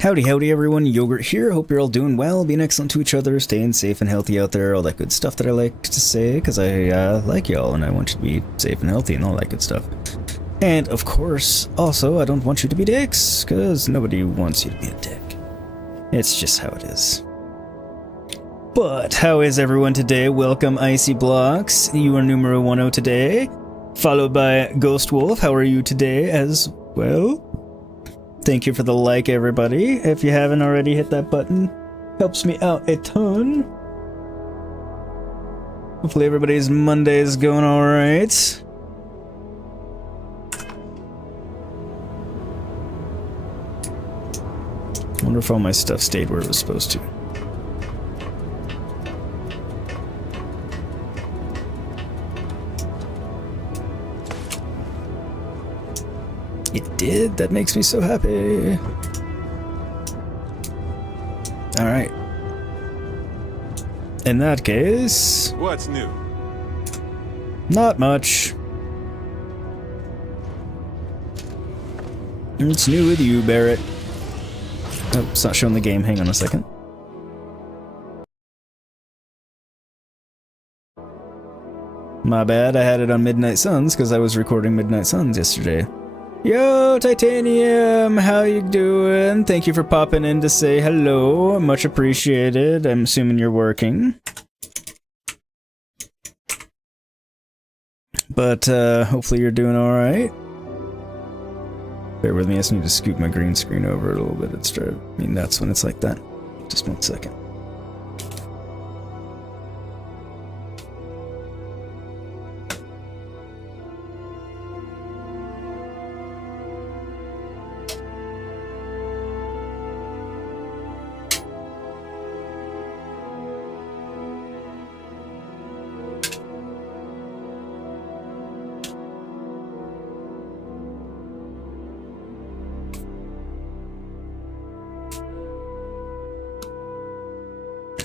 Howdy, howdy everyone, Yogurt here. Hope you're all doing well, being excellent to each other, staying safe and healthy out there, all that good stuff that I like to say, because I like y'all and I want you to be safe and healthy and all that good stuff. And of course, also, I don't want you to be dicks, because nobody wants you to be a dick. It's just how it is. But how is everyone today? Welcome, Icy Blocks. You are numero 10 today, followed by Ghost Wolf. How are you today as well? Thank you for the like, everybody. If you haven't already, hit that button. Helps me out a ton. Hopefully everybody's Monday is going alright. Wonder if all my stuff stayed where it was supposed to. It did? That makes me so happy. Alright. In that case... What's new? Not much. It's new with you, Barrett. Oh, it's not showing the game. Hang on a second. My bad, I had it on Midnight Suns because I was recording Midnight Suns yesterday. Yo, Titanium, how you doing? Thank you for popping in to say hello. Much appreciated. I'm assuming you're working. But, hopefully you're doing alright. Bear with me, I just need to scoot my green screen over a little bit. I mean, that's when it's like that. Just 1 second.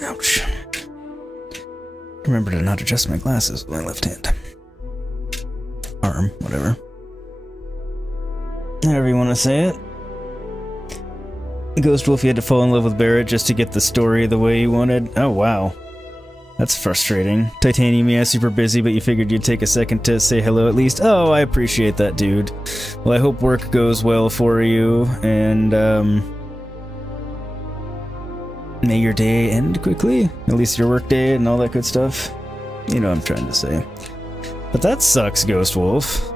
Ouch. Remember to not adjust my glasses with my left hand. Arm, whatever. However you want to say it. Ghost Wolf, you had to fall in love with Barrett just to get the story the way you wanted. Oh, wow. That's frustrating. Titanium, yeah, super busy, but you figured you'd take a second to say hello at least. Oh, I appreciate that, dude. Well, I hope work goes well for you, and, may your day end quickly, at least your work day and all that good stuff. You know what I'm trying to say. But that sucks, Ghost Wolf.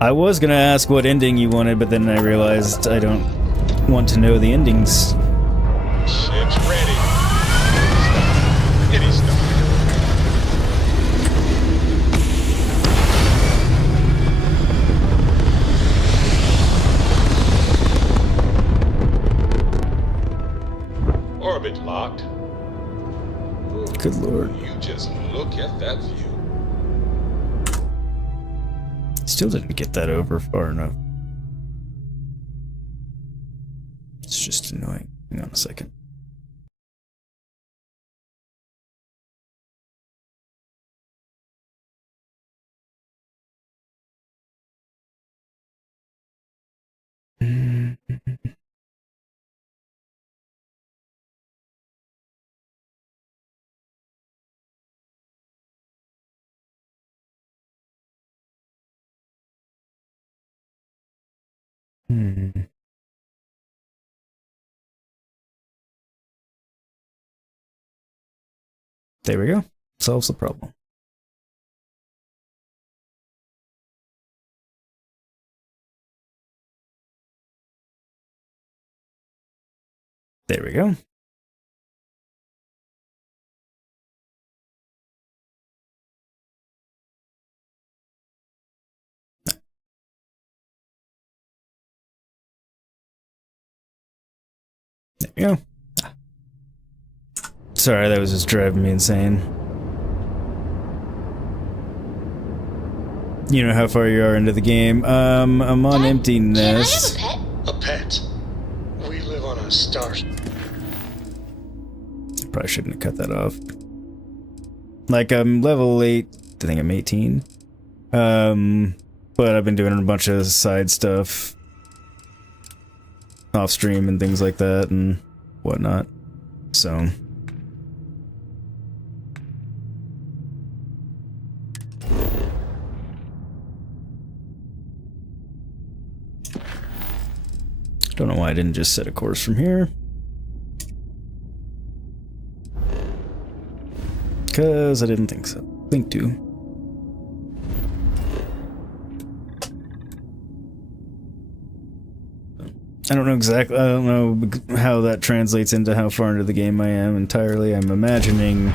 I was gonna ask what ending you wanted, but then I realized I don't want to know the endings. Ship's ready. Steady stuff. Orbit locked. Good lord. You just look at that view. Still didn't get that over far enough. It's just annoying. Hang on a second. There we go. Solves the problem. There we go. There we go. Sorry, that was just driving me insane. You know how far you are into the game. I'm on empty nest. Can I have a pet? A pet? We live on a star. Probably shouldn't have cut that off. Like, I'm level 8. I think I'm 18. But I've been doing a bunch of side stuff. off stream and things like that and whatnot. So don't know why I didn't just set a course from here. Because I didn't think to. I don't know exactly, I don't know how that translates into how far into the game I am entirely. I'm imagining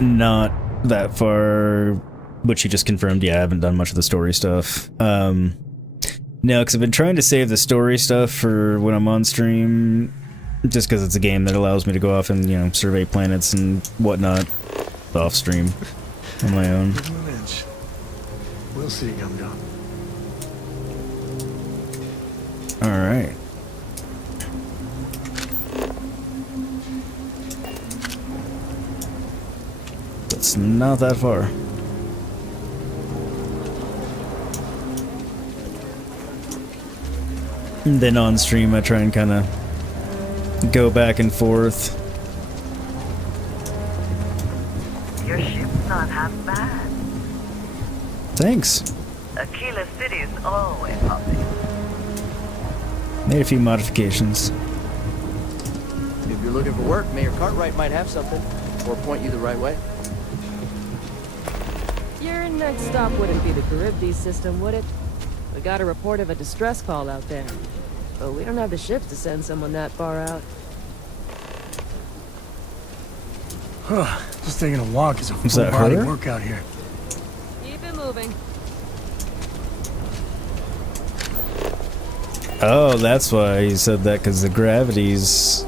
not that far, but she just confirmed, yeah, I haven't done much of the story stuff. No, because I've been trying to save the story stuff for when I'm on stream, just because it's a game that allows me to go off and, you know, survey planets and whatnot off stream on my own. We'll see, young John. Alright. That's not that far. And then on stream I try and kind of go back and forth. Your ship's not half bad. Thanks. Aquila City is always hopping. Made a few modifications. If you're looking for work, Mayor Cartwright might have something, or point you the right way. Your next stop wouldn't be the Charybdis system, would it? We got a report of a distress call out there. But we don't have the ships to send someone that far out. Just taking a walk is a Is that full-body her? workout here. Keep it moving. Oh, that's why he said that, because the gravity's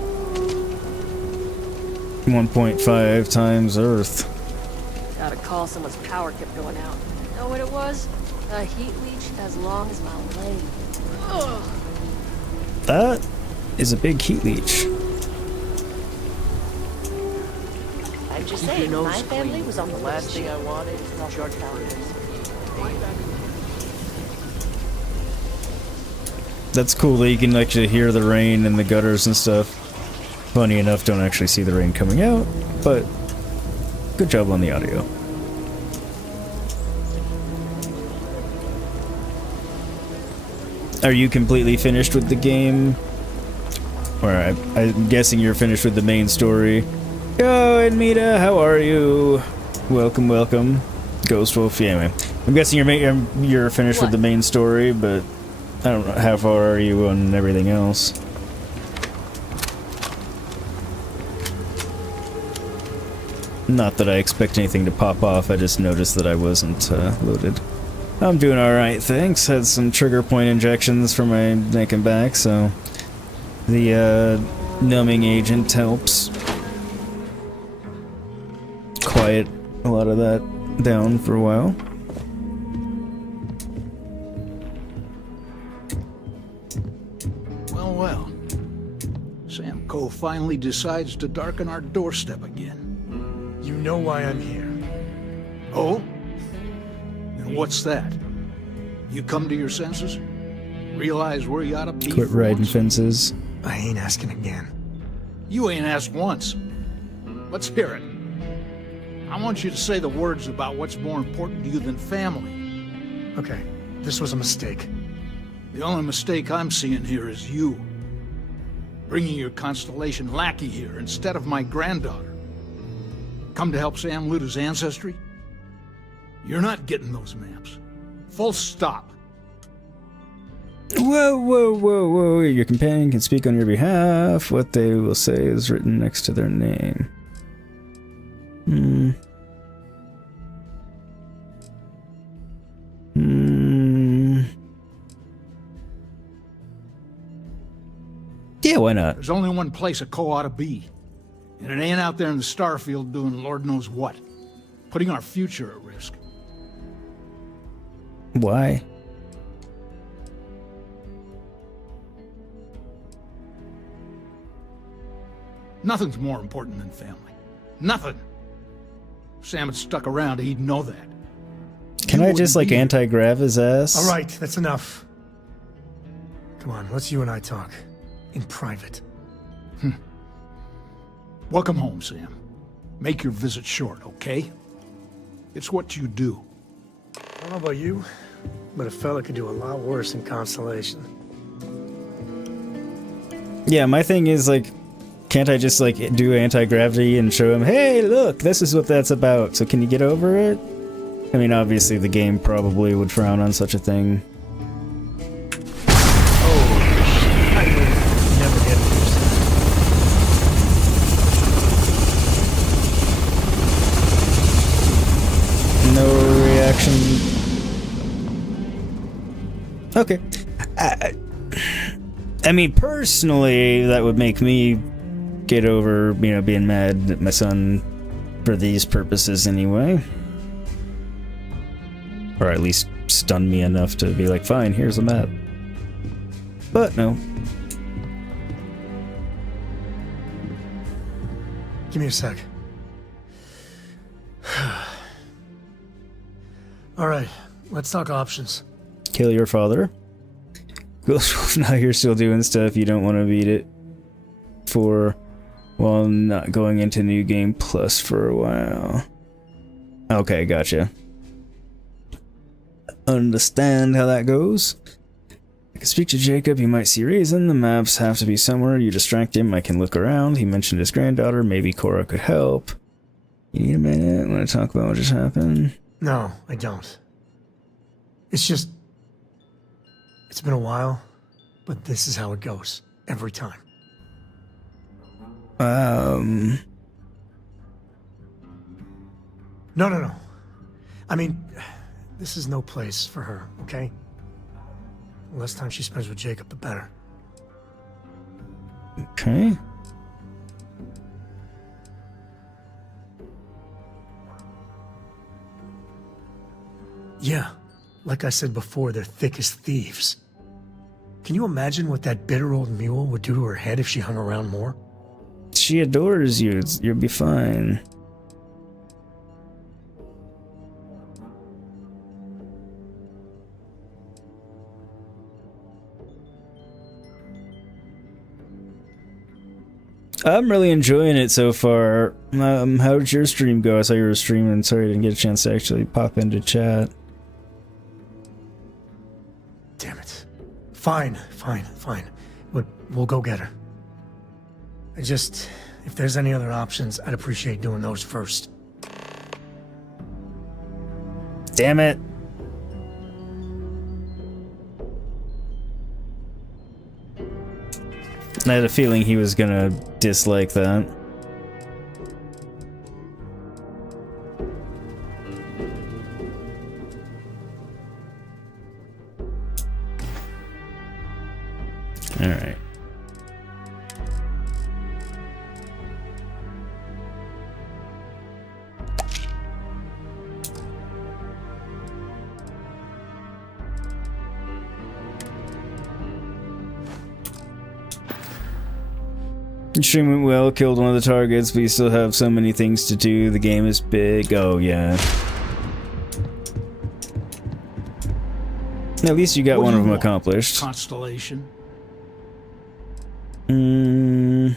1.5 times Earth. Got a call, someone's power kept going out. Know what it was? A heat leech as long as my leg. Ugh. That is a big heat leech. I'm just Keep saying, your my nose family clean. was on the last last thing ship. I wanted is charge for it. That's cool that you can actually hear the rain in the gutters and stuff. Funny enough, don't actually see the rain coming out, but good job on the audio. Are you completely finished with the game? Or I'm guessing you're finished with the main story. Yo, Anmita, how are you? Welcome, welcome. Ghost Wolf, yeah, anyway. I'm guessing you're finished with the main story, but I don't know, how far are you on everything else? Not that I expect anything to pop off, I just noticed that I wasn't loaded. I'm doing alright, thanks. Had some trigger point injections for my neck and back, so the numbing agent helps quiet a lot of that down for a while. Well, well. Sam Coe finally decides to darken our doorstep again. You know why I'm here. Oh? And what's that? You come to your senses? Realize where you ought to be? Quit for riding once? fences. I ain't asking again. You ain't asked once. Let's hear it. I want you to say the words about what's more important to you than family. Okay, this was a mistake. The only mistake I'm seeing here is you. Bringing your Constellation lackey here instead of my granddaughter. Come to help Sam loot his ancestry? You're not getting those maps. Full stop. Whoa, whoa, whoa, whoa. Your companion can speak on your behalf. What they will say is written next to their name. Yeah, why not? There's only one place a Coe ought to be. And it ain't out there in the Starfield doing Lord knows what. Putting our future at risk. Why? Nothing's more important than family. Nothing. If Sam had stuck around, he'd know that. Can You I just, wouldn't like, be here. anti-grav his ass? All right, that's enough. Come on, let's you and I talk. in private. Welcome home, Sam. Make your visit short, okay? It's what you do. I don't know about you, but a fella could do a lot worse in Constellation. Yeah, my thing is, like, can't I just, like, do anti-gravity and show him, hey, look, this is what that's about, so can you get over it? I mean, obviously the game probably would frown on such a thing. I will never get used to No reaction. Okay. I mean, personally, that would make me get over, you know, being mad at my son for these purposes anyway. Or at least stun me enough to be like, fine, here's a map. But no. Give me a sec. Alright, let's talk options. Kill your father. Now you're still doing stuff you don't want to beat it for while not going into New Game Plus for a while. Okay, gotcha. Understand how that goes. I can speak to Jacob, he might see reason. The maps have to be somewhere. You distract him, I can look around. He mentioned his granddaughter, maybe Cora could help. You need a minute? Want to talk about what just happened? No, I don't. It's just... It's been a while, but this is how it goes. Every time. No. I mean, this is no place for her, okay? The less time she spends with Jacob, the better. Okay. Yeah, like I said before, they're thick as thieves. Can you imagine what that bitter old mule would do to her head if she hung around more? She adores you. You'll be fine. I'm really enjoying it so far. How did your stream go? I saw you were streaming. Sorry I didn't get a chance to actually pop into chat. Damn it. Fine. We'll go get her. If there's any other options, I'd appreciate doing those first. Damn it. I had a feeling he was gonna dislike that. Alright. The stream went well, killed one of the targets, but you still have so many things to do. The game is big. Oh, yeah. At least you got one of them accomplished. Constellation. Mm.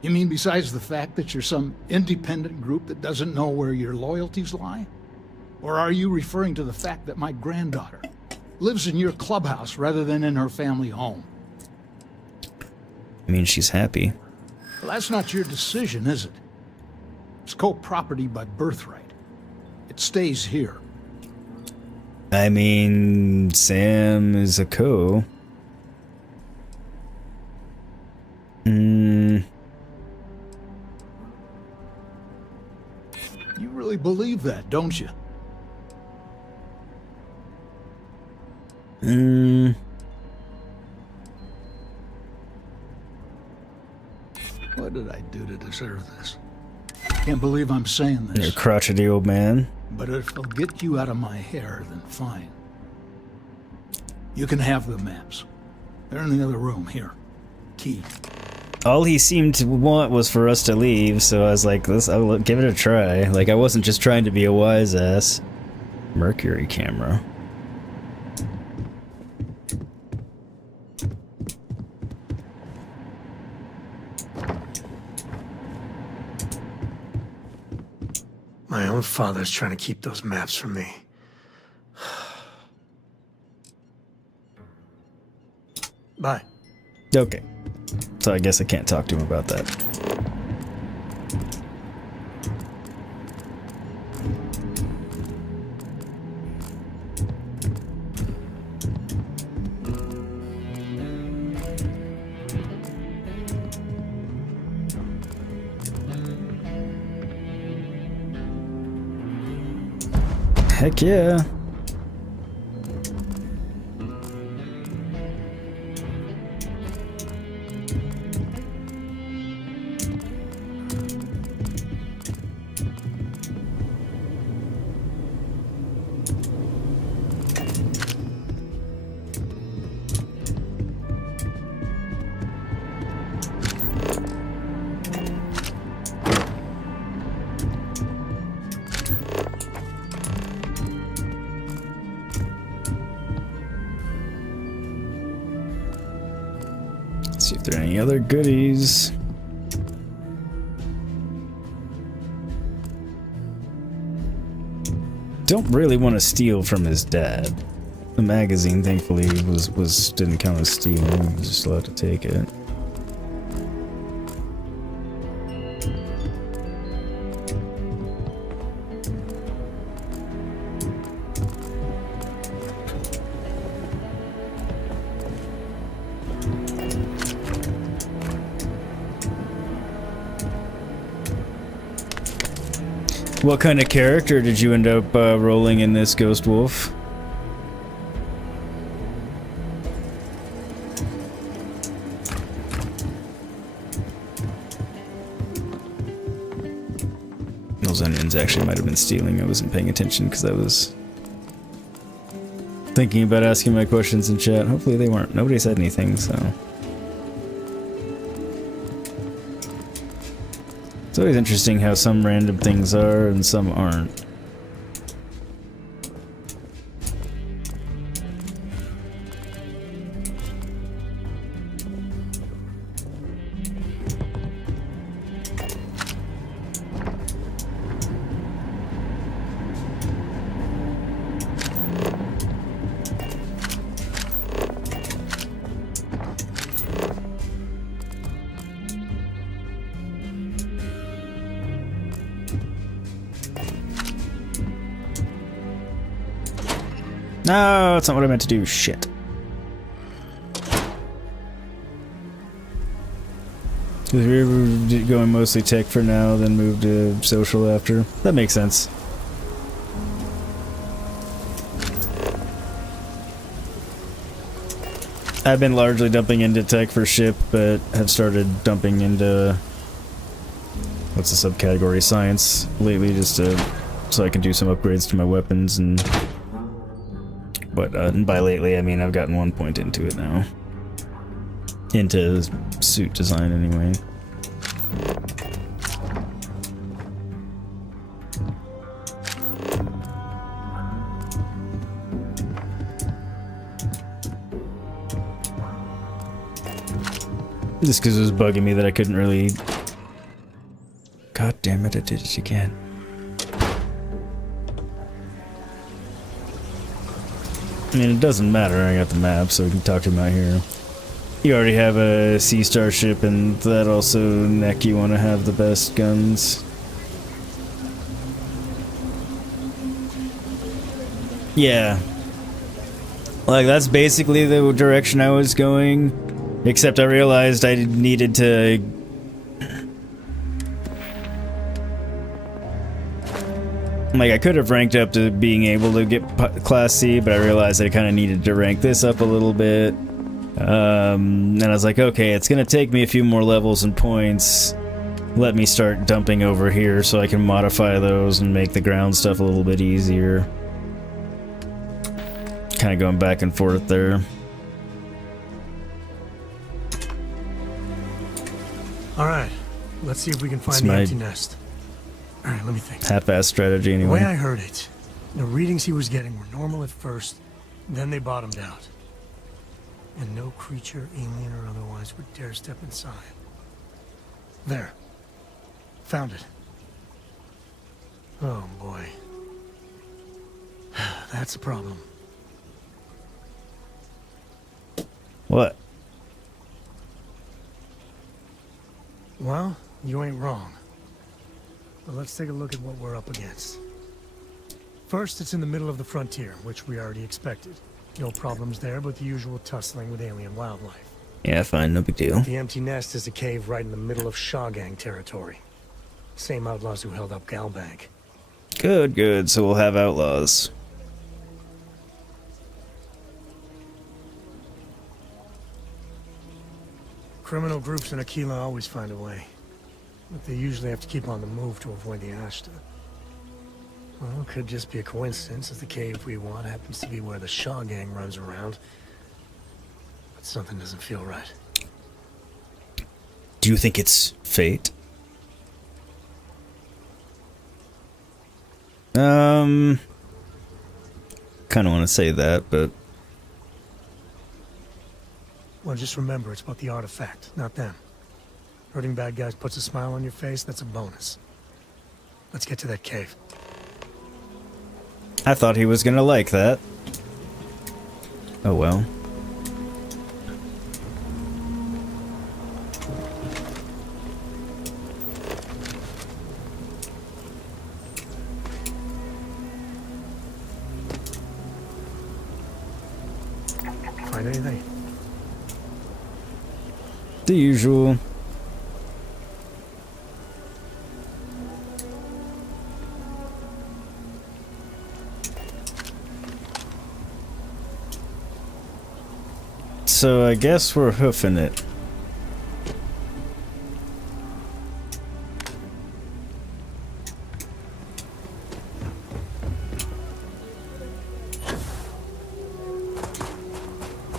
You mean besides the fact that you're some independent group that doesn't know where your loyalties lie? Or are you referring to the fact that my granddaughter lives in your clubhouse rather than in her family home? I mean, she's happy. Well, that's not your decision, is it? It's co-property by birthright. It stays here. I mean, Sam is a Coe. You really believe that, don't you? What did I do to deserve this? Can't believe I'm saying this. You're a crotchety old man. But if it'll get you out of my hair, then fine. You can have the maps. They're in the other room, here. Key. All he seemed to want was for us to leave, so I was like, I'll give it a try. Like, I wasn't just trying to be a wise ass. Mercury camera. My own father's trying to keep those maps from me. Bye. Okay. So I guess I can't talk to him about that. Heck yeah. See if there are any other goodies. Don't really want to steal from his dad. The magazine, thankfully, didn't count as stealing. He was just allowed to take it. What kind of character did you end up rolling in this Ghost Wolf? Those onions actually might have been stealing. I wasn't paying attention because I was thinking about asking my questions in chat. Hopefully they weren't. Nobody said anything, so... It's always interesting how some random things are and some aren't. No, that's not what I meant to do. Shit. We're going mostly tech for now, then move to social after. That makes sense. I've been largely dumping into tech for ship, but have started dumping into... what's the subcategory? Science lately, just to, so I can do some upgrades to my weapons and... But by lately, I mean I've gotten 1 point into it now. Into suit design, anyway. Just because it was bugging me that I couldn't really... God damn it, I did it again. I mean, it doesn't matter, I got the map, so we can talk to him out here. You already have a sea starship, and that also neck you want to have the best guns. Yeah. Like, that's basically the direction I was going, except I realized I needed to... Like, I could have ranked up to being able to get Class C, but I realized I kind of needed to rank this up a little bit. And I was like, okay, it's going to take me a few more levels and points. Let me start dumping over here so I can modify those and make the ground stuff a little bit easier. Kind of going back and forth there. Alright, let's see if we can find the empty nest. Alright, let me think. Half-ass strategy anyway. The way I heard it, the readings he was getting were normal at first, then they bottomed out. And no creature, alien or otherwise, would dare step inside. There. Found it. Oh boy. That's a problem. What? Well, you ain't wrong. But let's take a look at what we're up against. First, it's in the middle of the frontier, which we already expected. No problems there, but the usual tussling with alien wildlife. Yeah, fine, no big deal. The empty nest is a cave right in the middle of Shawgang territory. Same outlaws who held up Galbank. Good, good. So we'll have outlaws. Criminal groups in Aquila always find a way. But they usually have to keep on the move to avoid the Ashta. Well, it could just be a coincidence if the cave we want happens to be where the Shaw gang runs around. But something doesn't feel right. Do you think it's fate? Kinda want to say that, but... Well, just remember, it's about the artifact, not them. Hurting bad guys puts a smile on your face, that's a bonus. Let's get to that cave. I thought he was gonna like that. Oh well. Find anything? The usual. So I guess we're hoofing it.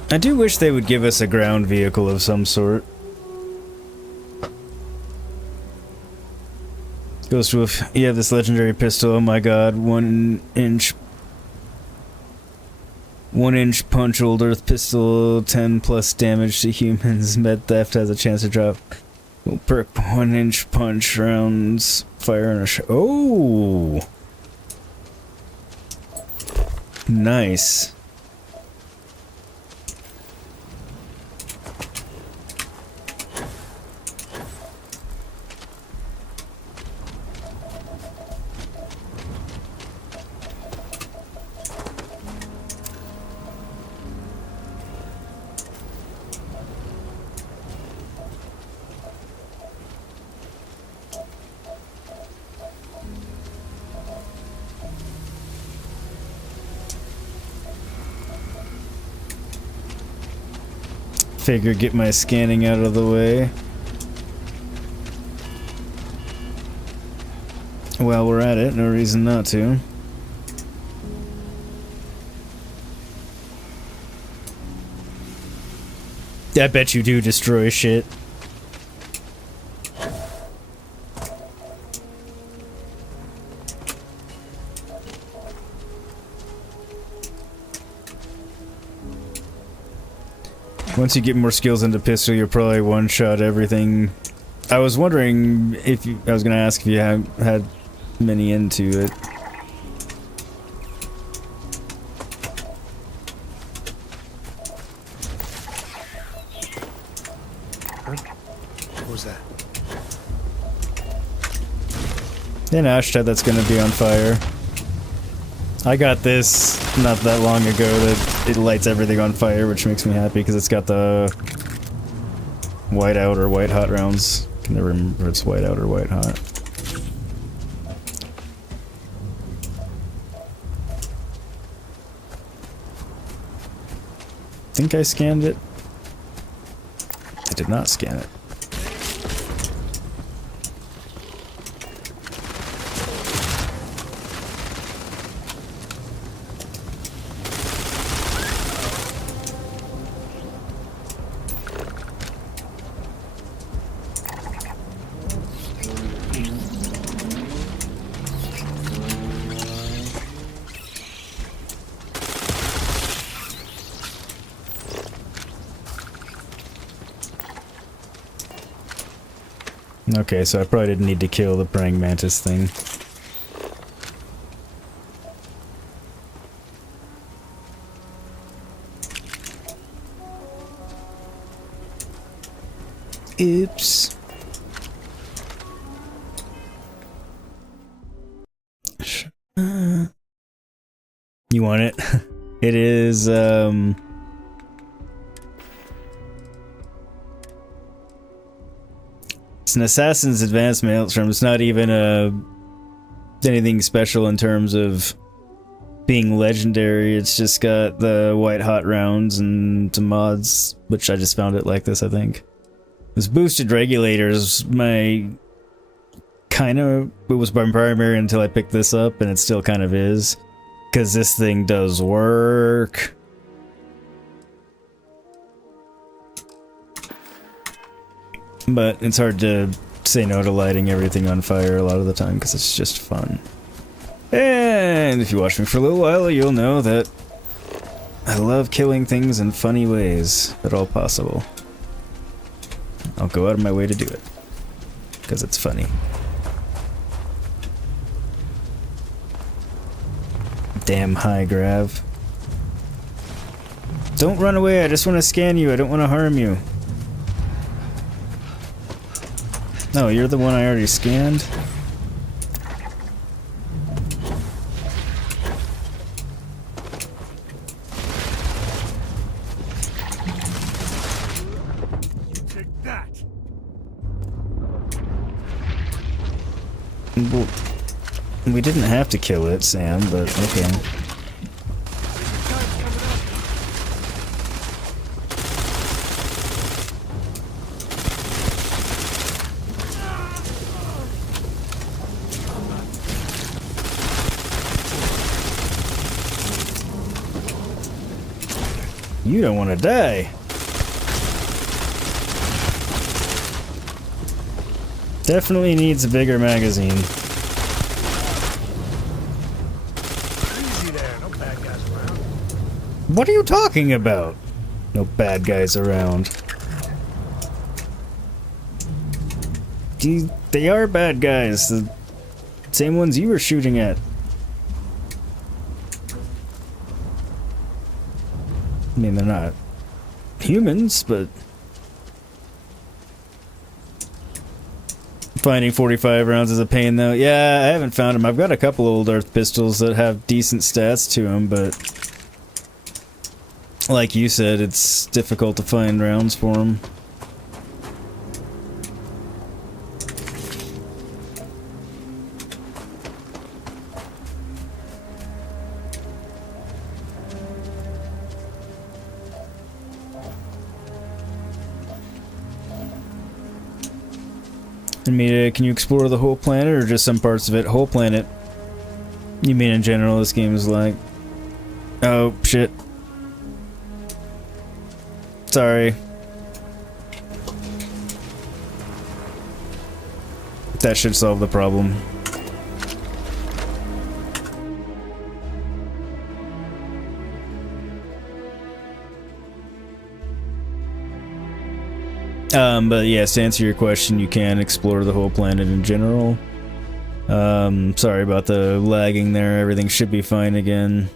I do wish they would give us a ground vehicle of some sort. Ghost Wolf, you have this legendary pistol, oh my god, 1 inch punch old earth pistol, 10 plus damage to humans, med theft has a chance to drop. Will perk 1 inch punch rounds, fire in a oh! Nice. Figure get my scanning out of the way. While we're at it, no reason not to. I bet you do destroy shit. Once you get more skills into pistol, you'll probably one-shot everything. I was wondering if you... I was gonna ask if you had many into it. What was that? An Ashtad that's gonna be on fire. I got this not that long ago that it lights everything on fire, which makes me happy because it's got the white out or white hot rounds. I can never remember if it's white out or white hot. Think I scanned it? I did not scan it. Okay, so I probably didn't need to kill the praying mantis thing. Oops. You want it? It is, it's an Assassin's Advanced Maelstrom. It's not even anything special in terms of being legendary. It's just got the white hot rounds and some mods, which I just found it like this, I think. This boosted regulators, it was my primary until I picked this up, and it still kind of is. Because this thing does work. But it's hard to say no to lighting everything on fire a lot of the time because it's just fun. And if you watch me for a little while, you'll know that I love killing things in funny ways, if at all possible. I'll go out of my way to do it because it's funny. Damn high grav. Don't run away, I just want to scan you, I don't want to harm you. No, you're the one I already scanned? Take that. Well, we didn't have to kill it, Sam, but okay. You don't want to die. Definitely needs a bigger magazine. Easy there, no bad guys around. What are you talking about? No bad guys around. They are bad guys. The same ones you were shooting at. I mean, they're not humans, but... Finding 45 rounds is a pain, though. Yeah, I haven't found them. I've got a couple old Earth pistols that have decent stats to them, but... Like you said, it's difficult to find rounds for them. Anita, can you explore the whole planet or just some parts of it? Whole planet. You mean in general this game is like... Oh, shit. Sorry. That should solve the problem. But yes, to answer your question, you can explore the whole planet in general. Sorry about the lagging there, everything should be fine again.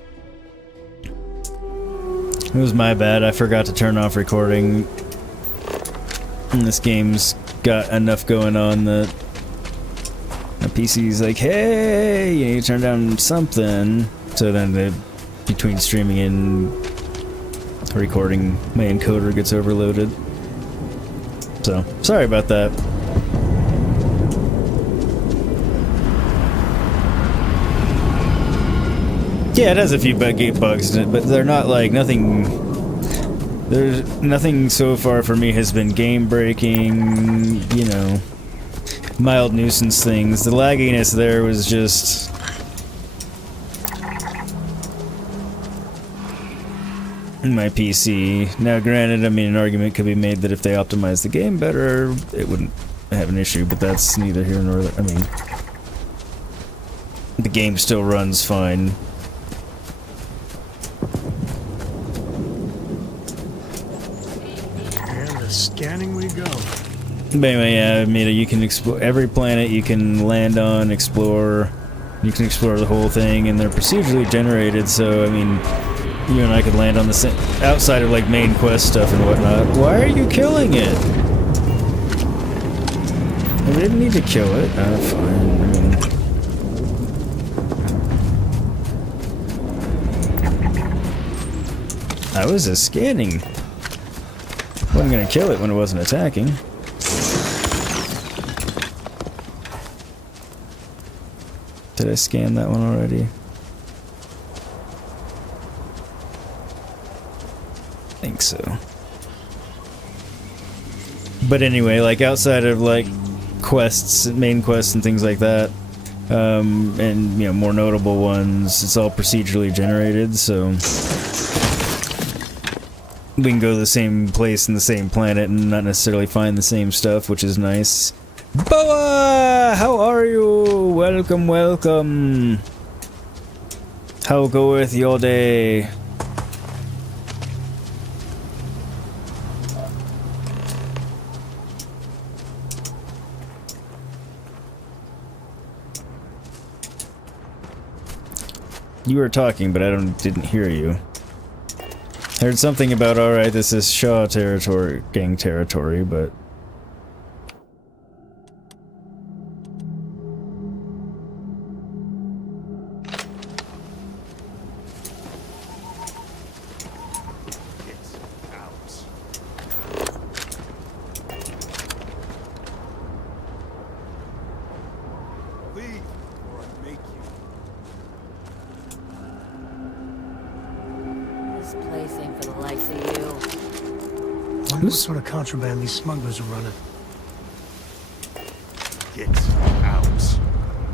It was my bad, I forgot to turn off recording. And this game's got enough going on that my PC's like, hey, you need to turn down something. So then between streaming and recording, my encoder gets overloaded. So, sorry about that. Yeah, it has a few bugs in it, but they're not like there's nothing so far for me has been game breaking, you know, mild nuisance things. The lagginess there was just in my PC. Now granted, I mean, an argument could be made that if they optimized the game better, it wouldn't have an issue, but that's neither here nor there. I mean, the game still runs fine. And the scanning we go. But anyway, yeah, I mean, you can explore every planet you can land on, explore. You can explore the whole thing, and they're procedurally generated, so, I mean, you and I could land on the outside of, like, main quest stuff and whatnot. Why are you killing it? We didn't need to kill it. Fine. I mean, I was just scanning. Wasn't gonna kill it when it wasn't attacking. Did I scan that one already? I think so. But anyway, like outside of like quests, main quests and things like that, and you know, more notable ones, it's all procedurally generated, so we can go to the same place in the same planet and not necessarily find the same stuff, which is nice. Boa! How are you? Welcome, welcome. How goeth your day? You were talking, but I didn't hear you. Heard something about, alright, this is Shaw territory, gang territory, but... What sort of contraband these smugglers are running? Get out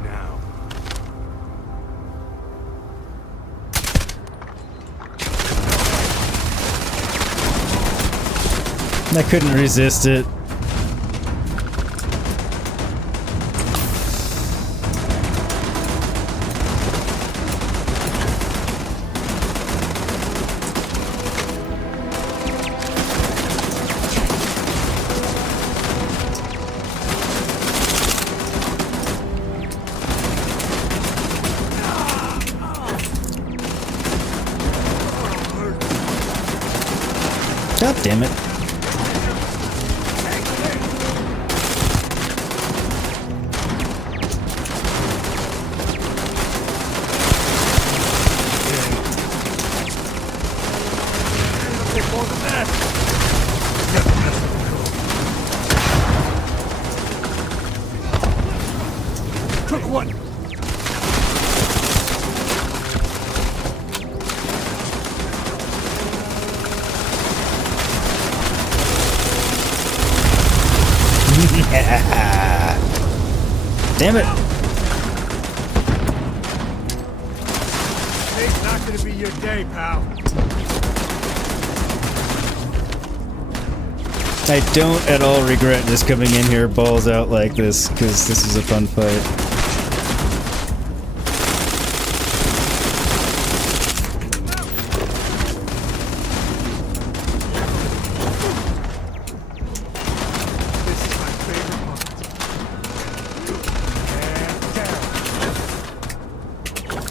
now. I couldn't resist it. God damn it. Took one. Damn it. Today's not gonna be your day, pal. I don't at all regret just coming in here balls out like this, because this is a fun fight.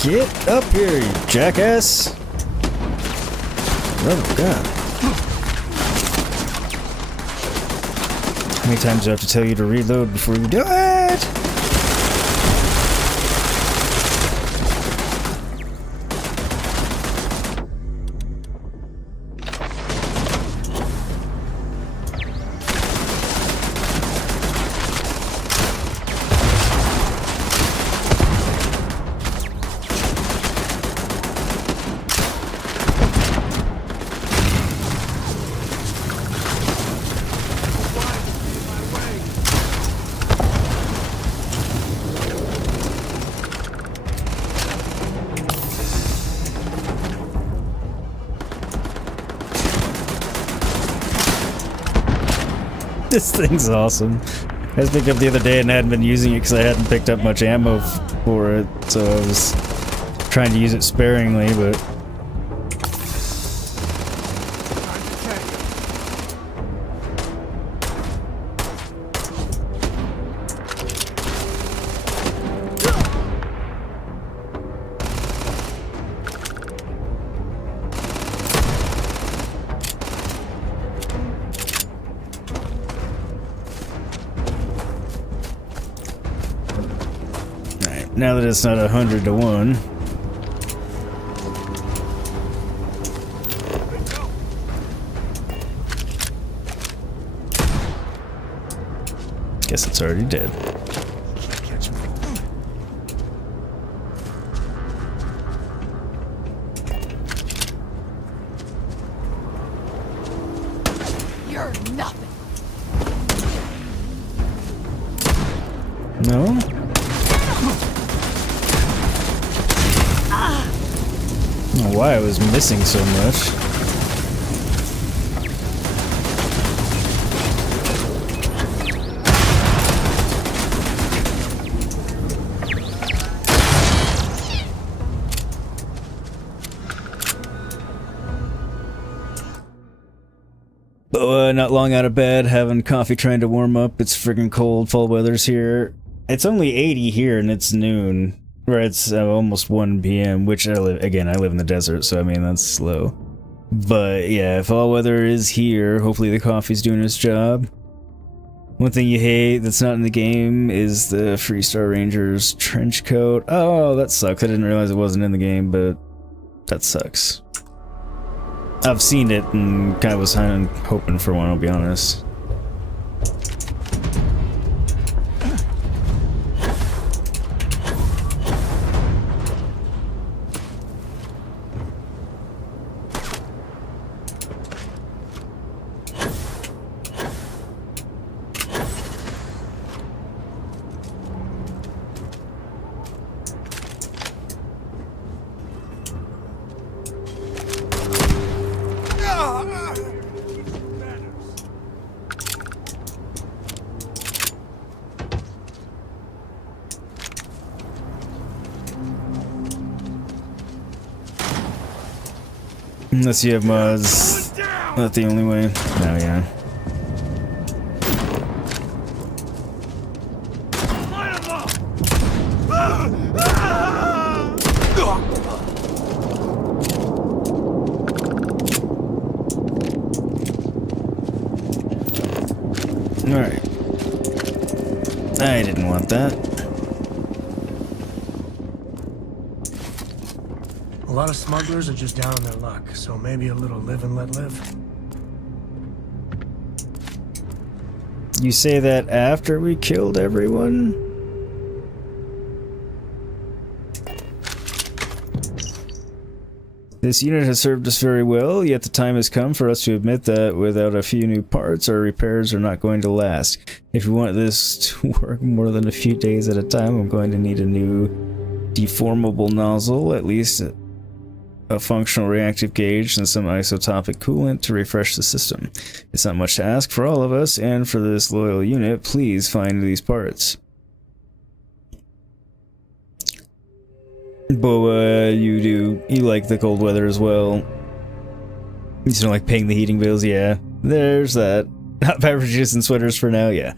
Get up here, you jackass! Oh god. How many times do I have to tell you to reload before you do it? This thing's awesome. I just picked up the other day and hadn't been using it because I hadn't picked up much ammo for it, so I was trying to use it sparingly, but... now that it's not 100 to 1. Guess it's already dead. Catch me. You're nothing. No? I don't know why I was missing so much. Not long out of bed, having coffee, trying to warm up. It's friggin' cold, fall weather's here. It's only 80 here and it's noon. Or it's almost 1 p.m., which I live in the desert, so I mean, that's slow. But yeah, fall weather is here. Hopefully the coffee's doing its job. One thing you hate that's not in the game is the Freestar Ranger's trench coat. Oh, that sucks. I didn't realize it wasn't in the game, but that sucks. I've seen it and kind of was hoping for one, I'll be honest. Unless you have mods. Not the only way. No, yeah. Alright. I didn't want that. A lot of smugglers are just down on their luck, so maybe a little live and let live. You say that after we killed everyone? This unit has served us very well, yet the time has come for us to admit that without a few new parts, our repairs are not going to last. If we want this to work more than a few days at a time, I'm going to need a new deformable nozzle, at least a functional reactive gauge, and some isotopic coolant to refresh the system. It's not much to ask for all of us, and for this loyal unit, please find these parts. Boa, you like the cold weather as well. You don't like paying the heating bills, yeah. There's that. Hot beverages and sweaters for now, yeah.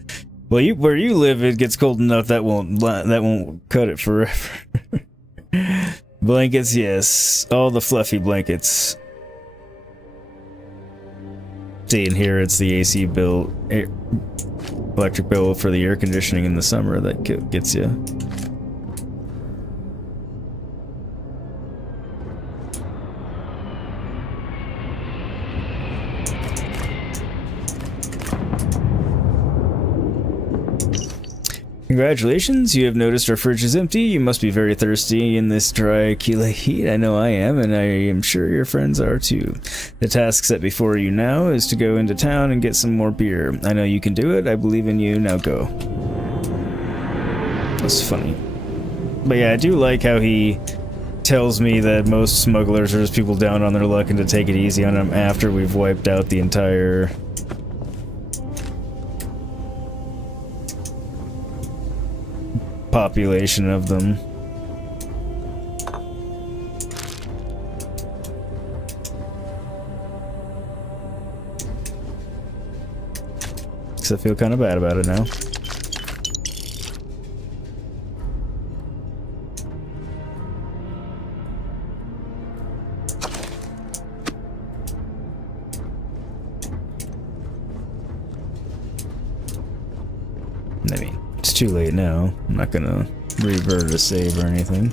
Well, where you live, it gets cold enough that won't cut it forever. Blankets, yes. All the fluffy blankets. See, in here it's the AC bill, electric bill for the air conditioning in the summer that gets you. Congratulations, you have noticed our fridge is empty. You must be very thirsty in this dry Aquila heat. I know I am, and I am sure your friends are too. The task set before you now is to go into town and get some more beer. I know you can do it. I believe in you. Now go. That's funny. But yeah, I do like how he tells me that most smugglers are just people down on their luck and to take it easy on them after we've wiped out the entire population of them. So I feel kind of bad about it now. I mean, it's too late now. I'm not gonna revert a save or anything.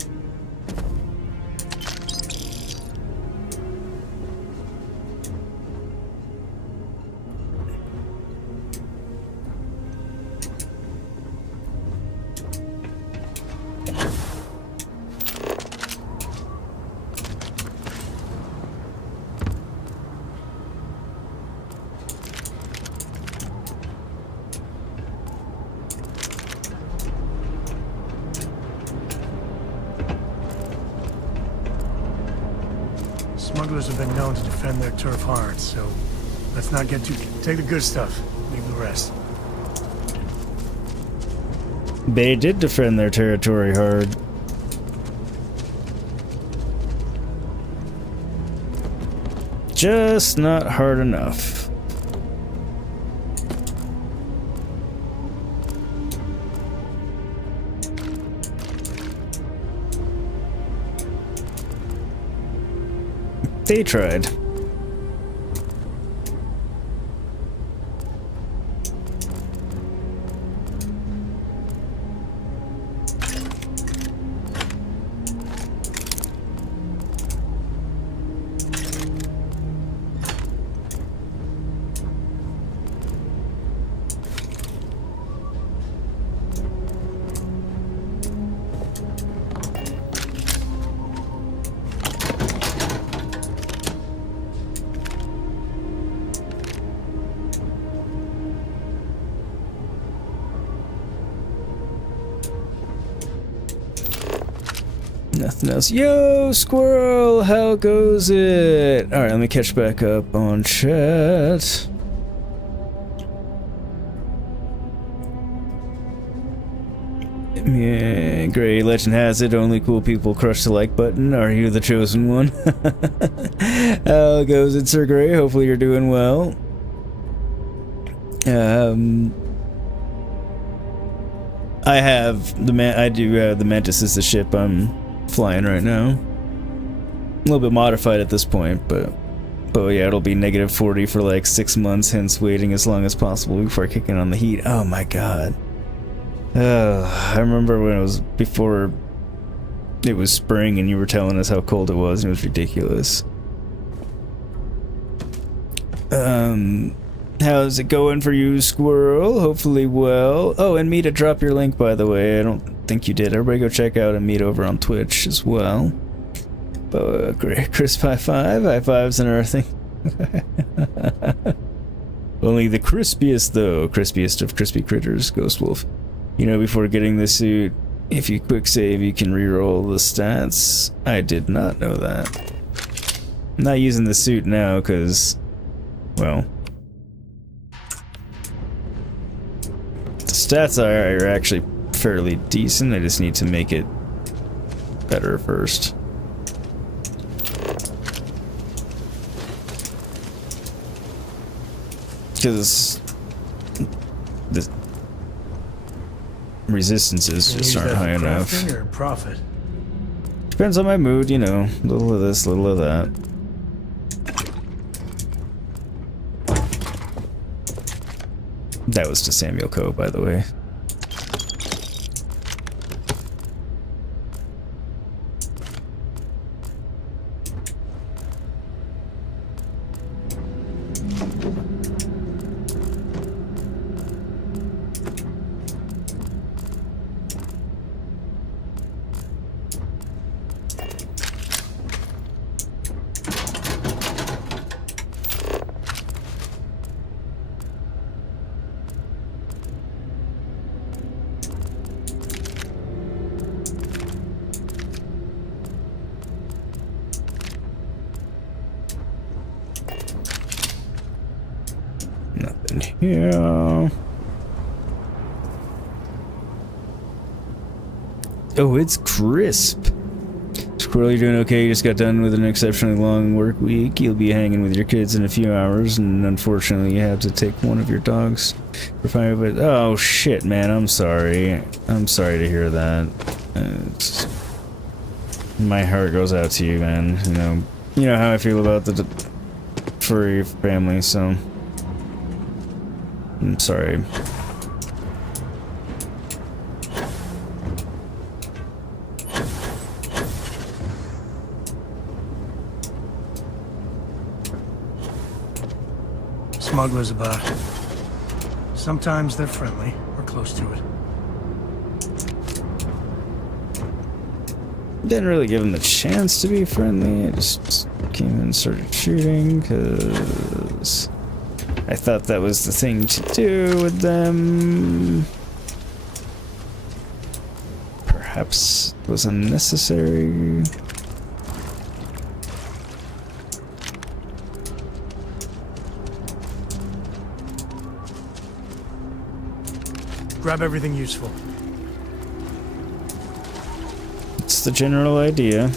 Smugglers have been known to defend their turf hard, so let's not get too... Take the good stuff, leave the rest. They did defend their territory hard. Just not hard enough. They tried. Nothing else. Yo, squirrel, how goes it? Alright, let me catch back up on chat. Yeah, great. Legend has it, only cool people crush the like button. Are you the chosen one? How goes it, Sir Gray? Hopefully you're doing well. I do have the Mantis is the ship I'm flying right now. A little bit modified at this point, but yeah, it'll be -40 for like 6 months, hence waiting as long as possible before kicking on the heat. Oh my god. I remember when it was before it was spring and you were telling us how cold it was, and it was ridiculous. How's it going for you, squirrel? Hopefully well. Oh, and Mita, drop your link, by the way. I don't think you did. Everybody go check out and meet over on Twitch as well. Great. Crisp high fives and everything. Only the crispiest, though. Crispiest of crispy critters, Ghost Wolf. You know, before getting the suit, if you quick save, you can reroll the stats. I did not know that. I'm not using the suit now, because, well, the stats are actually fairly decent. I just need to make it better first. Because the resistances just aren't high enough. Or profit? Depends on my mood, you know. Little of this, little of that. That was to Sam Coe, by the way. Nothing here. Oh, it's crisp. Squirrel, you're doing okay. You just got done with an exceptionally long work week. You'll be hanging with your kids in a few hours, and unfortunately you have to take one of your dogs for 5 minutes. Oh shit, man, I'm sorry. I'm sorry to hear that. My heart goes out to you, man. You know how I feel about the furry family, so I'm sorry. Smugglers about. Sometimes they're friendly, or close to it. Didn't really give them the chance to be friendly. I just came in and started shooting because I thought that was the thing to do with them. Perhaps it was unnecessary. Grab everything useful. It's the general idea.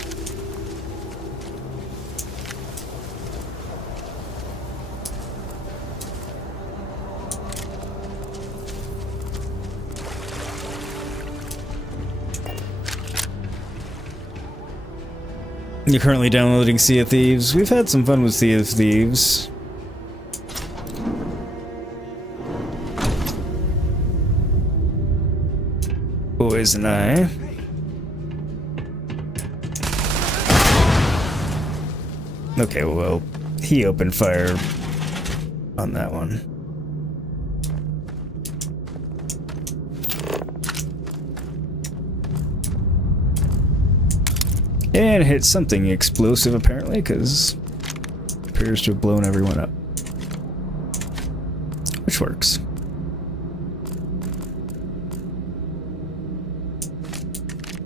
You're currently downloading Sea of Thieves. We've had some fun with Sea of Thieves. Boys and I. Okay, well, he opened fire on that one. And hit something explosive, apparently, because it appears to have blown everyone up. Which works.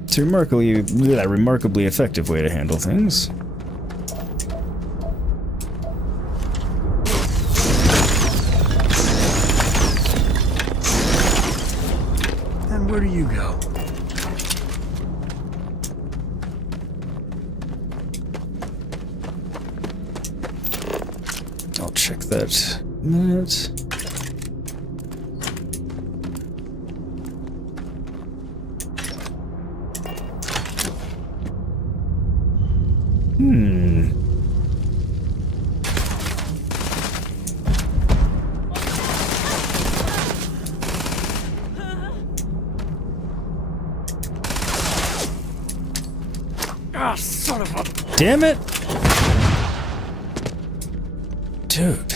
It's a remarkably effective way to handle things. And where do you go? I'll check that in a minute. Ah, son of a... Damn it! Dude.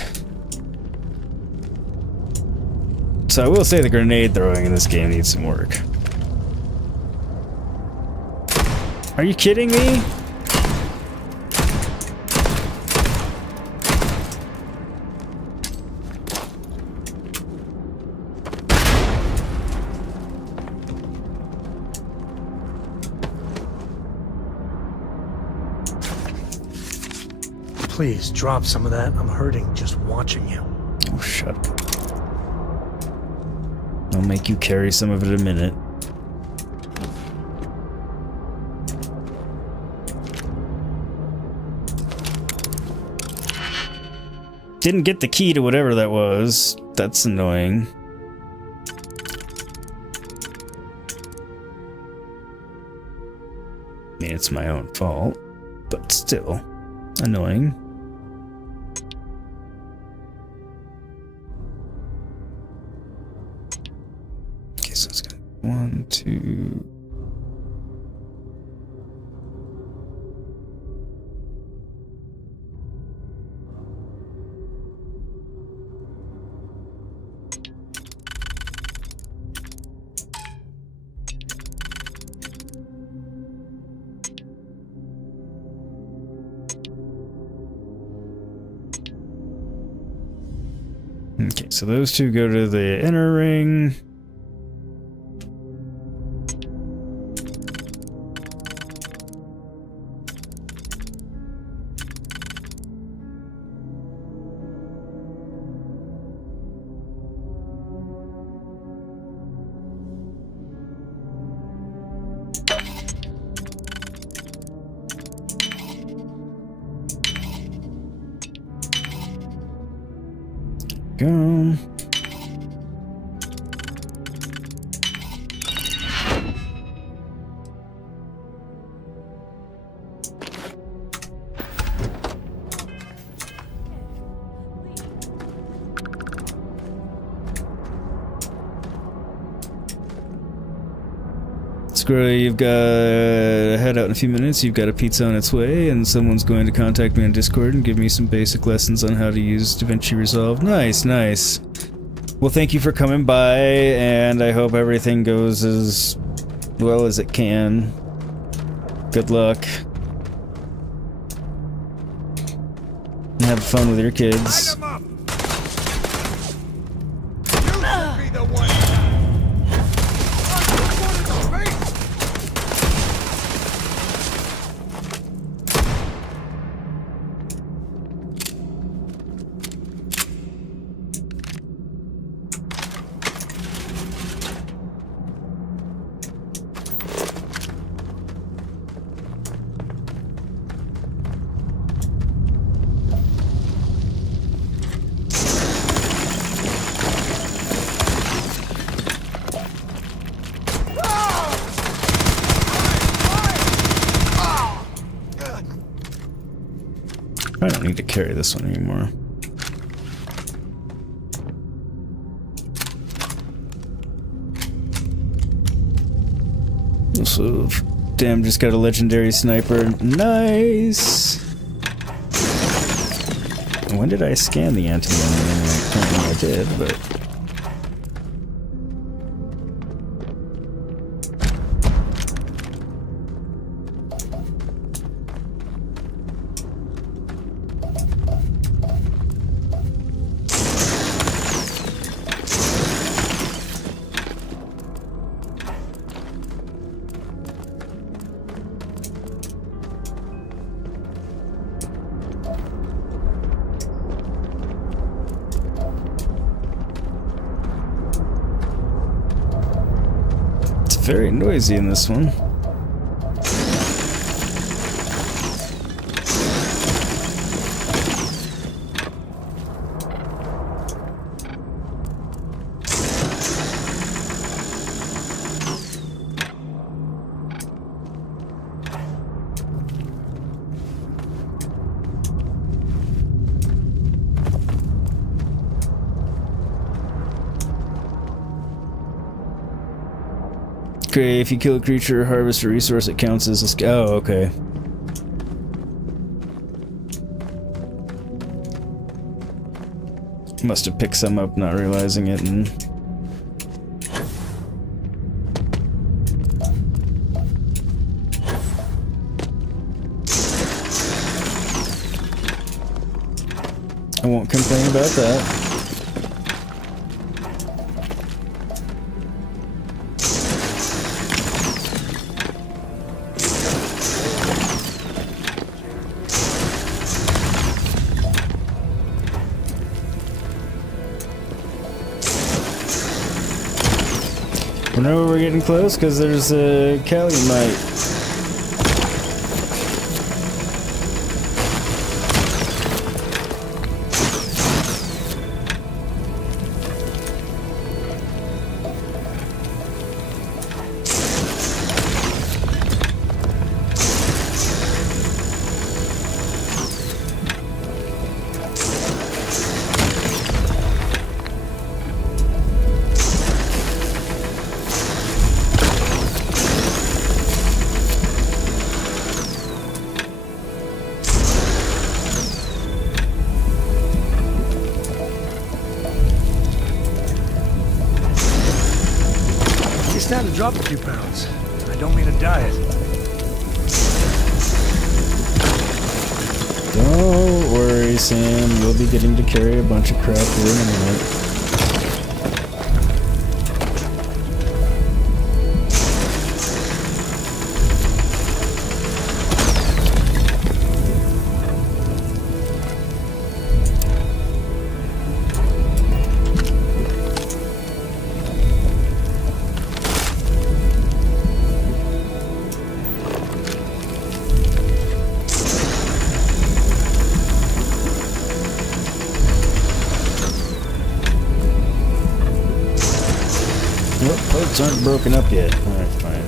So I will say the grenade throwing in this game needs some work. Are you kidding me? Please, drop some of that. I'm hurting just watching you. Oh, shut up. I'll make you carry some of it in a minute. Didn't get the key to whatever that was. That's annoying. I mean, it's my own fault, but still annoying. Okay, so it's got 1, 2. Okay, so those two go to the inner ring. Go. Let's Squirrely, you've got to head out in a few minutes. You've got a pizza on its way, and someone's going to contact me on Discord and give me some basic lessons on how to use DaVinci Resolve. Nice, nice. Well, thank you for coming by, and I hope everything goes as well as it can. Good luck. And have fun with your kids. I don't need to carry this one anymore. So, damn, just got a legendary sniper. Nice! When did I scan the antimony? I don't know I did, but... very noisy in this one. Okay, if you kill a creature or harvest a resource, it counts as a oh, okay. Must have picked some up, not realizing it, and... I won't complain about that. Whenever we're getting close, because there's a Calamite. It's time to drop a few pounds. I don't mean a diet. Don't worry, Sam. You'll be getting to carry a bunch of crap here in a minute. Boats aren't broken up yet. Alright, fine.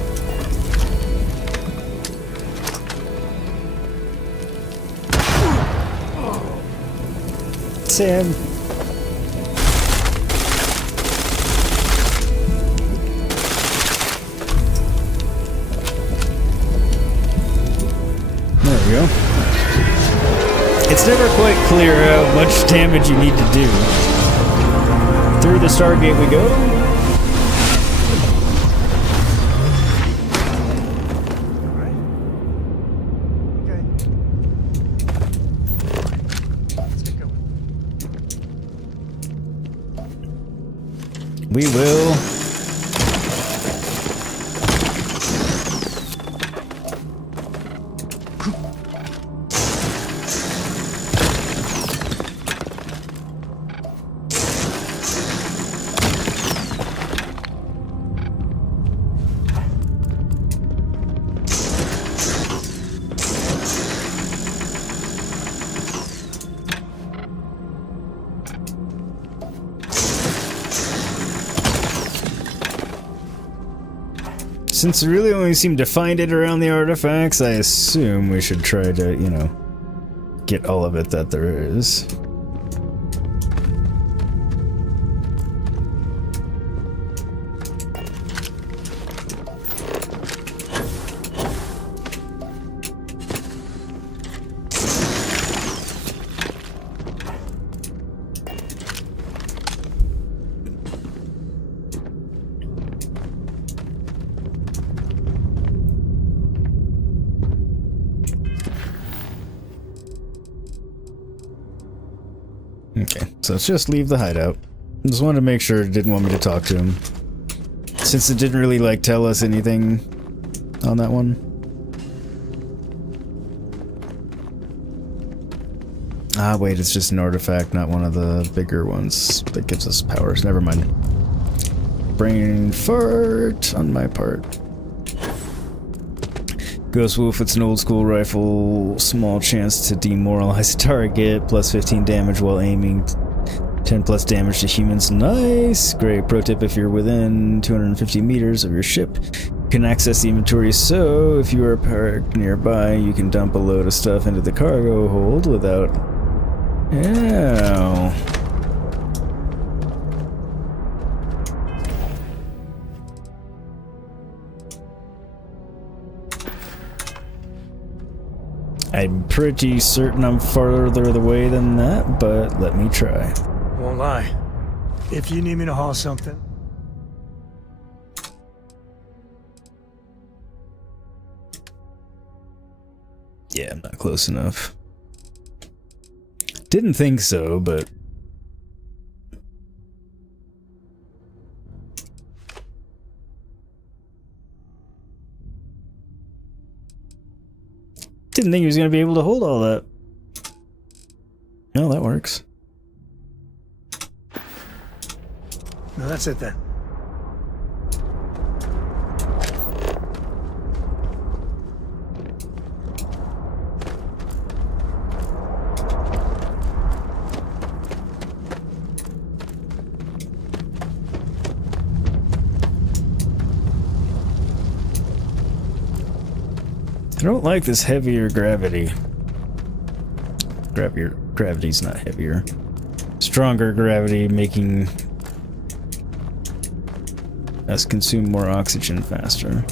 Sam. It's never quite clear how much damage you need to do. Through the Stargate we go. Alright. Okay. Let's get going. We will. Since we really only seem to find it around the artifacts, I assume we should try to, you know, get all of it that there is. Okay, so let's just leave the hideout. Just wanted to make sure it didn't want me to talk to him. Since it didn't really, like, tell us anything on that one. Ah, wait, it's just an artifact, not one of the bigger ones that gives us powers. Never mind. Brain fart on my part. Ghost Wolf, it's an old school rifle, small chance to demoralize a target, plus 15 damage while aiming, 10 plus damage to humans. Nice! Great pro tip: if you're within 250 meters of your ship, you can access the inventory, so if you are parked nearby, you can dump a load of stuff into the cargo hold without... Ow. I'm pretty certain I'm farther away than that, but let me try. Won't lie. If you need me to haul something, Yeah, I'm not close enough. Didn't think so, but... Didn't think he was going to be able to hold all that. No, that works. no, that's it then. I don't like this heavier gravity. Gravity's not heavier. Stronger gravity making us consume more oxygen faster.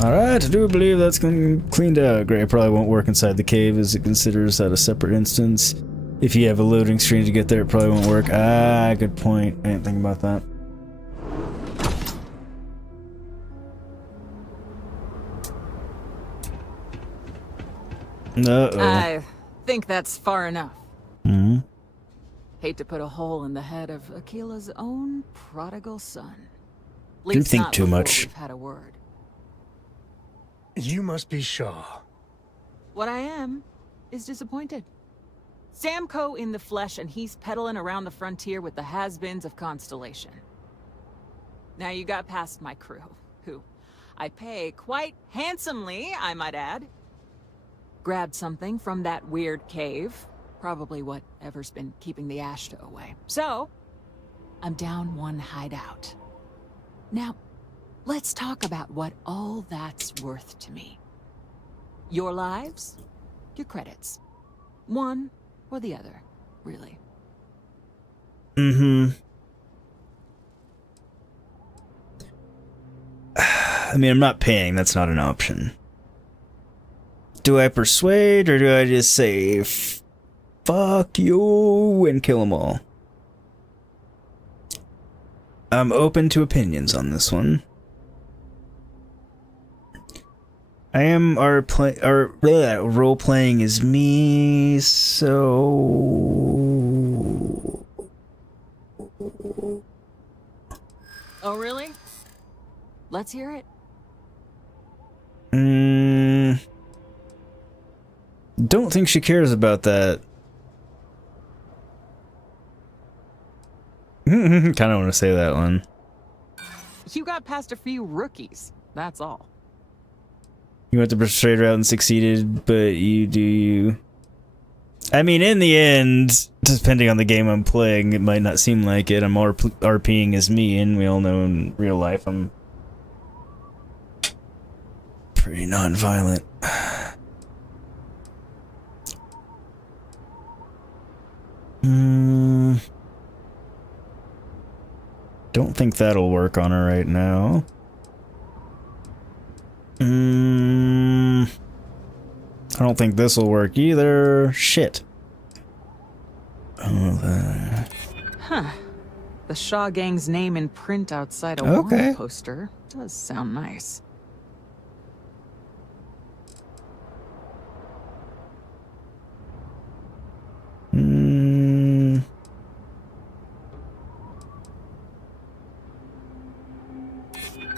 Alright, I do believe that's cleaned out. Great, probably won't work inside the cave as it considers that a separate instance. If you have a loading screen to get there, it probably won't work. Ah, good point. I didn't think about that. Uh-oh. I think that's far enough. Mm-hmm. Hate to put a hole in the head of Akila's own prodigal son. Do think too much. We've had a word. You must be Shaw. What I am is disappointed. Sam Coe in the flesh, and he's peddling around the frontier with the has-beens of Constellation. Now you got past my crew, who I pay quite handsomely, I might add. Grabbed something from that weird cave, Probably whatever's been keeping the Ashta away. So, I'm down one hideout. Now, let's talk about what all that's worth to me. Your lives, your credits. One or the other, really. Mm-hmm. I mean, I'm not paying. That's not an option. Do I persuade, or do I just say, fuck you, and kill them all? I'm open to opinions on this one. I am role playing as me, so. Oh, really? Let's hear it. Don't think she cares about that. Kind of want to say that one. You got past a few rookies, that's all. You went the straight route and succeeded, but you. I mean, in the end, depending on the game I'm playing, it might not seem like it. I'm RPing as me, and we all know in real life I'm pretty non-violent. Don't think that'll work on her right now. I don't think this will work either. Shit. Huh. The Shaw Gang's name in print outside a wall poster does sound nice.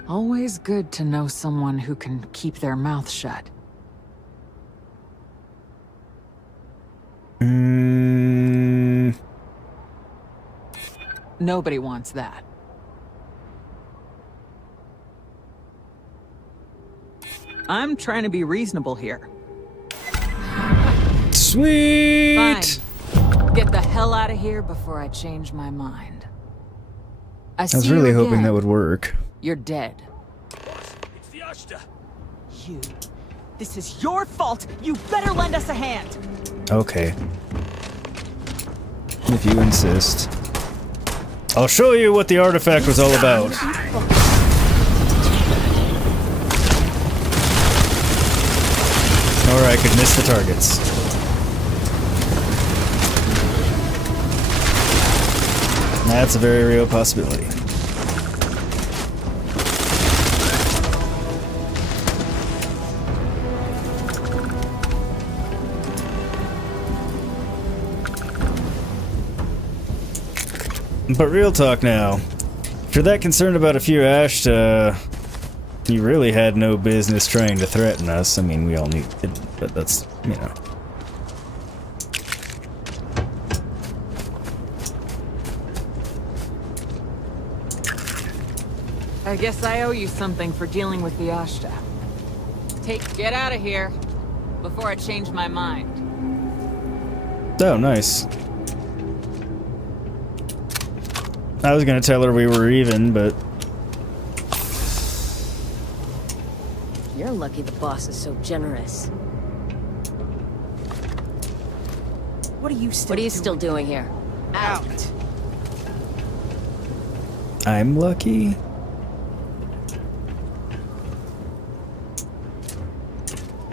Always good to know someone who can keep their mouth shut. Nobody wants that. I'm trying to be reasonable here. Sweet! Fine. Get the hell out of here before I change my mind. I was really hoping that would work. You're dead. It's the Ashta. You. This is your fault. You better lend us a hand. Okay. If you insist. I'll show you what the artifact was all about. Or I could miss the targets. That's a very real possibility. But real talk now. If you're that concerned about a few Ashta, you really had no business trying to threaten us. I mean, we all knew it, but that's, you know. I guess I owe you something for dealing with the Ashta. Get out of here before I change my mind. Oh, nice. I was gonna tell her we were even, but... You're lucky the boss is so generous. What are you still doing here? Out. I'm lucky?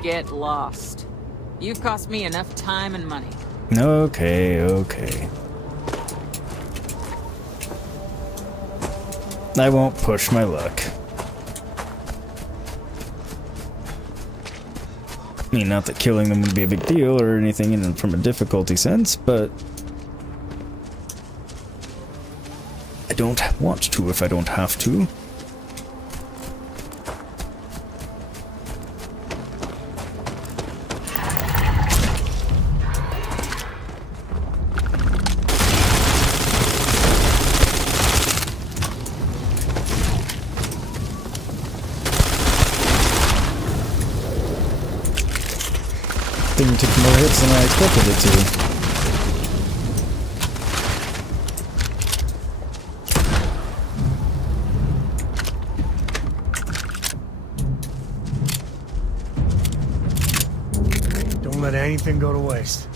Get lost. You've cost me enough time and money. Okay, okay. I won't push my luck. I mean, not that killing them would be a big deal or anything from a difficulty sense, but... I don't want to if I don't have to. Thing took more hits than I expected it to. let anything go to waste.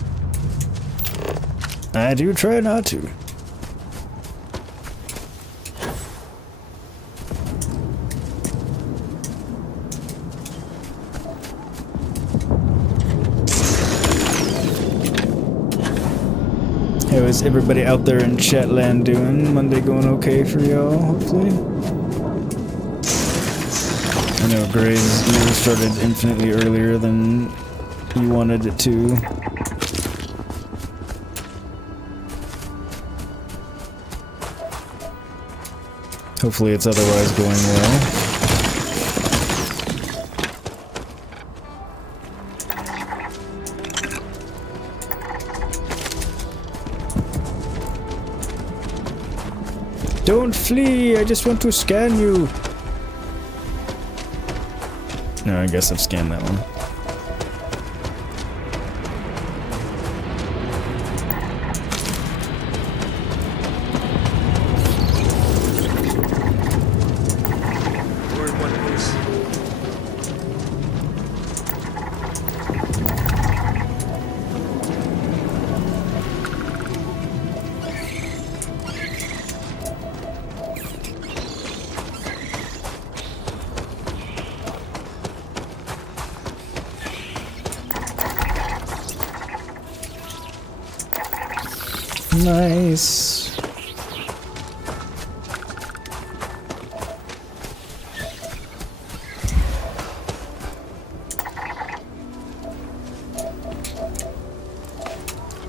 I do try not to. How is everybody out there in Chatland doing? Monday going okay for y'all, hopefully? I know Gray's year started infinitely earlier than you wanted it to. Hopefully it's otherwise going well. Don't flee! I just want to scan you! No, I guess I've scanned that one. Nice.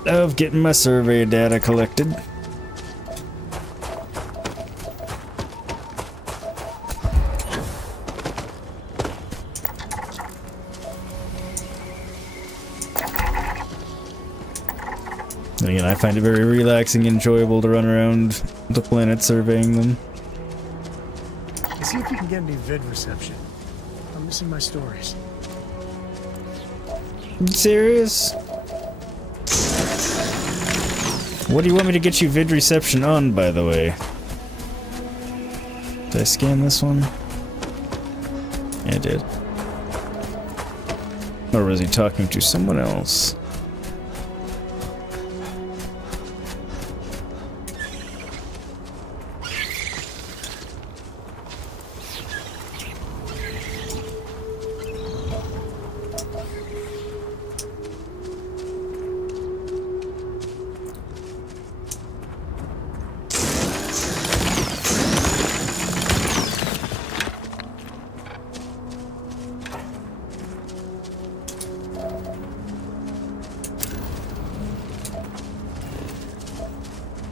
Love getting my survey data collected. Again, I find it very relaxing and enjoyable to run around the planet surveying them. See if you can get any vid reception. I'm missing my stories. Serious? What do you want me to get you vid reception on, by the way? Did I scan this one? Yeah, I did. Or was he talking to someone else?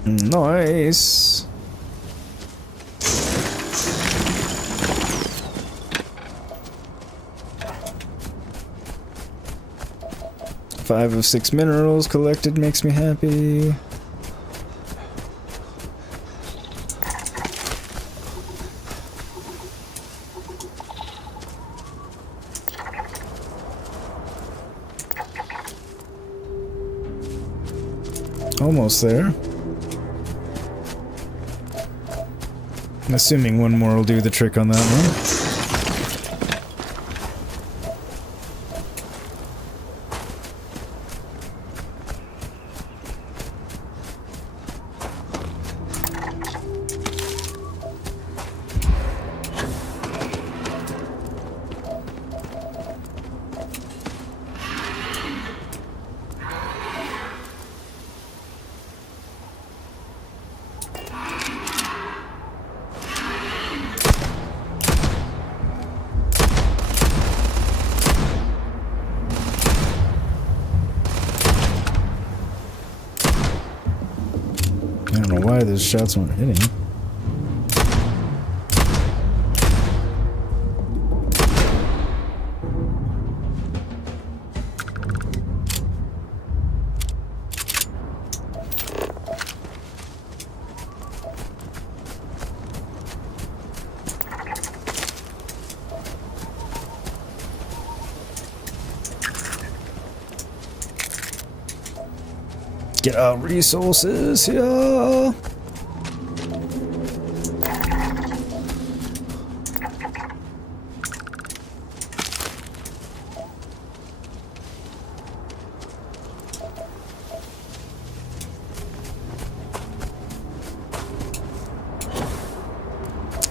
Nice. Five of 6 minerals collected makes me happy. Almost there. I'm assuming one more will do the trick on that one. I don't know why those shots weren't hitting. Get our resources here.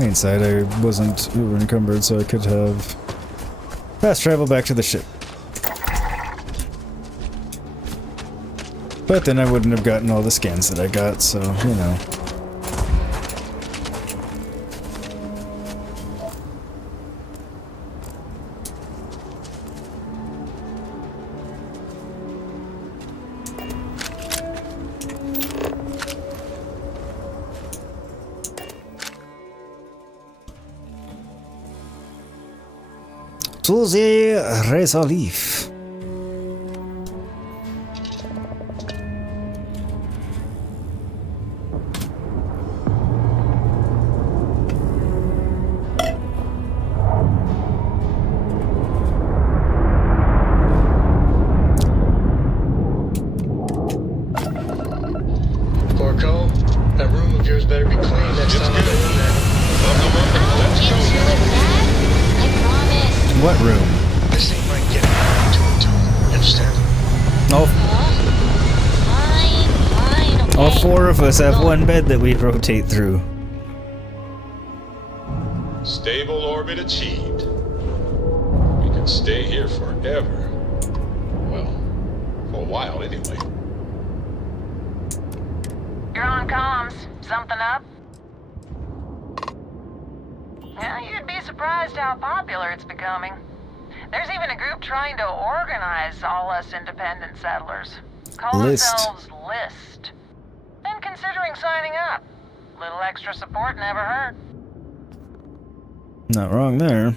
Inside, I wasn't encumbered, so I could have fast travel back to the ship. But then I wouldn't have gotten all the scans that I got, so, you know. Tuesday Resolif. Coe, that room of yours better be clean next time I'm in there. What room? This ain't like getting married to a tomb, you understand? Fine, okay. All four of us have one bed that we rotate through. Stable orbit achieved. We can stay here forever. Well, for a while anyway. You're on comms. Something up? Yeah, you'd be surprised how popular it's becoming. There's even a group trying to organize all us independent settlers. Call themselves List. Been considering signing up. Little extra support never hurt. Not wrong there.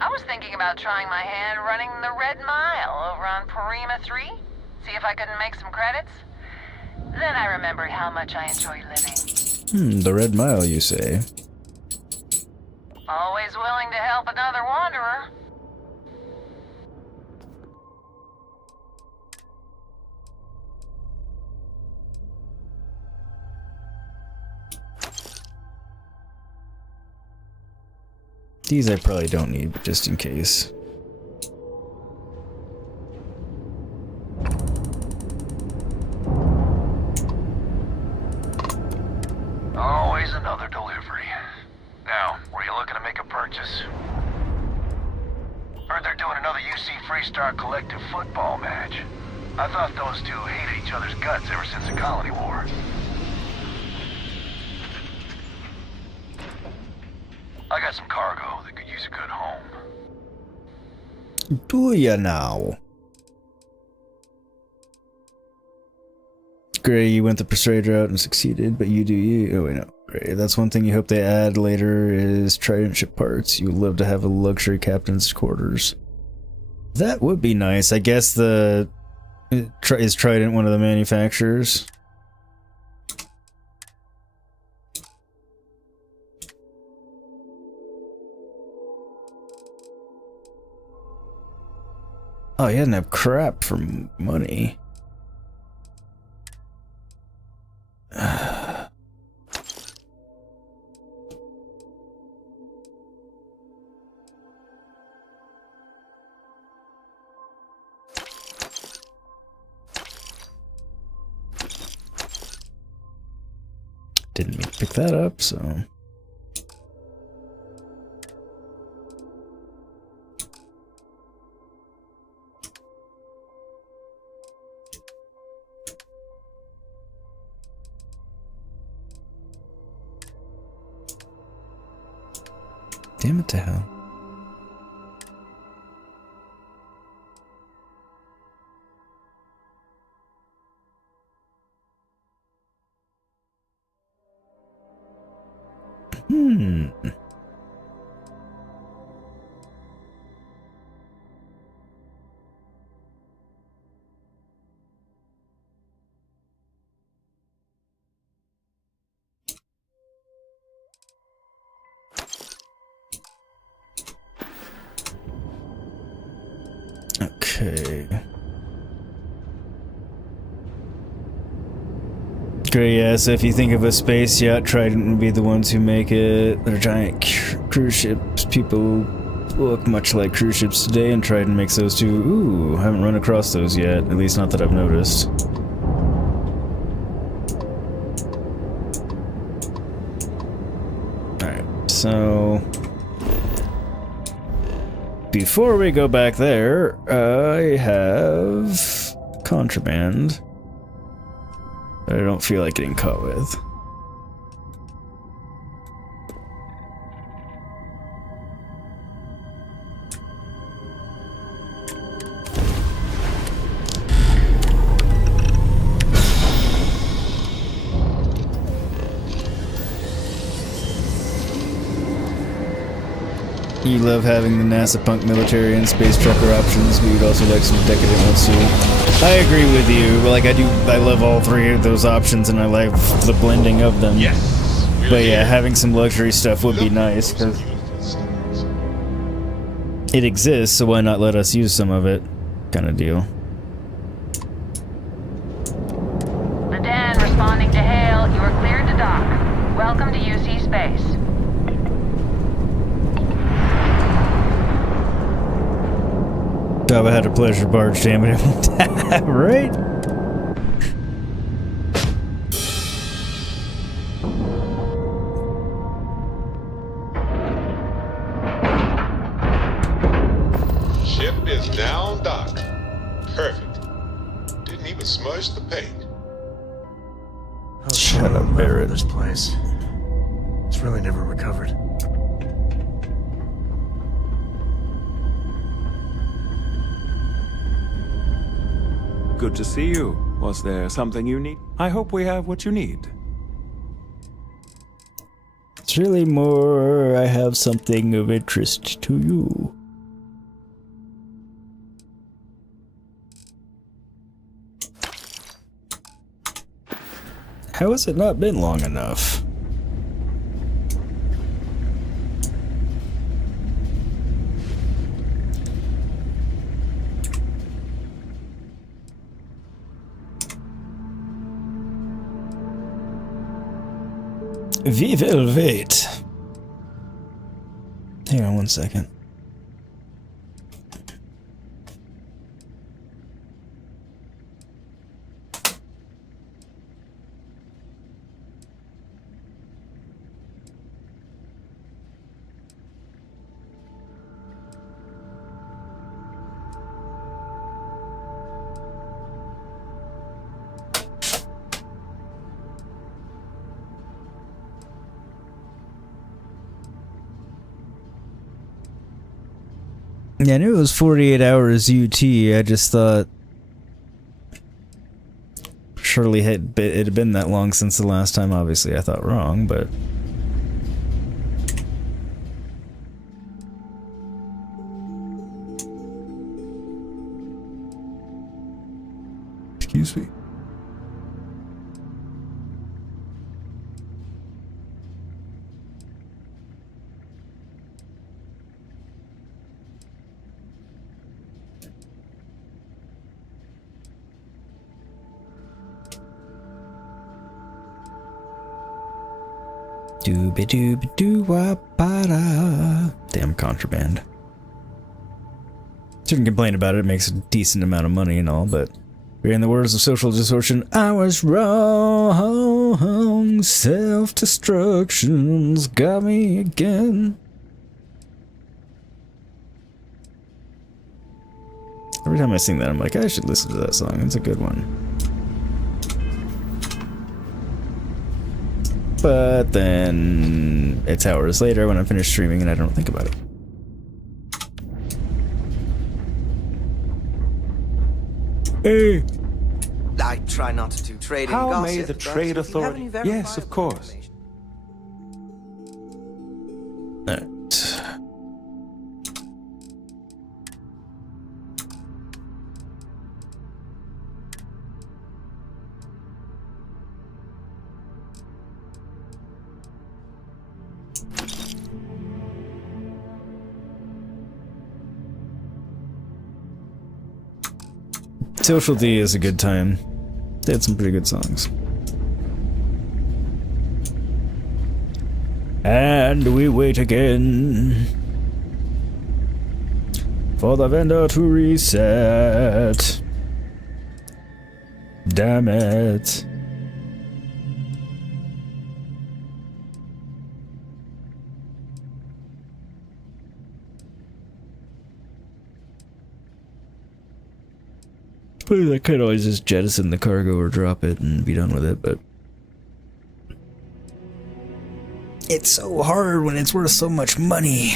I was thinking about trying my hand running the Red Mile over on Prima 3. See if I couldn't make some credits. Then I remembered how much I enjoy living. The Red Mile, you say? Always willing to help another wanderer. These I probably don't need, but just in case. Always another delivery. Now, were you looking to make a purchase? Heard they're doing another UC Freestar Collective football match. I thought those two hated each other's guts ever since the Colony War. I got some cargo that could use a good home. Do ya now? Gray, you went the Persuader route and succeeded, but you do you. Oh, wait, no. Gray, that's one thing you hope they add later is Trident ship parts. You would love to have a luxury captain's quarters. That would be nice. I guess is Trident one of the manufacturers? Oh, he didn't have crap for money. Didn't mean to pick that up, so... Damn it to hell. Okay. Great, yeah, so if you think of a space yacht, Trident would be the ones who make it. They're giant cruise ships. People look much like cruise ships today, and Trident makes those too. Ooh, haven't run across those yet, at least not that I've noticed. Alright, so before we go back there, I have contraband that I don't feel like getting caught with. You love having the NASA punk military and space trucker options, but you'd also like some decadent ones too. I agree with you. Like I love all three of those options, and I like the blending of them. Yes. But yeah, having some luxury stuff would be nice because it exists. So why not let us use some of it? Kind of deal. The Den responding to hail. You are cleared to dock. Welcome to UC space. Java had a pleasure barge jamming him. Right? Ship is now docked. Perfect. Didn't even smudge the paint. Shut up, Barrett. This place. It's really never recovered. Good to see you. Was there something you need? I hope we have what you need. It's really more I have something of interest to you. How has it not been long enough? We will wait. Hang on 1 second. Yeah, I knew it was 48 hours UT. I just thought surely it had been that long since the last time. Obviously, I thought wrong, but excuse me. Dooba-dooba-doo-wah-ba-da. Damn contraband. Shouldn't complain about it. It makes a decent amount of money and all, but in the words of Social Distortion, I was wrong. Self-destruction's got me again. Every time I sing that, I'm like, I should listen to that song. It's a good one. But then it's hours later when I'm finished streaming and I don't think about it. Hey! I try not to trade in How gossip, may the but trade if you have authority... any Yes, of verifiable course. Alright. Social D is a good time. They had some pretty good songs. And we wait again for the vendor to reset. Damn it. But I could always just jettison the cargo or drop it and be done with it, but it's so hard when it's worth so much money.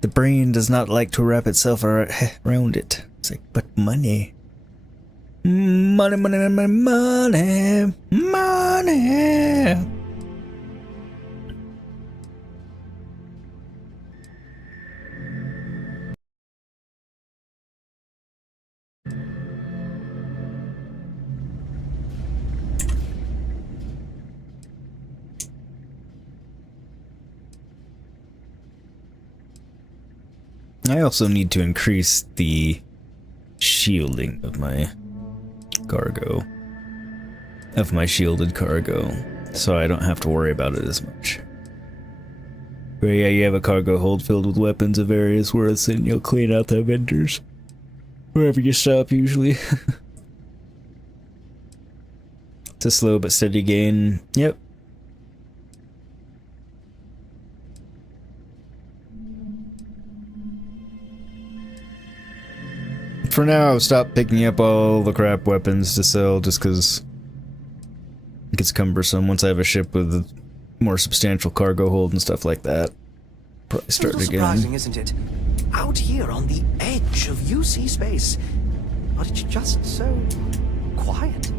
The brain does not like to wrap itself around it. It's like, but money. Money, money, money, money, money. I also need to increase the shielding of my cargo. Of my shielded cargo. So I don't have to worry about it as much. But yeah, you have a cargo hold filled with weapons of various worths and you'll clean out the vendors. Wherever you stop usually. It's a slow but steady gain. Yep. For now, I've stopped picking up all the crap weapons to sell just because it gets cumbersome once I have a ship with a more substantial cargo hold and stuff like that. Probably start again. Surprising, isn't it? Out here on the edge of UC space, but it's just so quiet.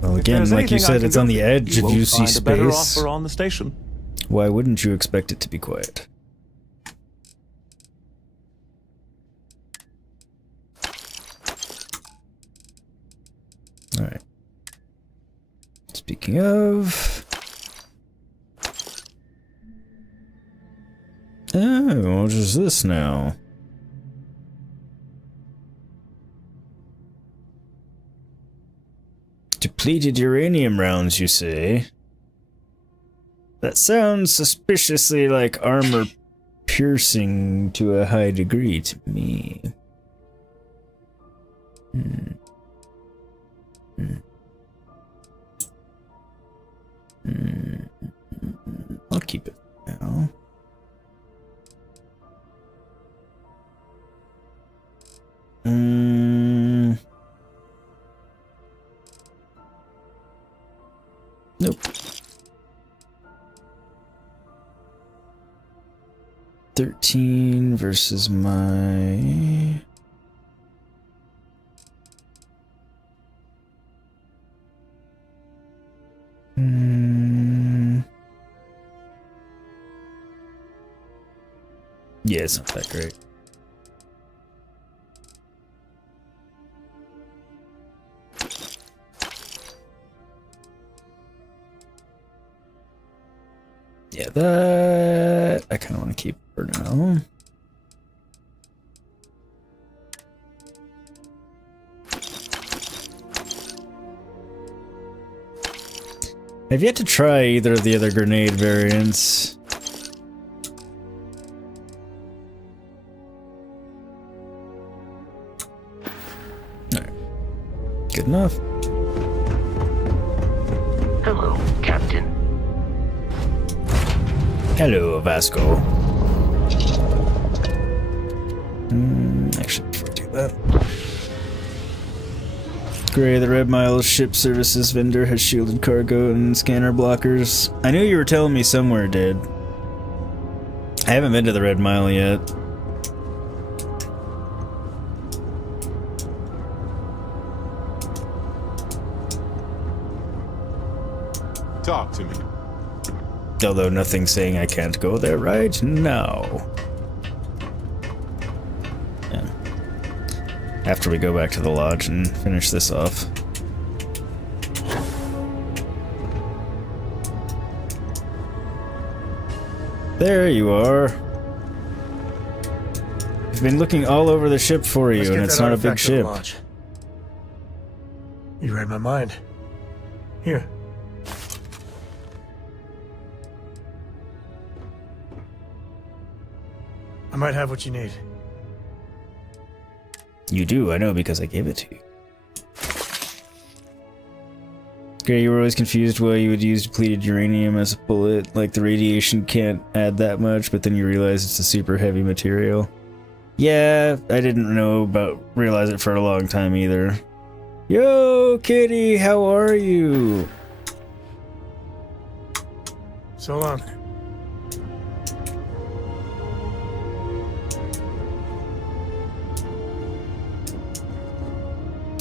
Well, again, like you said, it's on the edge of UC space. Better offer on the station. Why wouldn't you expect it to be quiet? Alright. Speaking of... Oh, what is this now? Depleted uranium rounds, you say? That sounds suspiciously like armor piercing to a high degree to me. I'll keep it now. Nope. 13 versus my... Yeah, it's not that great. Yeah, that I kind of want to keep for now. I've yet to try either of the other grenade variants. Alright. Good enough. Hello, Captain. Hello, Vasco. Actually, before I do that. Gray, the Red Mile ship services vendor has shielded cargo and scanner blockers. I knew you were telling me somewhere, dude. I haven't been to the Red Mile yet. Talk to me. Although nothing's saying I can't go there right now. Yeah. After we go back to the lodge and finish this off. There you are. I've been looking all over the ship for you, and it's not a big ship. You read my mind. Here. I might have what you need. You do, I know, because I gave it to you. Okay, you were always confused why you would use depleted uranium as a bullet. Like, the radiation can't add that much, but then you realize it's a super heavy material. Yeah, I didn't realize it for a long time either. Yo, Kitty, how are you? So long.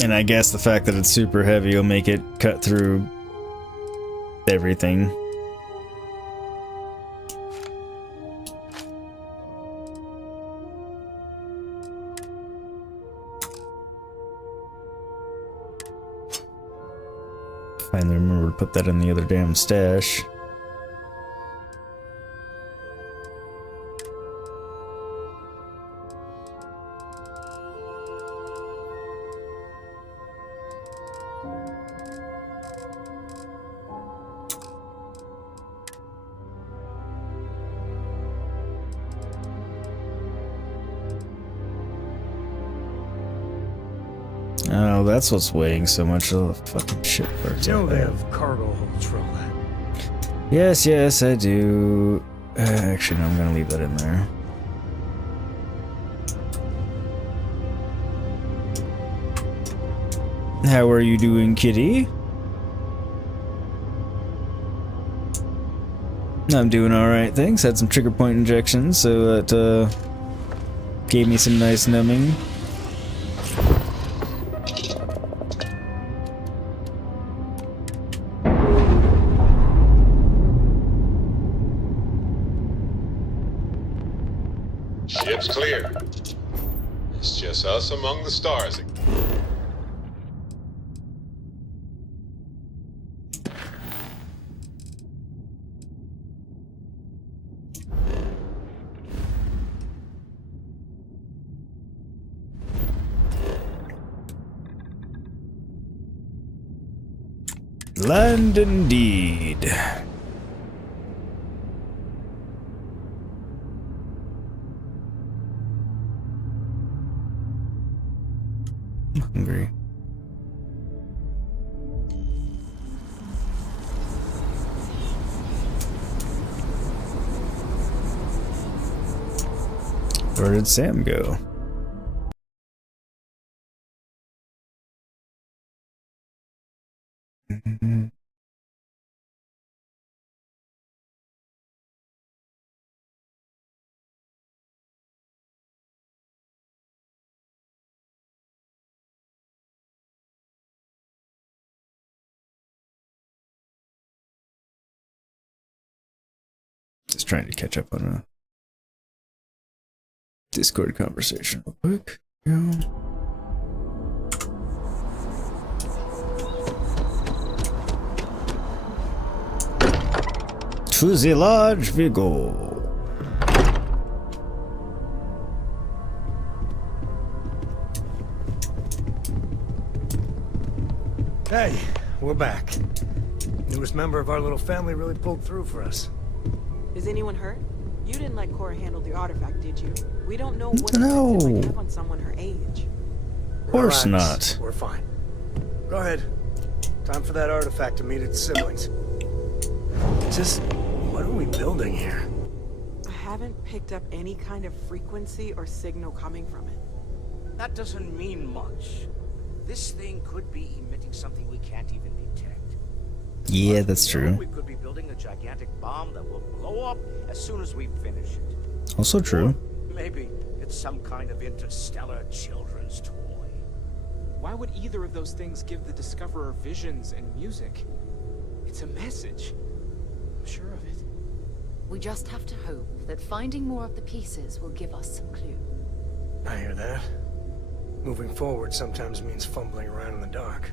And I guess the fact that it's super heavy will make it cut through everything. Finally remember to put that in the other damn stash. Oh, that's what's weighing so much of the fucking shit parts. You know they have cargo holds for all that. Yes, yes, I do. Actually, no, I'm gonna leave that in there. How are you doing, kitty? I'm doing alright, thanks. Had some trigger point injections, so that gave me some nice numbing. Ship's clear. It's just us among the stars. Land indeed. I'm hungry. Where did Sam go? Just trying to catch up on a Discord conversation real quick. Yeah. To the lodge we go. Hey, we're back. Newest member of our little family really pulled through for us. Is anyone hurt? You didn't let Cora handle the artifact, did you? We don't know what effects it might have on someone her age. Of course not. We're fine. Go ahead. Time for that artifact to meet its siblings. Just, what are we building here? I haven't picked up any kind of frequency or signal coming from it. That doesn't mean much. This thing could be emitting something we can't even detect. Yeah, that's true. We could be building a gigantic bomb that will blow up as soon as we finish it. Also true. Or maybe it's some kind of interstellar children's toy. Why would either of those things give the Discoverer visions and music? It's a message. I'm sure of it. We just have to hope that finding more of the pieces will give us some clue. I hear that. Moving forward sometimes means fumbling around in the dark.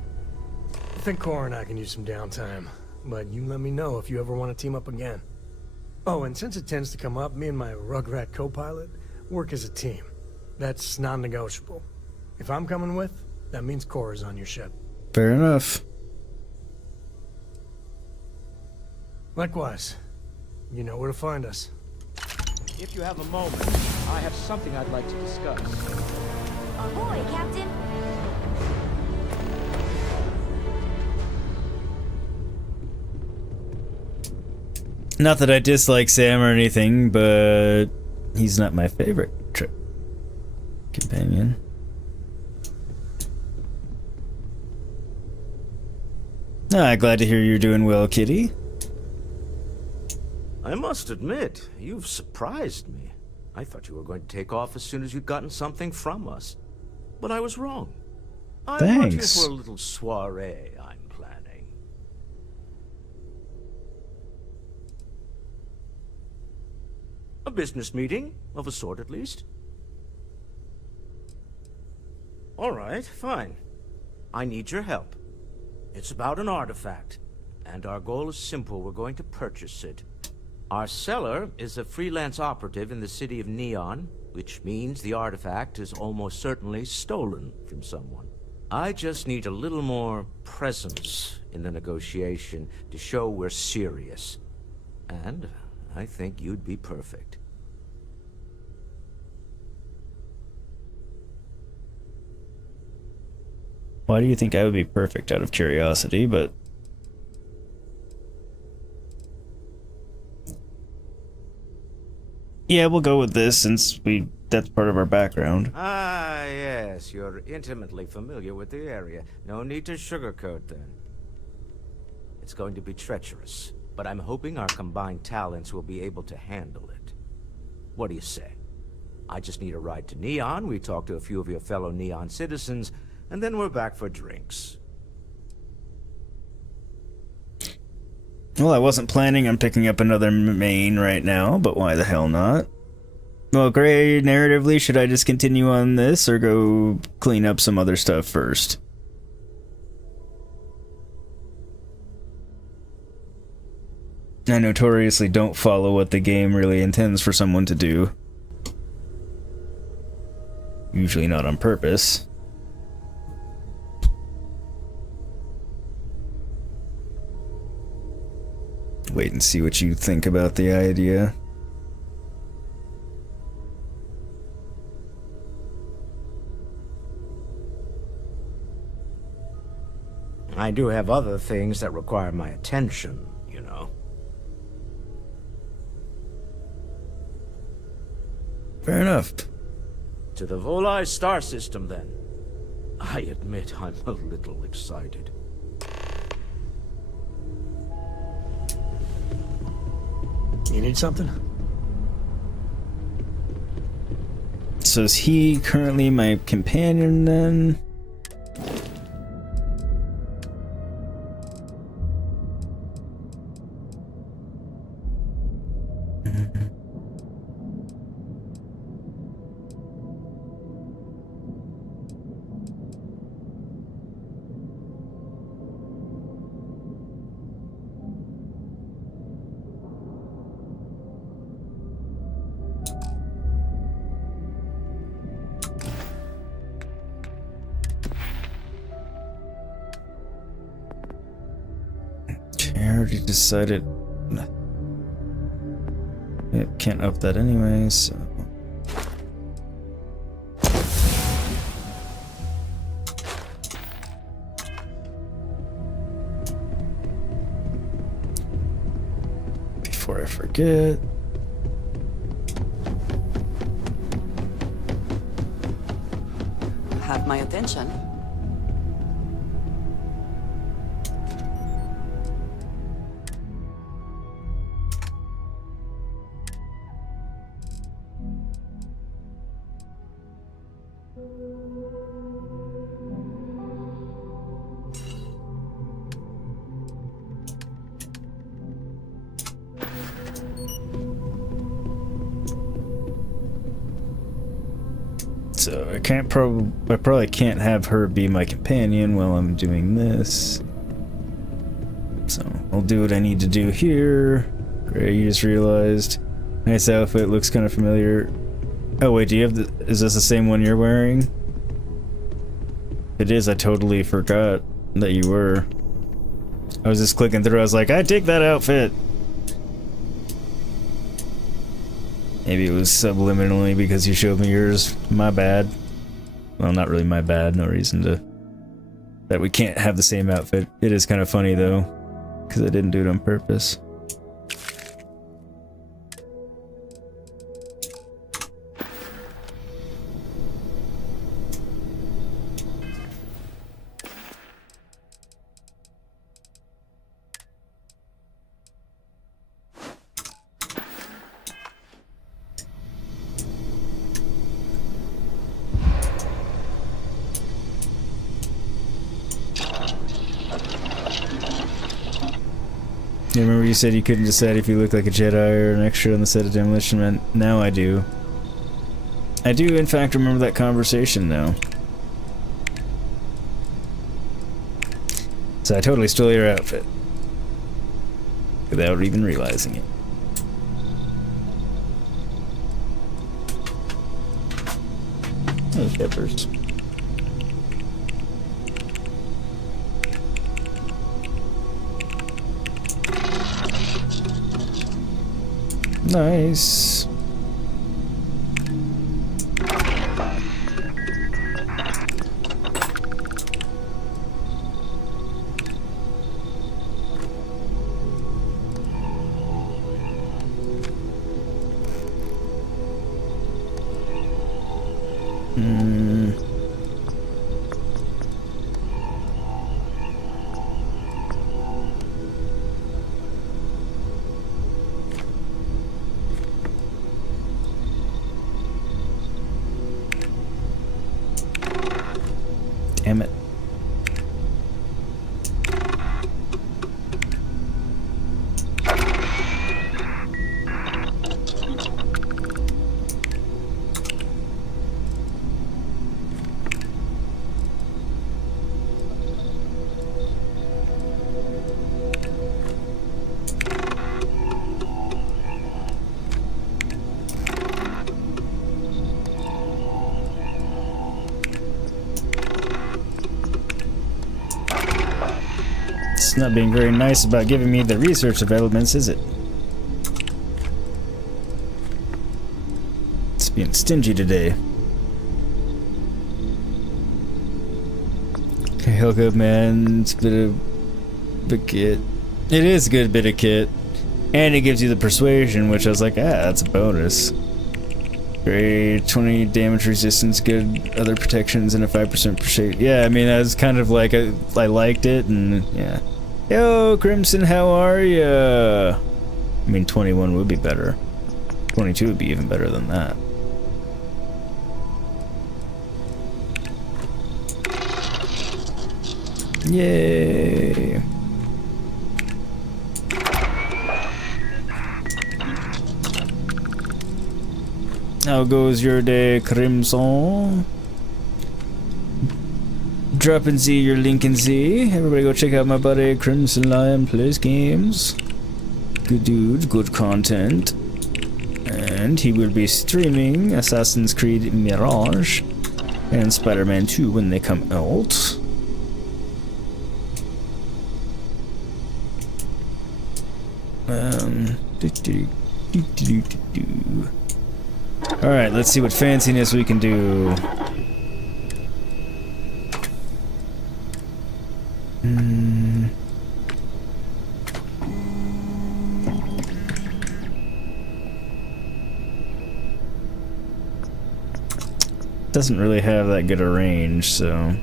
I think Cora and I can use some downtime, but you let me know if you ever want to team up again. Oh, and since it tends to come up, me and my Rugrat co-pilot work as a team. That's non-negotiable. If I'm coming with, that means Cora's on your ship. Fair enough. Likewise. You know where to find us. If you have a moment, I have something I'd like to discuss. Ahoy, Captain! Not that I dislike Sam or anything, but he's not my favorite companion. Ah, glad to hear you're doing well, kitty. I must admit, you've surprised me. I thought you were going to take off as soon as you'd gotten something from us. But I was wrong. I want you for a little soiree I'm planning. A business meeting, of a sort at least. All right, fine. I need your help. It's about an artifact, and our goal is simple. We're going to purchase it. Our seller is a freelance operative in the city of Neon, which means the artifact is almost certainly stolen from someone. I just need a little more presence in the negotiation to show we're serious. And I think you'd be perfect. Why do you think I would be perfect, out of curiosity, but... yeah, we'll go with this since that's part of our background. Ah, yes, you're intimately familiar with the area. No need to sugarcoat then. It's going to be treacherous, but I'm hoping our combined talents will be able to handle it. What do you say? I just need a ride to Neon, we talk to a few of your fellow Neon citizens, and then we're back for drinks. Well, I wasn't planning on picking up another main right now, but why the hell not? Well, Gray, narratively, should I just continue on this or go clean up some other stuff first? I notoriously don't follow what the game really intends for someone to do. Usually not on purpose. Wait and see what you think about the idea. I do have other things that require my attention, you know. Fair enough. To the Volai star system, then. I admit I'm a little excited. You need something? So is he currently my companion then? Decided it can't up that anyway, so before I forget, have my attention. so I probably can't have her be my companion while I'm doing this. So I'll do what I need to do here. Great, you just realized. Nice outfit, looks kind of familiar. Oh wait, do you have is this the same one you're wearing? It is, I totally forgot that you were. I was just clicking through, I was like, I take that outfit! Maybe it was subliminally because you showed me yours. My bad. Well, not really my bad, no reason to... that we can't have the same outfit. It is kind of funny though, because I didn't do it on purpose. Remember you said you couldn't decide if you looked like a Jedi or an extra on the set of Demolition Man? Now I do. I do, in fact, remember that conversation now. So I totally stole your outfit. Without even realizing it. Those peppers. Nice. Damn it. It's not being very nice about giving me the research developments, is it? It's being stingy today. Okay, hell good, man. It's a bit of kit. It is a good bit of kit. And it gives you the persuasion, which I was like, that's a bonus. Great, 20 damage resistance, good other protections, and a 5% persuasion. Yeah, I mean, that's kind of like, I liked it, and yeah. Yo, Crimson, how are ya? I mean, 21 would be better. 22 would be even better than that. Yay. How goes your day, Crimson? Drop and see your link and see. Everybody go check out my buddy Crimson Lion plays games. Good dude, good content. And he will be streaming Assassin's Creed Mirage and Spider-Man 2 when they come out. Alright, let's see what fanciness we can do. Doesn't really have that good a range, so...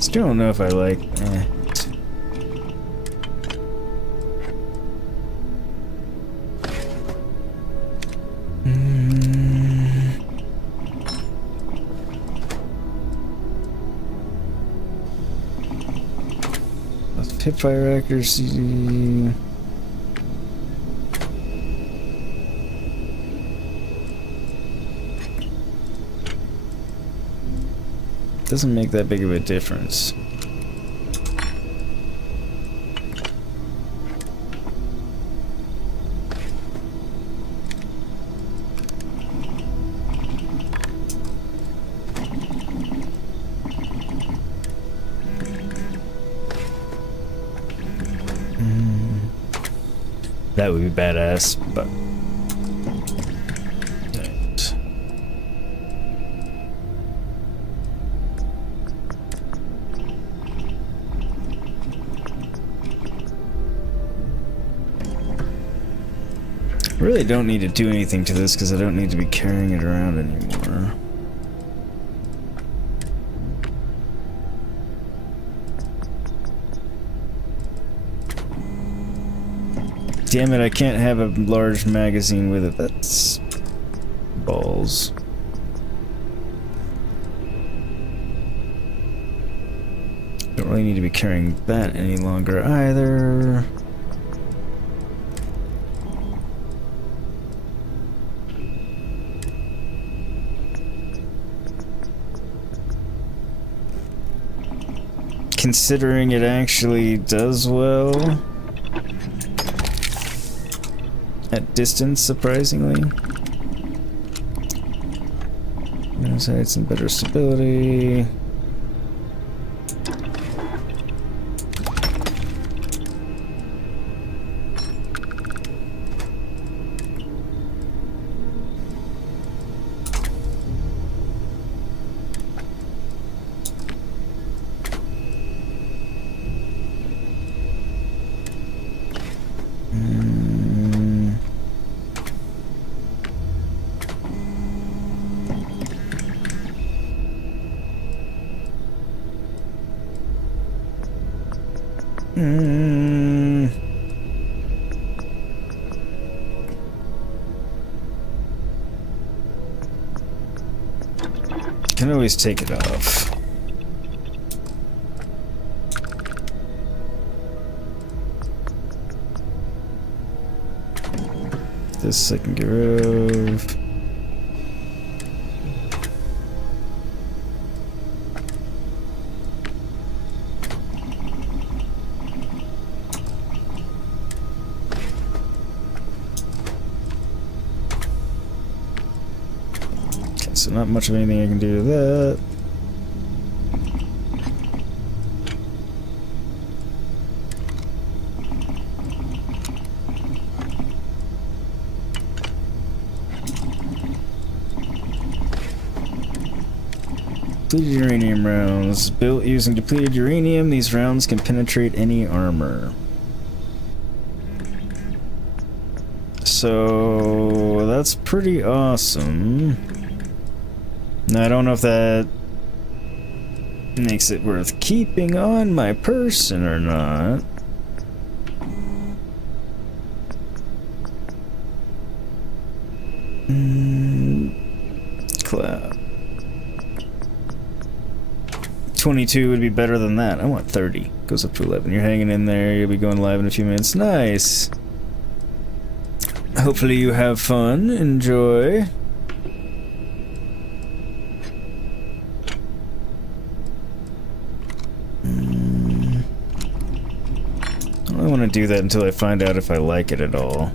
Still don't know if I like. Hipfire accuracy. Doesn't make that big of a difference. That would be badass, but... really don't need to do anything to this because I don't need to be carrying it around anymore. Damn it, I can't have a large magazine with it. That's balls. Don't really need to be carrying that any longer either. Considering it actually does well at distance, surprisingly. It's had some better stability. Can always take it off. This I can get rid of. So not much of anything I can do to that. Depleted uranium rounds. Built using depleted uranium, these rounds can penetrate any armor. So that's pretty awesome. Now, I don't know if that makes it worth keeping on my person or not. Cloud. 22 would be better than that. I want 30. Goes up to 11. You're hanging in there. You'll be going live in a few minutes. Nice. Hopefully you have fun. Enjoy. I don't want to do that until I find out if I like it at all.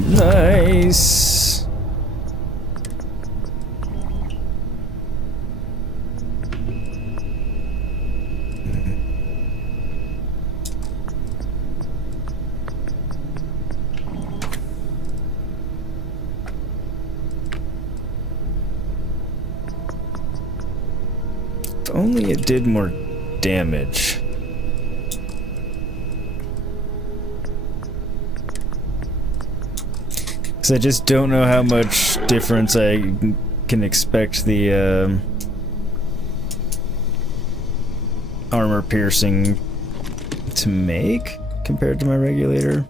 Nice. If only it did more damage. Because I just don't know how much difference I can expect the armor piercing to make compared to my regulator.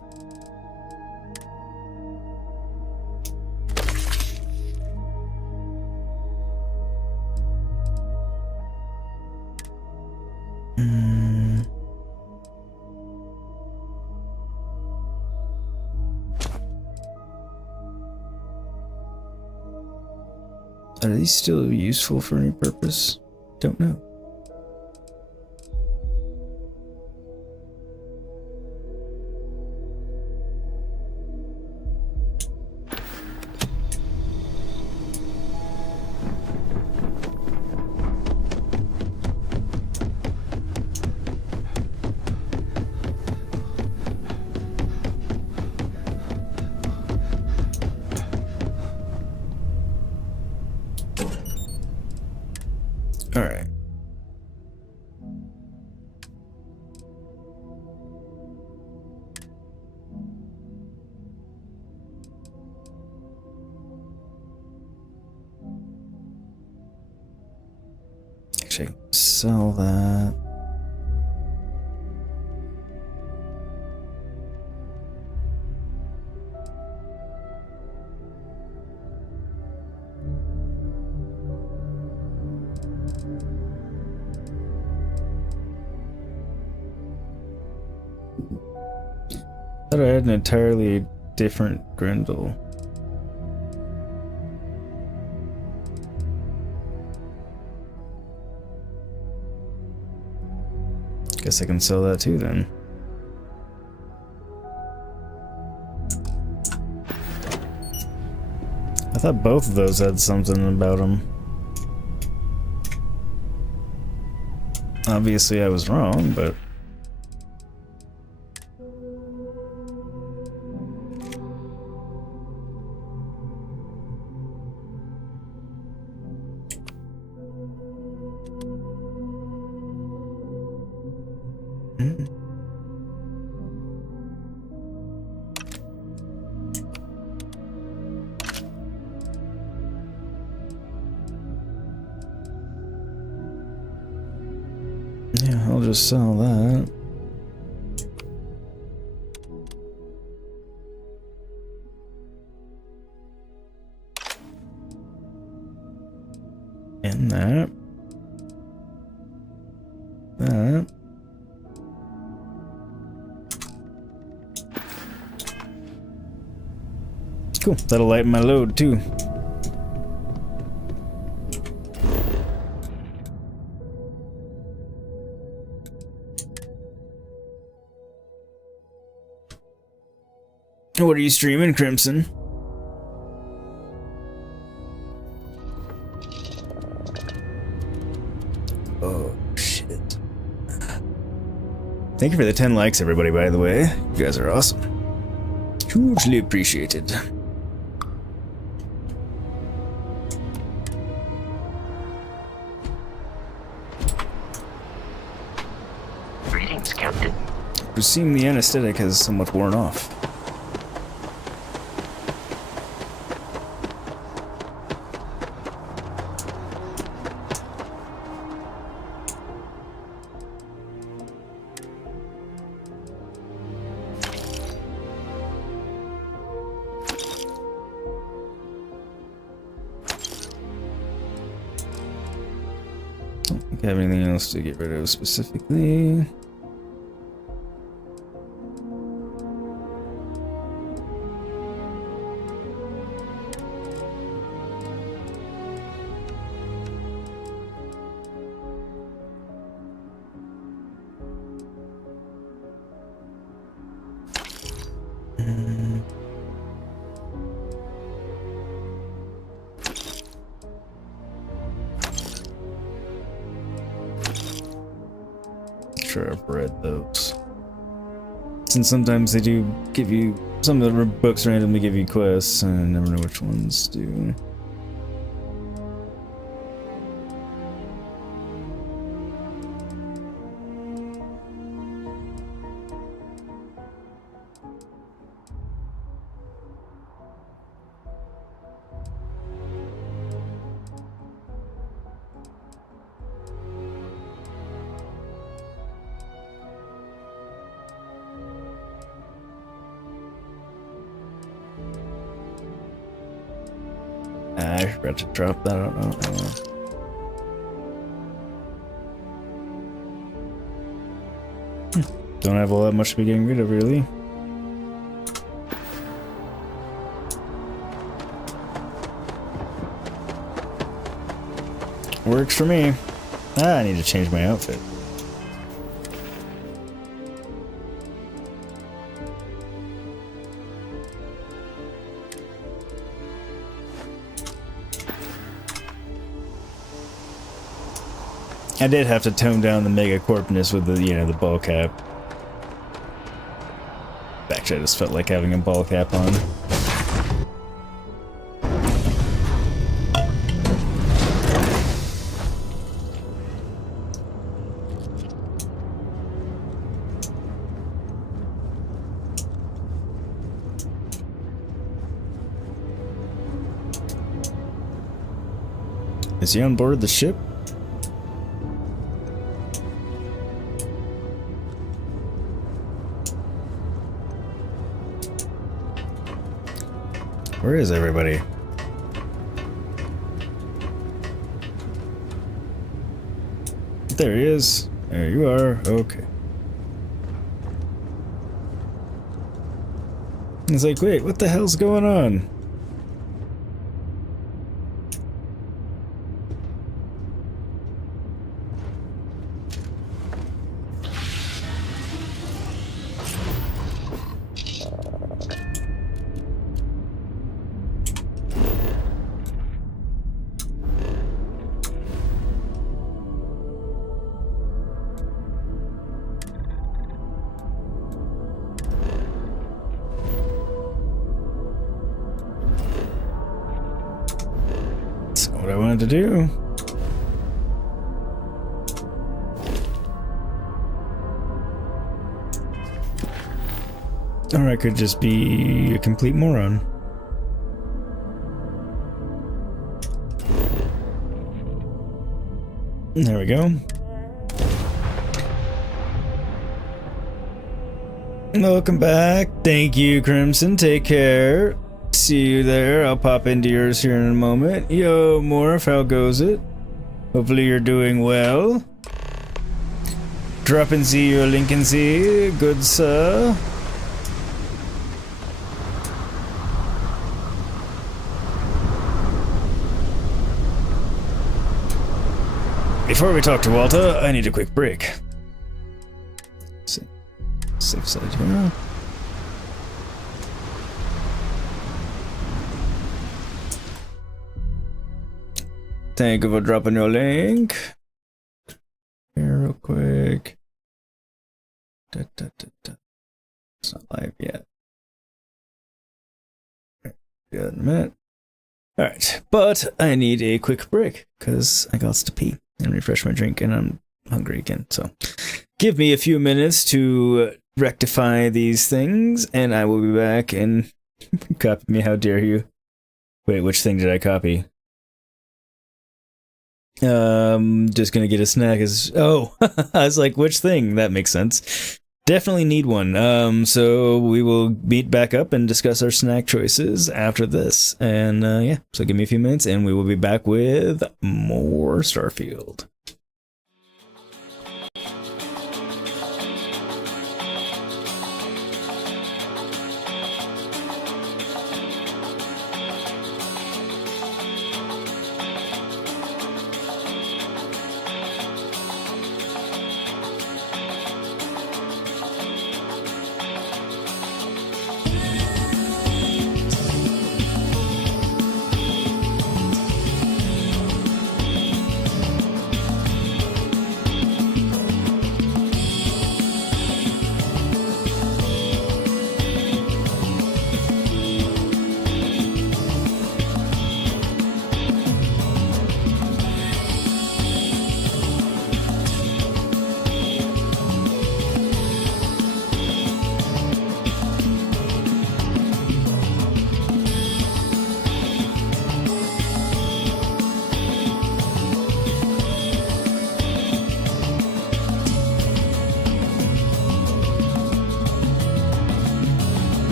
Are these still useful for any purpose? Don't know. Actually, sell that. I thought I had an entirely different Grendel. Guess I can sell that too then. I thought both of those had something about them. Obviously I was wrong, but... yeah, I'll just sell that. And that. That. Cool, that'll lighten my load too. What are you streaming, Crimson? Oh, shit. Thank you for the 10 likes, everybody, by the way. You guys are awesome. Hugely appreciated. Greetings, Captain. Presume the anesthetic has somewhat worn off. Have anything else to get rid of specifically? Sure, I've read those. Since sometimes they do give you, some of the books randomly give you quests, and I never know which ones do. I forgot to drop that. I don't know. Don't have all that much to be getting rid of, really. Works for me. I need to change my outfit. I did have to tone down the mega corpness with the, you know, the ball cap. Actually, I just felt like having a ball cap on. Is he on board the ship? Where is everybody? There he is. There you are. Okay. It's like, wait, what the hell's going on? What I wanted to do. Or I could just be a complete moron. There we go. Welcome back. Thank you, Crimson. Take care. See you there. I'll pop into yours here in a moment. Yo, Morph, how goes it? Hopefully you're doing well. Drop and see your Lincoln Z, good sir. Before we talk to Walter, I need a quick break. Safe side here. Thank you for dropping your link. Here, real quick. It's not live yet. Good in a minute. Alright, but I need a quick break because I got to pee and refresh my drink and I'm hungry again. So give me a few minutes to rectify these things and I will be back. And copy me, how dare you? Wait, which thing did I copy? Just gonna get a snack. Oh, I was like, which thing? That makes sense. Definitely need one. So we will meet back up and discuss our snack choices after this. And yeah, so give me a few minutes and we will be back with more Starfield.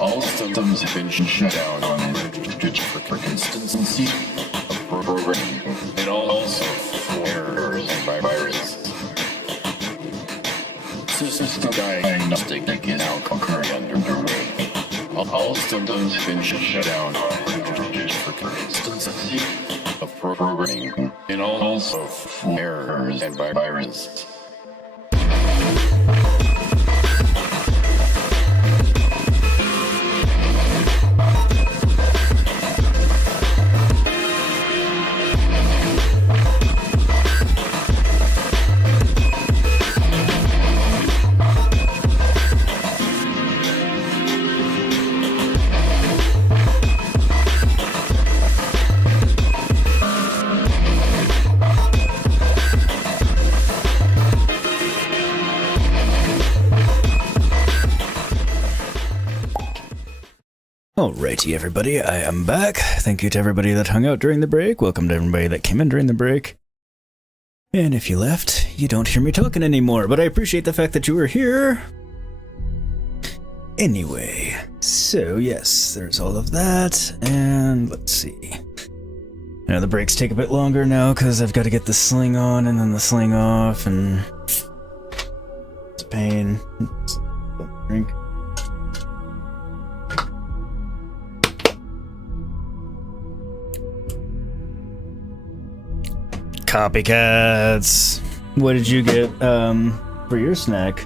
All systems have been shut down on for consistency of programming and also for errors and viruses. System diagnostic is now concurrently underway. All systems have been shut down for consistency of programming and also for errors and viruses. Alrighty, everybody, I am back. Thank you to everybody that hung out during the break. Welcome to everybody that came in during the break. And if you left, you don't hear me talking anymore, but I appreciate the fact that you were here. Anyway, so yes, there's all of that, and let's see. Now the breaks take a bit longer now because I've got to get the sling on and then the sling off, and it's a pain. Drink. Copycats! What did you get, for your snack?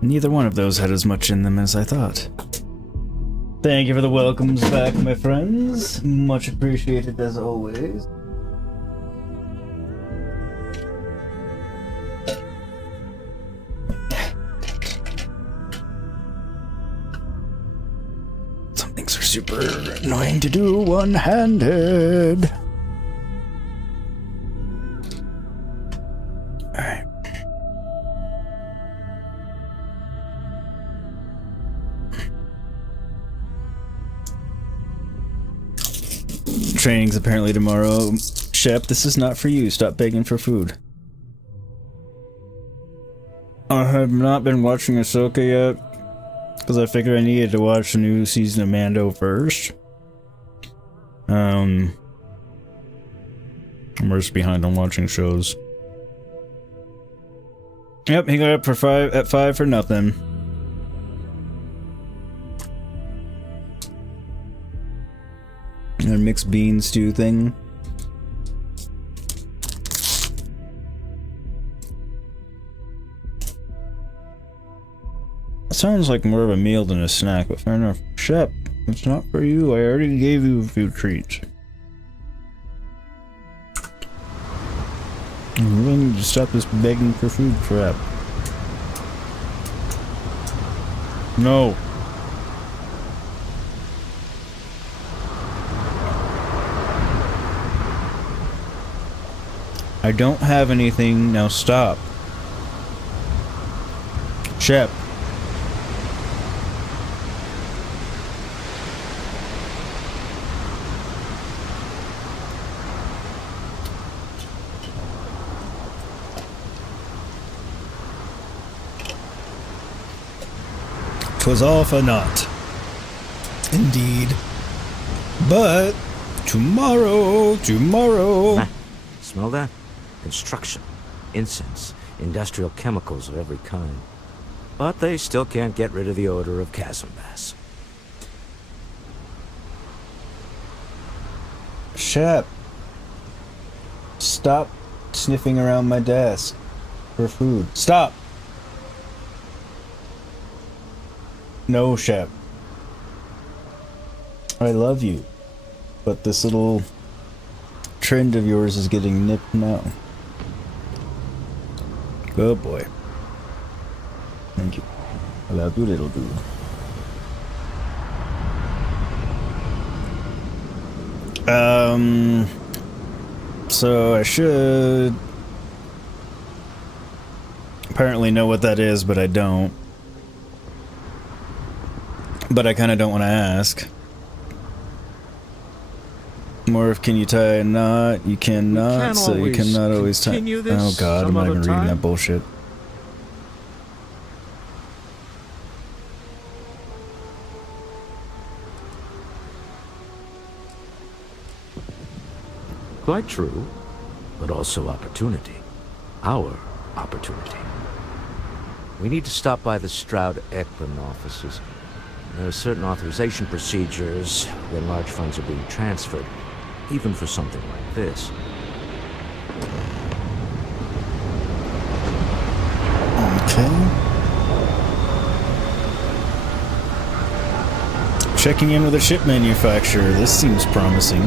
Neither one of those had as much in them as I thought. Thank you for the welcomes back, my friends. Much appreciated as always. Things are super annoying to do one-handed. Alright. Training's apparently tomorrow. Shep, this is not for you. Stop begging for food. I have not been watching Ahsoka yet. Because I figured I needed to watch the new season of Mando first. I'm just behind on watching shows. Yep, he got up for at 5 for nothing. Their mixed bean stew thing. Sounds like more of a meal than a snack, but fair enough. Shep, it's not for you. I already gave you a few treats. You really need to stop this begging for food crap. No. I don't have anything. Now stop. Shep. Was all for naught. Indeed. But tomorrow. Smell that? Construction, incense, industrial chemicals of every kind. But they still can't get rid of the odor of chasm bass. Shep. Stop sniffing around my desk for food. Stop! No, Shep. I love you. But this little trend of yours is getting nipped now. Good boy. Thank you. I love you, little dude. So I should apparently know what that is, but I don't. But I kind of don't want to ask. Morph, can you tie a knot? You cannot, so you cannot always tie. Oh god, I'm not even reading that bullshit. Quite true, but also opportunity. Our opportunity. We need to stop by the Stroud-Ekman offices. There are certain authorization procedures when large funds are being transferred, even for something like this. Okay. Checking in with a ship manufacturer. This seems promising.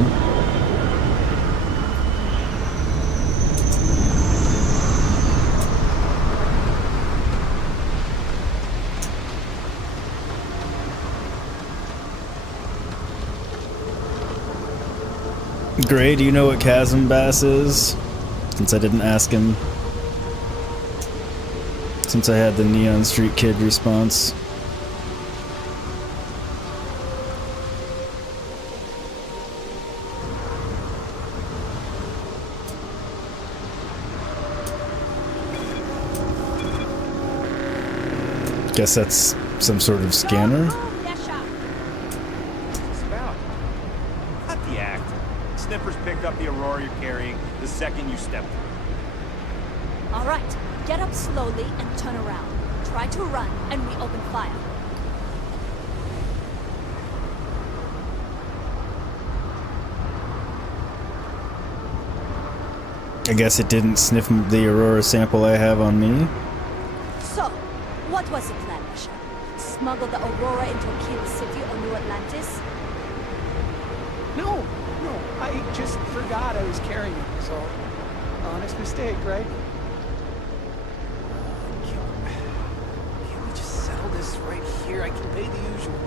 Gray, do you know what Chasm Bass is? Since I didn't ask him. Since I had the Neon Street Kid response. Guess that's some sort of scanner. Sniffers picked up the Aurora you're carrying the second you stepped through. All right, get up slowly and turn around. Try to run, and we open fire. I guess it didn't sniff the Aurora sample I have on me. So, what was the plan, Misha? Smuggle the Aurora into Aquila City or New Atlantis? No, I just forgot I was carrying it, so honest mistake, right? Can't we just settle this right here? I can pay the usual.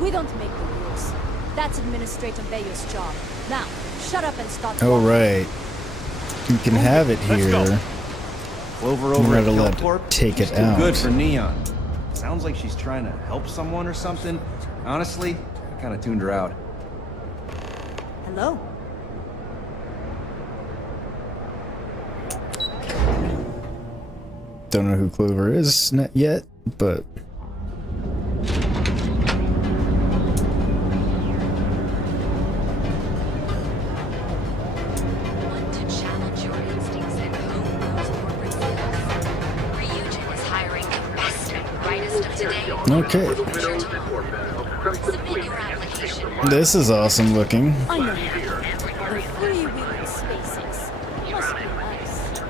We don't make the rules. That's Administrator Bayo's job. Now, shut up and start. Oh right, you can have it here. Clover over at Killcorp, take it out. Good for Neon. Sounds like she's trying to help someone or something. Honestly, I kind of tuned her out. Hello. Don't know who Clover is yet, but Want to challenge your instincts and hone those corporate skills? Ryujin is hiring the best and brightest of today. okay. Submit your application. This is awesome looking. I know. The free-wheeling SpaceX must be nice.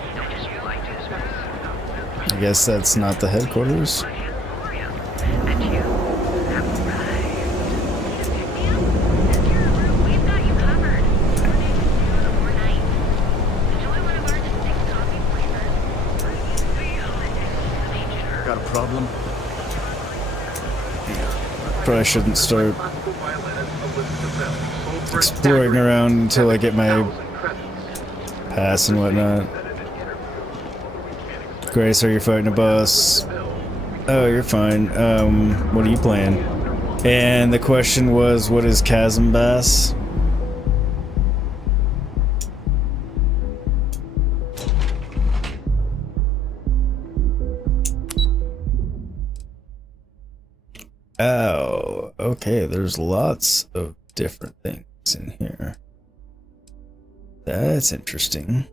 I guess that's not the headquarters. Got a problem? Probably shouldn't start exploring around until I get my pass and whatnot. Grace, are you fighting a boss? Oh, you're fine. What are you playing? And the question was, what is Chasm Bass? Oh, okay, there's lots of different things in here. That's interesting.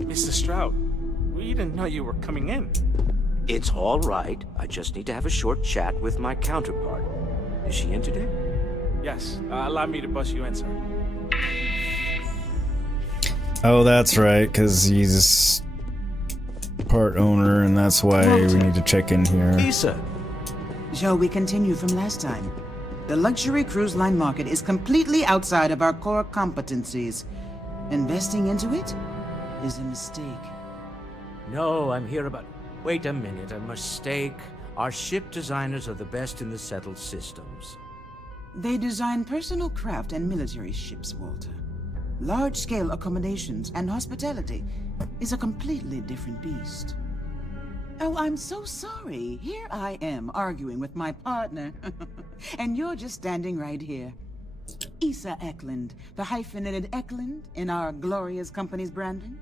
Mr. Stroud, we didn't know you were coming in. It's all right. I just need to have a short chat with my counterpart. Is she in today? Yes, allow me to bust you in, sir. Oh, that's right, because he's part owner, and that's why we need to check in here. Lisa! Shall we continue from last time? The luxury cruise line market is completely outside of our core competencies. Investing into it is a mistake. No, I'm here about... Wait a minute, a mistake. Our ship designers are the best in the settled systems. They design personal craft and military ships, Walter. Large-scale accommodations and hospitality is a completely different beast. Oh, I'm so sorry. Here I am arguing with my partner. And you're just standing right here. Issa Eklund, the hyphenated Eklund in our glorious company's branding.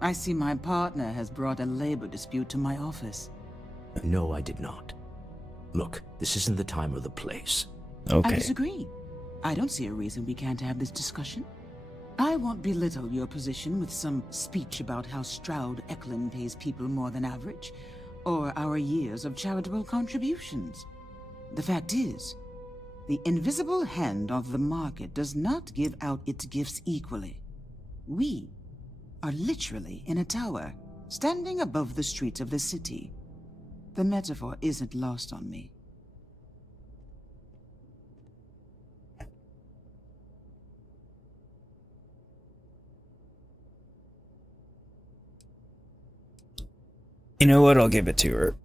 I see my partner has brought a labor dispute to my office. No, I did not. Look, this isn't the time or the place. I disagree. I don't see a reason we can't have this discussion. I won't belittle your position with some speech about how Stroud Eklund pays people more than average, or our years of charitable contributions. The fact is, the invisible hand of the market does not give out its gifts equally. We are literally in a tower, standing above the streets of the city. The metaphor isn't lost on me. You know what? I'll give it to her.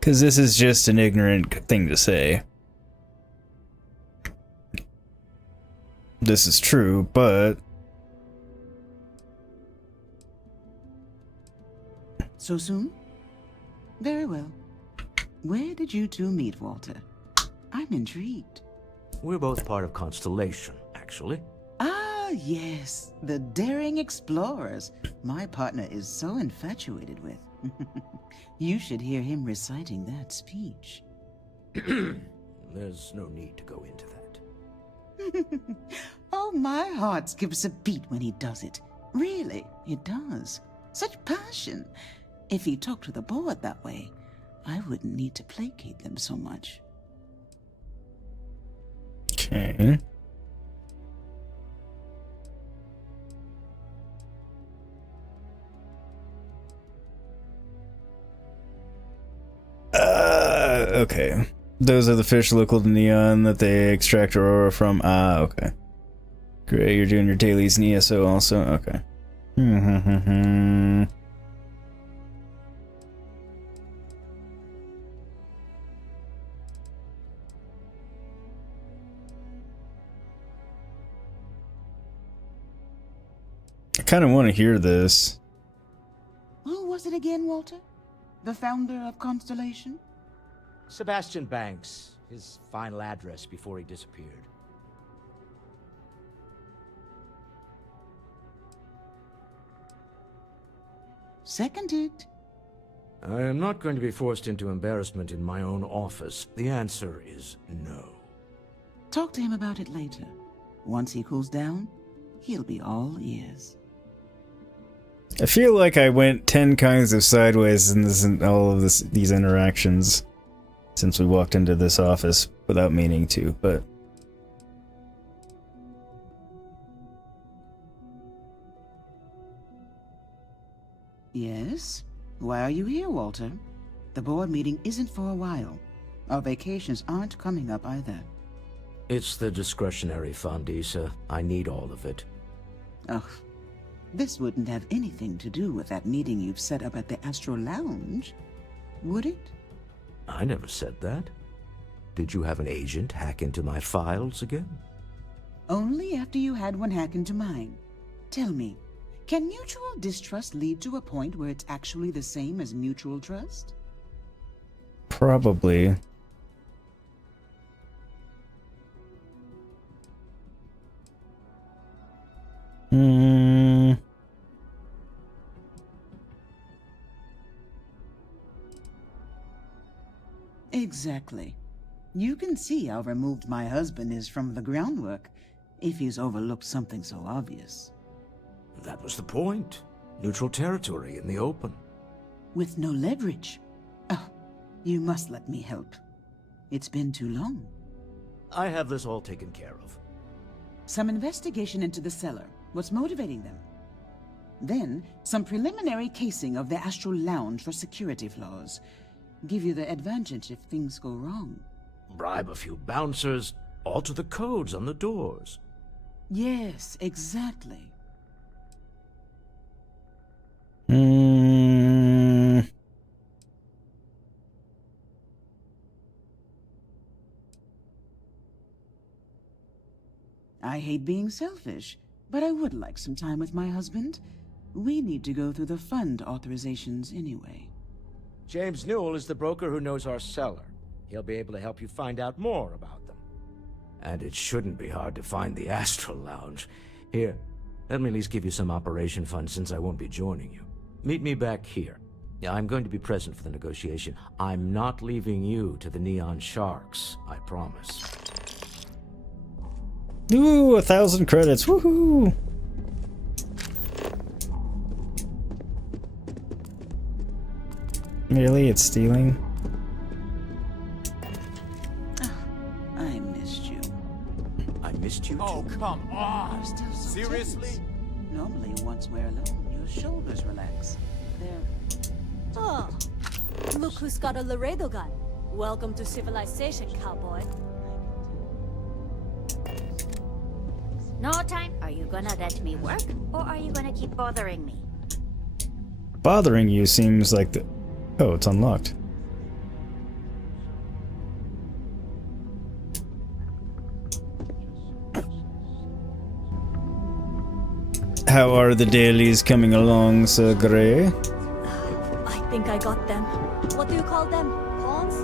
Because this is just an ignorant thing to say. This is true, but... So soon? Very well. Where did you two meet, Walter? I'm intrigued. We're both part of Constellation, actually. Ah, yes. The daring explorers. My partner is so infatuated with. You should hear him reciting that speech. There's no need to go into that. Oh, my heart skips a beat when he does it. Really, it does. Such passion. If he talked to the board that way, I wouldn't need to placate them so much. Okay. Okay. Those are the fish local to Neon that they extract Aurora from. Ah, okay. Great, you're doing your dailies in ESO also? Okay. I kind of want to hear this. Who was it again, Walter? The founder of Constellation? Sebastian Banks, his final address before he disappeared. Seconded. I am not going to be forced into embarrassment in my own office. The answer is no. Talk to him about it later. Once he cools down, he'll be all ears. I feel like I went 10 kinds of sideways in all of these interactions since we walked into this office without meaning to, but... Yes? Why are you here, Walter? The board meeting isn't for a while. Our vacations aren't coming up either. It's the discretionary fund, Issa. I need all of it. Ugh. This wouldn't have anything to do with that meeting you've set up at the Astro Lounge, would it? I never said that. Did you have an agent hack into my files again? Only after you had one hack into mine. Tell me, can mutual distrust lead to a point where it's actually the same as mutual trust? Probably. Exactly. You can see how removed my husband is from the groundwork, if he's overlooked something so obvious. That was the point. Neutral territory in the open. With no leverage. Oh, you must let me help. It's been too long. I have this all taken care of. Some investigation into the cellar. What's motivating them? Then, some preliminary casing of the Astral Lounge for security flaws. Give you the advantage if things go wrong. Bribe a few bouncers, alter the codes on the doors. Yes, exactly. I hate being selfish, but I would like some time with my husband. We need to go through the fund authorizations anyway. James Newell is the broker who knows our seller. He'll be able to help you find out more about them. And it shouldn't be hard to find the Astral Lounge. Here, let me at least give you some operation funds since I won't be joining you. Meet me back here. Yeah, I'm going to be present for the negotiation. I'm not leaving you to the Neon Sharks, I promise. Ooh, 1,000 credits. Woohoo! Really? It's stealing? I missed you. I missed you too. Oh, come on! Still so Seriously? tense. Normally, once we're alone, your shoulders relax. They're... Oh, look who's got a Laredo gun. Welcome to civilization, cowboy. No time. Are you gonna let me work, or are you gonna keep bothering me? Bothering you seems like the... Oh, it's unlocked. How are the dailies coming along, Sir Grey? I think I got them. What do you call them? Pawns?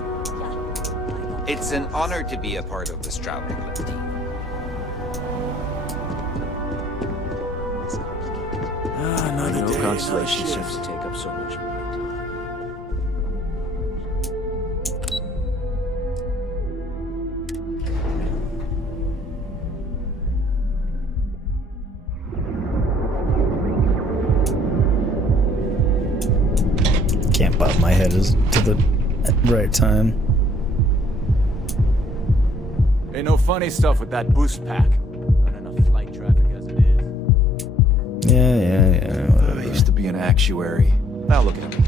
Yeah. It's an honor to be a part of the Stroud Eklund team. Another day. Constellation seems to take up so much of my time. Can't bob my head to the right time. Ain't no funny stuff with that boost pack. Not enough flight traffic as it is. Yeah, whatever. I used to be an actuary. Now look at me.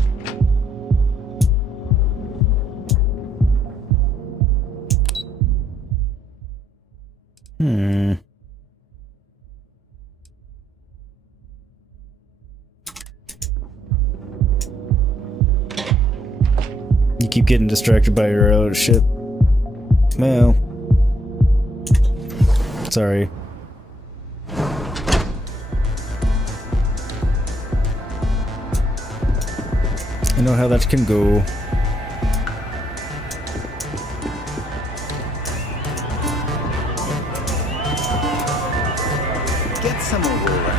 You keep getting distracted by your own ship. Well, sorry. I know how that can go. Get some Aurora.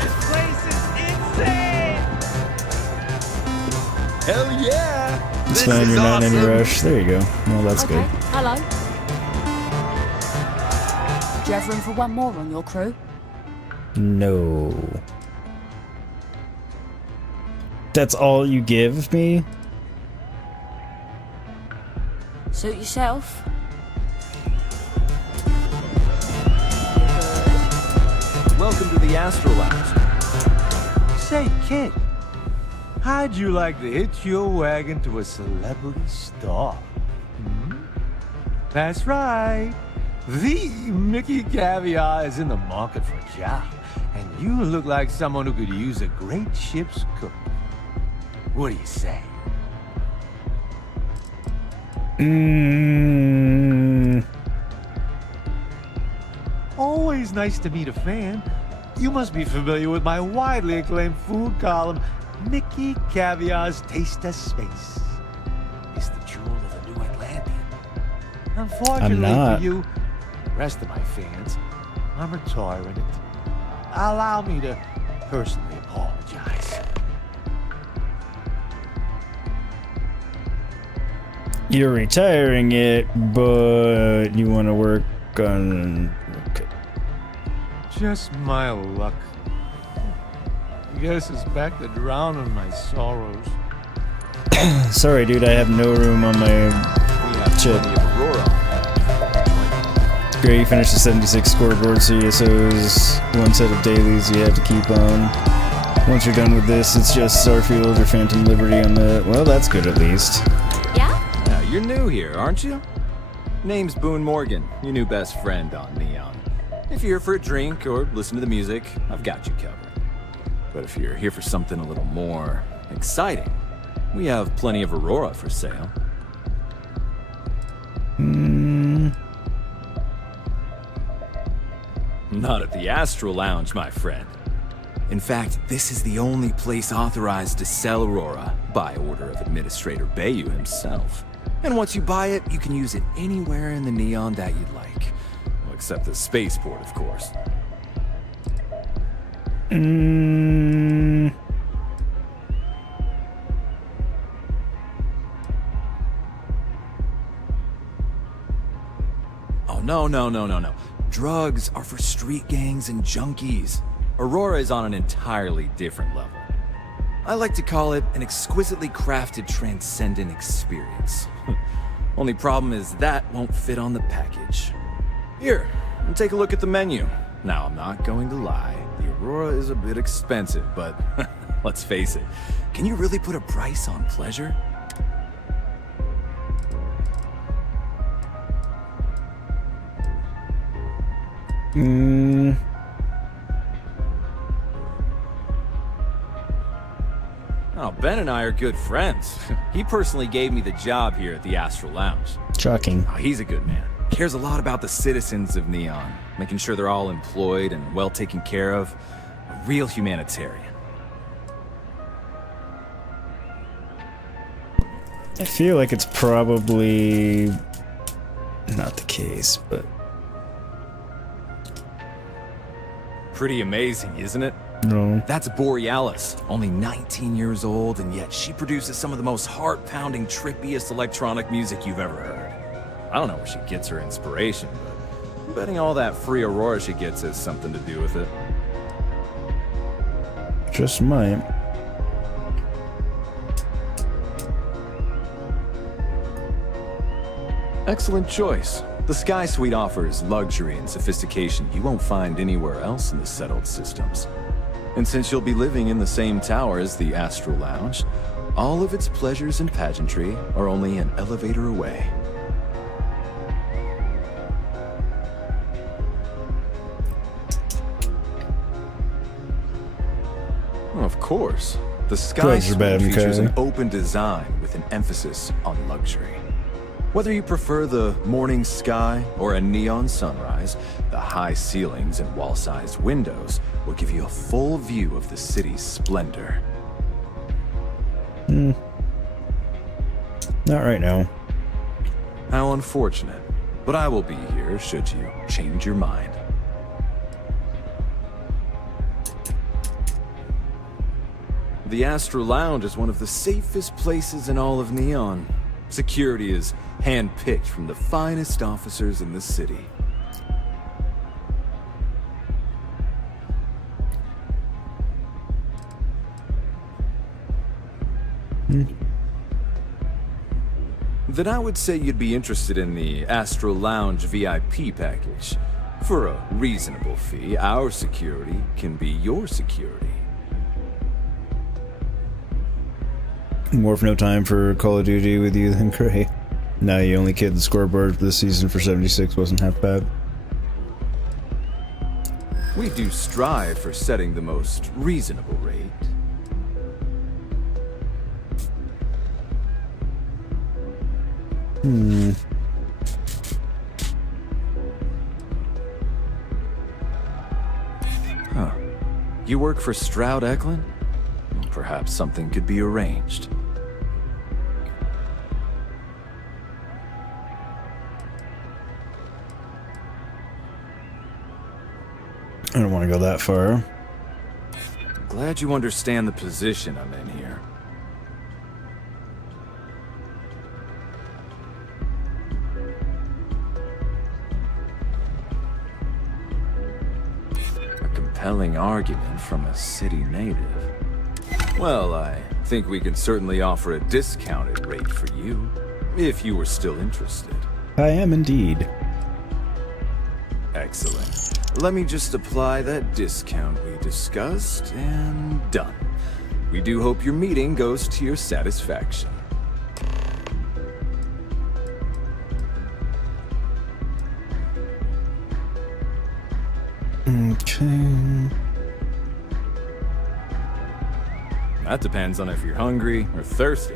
This place is insane! Hell yeah! It's fine, you're not in any rush. There you go. Well, that's Okay, good. hello. Do you have room for one more on your crew? No. That's all you give me? Suit yourself. Welcome to the Astral Lounge. Say, kid, how'd you like to hitch your wagon to a celebrity star? Hmm? That's right. The Mickey Caviar is in the market for a job, and you look like someone who could use a great ship's cook. What do you say? Always nice to meet a fan. You must be familiar with my widely acclaimed food column, Mickey Caviar's Taste of Space. It's the jewel of the new Atlantis. Unfortunately for you, the rest of my fans, I'm retiring it. Allow me to personally apologize. You're retiring it, but you want to work on... Okay. Just my luck. I guess it's back to drowning my sorrows. Sorry, dude, I have no room on my chip. Great, you finished the 76 scoreboard, so is one set of dailies you have to keep on. Once you're done with this, it's just Starfield or Phantom Liberty on the... Well, that's good at least. Now, you're new here, aren't you? Name's Boone Morgan, your new best friend on Neon. If you're here for a drink or listen to the music, I've got you covered. But if you're here for something a little more exciting, we have plenty of Aurora for sale. Not at the Astral Lounge, my friend. In fact, this is the only place authorized to sell Aurora by order of Administrator Bayou himself. And once you buy it, you can use it anywhere in the Neon that you'd like. Well, except the spaceport, of course. Oh, no. Drugs are for street gangs and junkies. Aurora is on an entirely different level. I like to call it an exquisitely crafted transcendent experience. Only problem is that won't fit on the package. Here, take a look at the menu. Now, I'm not going to lie, the Aurora is a bit expensive, but let's face it, can you really put a price on pleasure? Oh, Ben and I are good friends. He personally gave me the job here at the Astral Lounge. Shocking. Oh, he's a good man. Cares a lot about the citizens of Neon, making sure they're all employed and well taken care of. A real humanitarian. I feel like it's probably not the case, but Pretty amazing, isn't it? no. That's Borealis, only 19 years old, and yet she produces some of the most heart-pounding, trippiest electronic music you've ever heard. I don't know where she gets her inspiration, but I'm betting all that free Aurora she gets has something to do with it. Just might. Excellent choice. The Sky Suite offers luxury and sophistication you won't find anywhere else in the settled systems. And since you'll be living in the same tower as the Astral Lounge, all of its pleasures and pageantry are only an elevator away. Of course. The Sky Suite features an open design with an emphasis on luxury. Whether you prefer the morning sky or a neon sunrise, the high ceilings and wall-sized windows will give you a full view of the city's splendor. Not right now. How unfortunate. But I will be here should you change your mind. The Astral Lounge is one of the safest places in all of Neon. Security is hand-picked from the finest officers in the city. Then I would say you'd be interested in the Astral Lounge VIP package. For a reasonable fee, our security can be your security. More of no time for Call of Duty with you than Gray. Now you only kid the scoreboard this season for 76 wasn't half bad. We do strive for setting the most reasonable rate. Huh. You work for Stroud Eklund? Perhaps something could be arranged. I don't want to go that far. Glad you understand the position I'm in here. A compelling argument from a city native. Well, I think we can certainly offer a discounted rate for you, if you were still interested. I am indeed. Excellent. Let me just apply that discount we discussed, and done. We do hope your meeting goes to your satisfaction. Okay. That depends on if you're hungry or thirsty.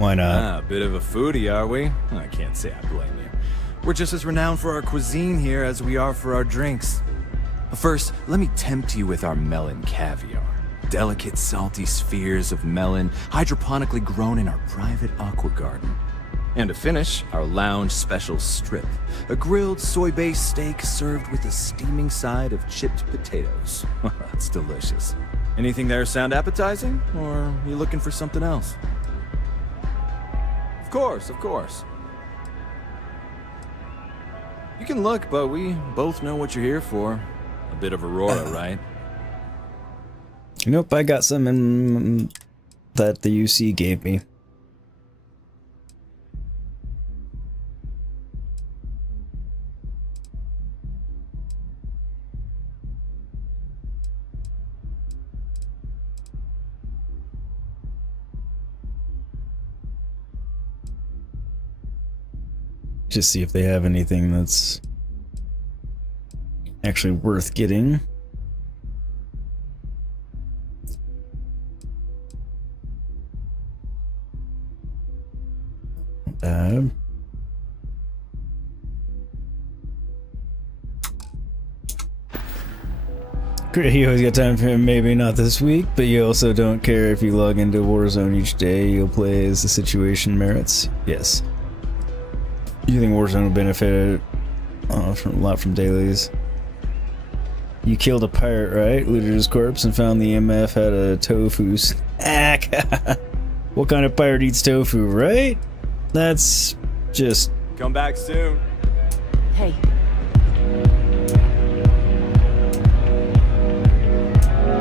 Why not? Ah, a bit of a foodie, are we? I can't say I blame you. We're just as renowned for our cuisine here as we are for our drinks. First, let me tempt you with our melon caviar. Delicate, salty spheres of melon, hydroponically grown in our private aqua garden. And to finish, our lounge special strip. A grilled soy-based steak served with a steaming side of chipped potatoes. That's delicious. Anything there sound appetizing? Or are you looking for something else? Of course, of course. You can look, but we both know what you're here for. A bit of Aurora, right? Nope, I got some in that the UC gave me. Just see if they have anything that's actually worth getting. Great, you always got time for him, maybe not this week, but you also don't care if you log into Warzone each day, you'll play as the situation merits? Yes. You think Warzone will benefit a lot from dailies? You killed a pirate, right? Looted his corpse and found the MF had a tofu snack. What kind of pirate eats tofu, right? That's just... Come back soon. Hey.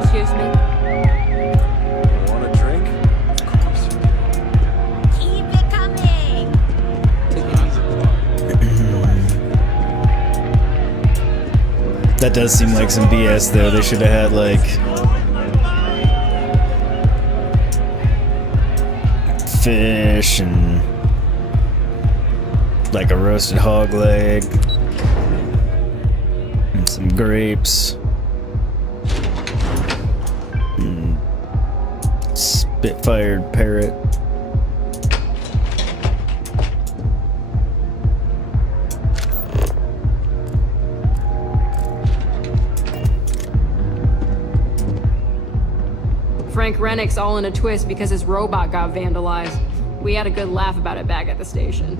Excuse me? Want a drink? Of course you do. Keep it coming! That does seem like some BS though. They should have had like... fish and... like a roasted hog leg. And some grapes. And spit-fired parrot. Frank Rennick's all in a twist because his robot got vandalized. We had a good laugh about it back at the station.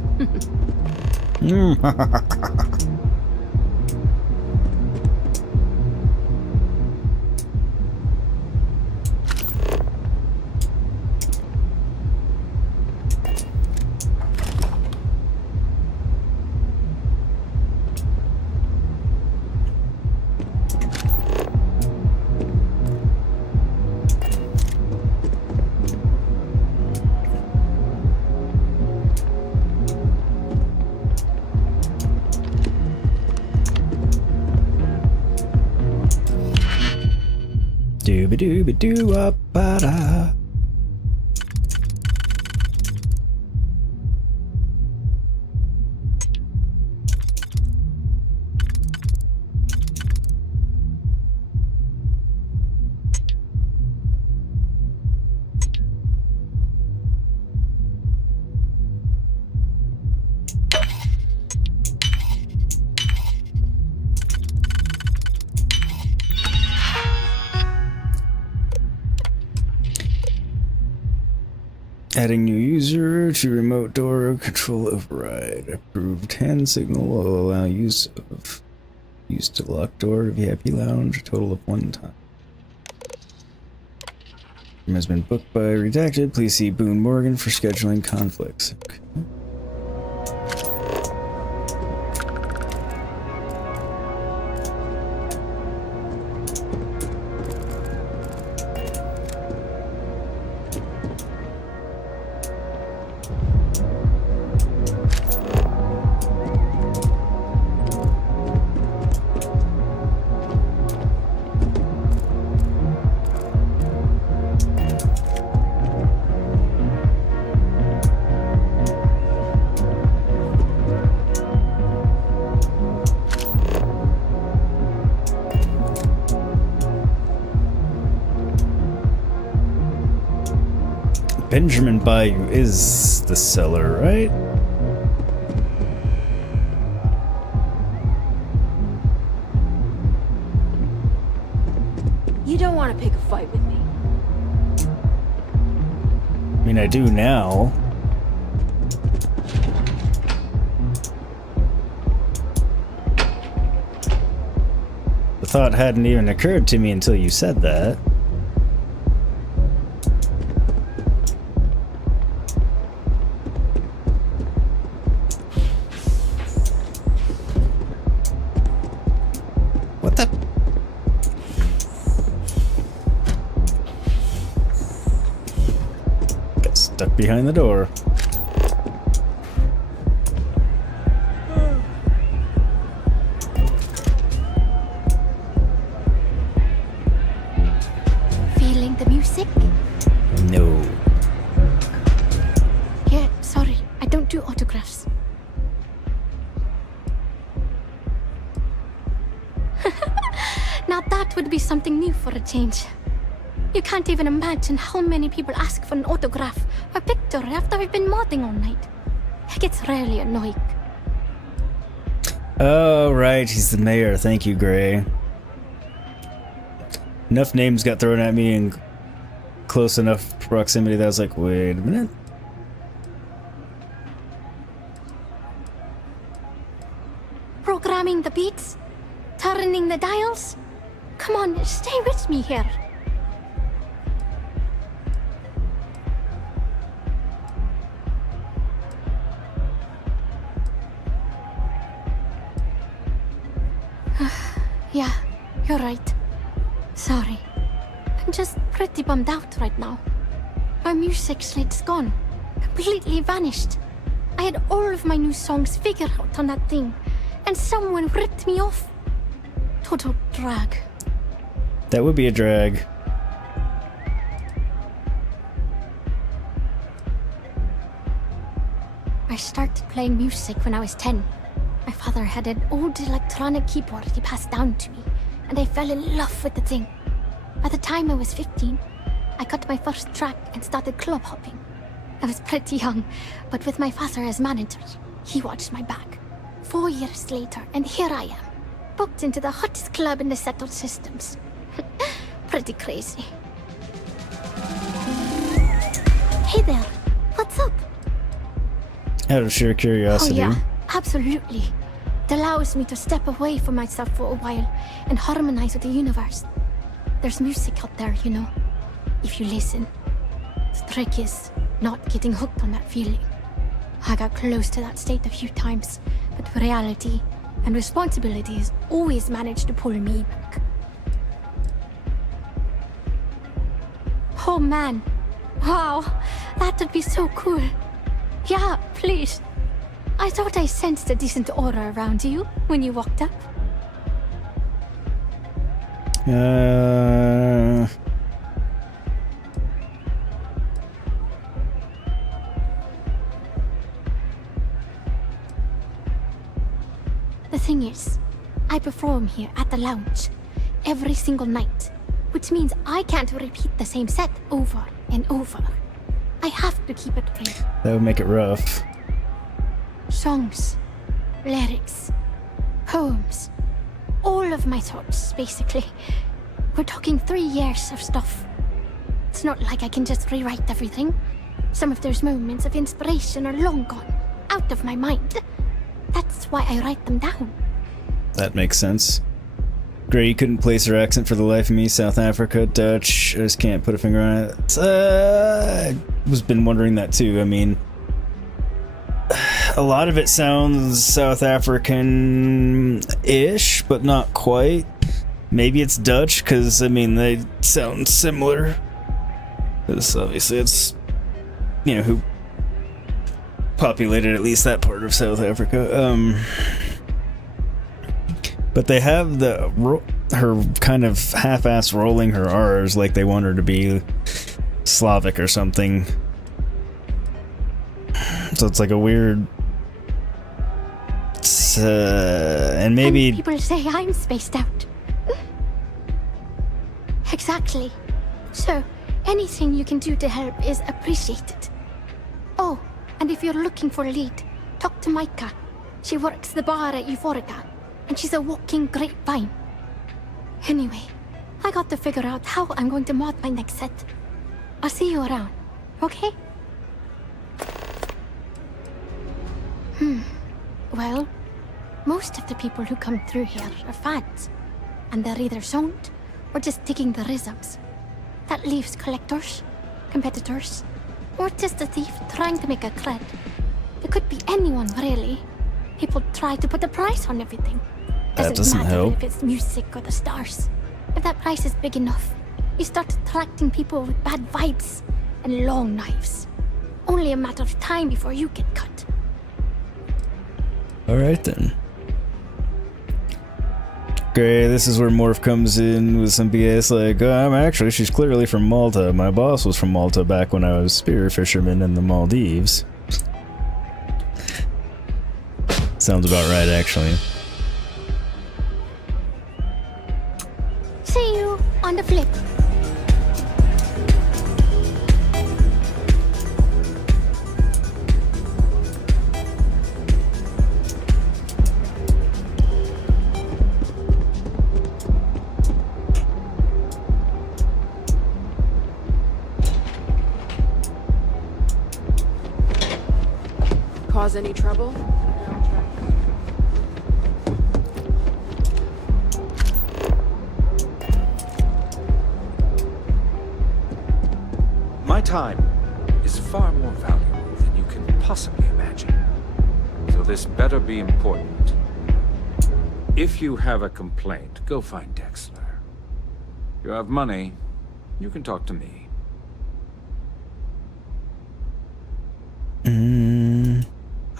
Dooba-dooba-doo-wop-ba-da. Adding new user to remote door control override. Approved hand signal will allow use to lock door to VIP lounge a total of 1 time. Room has been booked by redacted. Please see Boone Morgan for scheduling conflicts. Okay. Benjamin Bayou is the seller, right? You don't want to pick a fight with me. I mean, I do now. The thought hadn't even occurred to me until you said that. What the? Got stuck behind the door. Feeling the music? No. Yeah, sorry. I don't do autographs. Now that would be something new for a change. You can't even imagine how many people ask for an autograph or picture after we've been modding all night. It gets really annoying. Oh, right. He's the mayor. Thank you, Gray. Enough names got thrown at me in close enough proximity that I was like, wait a minute. Programming the beats? Turning the dials? Come on, stay with me here. Yeah, you're right. Sorry. I'm just pretty bummed out right now. My music slate's gone. Completely vanished. I had all of my new songs figured out on that thing, and someone ripped me off. Total drag. That would be a drag. I started playing music when I was 10. My father had an old electronic keyboard he passed down to me, and I fell in love with the thing. By the time I was 15, I got my first track and started club hopping. I was pretty young, but with my father as manager, he watched my back. 4 years later, and here I am, booked into the hottest club in the settled systems. Pretty crazy. Hey there, what's up? Out of sheer curiosity. Oh yeah, absolutely. It allows me to step away from myself for a while and harmonize with the universe. There's music out there, you know, if you listen. The trick is not getting hooked on that feeling. I got close to that state a few times, but reality and responsibilities always managed to pull me back. Oh man, wow, that would be so cool. Yeah, please. I thought I sensed a decent aura around you when you walked up. The thing is, I perform here at the lounge every single night, which means I can't repeat the same set over and over. I have to keep it real. That would make it rough. Songs, lyrics, poems, all of my thoughts, basically. We're talking 3 years of stuff. It's not like I can just rewrite everything. Some of those moments of inspiration are long gone, out of my mind. That's why I write them down. That makes sense. Gray, you couldn't place her accent for the life of me. South Africa, Dutch. I just can't put a finger on it. I was been wondering that too. I mean, a lot of it sounds South African-ish, but not quite. Maybe it's Dutch, because, I mean, they sound similar. Because obviously it's, you know, who populated at least that part of South Africa. But they have her kind of half-ass rolling her R's like they want her to be Slavic or something. So it's like a weird... and maybe... And people say I'm spaced out. Exactly. So, Anything you can do to help is appreciated. Oh, and if you're looking for a lead, talk to Micah. She works the bar at Euphorica, and she's a walking grapevine. Anyway, I got to figure out how I'm going to mod my next set. I'll see you around, okay? Well, most of the people who come through here are fans, and they're either zoned or just digging the rhythms. That leaves collectors, competitors, or just a thief trying to make a cred. It could be anyone, really. People try to put a price on everything. That doesn't matter help. if it's music or the stars. If that price is big enough, you start attracting people with bad vibes and long knives. Only a matter of time before you get cut. Alright then. Okay, this is where Morph comes in with some BS like, actually, she's clearly from Malta. My boss was from Malta back when I was spear fisherman in the Maldives. Sounds about right, actually. See you on the flip. Cause any trouble? My time is far more valuable than you can possibly imagine. So this better be important. If you have a complaint, go find Dexler. If you have money, you can talk to me.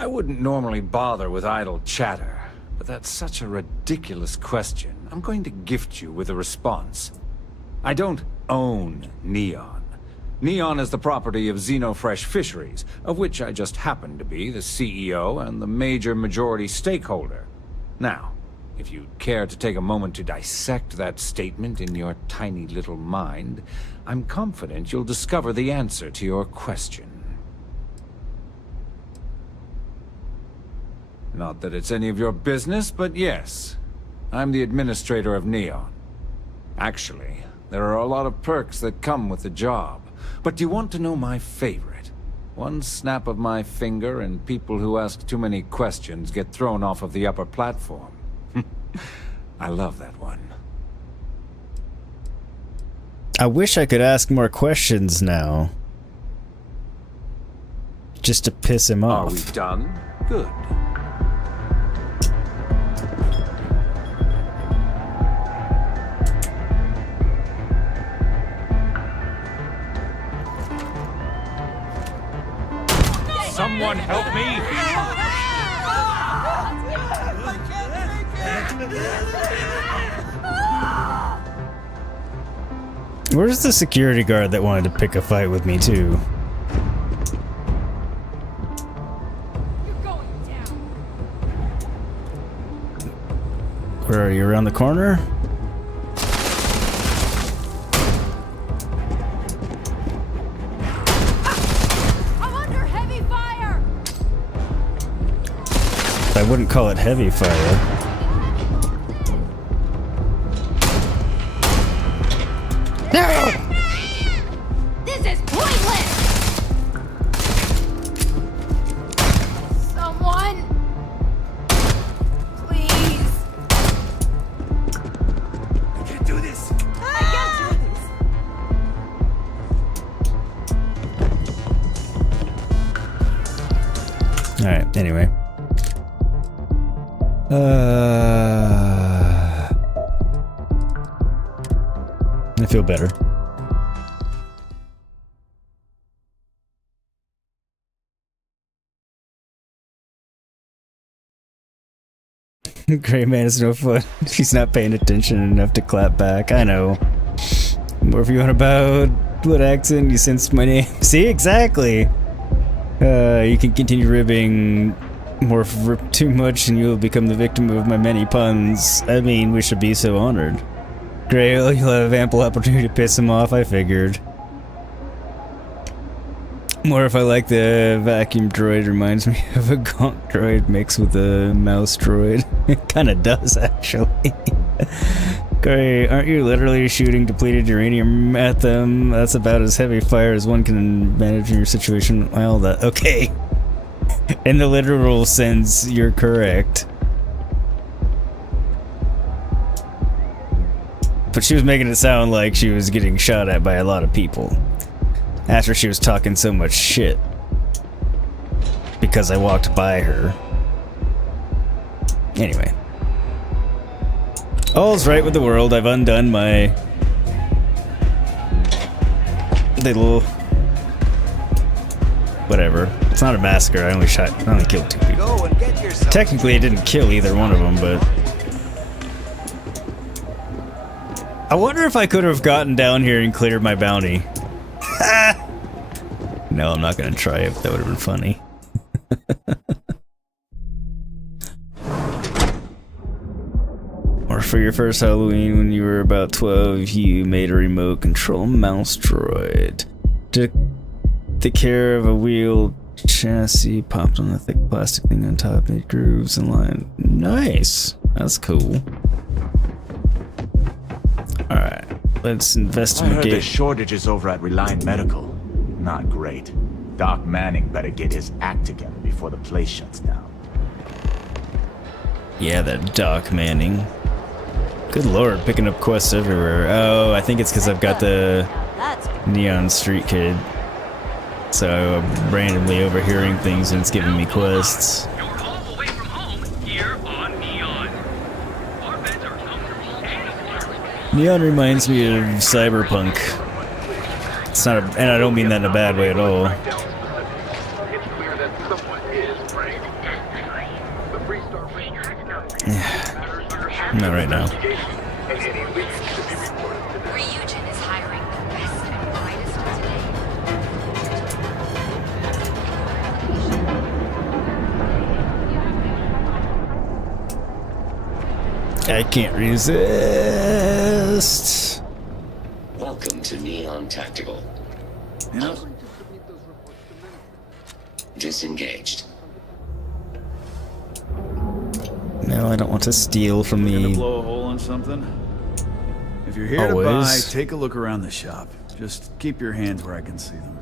I wouldn't normally bother with idle chatter, but that's such a ridiculous question. I'm going to gift you with a response. I don't own Neon. Neon is the property of Xenofresh Fisheries, of which I just happen to be the CEO and the major majority stakeholder. Now, if you'd care to take a moment to dissect that statement in your tiny little mind, I'm confident you'll discover the answer to your question. Not that it's any of your business, but yes, I'm the administrator of Neon. Actually, there are a lot of perks that come with the job. But do you want to know my favorite? One snap of my finger and people who ask too many questions get thrown off of the upper platform. I love that one. I wish I could ask more questions now. Just to piss him off. Are we done? Good. Someone help me! Where's the security guard that wanted to pick a fight with me too? Where are you? Around the corner? I wouldn't call it heavy fire. No! This is pointless! Someone! Please! I can't do this! I can't do this! Alright, anyway. I feel better. Gray man is no fun. She's not paying attention enough to clap back. I know. More if you want about what accent you sense my name. See, exactly. You can continue ribbing. More rip too much and you'll become the victim of my many puns. I mean, we should be so honored. Gray, you'll have ample opportunity to piss him off, I figured. More if I like the vacuum droid reminds me of a gonk droid mixed with a mouse droid. It kinda does, actually. Great, aren't you literally shooting depleted uranium at them? That's about as heavy fire as one can manage in your situation. Well, that okay. In the literal sense, you're correct. But she was making it sound like she was getting shot at by a lot of people. After she was talking so much shit. Because I walked by her. Anyway. All's right with the world. I've undone my little whatever. It's not a massacre. I only killed 2 people. Technically, it didn't kill either one of them, but I wonder if I could have gotten down here and cleared my bounty. No, I'm not gonna try it. That would have been funny. Or for your first Halloween when you were about 12, you made a remote control mouse droid. Took the care of a wheeled chassis, popped on a thick plastic thing on top, made grooves and line. Nice! That's cool. Alright, let's investigate. I heard there's shortages over at Reliant Medical. Not great. Doc Manning better get his act together before the place shuts down. Yeah, that Doc Manning. Good lord, picking up quests everywhere. Oh, I think it's because I've got the Neon Street Kid. So I'm randomly overhearing things and it's giving me quests. Neon reminds me of Cyberpunk. It's not and I don't mean that in a bad way at all. Not right now. Ryujin is hiring the best and brightest today. I can't resist. Welcome to Neon Tactical. Disengaged. No, I don't want to steal from the... Gonna blow a hole on something? If you're here to buy, take a look around the shop. Just keep your hands where I can see them.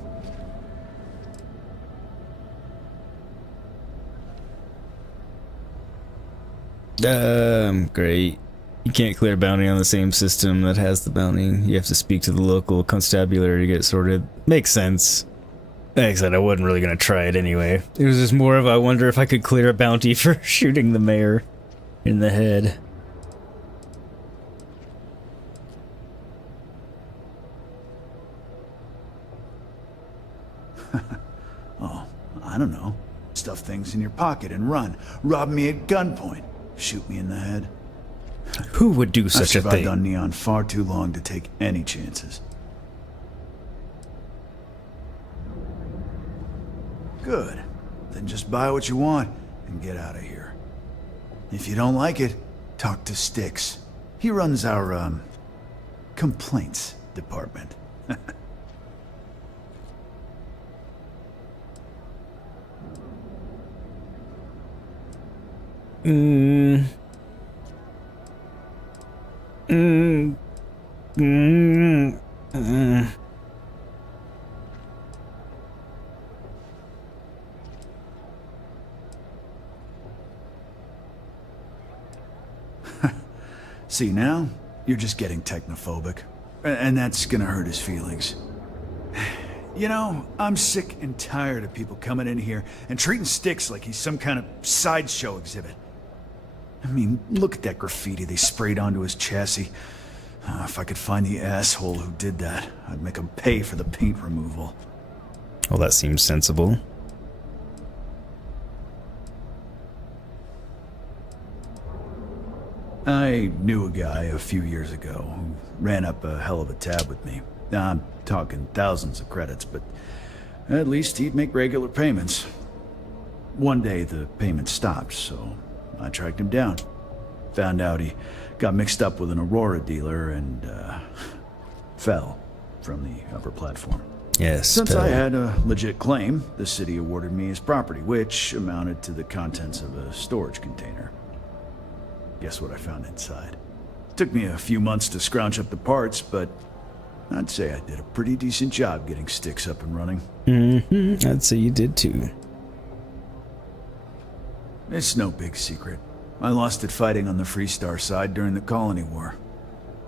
Great. You can't clear a bounty on the same system that has the bounty. You have to speak to the local constabulary to get sorted. Makes sense. Like I said, I wasn't really gonna try it anyway. It was just more of I wonder if I could clear a bounty for shooting the mayor in the head. Oh, I don't know. Stuff things in your pocket and run. Rob me at gunpoint. Shoot me in the head. Who would do such a I've thing? survived on Neon far too long to take any chances. Good. Then just buy what you want and get out of here. If you don't like it, talk to Styx. He runs our, complaints department. See, now, you're just getting technophobic. And that's gonna hurt his feelings. You know, I'm sick and tired of people coming in here and treating Styx like he's some kind of sideshow exhibit. I mean, look at that graffiti they sprayed onto his chassis. If I could find the asshole who did that, I'd make him pay for the paint removal. Well, that seems sensible. I knew a guy a few years ago who ran up a hell of a tab with me. I'm talking thousands of credits, but at least he'd make regular payments. One day the payments stopped, so I tracked him down. Found out he got mixed up with an Aurora dealer and fell from the upper platform. Yes. Since I had a legit claim, the city awarded me his property, which amounted to the contents of a storage container. Guess what I found inside? Took me a few months to scrounge up the parts, but I'd say I did a pretty decent job getting Styx up and running. Mm-hmm. I'd say you did too. It's no big secret. I lost it fighting on the Freestar side during the Colony War.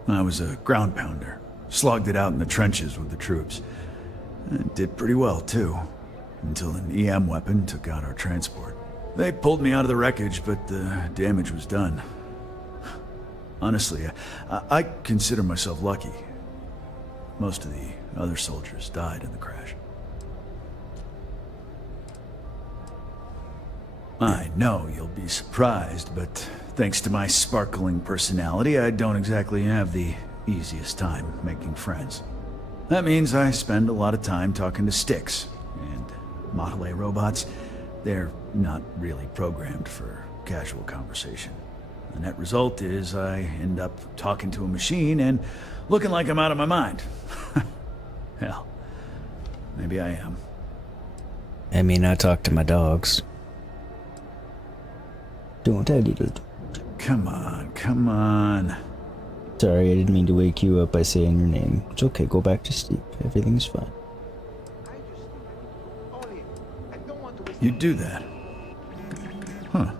I was a ground pounder. Slogged it out in the trenches with the troops. And did pretty well, too. Until an EM weapon took out our transport. They pulled me out of the wreckage, but the damage was done. Honestly, I consider myself lucky. Most of the other soldiers died in the crash. I know you'll be surprised, but thanks to my sparkling personality, I don't exactly have the easiest time making friends. That means I spend a lot of time talking to Styx, and Model A robots, they're not really programmed for casual conversation. The net result is I end up talking to a machine and looking like I'm out of my mind. Hell, maybe I am. I mean, I talk to my dogs. Don't I, little? Come on, come on. Sorry, I didn't mean to wake you up by saying your name. It's okay, go back to sleep. Everything's fine. You'd do that? Huh.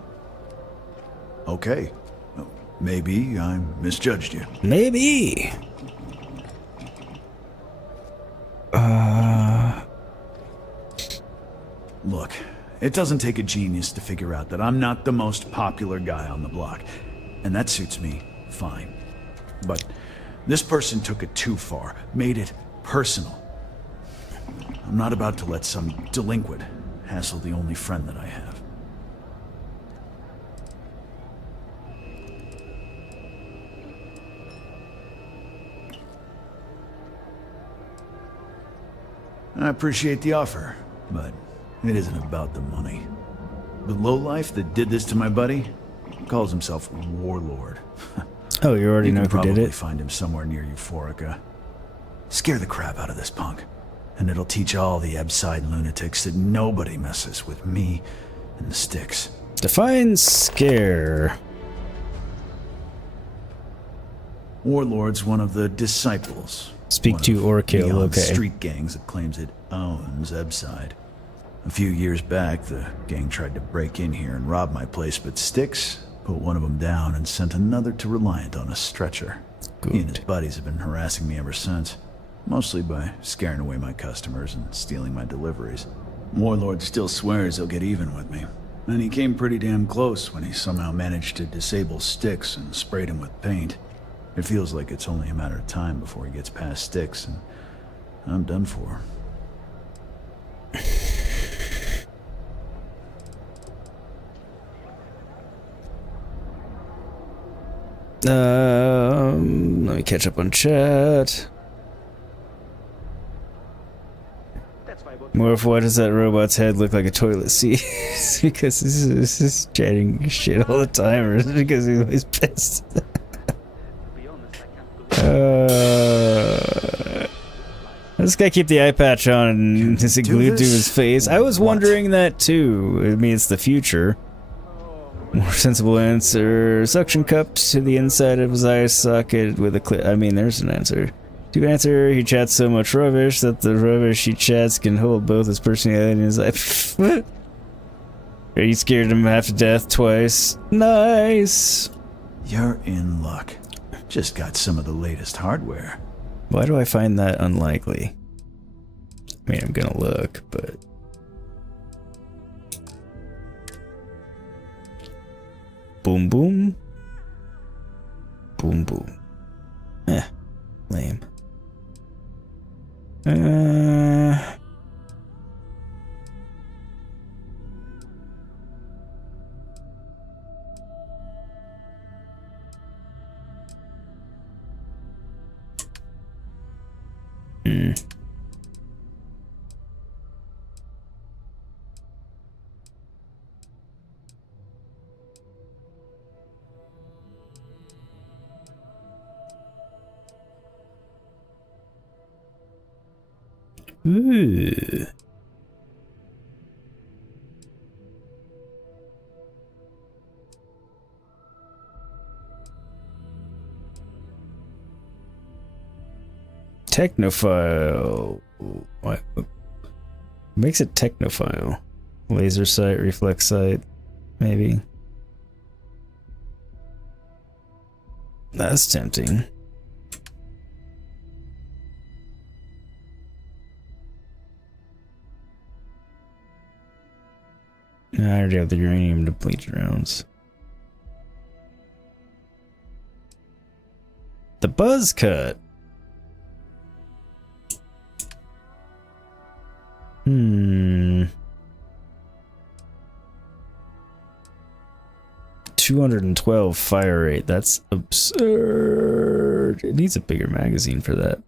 Okay. Maybe I misjudged you. Maybe. Look, it doesn't take a genius to figure out that I'm not the most popular guy on the block. And that suits me fine. But this person took it too far, made it personal. I'm not about to let some delinquent hassle the only friend that I have. I appreciate the offer, but it isn't about the money. The lowlife that did this to my buddy calls himself Warlord. Oh, you already know who did probably it? Find him somewhere near Euphorica. Scare the crap out of this punk, and it'll teach all the Ebside lunatics that nobody messes with me and the Styx. Define scare. Warlord's one of the disciples. Speak to or kill, Neon's okay. Street gangs that claims it owns Ebside. A few years back, the gang tried to break in here and rob my place, but Styx put one of them down and sent another to Reliant on a stretcher. Good. He and his buddies have been harassing me ever since, mostly by scaring away my customers and stealing my deliveries. Warlord still swears he'll get even with me, and he came pretty damn close when he somehow managed to disable Styx and sprayed him with paint. It feels like it's only a matter of time before he gets past Styx, and I'm done for. Let me catch up on chat. More of why does that robot's head look like a toilet seat? Because this is chatting shit all the time, or is it because he's always pissed? This guy keep the eye patch on and is it glued to his face? I was wondering that too. I mean, it's the future. More sensible answer. Suction cupped to the inside of his eye socket with a clip. I mean, there's an answer. To answer, he chats so much rubbish that the rubbish he chats can hold both his personality and his life. What? Are you scared him half to death twice? Nice! You're in luck. Just got some of the latest hardware. Why do I find that unlikely? I mean, I'm gonna look, but... Boom boom. Boom boom. Eh, lame. Ooh. Technophile. What makes it technophile? Laser sight, reflex sight, maybe. That's tempting. I already have the uranium depleted rounds. The buzz cut. 212 fire rate. That's absurd. It needs a bigger magazine for that.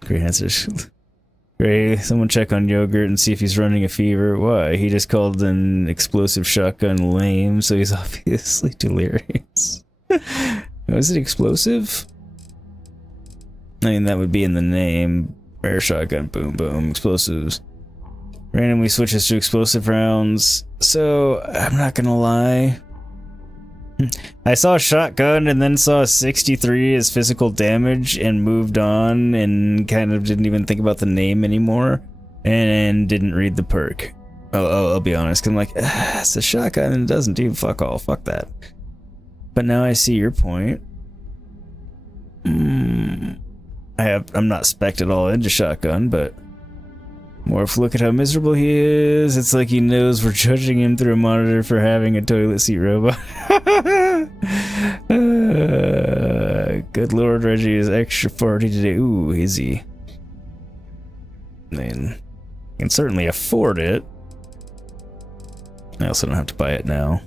Great answers. Great. Someone check on Yogurt and see if he's running a fever. Why? He just called an explosive shotgun lame, so he's obviously delirious. Was it explosive? I mean, that would be in the name. Rare shotgun, boom, boom, explosives. Randomly switches to explosive rounds. So, I'm not gonna lie. I saw a shotgun and then saw 63 as physical damage and moved on and kind of didn't even think about the name anymore and didn't read the perk. I'll be honest, 'cause I'm like, it's a shotgun and it doesn't do fuck all, fuck that. But now I see your point. I'm not spec'd at all into shotgun, but Morph, look at how miserable he is. It's like he knows we're judging him through a monitor for having a toilet seat robot. Good lord, Reggie is extra 40 today. Ooh, is he? I mean, can certainly afford it. I also don't have to buy it now.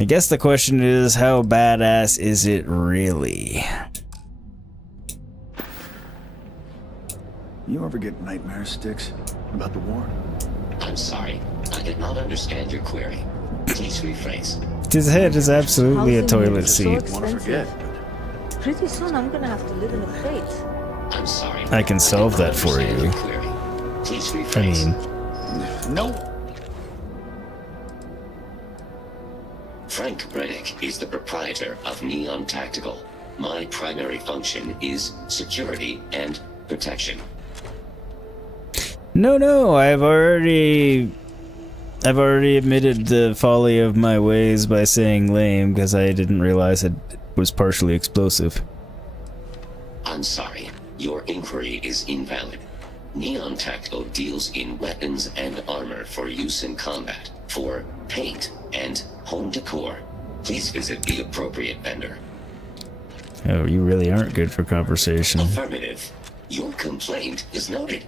I guess the question is, how badass is it really? You ever get nightmare sticks about the war? I'm sorry. I did not understand your query. Please rephrase. His head is absolutely a toilet seat. I want to forget. Pretty soon I'm gonna have to live in a crate. I'm sorry. I can solve that for you. Please rephrase. I mean, no. Frank Reddick is the proprietor of Neon Tactical. My primary function is security and protection. No, I've already admitted the folly of my ways by saying lame because I didn't realize it was partially explosive. I'm sorry. Your inquiry is invalid. Neon Tactical deals in weapons and armor for use in combat, for paint and home decor. Please visit the appropriate vendor. Oh, you really aren't good for conversation. Affirmative. Your complaint is noted.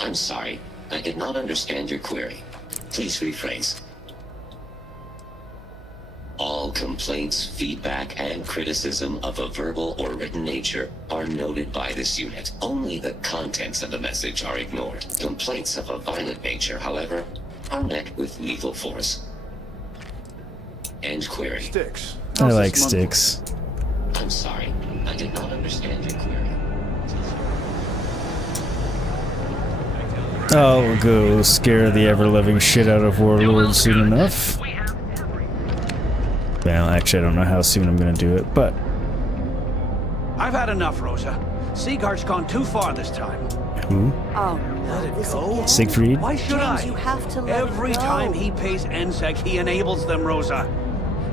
I'm sorry. I did not understand your query. Please rephrase. All complaints, feedback, and criticism of a verbal or written nature are noted by this unit. Only the contents of the message are ignored. Complaints of a violent nature, however, are met with lethal force. End query. Sticks. I like sticks. I'm sorry. I did not understand your query. I'll go scare the ever-loving shit out of Warlord soon enough. Well, actually, I don't know how soon I'm gonna do it, but... I've had enough, Rosa. Siegart's gone too far this time. Who? Oh, Let it go. Siegfried? Why should James, I? you have to let Every it go. time he pays NSEC, he enables them, Rosa.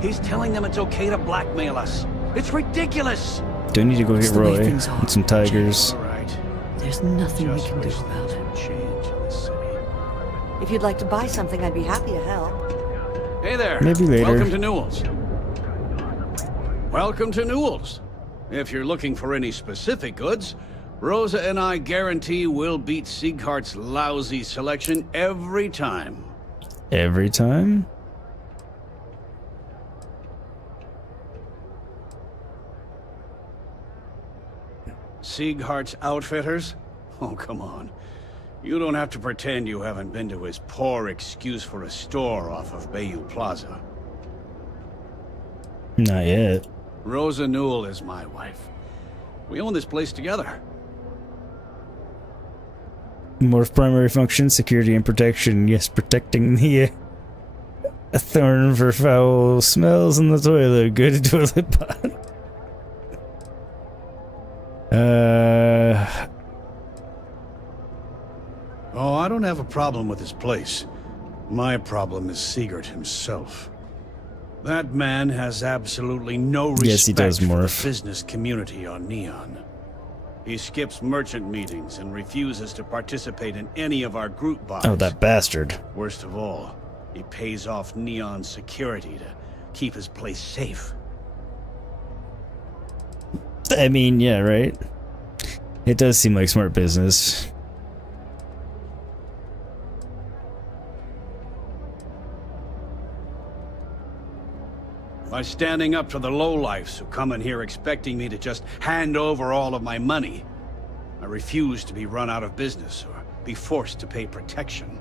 He's telling them it's okay to blackmail us. It's ridiculous. Do I need to go get Roy and some tigers? There's nothing we can do about it. If you'd like to buy something, I'd be happy to help. Hey there. Maybe later. Welcome to Newell's. Welcome to Newell's. If you're looking for any specific goods, Rosa and I guarantee we'll beat Sieghart's lousy selection every time. Every time? Sieghart's Outfitters? Oh, come on. You don't have to pretend you haven't been to his poor excuse for a store off of Bayou Plaza. Not yet. Rosa Newell is my wife. We own this place together. Morph primary function, security and protection. Yes, protecting the a thorn for foul smells in the toilet. Good toilet pot. Oh, I don't have a problem with this place. My problem is Sigurd himself. That man has absolutely no respect Yes, he does, for the Morph. business community on Neon. He skips merchant meetings and refuses to participate in any of our group buys. Oh, that bastard. Worst of all, he pays off Neon's security to keep his place safe. I mean, yeah, right? It does seem like smart business. By standing up to the lowlifes who come in here expecting me to just hand over all of my money, I refuse to be run out of business or be forced to pay protection.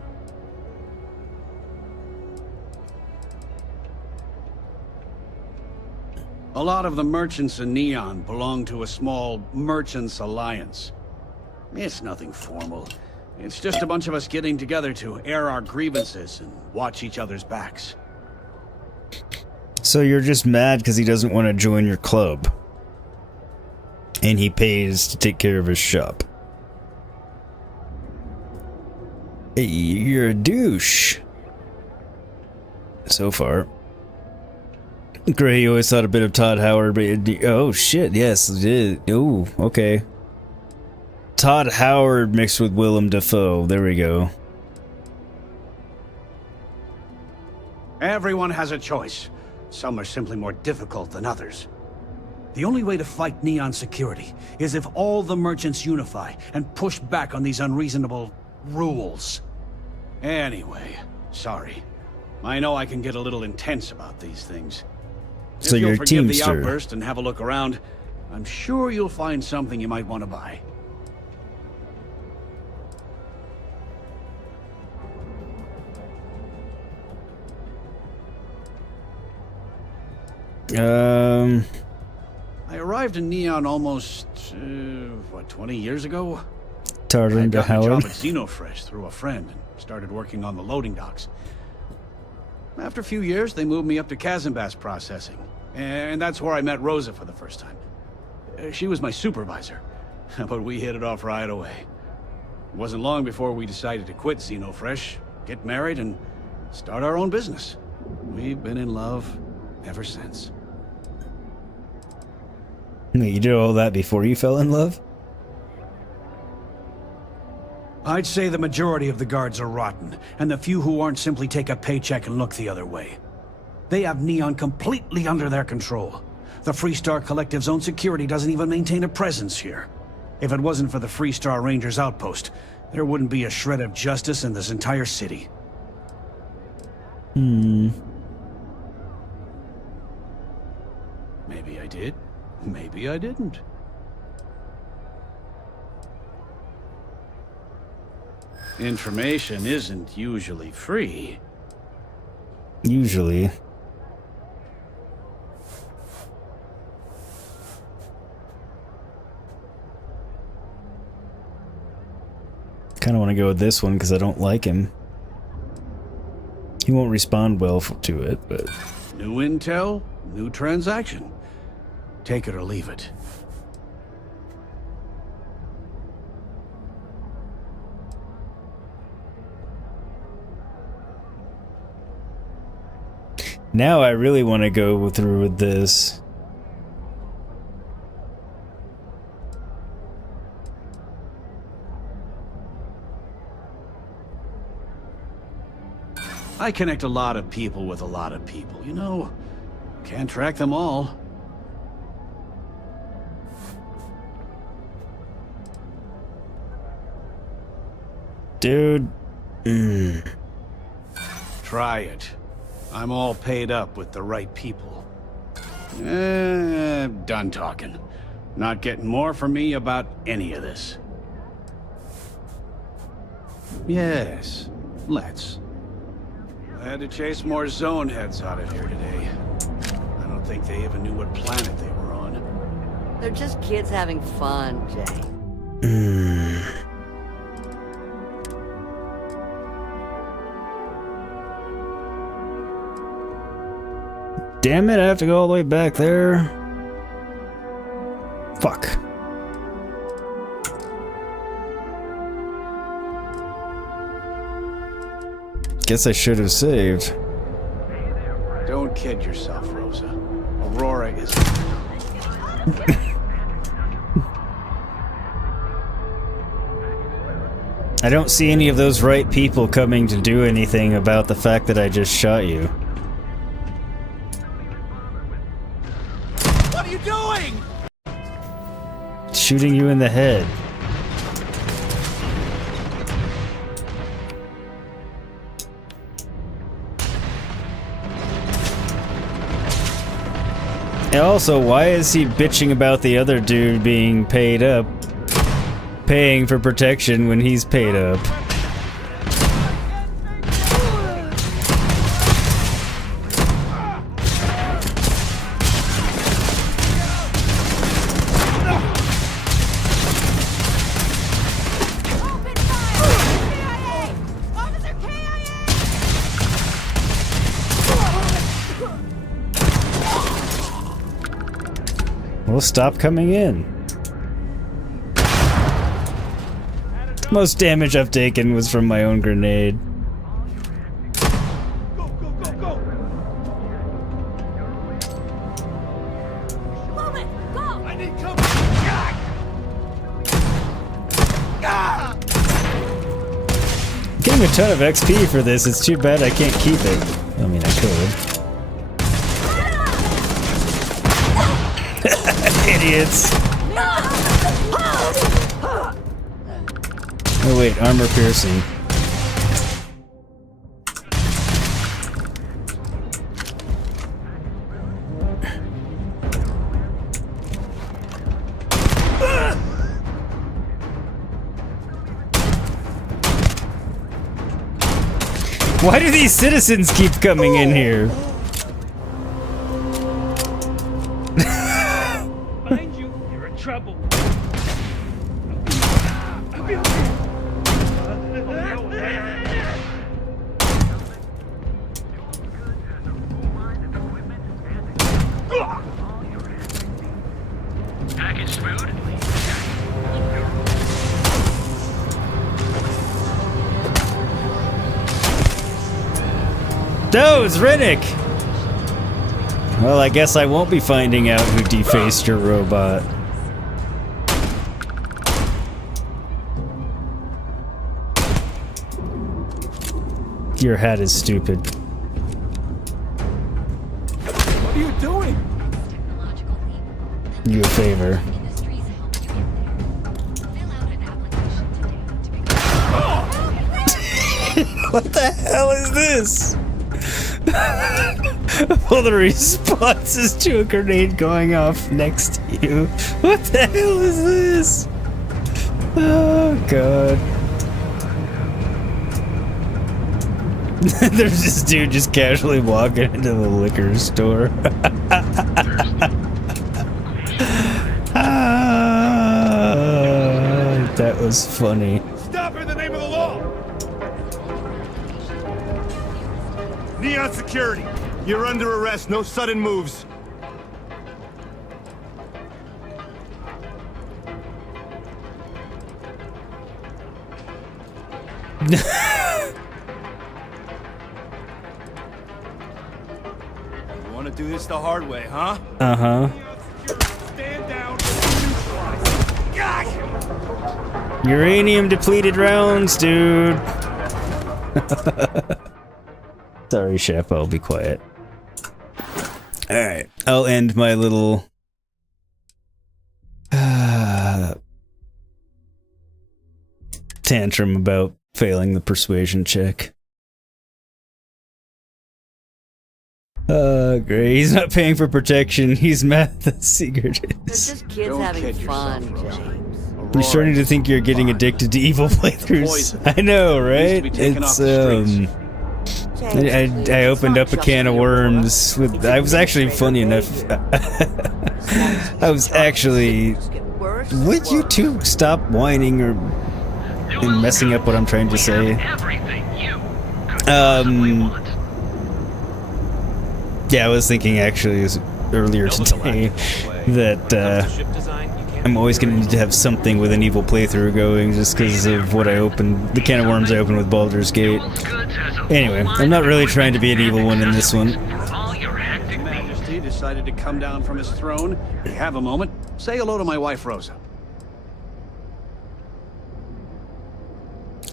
A lot of the merchants in Neon belong to a small merchants alliance. It's nothing formal. It's just a bunch of us getting together to air our grievances and watch each other's backs. So you're just mad because he doesn't want to join your club. And he pays to take care of his shop. Hey, you're a douche. So far. Gray always thought a bit of Todd Howard, but oh shit, yes, it did. Oh, okay. Todd Howard mixed with Willem Dafoe. There we go. Everyone has a choice. Some are simply more difficult than others. The only way to fight Neon security is if all the merchants unify and push back on these unreasonable rules. Anyway, sorry. I know I can get a little intense about these things. So if you're you'll a forgive the teamster. outburst and have a look around, I'm sure you'll find something you might want to buy. I arrived in Neon almost, 20 years ago? Tartar I into got a job Howard. at Xenofresh through a friend and started working on the loading docks. After a few years, they moved me up to Kazanbas processing, and that's where I met Rosa for the first time. She was my supervisor, but we hit it off right away. It wasn't long before we decided to quit Xenofresh, get married, and start our own business. We've been in love ever since. Wait, you did all that before you fell in love? I'd say the majority of the guards are rotten, and the few who aren't simply take a paycheck and look the other way. They have Neon completely under their control. The Freestar Collective's own security doesn't even maintain a presence here. If it wasn't for the Freestar Rangers outpost, there wouldn't be a shred of justice in this entire city. Hmm. Maybe I did. Maybe I didn't. Information isn't usually free. Usually. Kind of want to go with this one because I don't like him. He won't respond well to it, but... New intel, new transaction. Take it or leave it. Now I really want to go through with this. I connect a lot of people with a lot of people, you know? Can't track them all. Dude. Try it. I'm all paid up with the right people. Done talking. Not getting more from me about any of this. Yes, let's. I had to chase more zone heads out of here today. I don't think they even knew what planet they were on. They're just kids having fun, Jay. Damn it, I have to go all the way back there. Fuck. Guess I should have saved. Don't kid yourself, Rosa. Aurora is... I don't see any of those right people coming to do anything about the fact that I just shot you. What are you doing? Shooting you in the head. And also, why is he bitching about the other dude being paid up, paying for protection when he's paid up? Well, stop coming in. Most damage I've taken was from my own grenade. Getting a ton of XP for this. It's too bad I can't keep it. I mean, I could. Idiots. Oh wait, armor piercing. Why do these citizens keep coming in here? Find you, you're in trouble. Packaged food? No, it's Rennick! Well, I guess I won't be finding out who defaced your robot. Your hat is stupid. What are you doing? You a favor. What the hell is this? Well, the response is to a grenade going off next to you. What the hell is this? Oh, God. There's this dude just casually walking into the liquor store. That was funny. Stop her in the name of the law! Neon security, you're under arrest. No sudden moves. You want to do this the hard way, huh? Uh-huh. Stand down. Uranium depleted rounds, dude. Sorry, Chef, I'll be quiet. Alright, I'll end my little... tantrum about failing the persuasion check. Great. He's not paying for protection. He's mad that the secret is. They're just kids having fun, James. You're starting to think you're getting addicted to evil playthroughs. I know, right? It's I opened up a can of worms with. I was actually funny enough. I was actually. Would you two stop whining or and messing up what I'm trying to say? Yeah, I was thinking actually earlier today that I'm always going to need to have something with an evil playthrough going just because of what I opened, the can of worms I opened with Baldur's Gate. Anyway, I'm not really trying to be an evil one in this one. Majesty decided to come down from his throne. If you have a moment, say hello to my wife, Rosa.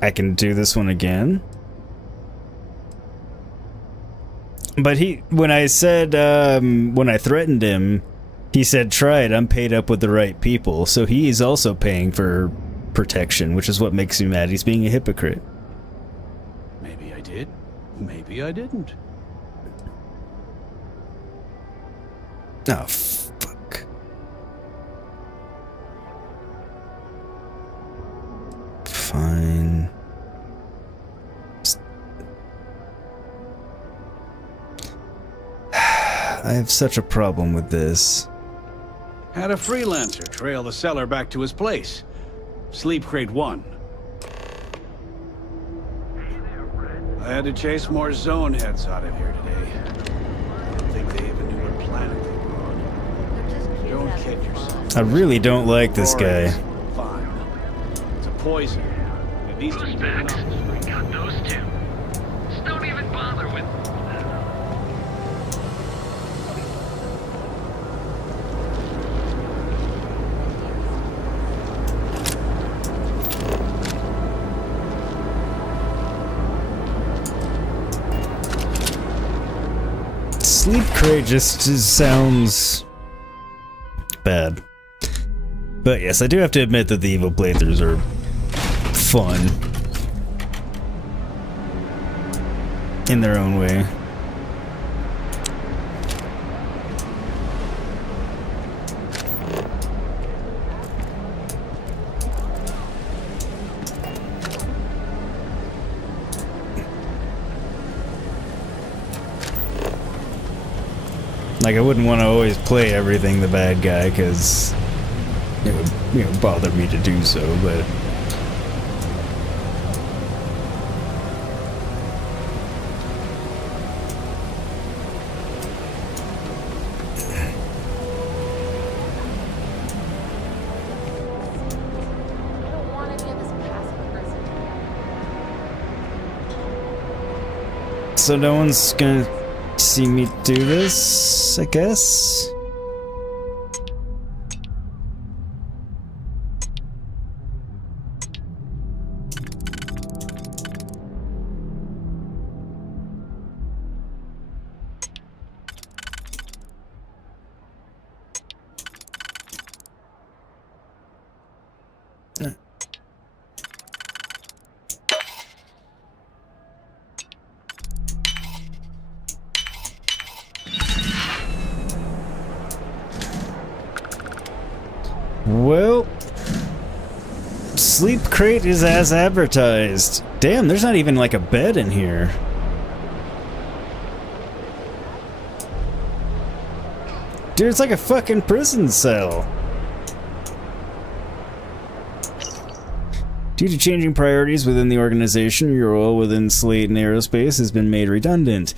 I can do this one again. But when I said, when I threatened him, he said, try it, I'm paid up with the right people. So he's also paying for protection, which is what makes me mad. He's being a hypocrite. Maybe I did. Maybe I didn't. Oh, fuck. Fine. I have such a problem with this. Had a freelancer trail the seller back to his place. Sleep Crate 1. I had to chase more zone heads out of here today. I don't think they even knew what planet they were on. Don't kid yourself. I really don't like this guy. Fine. It's a poison. It needs to be given up. We got those two. Just don't even bother with. Sleep Crate just sounds bad. But yes, I do have to admit that the evil playthroughs are fun. In their own way. Like, I wouldn't want to always play everything the bad guy, because it would, bother me to do so, but... So no one's gonna see me do this, I guess? Well, Sleep Crate is as advertised. Damn, there's not even like a bed in here. Dude, it's like a fucking prison cell. Due to changing priorities within the organization, your role within Slate and Aerospace has been made redundant.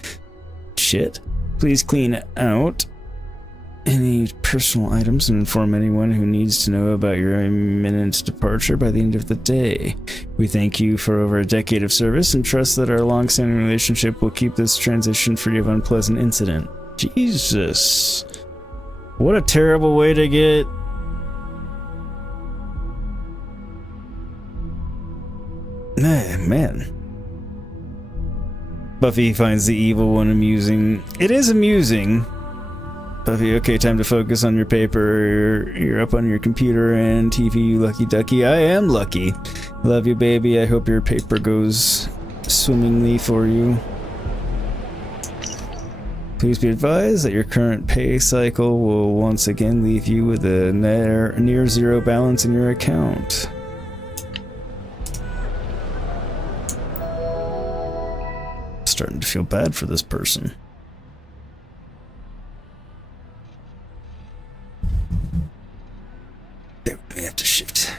Shit. Please clean out any personal items and inform anyone who needs to know about your imminent departure by the end of the day. We thank you for over a decade of service and trust that our long-standing relationship will keep this transition free of unpleasant incident. Jesus. What a terrible way to get... Man. Buffy finds the evil one amusing. It is amusing. Buffy, okay, time to focus on your paper. You're up on your computer and TV, you lucky ducky. I am lucky. Love you, baby. I hope your paper goes swimmingly for you. Please be advised that your current pay cycle will once again leave you with a near zero balance in your account. Starting to feel bad for this person. There, we have to shift.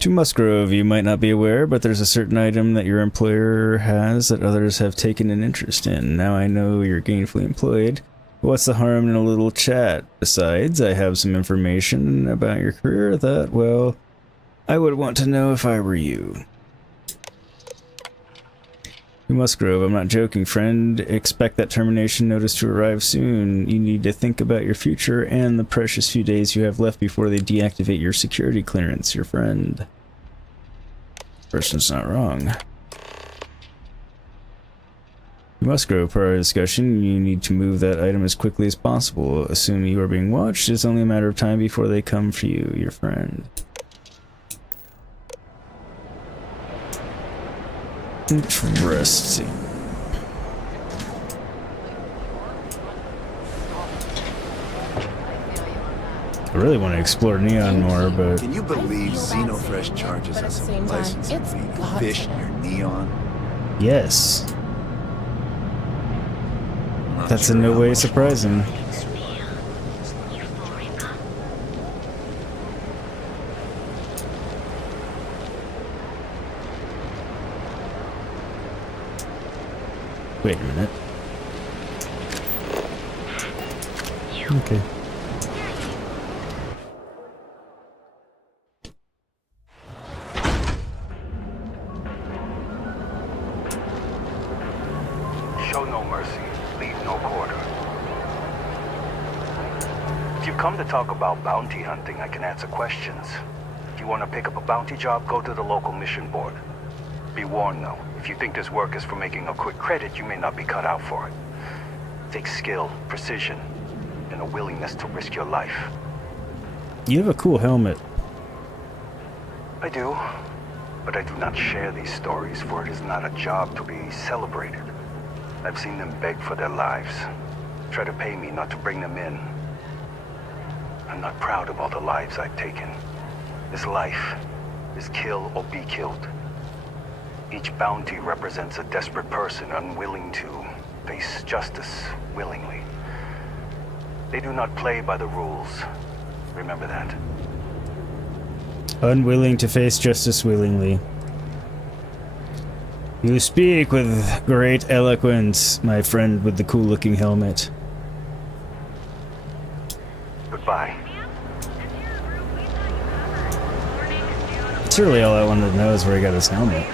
To Musgrove, you might not be aware, but there's a certain item that your employer has that others have taken an interest in. Now I know you're gainfully employed. What's the harm in a little chat? Besides, I have some information about your career that, well, I would want to know if I were you. To Musgrove, I'm not joking, friend. Expect that termination notice to arrive soon. You need to think about your future and the precious few days you have left before they deactivate your security clearance, your friend. Person's not wrong. To Musgrove, per our discussion, you need to move that item as quickly as possible. Assuming you are being watched, it's only a matter of time before they come for you, your friend. Interesting. I really want to explore Neon more, but... Can you believe Xenofresh charges us a licensing fee to fish near Neon? Yes. That's in no way surprising. Wait a minute. Okay. Show no mercy, leave no quarter. If you've come to talk about bounty hunting, I can answer questions. If you want to pick up a bounty job, go to the local mission board. Be warned though, if you think this work is for making a quick credit, you may not be cut out for it. It takes skill, precision, and a willingness to risk your life. You have a cool helmet. I do, but I do not share these stories, for it is not a job to be celebrated. I've seen them beg for their lives, try to pay me not to bring them in. I'm not proud of all the lives I've taken. This life is kill or be killed. Each bounty represents a desperate person unwilling to face justice willingly. They do not play by the rules. Remember that. Unwilling to face justice willingly. You speak with great eloquence, my friend with the cool-looking helmet. Goodbye. That's really all I wanted to know is where he got his helmet.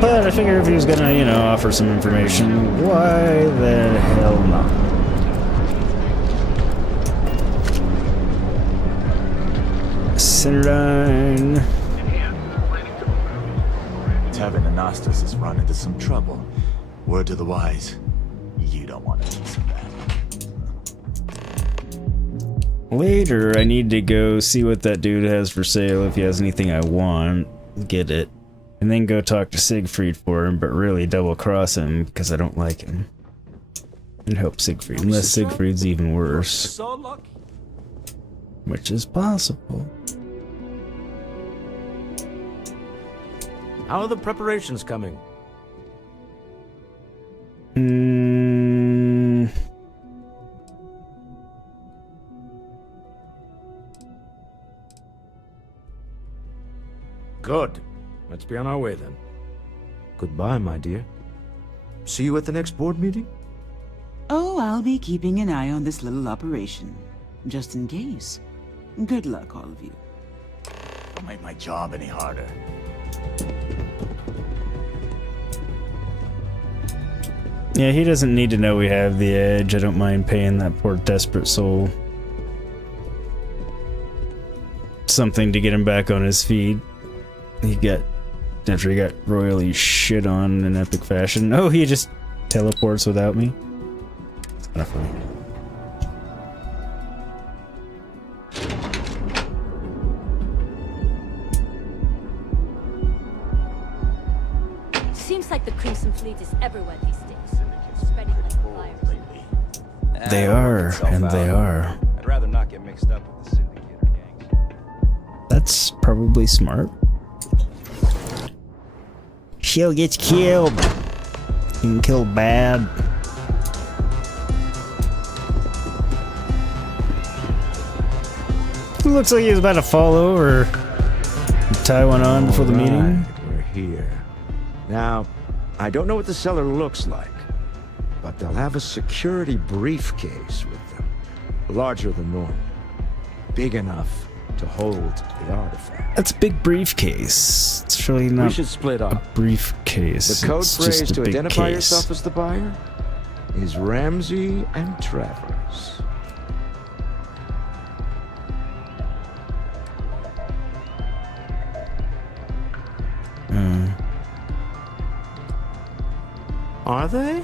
But I figure if he was gonna, you know, offer some information, why the hell not? Cinerine. Tavern Anastas has run into some trouble. Word to the wise, you don't want to miss that. Later, I need to go see what that dude has for sale. If he has anything I want, get it. And then go talk to Siegfried for him, but really double-cross him because I don't like him. And help Siegfried, unless Siegfried's even worse. Which is possible. How are the preparations coming? Good. Let's be on our way then. Goodbye, my dear. See you at the next board meeting? Oh, I'll be keeping an eye on this little operation, just in case. Good luck, all of you. Don't make my job any harder. Yeah, he doesn't need to know we have the edge. I don't mind paying that poor desperate soul something to get him back on his feet. After he got royally shit on in epic fashion. Oh, he just teleports without me. It's kind of funny. everywhere these days. Spreading like a virus. They are, and they are. I'd rather not get mixed up with the syndicate or gangs. That's probably smart. She'll get killed. You can kill bad. It looks like he's about to fall over. Tie one on before the meeting. We're here. Now, I don't know what the cellar looks like, but they'll have a security briefcase with them. Larger than normal. Big enough to hold the artifact. That's a big briefcase. It's really not we should split up. a briefcase. The code it's phrase just a to big identify case. yourself as the buyer is Ramsey and Travers. Are they?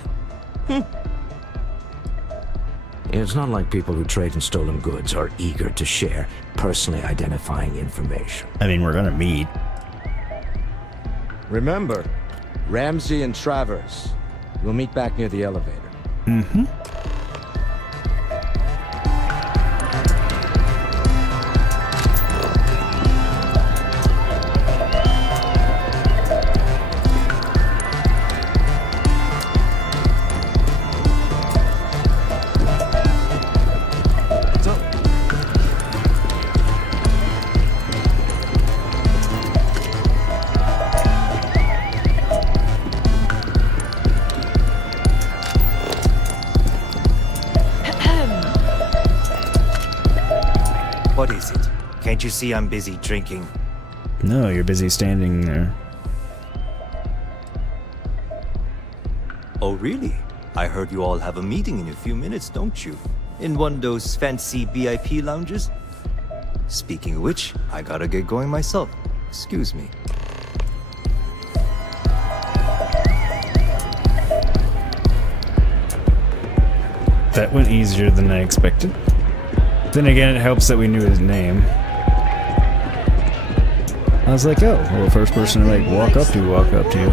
It's not like people who trade in stolen goods are eager to share personally identifying information. I mean, we're gonna meet. Remember, Ramsey and Travers. We'll meet back near the elevator. Mm-hmm. What is it? Can't you see I'm busy drinking? No, you're busy standing there. Oh, really? I heard you all have a meeting in a few minutes, don't you? In one of those fancy VIP lounges? Speaking of which, I gotta get going myself. Excuse me. That went easier than I expected. Then again, it helps that we knew his name. I was like, oh, well, the first person to like walk up to.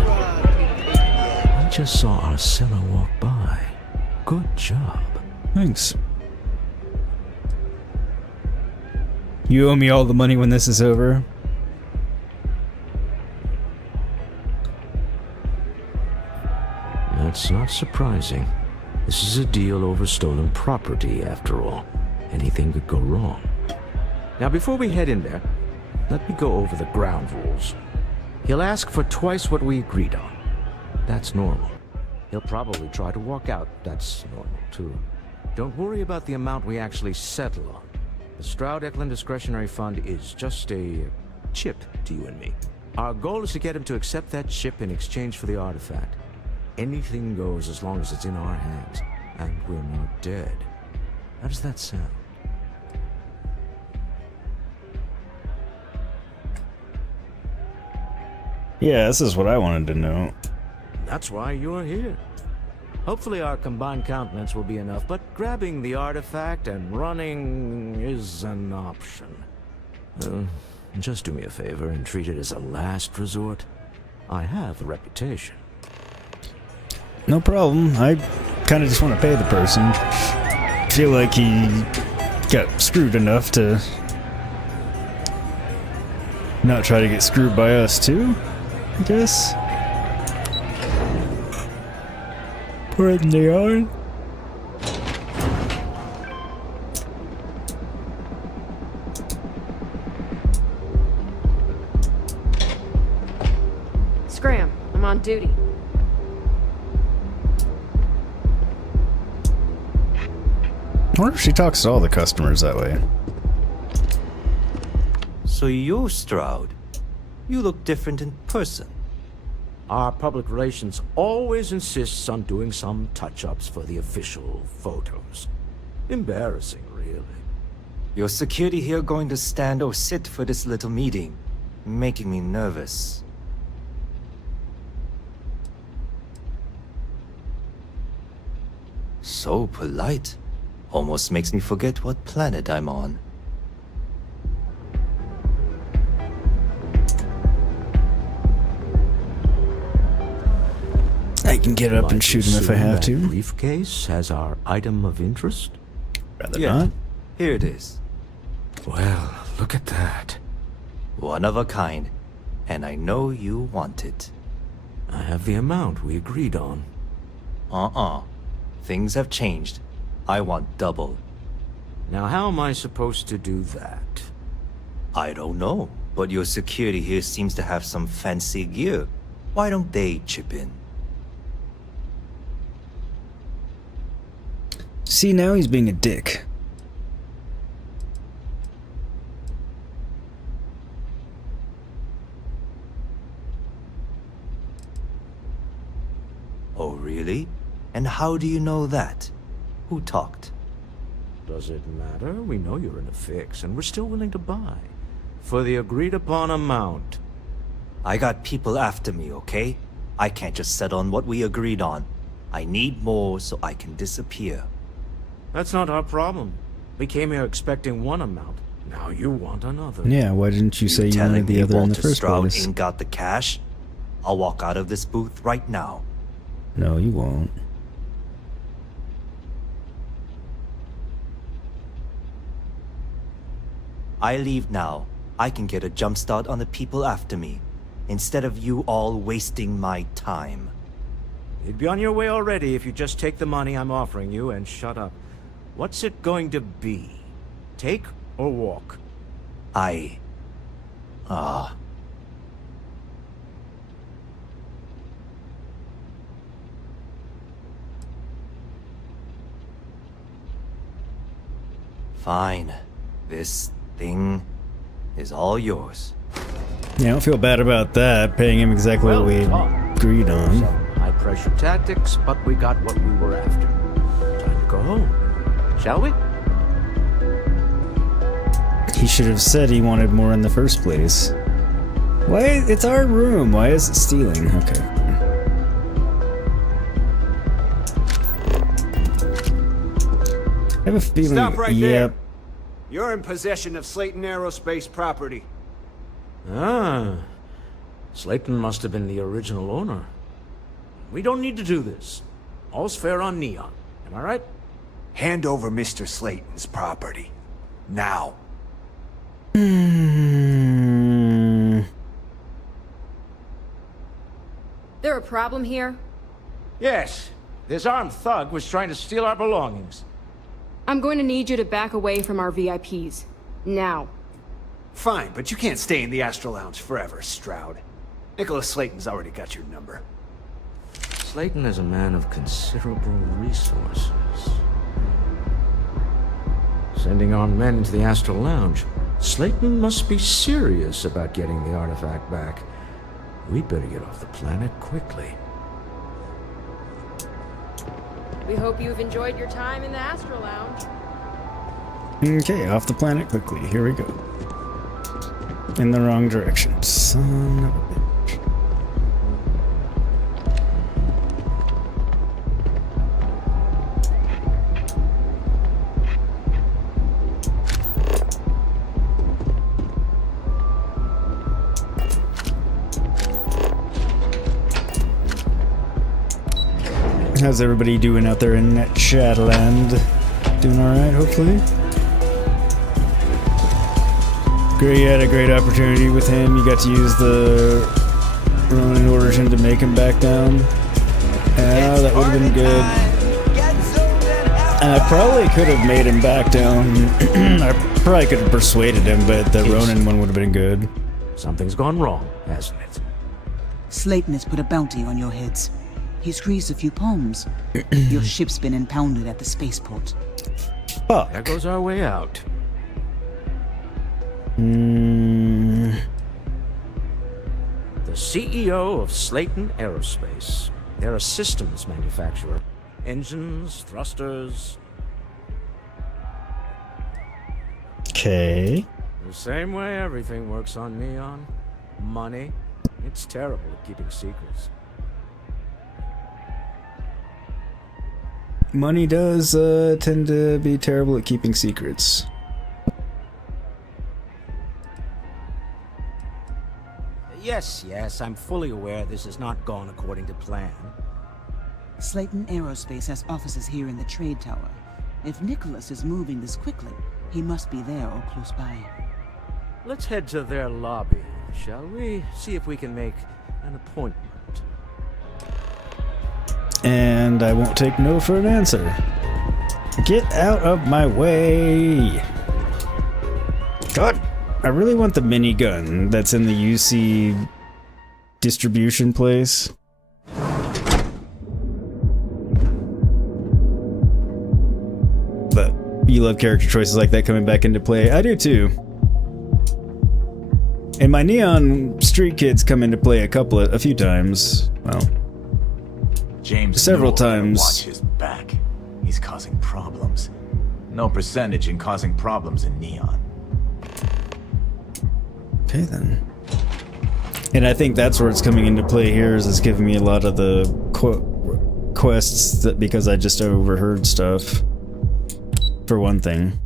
I just saw our seller walk by. Good job. Thanks. You owe me all the money when this is over. That's not surprising. This is a deal over stolen property, after all. Anything could go wrong. Now, before we head in there, let me go over the ground rules. He'll ask for twice what we agreed on. That's normal. He'll probably try to walk out. That's normal, too. Don't worry about the amount we actually settle on. The Stroud-Eklund Discretionary Fund is just a chip to you and me. Our goal is to get him to accept that chip in exchange for the artifact. Anything goes as long as it's in our hands, and we're not dead. How does that sound? Yeah, this is what I wanted to know. That's why you're here. Hopefully our combined countenance will be enough, but grabbing the artifact and running is an option. Just do me a favor and treat it as a last resort. I have a reputation. No problem. I kind of just want to pay the person. Feel like he got screwed enough to not try to get screwed by us too, I guess. Put it in the yard. Scram, I'm on duty. I wonder if she talks to all the customers that way. So you're Stroud. You look different in person. Our public relations always insists on doing some touch-ups for the official photos. Embarrassing, really. Your security here going to stand or sit for this little meeting, making me nervous. So polite. Almost makes me forget what planet I'm on. can get up and shoot him if I have to. Briefcase has our item of interest? Rather not. Here it is. Well, look at that. One of a kind. And I know you want it. I have the amount we agreed on. Things have changed. I want double. Now how am I supposed to do that? I don't know, but your security here seems to have some fancy gear. Why don't they chip in? See, now he's being a dick. Oh, really? And how do you know that? Who talked? Does it matter? We know you're in a fix, and we're still willing to buy. For the agreed-upon amount. I got people after me, okay? I can't just settle on what we agreed on. I need more so I can disappear. That's not our problem. We came here expecting one amount. Now you want another. Yeah, why didn't you say you wanted the other in the first Stroud place? ain't got the cash? I'll walk out of this booth right now. No, you won't. I leave now. I can get a jump start on the people after me, instead of you all wasting my time. You'd be on your way already if you just take the money I'm offering you and shut up. What's it going to be? Take or walk? Fine. This thing is all yours. Yeah, I don't feel bad about that, paying him exactly what we agreed on. High-pressure tactics, but we got what we were after. Time to go home. Shall we? He should have said he wanted more in the first place. Why? It's our room. Why is it stealing? Okay. I have a feeling. Stop right yep. there. You're in possession of Slayton Aerospace property. Ah. Slayton must have been the original owner. We don't need to do this. All's fair on Neon. Am I right? Hand over Mr. Slayton's property. Now. There a problem here? Yes. This armed thug was trying to steal our belongings. I'm going to need you to back away from our VIPs. Now. Fine, but you can't stay in the Astral Lounge forever, Stroud. Nicholas Slayton's already got your number. Slayton is a man of considerable resources. Sending armed men into the Astral Lounge. Slayton must be serious about getting the artifact back. We'd better get off the planet quickly. We hope you've enjoyed your time in the Astral Lounge. Okay, off the planet quickly. Here we go. In the wrong direction. Son of a bitch. How's everybody doing out there in that Shadowland? Doing alright, hopefully? Great, you had a great opportunity with him. You got to use the Ronin origin to make him back down. Yeah, that would have been good. And I probably could have made him back down. I probably could have persuaded him, but the Ronin one would have been good. Something's gone wrong, hasn't it? Slayton has put a bounty on your heads. He's greased a few palms. Your ship's been impounded at the spaceport. Fuck. There goes our way out. Mm. The CEO of Slayton Aerospace. They're a systems manufacturer. Engines, thrusters. Okay. The same way everything works on Neon. Money. It's terrible at keeping secrets. Money does tend to be terrible at keeping secrets. Yes, I'm fully aware this has not gone according to plan. Slayton Aerospace has offices here in the trade tower. If Nicholas is moving this quickly, he must be there or close by. Let's head to their lobby, shall we? See if we can make an appointment. And I won't take no for an answer. Get out of my way! God! I really want the minigun that's in the UC distribution place. But you love character choices like that coming back into play. I do too. And my Neon Street Kids come into play a few times. Well, James several Newell better times. Watch his back. He's causing problems. No percentage in causing problems in Neon. Okay then. And I think that's where it's coming into play here, is it's giving me a lot of the quests that, because I just overheard stuff, for one thing.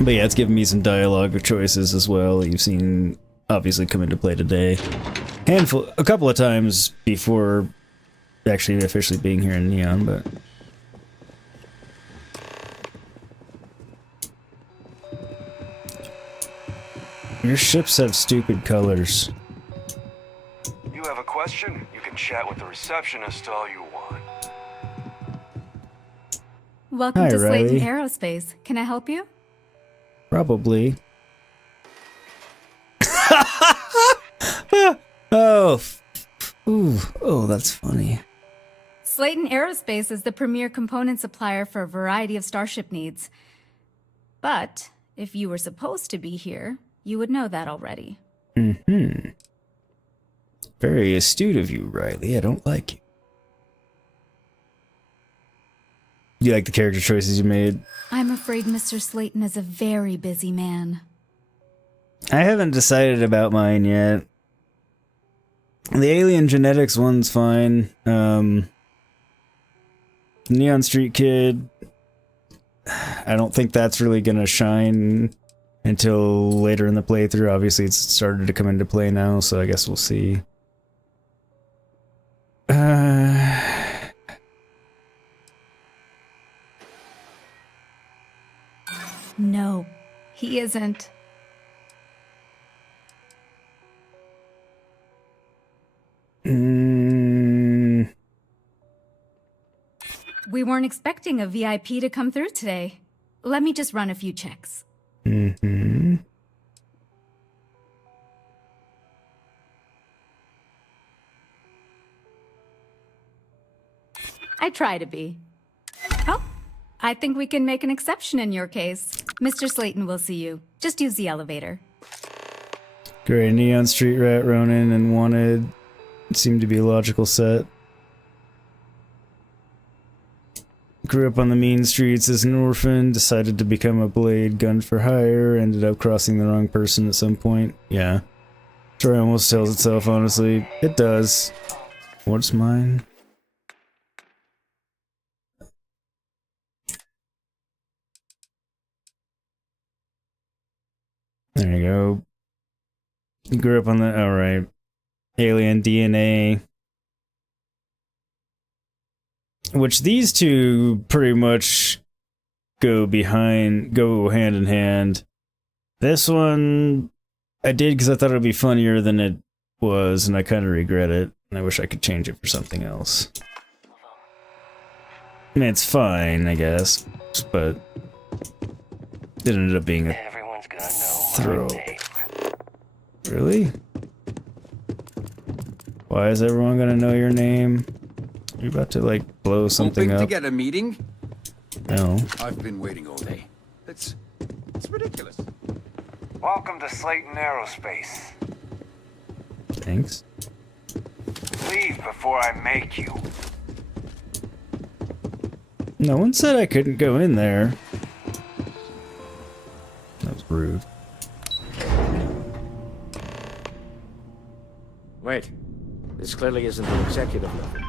But yeah, it's giving me some dialogue choices as well that you've seen obviously come into play today. A couple of times before actually officially being here in Neon, but... Your ships have stupid colors. You have a question? You can chat with the receptionist all you want. Welcome Hi, to Slayton Riley. Aerospace. Can I help you? Probably. Oh. Ooh. Oh, that's funny. Slayton Aerospace is the premier component supplier for a variety of starship needs. But if you were supposed to be here, you would know that already. Mm-hmm. Very astute of you, Riley. I don't like you. You like the character choices you made? I'm afraid Mr. Slayton is a very busy man. I haven't decided about mine yet. The alien genetics one's fine. Neon Street Kid, I don't think that's really gonna shine until later in the playthrough. Obviously, it's started to come into play now, so I guess we'll see. No, he isn't. We weren't expecting a VIP to come through today. Let me just run a few checks. Mm-hmm. I try to be. Oh, I think we can make an exception in your case. Mr. Slayton will see you. Just use the elevator. Great. Neon Street Rat, Ronin, and Wanted seem to be a logical set. Grew up on the mean streets as an orphan, decided to become a blade gun for hire, ended up crossing the wrong person at some point. Yeah. Story almost tells itself, honestly. It does. What's mine? There you go. You grew up on the... Alright. Alien DNA. Which these two pretty much go hand in hand. This one I did because I thought it would be funnier than it was, and I kind of regret it. And I wish I could change it for something else. I mean, it's fine, I guess, but it ended up being a throw. Really? Why is everyone gonna know your name? You about to, like, blow something Hoping up? to get a meeting? No. I've been waiting all day. It's ridiculous. Welcome to Slayton Aerospace. Thanks. Leave before I make you. No one said I couldn't go in there. That was rude. Wait. This clearly isn't the executive level.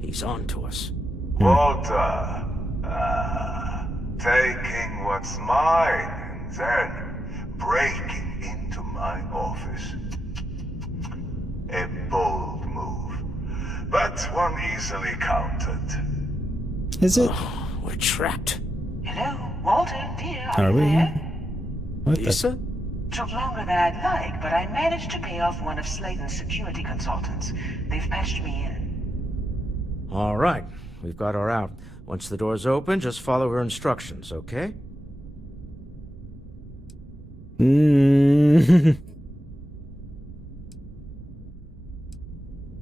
He's on to us. Walter, taking what's mine and then breaking into my office. A bold move, but one easily counted. Is it? Oh, we're trapped. Hello, Walter, dear, Are we? there? What Lisa? Took longer than I'd like, but I managed to pay off one of Slayton's security consultants. They've patched me in. All right, we've got her out. Once the door's open, just follow her instructions, okay?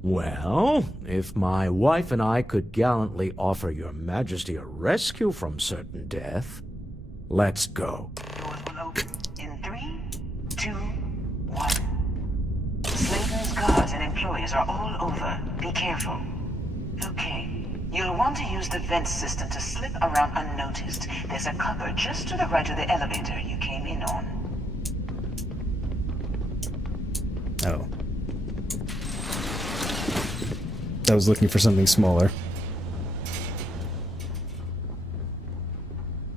Well, if my wife and I could gallantly offer your majesty a rescue from certain death, let's go. Doors will open in 3, 2, 1. Slayton's guards and employees are all over. Be careful. Okay. You'll want to use the vent system to slip around unnoticed. There's a cupboard just to the right of the elevator you came in on. Oh. I was looking for something smaller.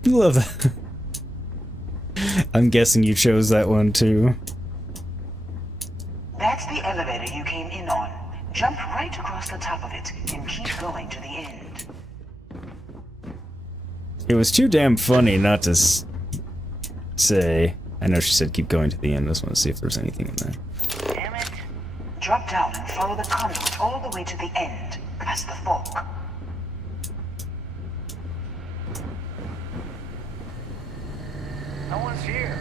Love that. I'm guessing you chose that one too. That's the elevator you came in on. Jump right across the top of it and keep going to the end. It was too damn funny not to say. I know she said keep going to the end. I just want to see if there's anything in there. Damn it. Drop down and follow the conduit all the way to the end, past the fork. No one's here.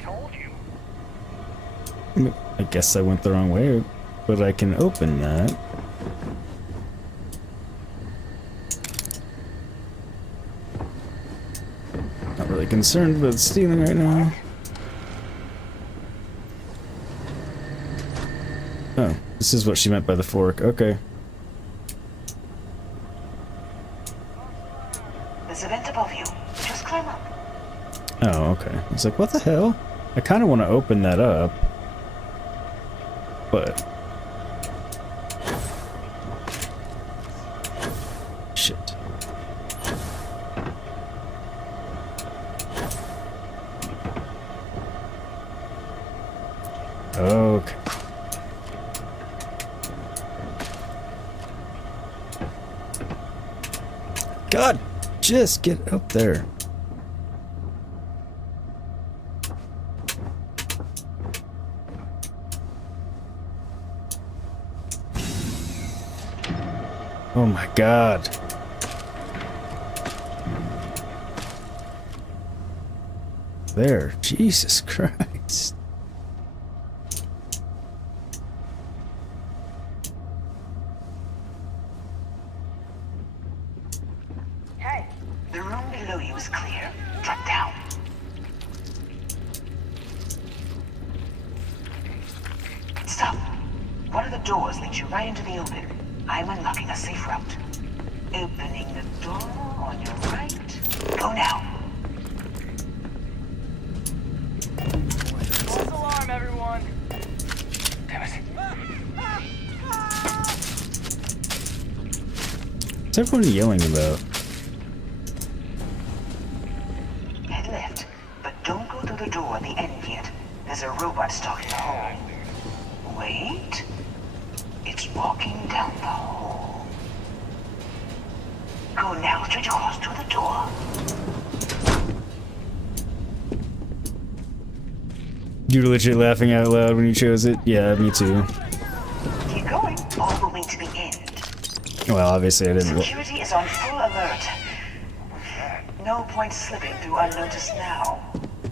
I told you. I guess I went the wrong way, but I can open that. Not really concerned with stealing right now. Oh, this is what she meant by the fork. Okay. There's a vent above you. Just climb up. Oh, okay. I was like, what the hell? I kind of want to open that up. But... shit. Okay. God, just get up there. Oh my God. There, Jesus Christ. Hey, the room below you is clear. Drop down. Stop. One of the doors leads you right into the open. I'm unlocking a safe route. Opening the door on your right. Go now. False alarm, everyone. Damn it. What's everyone yelling about? Head left, but don't go through the door at the end yet. There's a robot stalking the hole. Wait. It's walking down the hall. Go now, straight across to the door. You were legit laughing out loud when you chose it? Yeah, me too. Keep going, all the way to the end. Well, obviously I didn't. Security is on full alert. No point slipping through unnoticed now.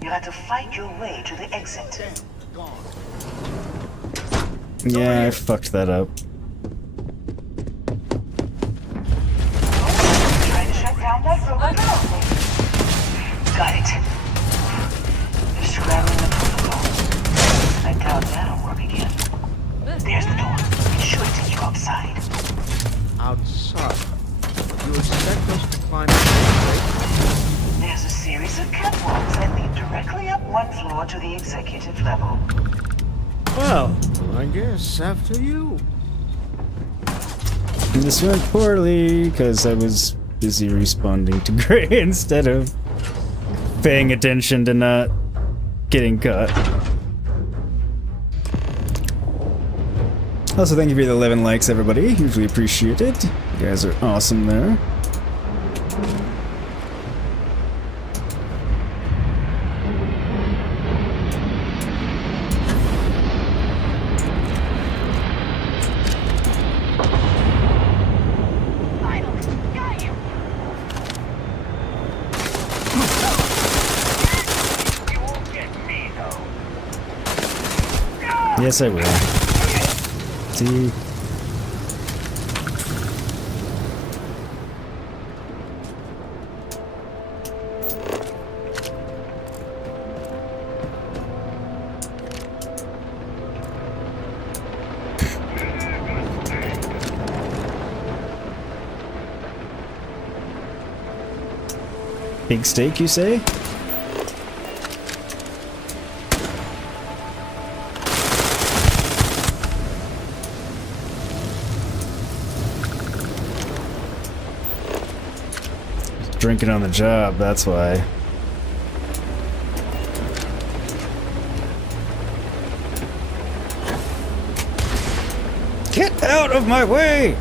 You'll have to fight your way to the exit. Yeah, I fucked that up. Trying to shut down that robot. Got it. They're scrambling the protocol. I doubt that'll work again. There's the door. It should take you outside. Outside? You expect us to climb up There's a series of catwalks that lead directly up one floor to the executive level. Well, I guess after you. And this went poorly because I was busy responding to Gray instead of paying attention to not getting caught. Also, thank you for the 11 likes, everybody. Hugely appreciated. You guys are awesome there. Yes, I will. See? Big steak, you say? Drinking on the job, that's why. Get out of my way!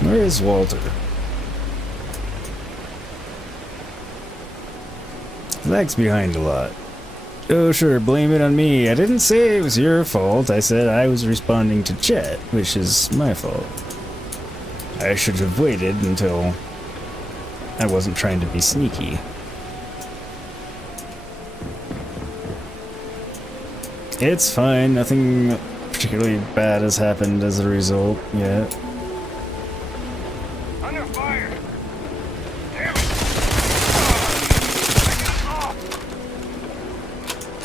Where is Walter? Lag's behind a lot. Oh sure, blame it on me. I didn't say it was your fault. I said I was responding to chat, which is my fault. I should have waited until I wasn't trying to be sneaky. It's fine, nothing particularly bad has happened as a result yet. Under fire!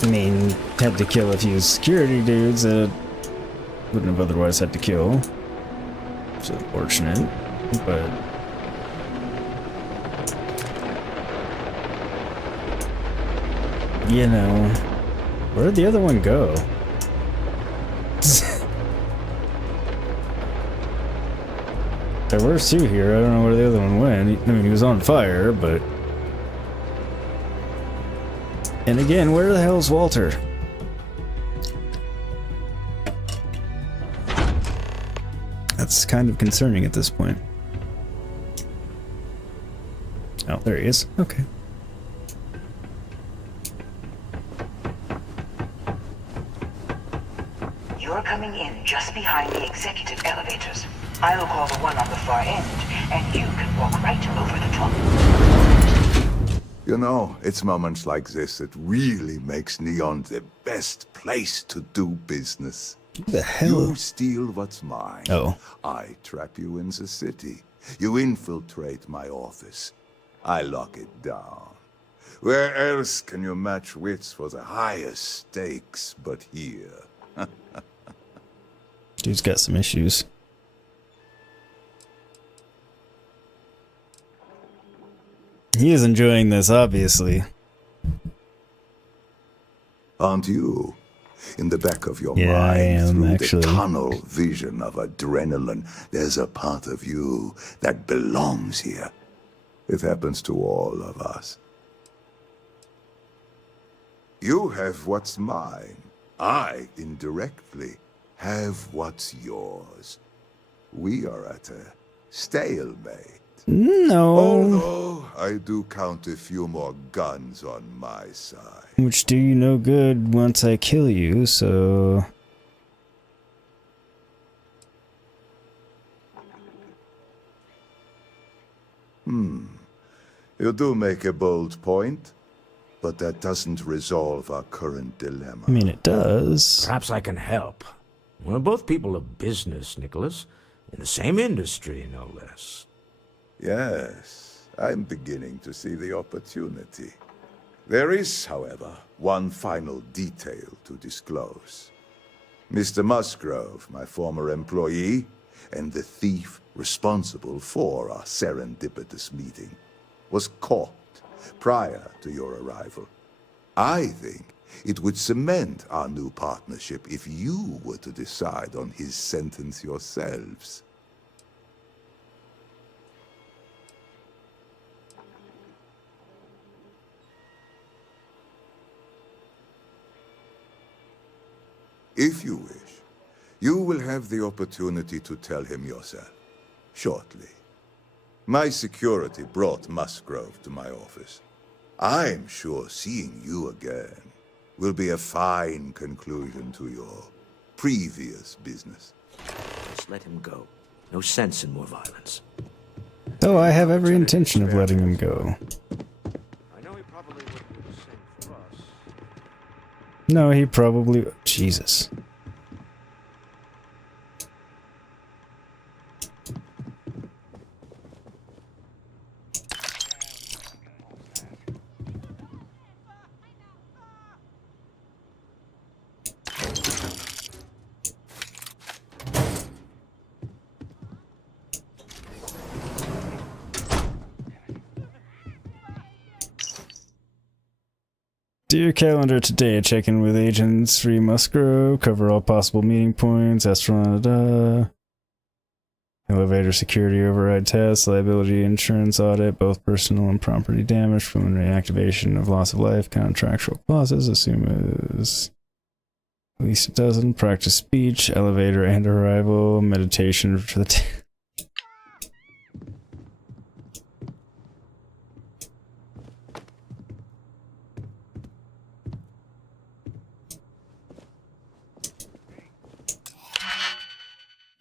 I mean, had to kill a few security dudes that wouldn't have otherwise had to kill. It's unfortunate, but... you know, where'd the other one go? There were two here, I don't know where the other one went. I mean, he was on fire, but... and again, where the hell's Walter? That's kind of concerning at this point. Oh, there he is. Okay. You're coming in just behind the executive elevators. I'll call the one on the far end, and you can walk right over the top. You know, it's moments like this that really makes Neon the best place to do business. What the hell? You steal what's mine. Oh. I trap you in the city. You infiltrate my office. I lock it down. Where else can you match wits for the highest stakes but here? Dude's got some issues. He is enjoying this, obviously. Aren't you? In the back of your Yeah, mind, I am, through actually. the tunnel vision of adrenaline, there's a part of you that belongs here. It happens to all of us. You have what's mine. I, indirectly, have what's yours. We are at a stalemate. No. Although I do count a few more guns on my side. Which do you no good once I kill you, so... You do make a bold point, but that doesn't resolve our current dilemma. I mean, it does. Perhaps I can help. We're both people of business, Nicholas. In the same industry, no less. Yes, I'm beginning to see the opportunity. There is, however, one final detail to disclose. Mr. Musgrove, my former employee, and the thief responsible for our serendipitous meeting, was caught prior to your arrival. I think it would cement our new partnership if you were to decide on his sentence yourselves. If you wish, you will have the opportunity to tell him yourself, shortly. My security brought Musgrove to my office. I'm sure seeing you again will be a fine conclusion to your previous business. Just let him go. No sense in more violence. Though I have every intention of letting him go. I know he probably wouldn't do the same for us. No, he probably... Jesus. Dear calendar today, check in with agents 3 Musgrove, cover all possible meeting points, astronaut, elevator security override test, liability insurance audit, both personal and property damage, preliminary activation of loss of life, contractual clauses, assume is at least a dozen, practice speech, elevator and arrival, meditation for the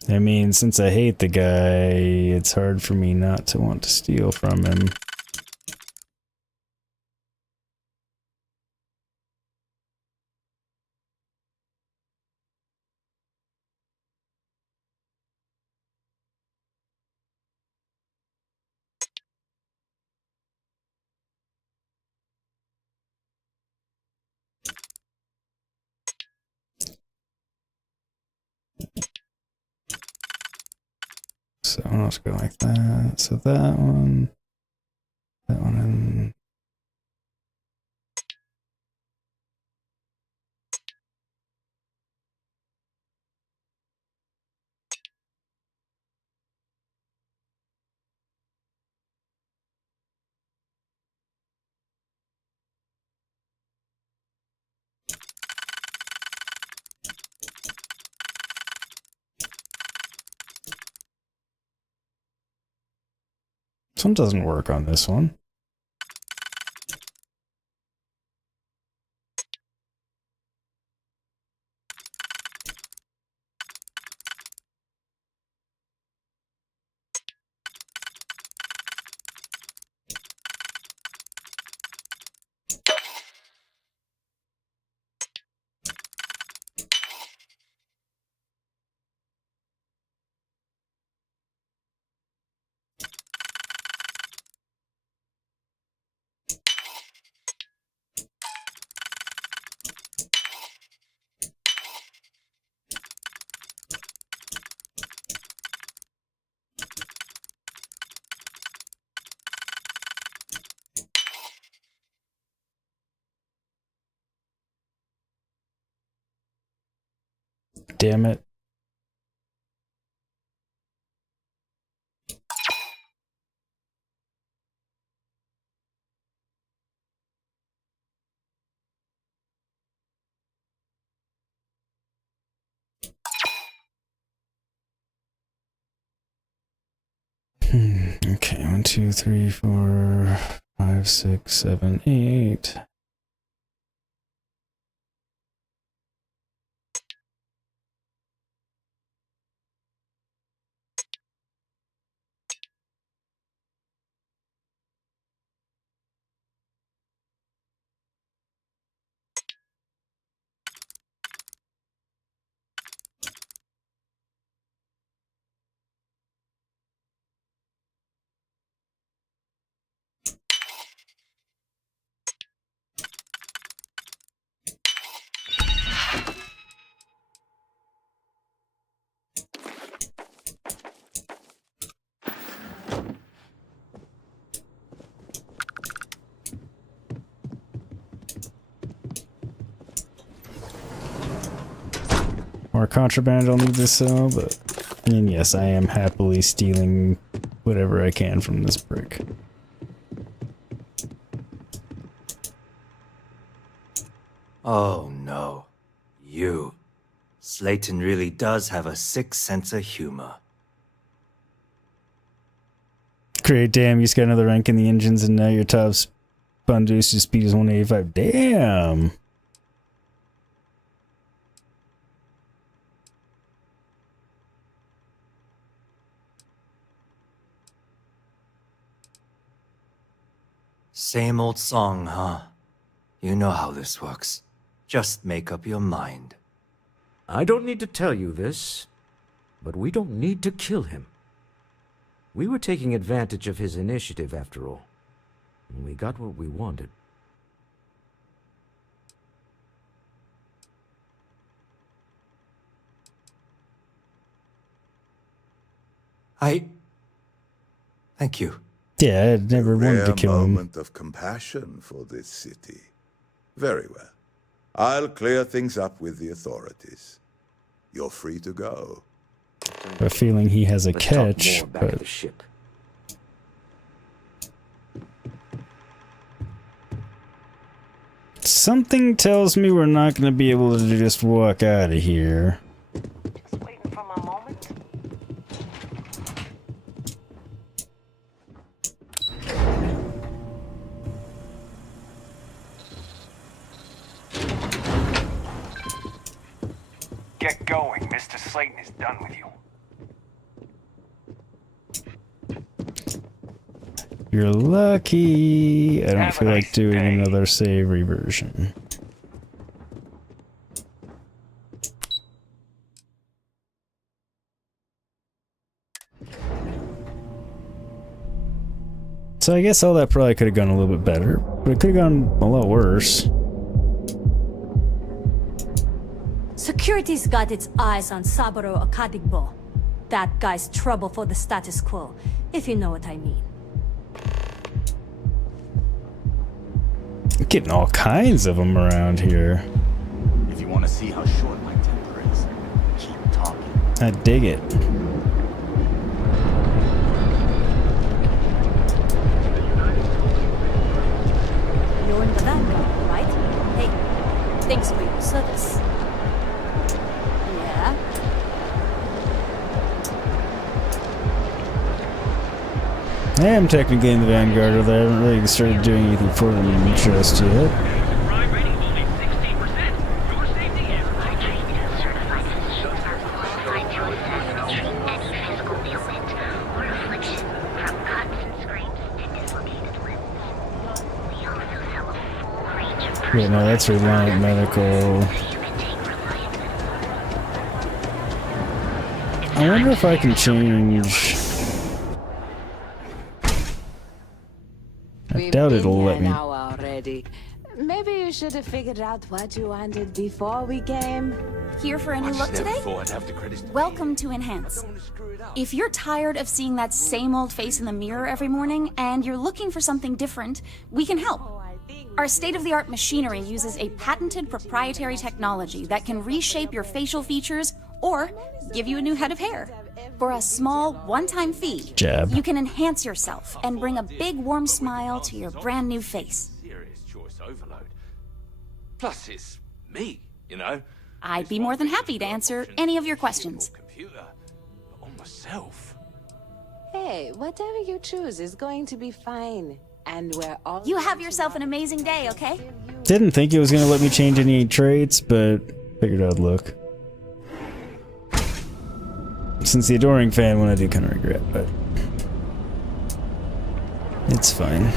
I mean, since I hate the guy, it's hard for me not to want to steal from him. So let's go like that. So that one, and this one doesn't work on this one. Damn it. Okay, 1, 2, 3, 4, 5, 6, 7, 8. More contraband I'll need to sell, but I mean, yes, I am happily stealing whatever I can from this brick. Oh no. You. Slayton really does have a sick sense of humor. Great, damn, you just got another rank in the engines and now your top Bundu's speed is 185. Damn! Same old song, huh? You know how this works. Just make up your mind. I don't need to tell you this, but we don't need to kill him. We were taking advantage of his initiative, after all. And we got what we wanted. Thank you. Yeah, I'd never wanted to kill him. A moment of compassion for this city. Very well. I'll clear things up with the authorities. You're free to go. I have a feeling he has a catch, Talk more back at but the ship. something tells me we're not going to be able to just walk out of here. Just waiting for my moment. Get going. Mr. Slayton is done with you. You're lucky. I don't Have a feel like nice doing day. another save reversion. So I guess all that probably could have gone a little bit better, but it could have gone a lot worse. Security's got its eyes on Saburo Akadigbo. That guy's trouble for the status quo, if you know what I mean. Getting all kinds of them around here. If you want to see how short my temper is, keep talking. I dig it. You're in the Vanguard, right? Hey, thanks for your service. Yeah? I am technically in the Vanguard, although I haven't really started doing anything for them just yet. Yeah, no, that's Reliant Medical. I wonder if I can change... I doubt it'll let me. Now already. Maybe you should have figured out what you wanted before we came. Here for a new look today? Welcome to Enhance. If you're tired of seeing that same old face in the mirror every morning and you're looking for something different, we can help. Our state-of-the-art machinery uses a patented proprietary technology that can reshape your facial features or give you a new head of hair. For a small, one-time fee, you can enhance yourself and bring a big, warm smile to your brand new face. Serious choice overload. Plus, it's me, you know. I'd be more than happy to answer any of your questions. Computer, but on myself. Hey, whatever you choose is going to be fine. And we're all... You have yourself an amazing day, okay? Didn't think it was going to let me change any traits, but figured I'd look. Since the Adoring fan one I do kind of regret, but it's fine.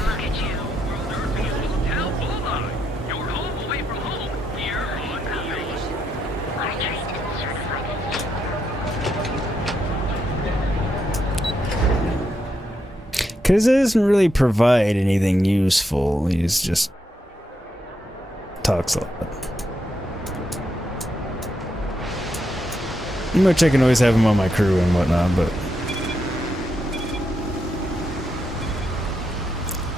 Because it doesn't really provide anything useful, he's just talks a lot. Which I can always have him on my crew and whatnot, but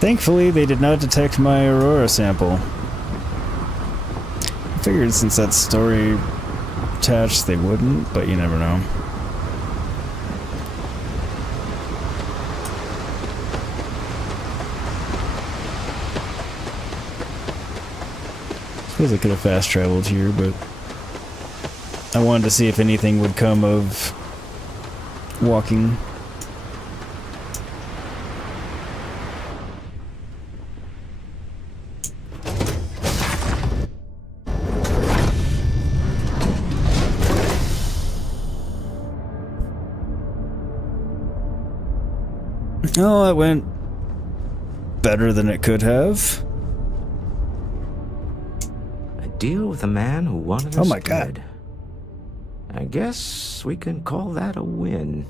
thankfully they did not detect my Aurora sample. I figured since that story attached, they wouldn't, but you never know. Suppose I could have fast traveled here, but I wanted to see if anything would come of walking. Oh, it went better than it could have. A deal with a man who wanted us Oh my dead. God. I guess we can call that a win.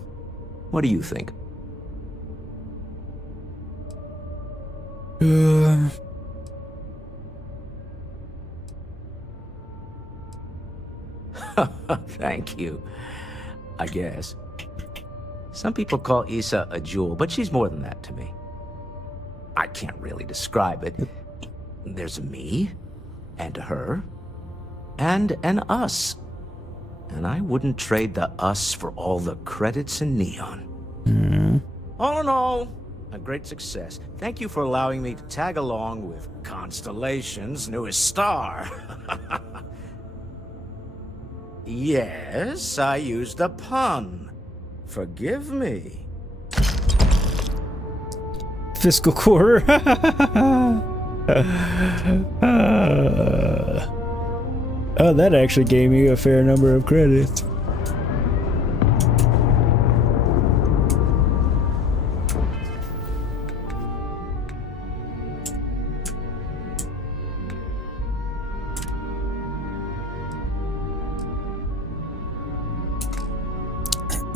What do you think? Thank you. I guess. Some people call Issa a jewel, but she's more than that to me. I can't really describe it. There's a me, and a her, and an us. And I wouldn't trade the us for all the credits in Neon. All in all, a great success. Thank you for allowing me to tag along with Constellation's newest star. Yes, I used a pun. Forgive me. Fiscal quarter. Oh, that actually gave me a fair number of credits.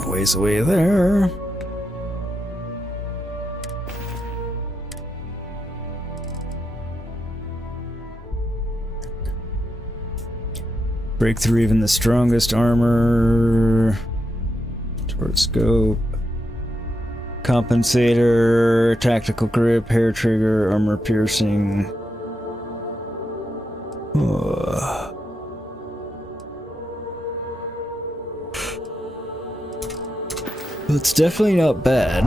Ways away there. Break through even the strongest armor. Toward scope. Compensator, tactical grip, hair trigger, armor piercing. It's definitely not bad.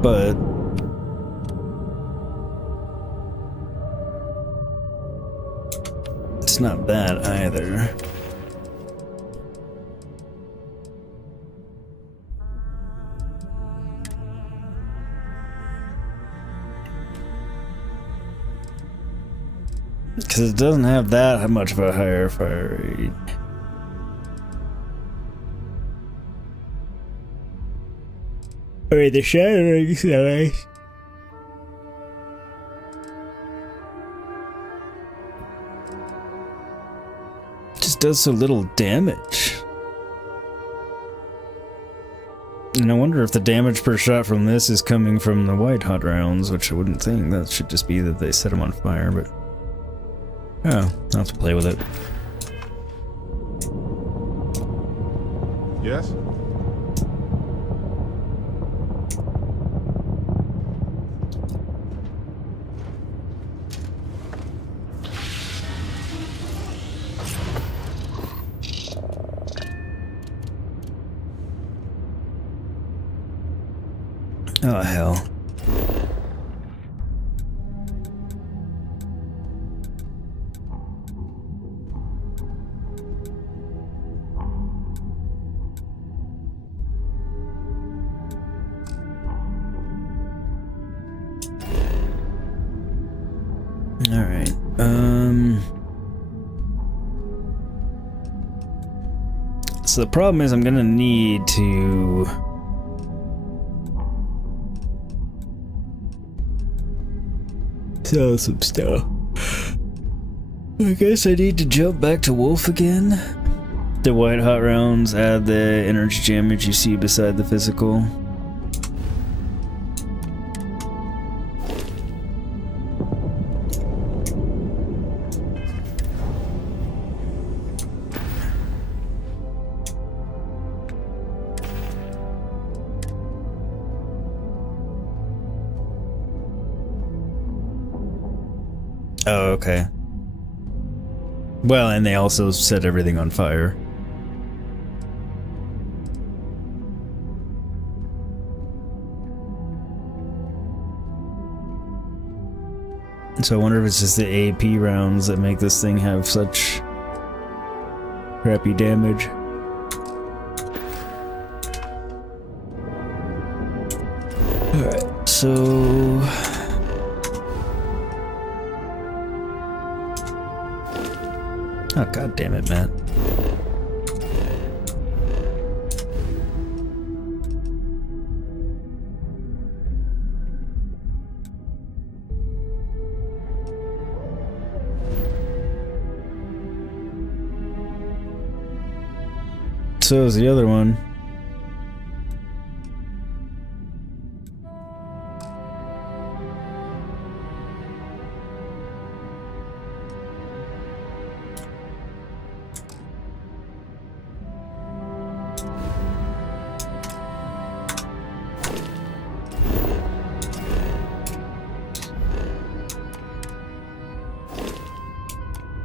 But it's not bad either. Because it doesn't have that much of a higher fire rate. Alright, the shattering's nice. Just does so little damage. And I wonder if the damage per shot from this is coming from the white hot rounds, which I wouldn't think. That should just be that they set them on fire, but... oh, I'll have to play with it. Yes? Oh, hell. Alright, so the problem is I'm gonna need to sell some stuff. I guess I need to jump back to Wolf again. The white hot rounds add the energy damage you see beside the physical. Oh, okay. Well, and they also set everything on fire. So I wonder if it's just the AP rounds that make this thing have such crappy damage. Alright, so... Oh, god damn it, Matt. So is the other one.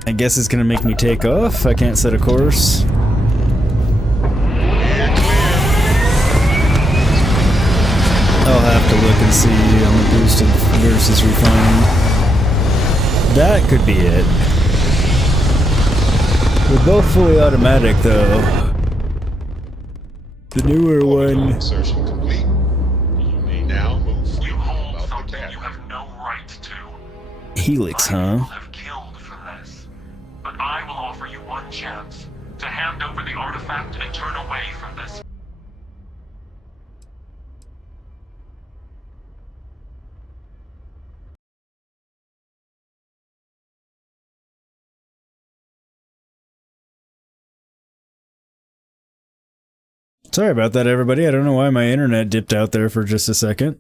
I guess it's gonna make me take off. I can't set a course. I'll have to look and see on the boosted versus refined. That could be it. They're both fully automatic though. The newer one. Insertion complete. You may now move freely You hold about the something cabin. you have no right to. Helix, huh? Have killed for this, but I will offer you one chance to hand over the artifact and turn away from this. Sorry about that, everybody. I don't know why my internet dipped out there for just a second.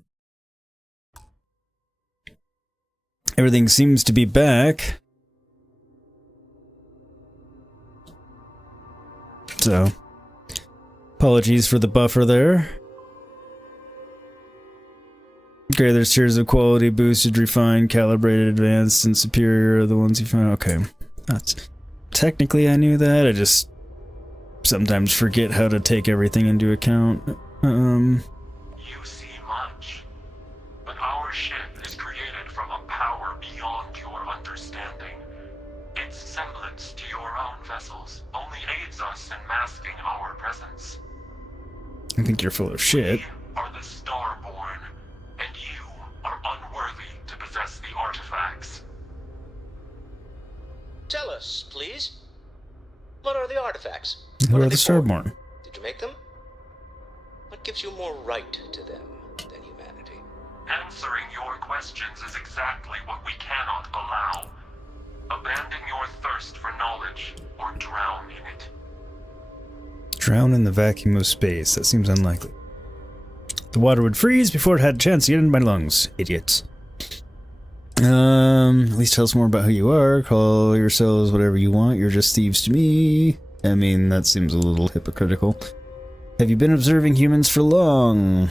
Everything seems to be back. So, apologies for the buffer there. Okay, there's tiers of quality: boosted, refined, calibrated, advanced, and superior are the ones you find. Okay. That's technically I knew that. I just sometimes forget how to take everything into account. You see much, but our ship is created from a power beyond your understanding. Its semblance to your own vessels only aids us in masking our presence. I think you're full of shit. We are the Starborn, and you are unworthy to possess the artifacts. Tell us, please. What are the artifacts? Who What are the they for? Starborn? Did you make them? What gives you more right to them than humanity? Answering your questions is exactly what we cannot allow. Abandon your thirst for knowledge, or drown in it. Drown in the vacuum of space. That seems unlikely. The water would freeze before it had a chance to get in my lungs. Idiots. At least tell us more about who you are. Call yourselves whatever you want. You're just thieves to me. I mean, that seems a little hypocritical. Have you been observing humans for long?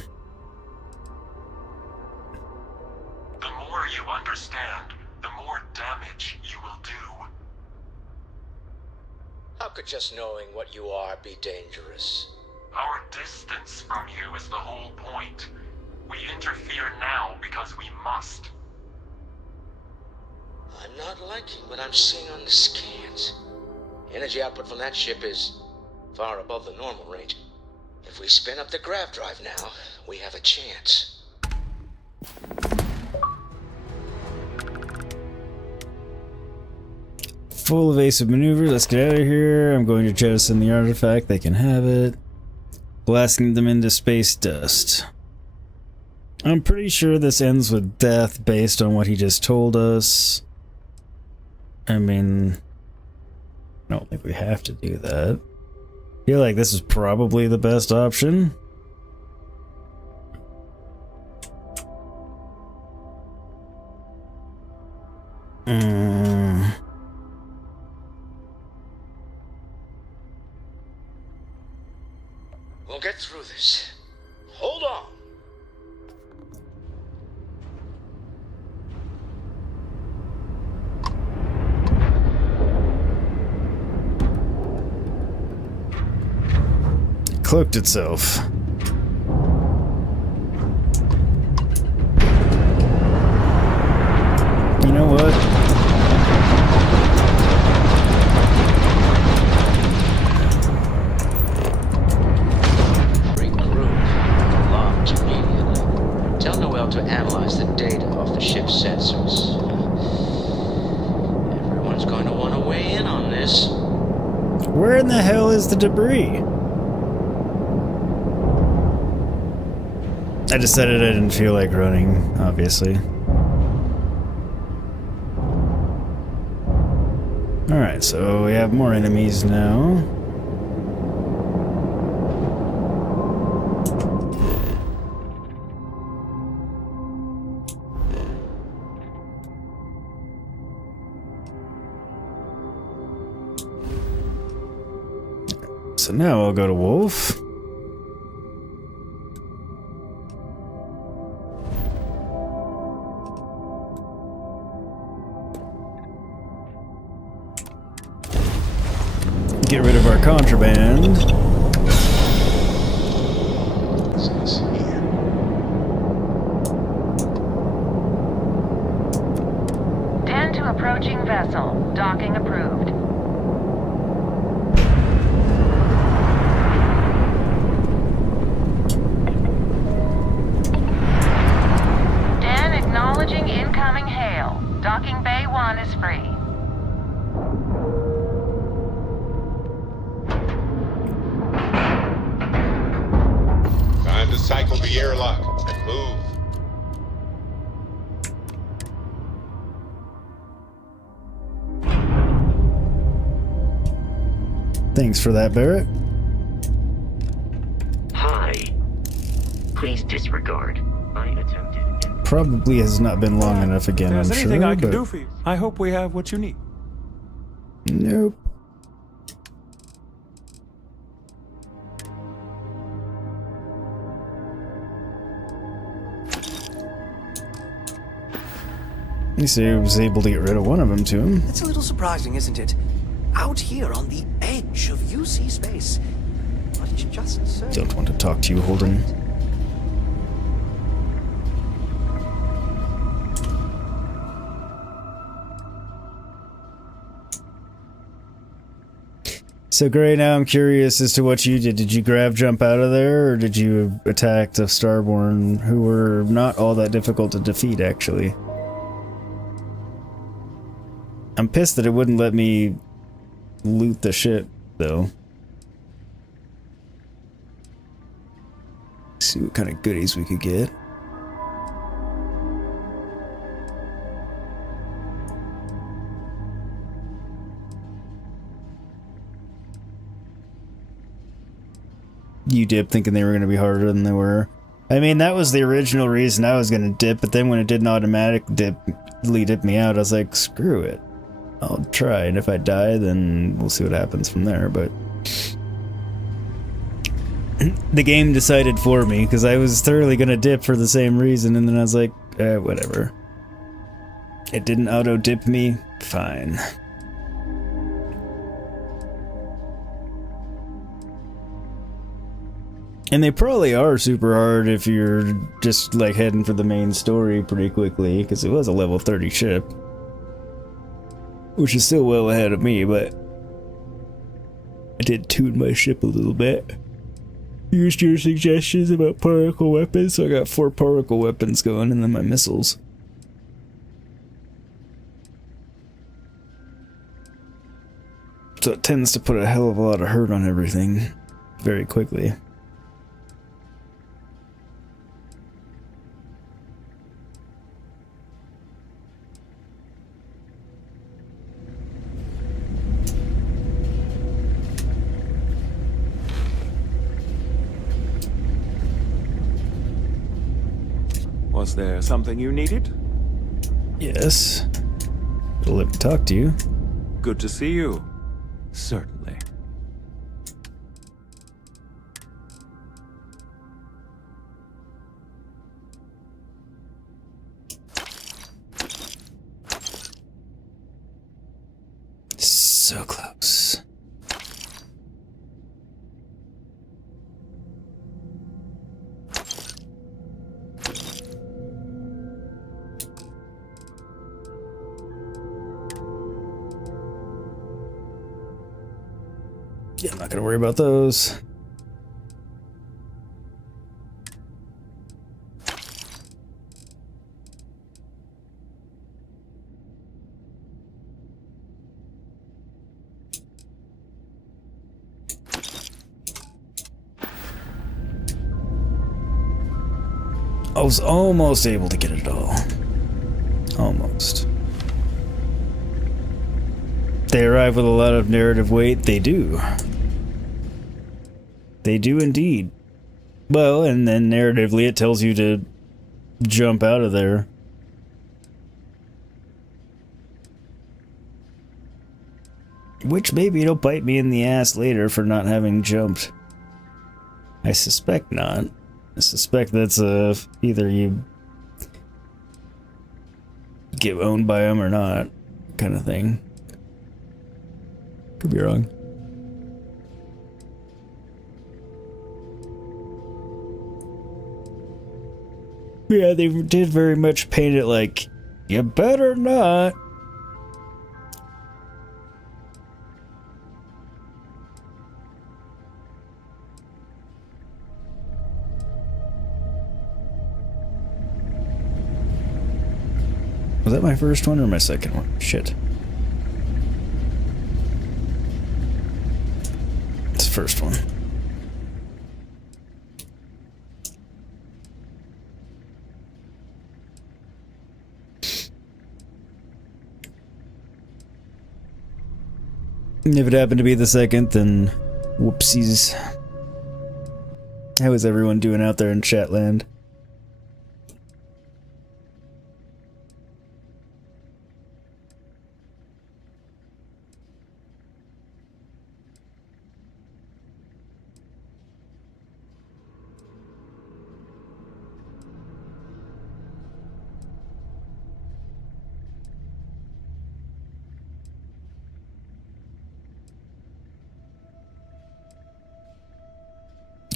The more you understand, the more damage you will do. How could just knowing what you are be dangerous? Our distance from you is the whole point. We interfere now because we must. I'm not liking what I'm seeing on the scans. Energy output from that ship is far above the normal range. If we spin up the grav drive now, we have a chance. Full evasive maneuver. Let's get out of here. I'm going to jettison the artifact. They can have it. Blasting them into space dust. I'm pretty sure this ends with death based on what he just told us. I mean, I don't think we have to do that. I feel like this is probably the best option. We'll get through this. Hold on. cloaked itself. You know what? Locked immediately. Tell Noel to analyze the data off the ship's sensors. Everyone's going to want to weigh in on this. Where in the hell is the debris? I decided I didn't feel like running, obviously. Alright, so we have more enemies now. So now I'll go to Wolf. Get rid of our contraband. Tend to approaching vessel. Docking approved. Dan acknowledging incoming hail. Docking Bay 1 is free. Time to cycle the airlock and move. Thanks for that, Barrett. Hi. Please disregard. I attempted. Probably has not been long enough again, I'm If there's sure. anything I can but do for you, I hope we have what you need. Nope. You see, I was able to get rid of one of them to him. It's a little surprising, isn't it? Out here on the edge of UC space. But it's just so... Don't want to talk to you, Holden. So, Gray, now I'm curious as to what you did. Did you grab jump out of there, or did you attack the Starborn, who were not all that difficult to defeat, actually? I'm pissed that it wouldn't let me loot the ship, though. See what kind of goodies we could get. You dip thinking they were going to be harder than they were. I mean, that was the original reason I was going to dip, but then when it didn't automatically dip me out, I was like, screw it. I'll try, and if I die, then we'll see what happens from there, but... the game decided for me, because I was thoroughly going to dip for the same reason, and then I was like, whatever. It didn't auto-dip me? Fine. And they probably are super hard if you're just, like, heading for the main story pretty quickly, because it was a level 30 ship. Which is still well ahead of me, but... I did tune my ship a little bit. Used your suggestions about particle weapons, so I got 4 particle weapons going, and then my missiles. So it tends to put a hell of a lot of hurt on everything very quickly. Was there something you needed? Yes. It'll let me talk to you. Good to see you. Certainly. So close. Yeah, I'm not gonna worry about those. I was almost able to get it all. Almost. They arrive with a lot of narrative weight. They do. They do indeed. Well, and then narratively it tells you to jump out of there. Which maybe it'll bite me in the ass later for not having jumped. I suspect not. I suspect that's either you get owned by them or not, kind of thing. Could be wrong. Yeah, they did very much paint it like, you better not. Was that my first one or my second one? Shit. It's the first one. If it happened to be the second, then whoopsies. How is everyone doing out there in Chatland?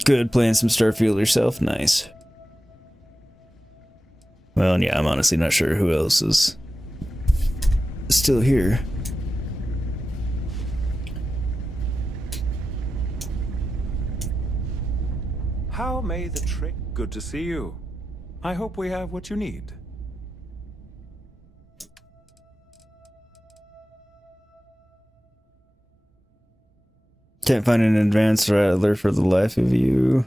Good, playing some Starfield yourself, nice. Well, and yeah, I'm honestly not sure who else is still here. How may the trick? Good to see you. I hope we have what you need. Can't find an advanced rattler for the life of you.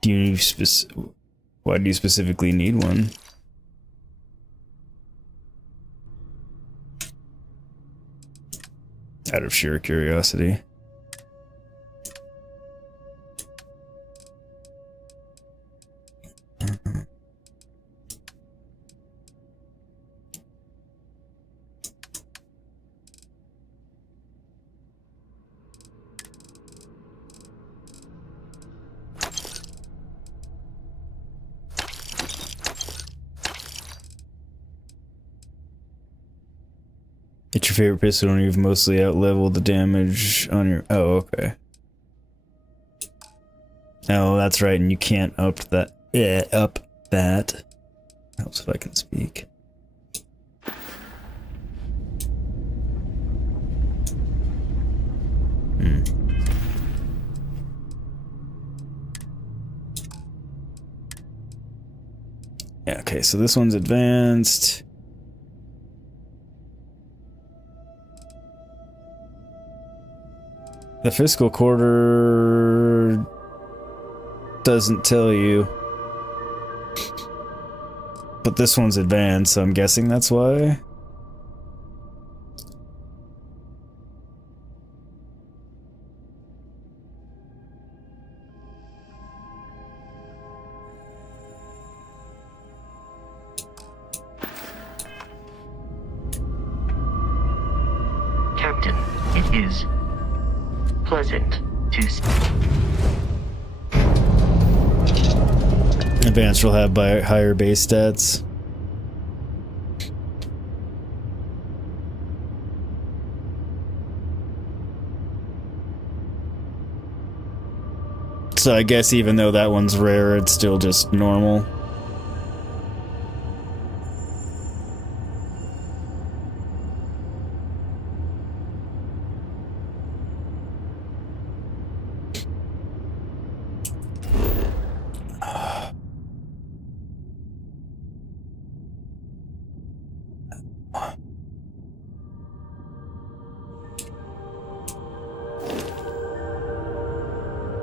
Do you why do you specifically need one? Out of sheer curiosity. Get your favorite pistol and you've mostly out-leveled the damage on your... Oh, okay. Oh, that's right, and you can't up that... Yeah, up that. Helps if I can speak. Yeah, okay, so this one's advanced. The fiscal quarter doesn't tell you. But this one's advanced, so I'm guessing that's why. Captain, it is pleasant to Advanced will have higher base stats. So I guess even though that one's rare, it's still just normal.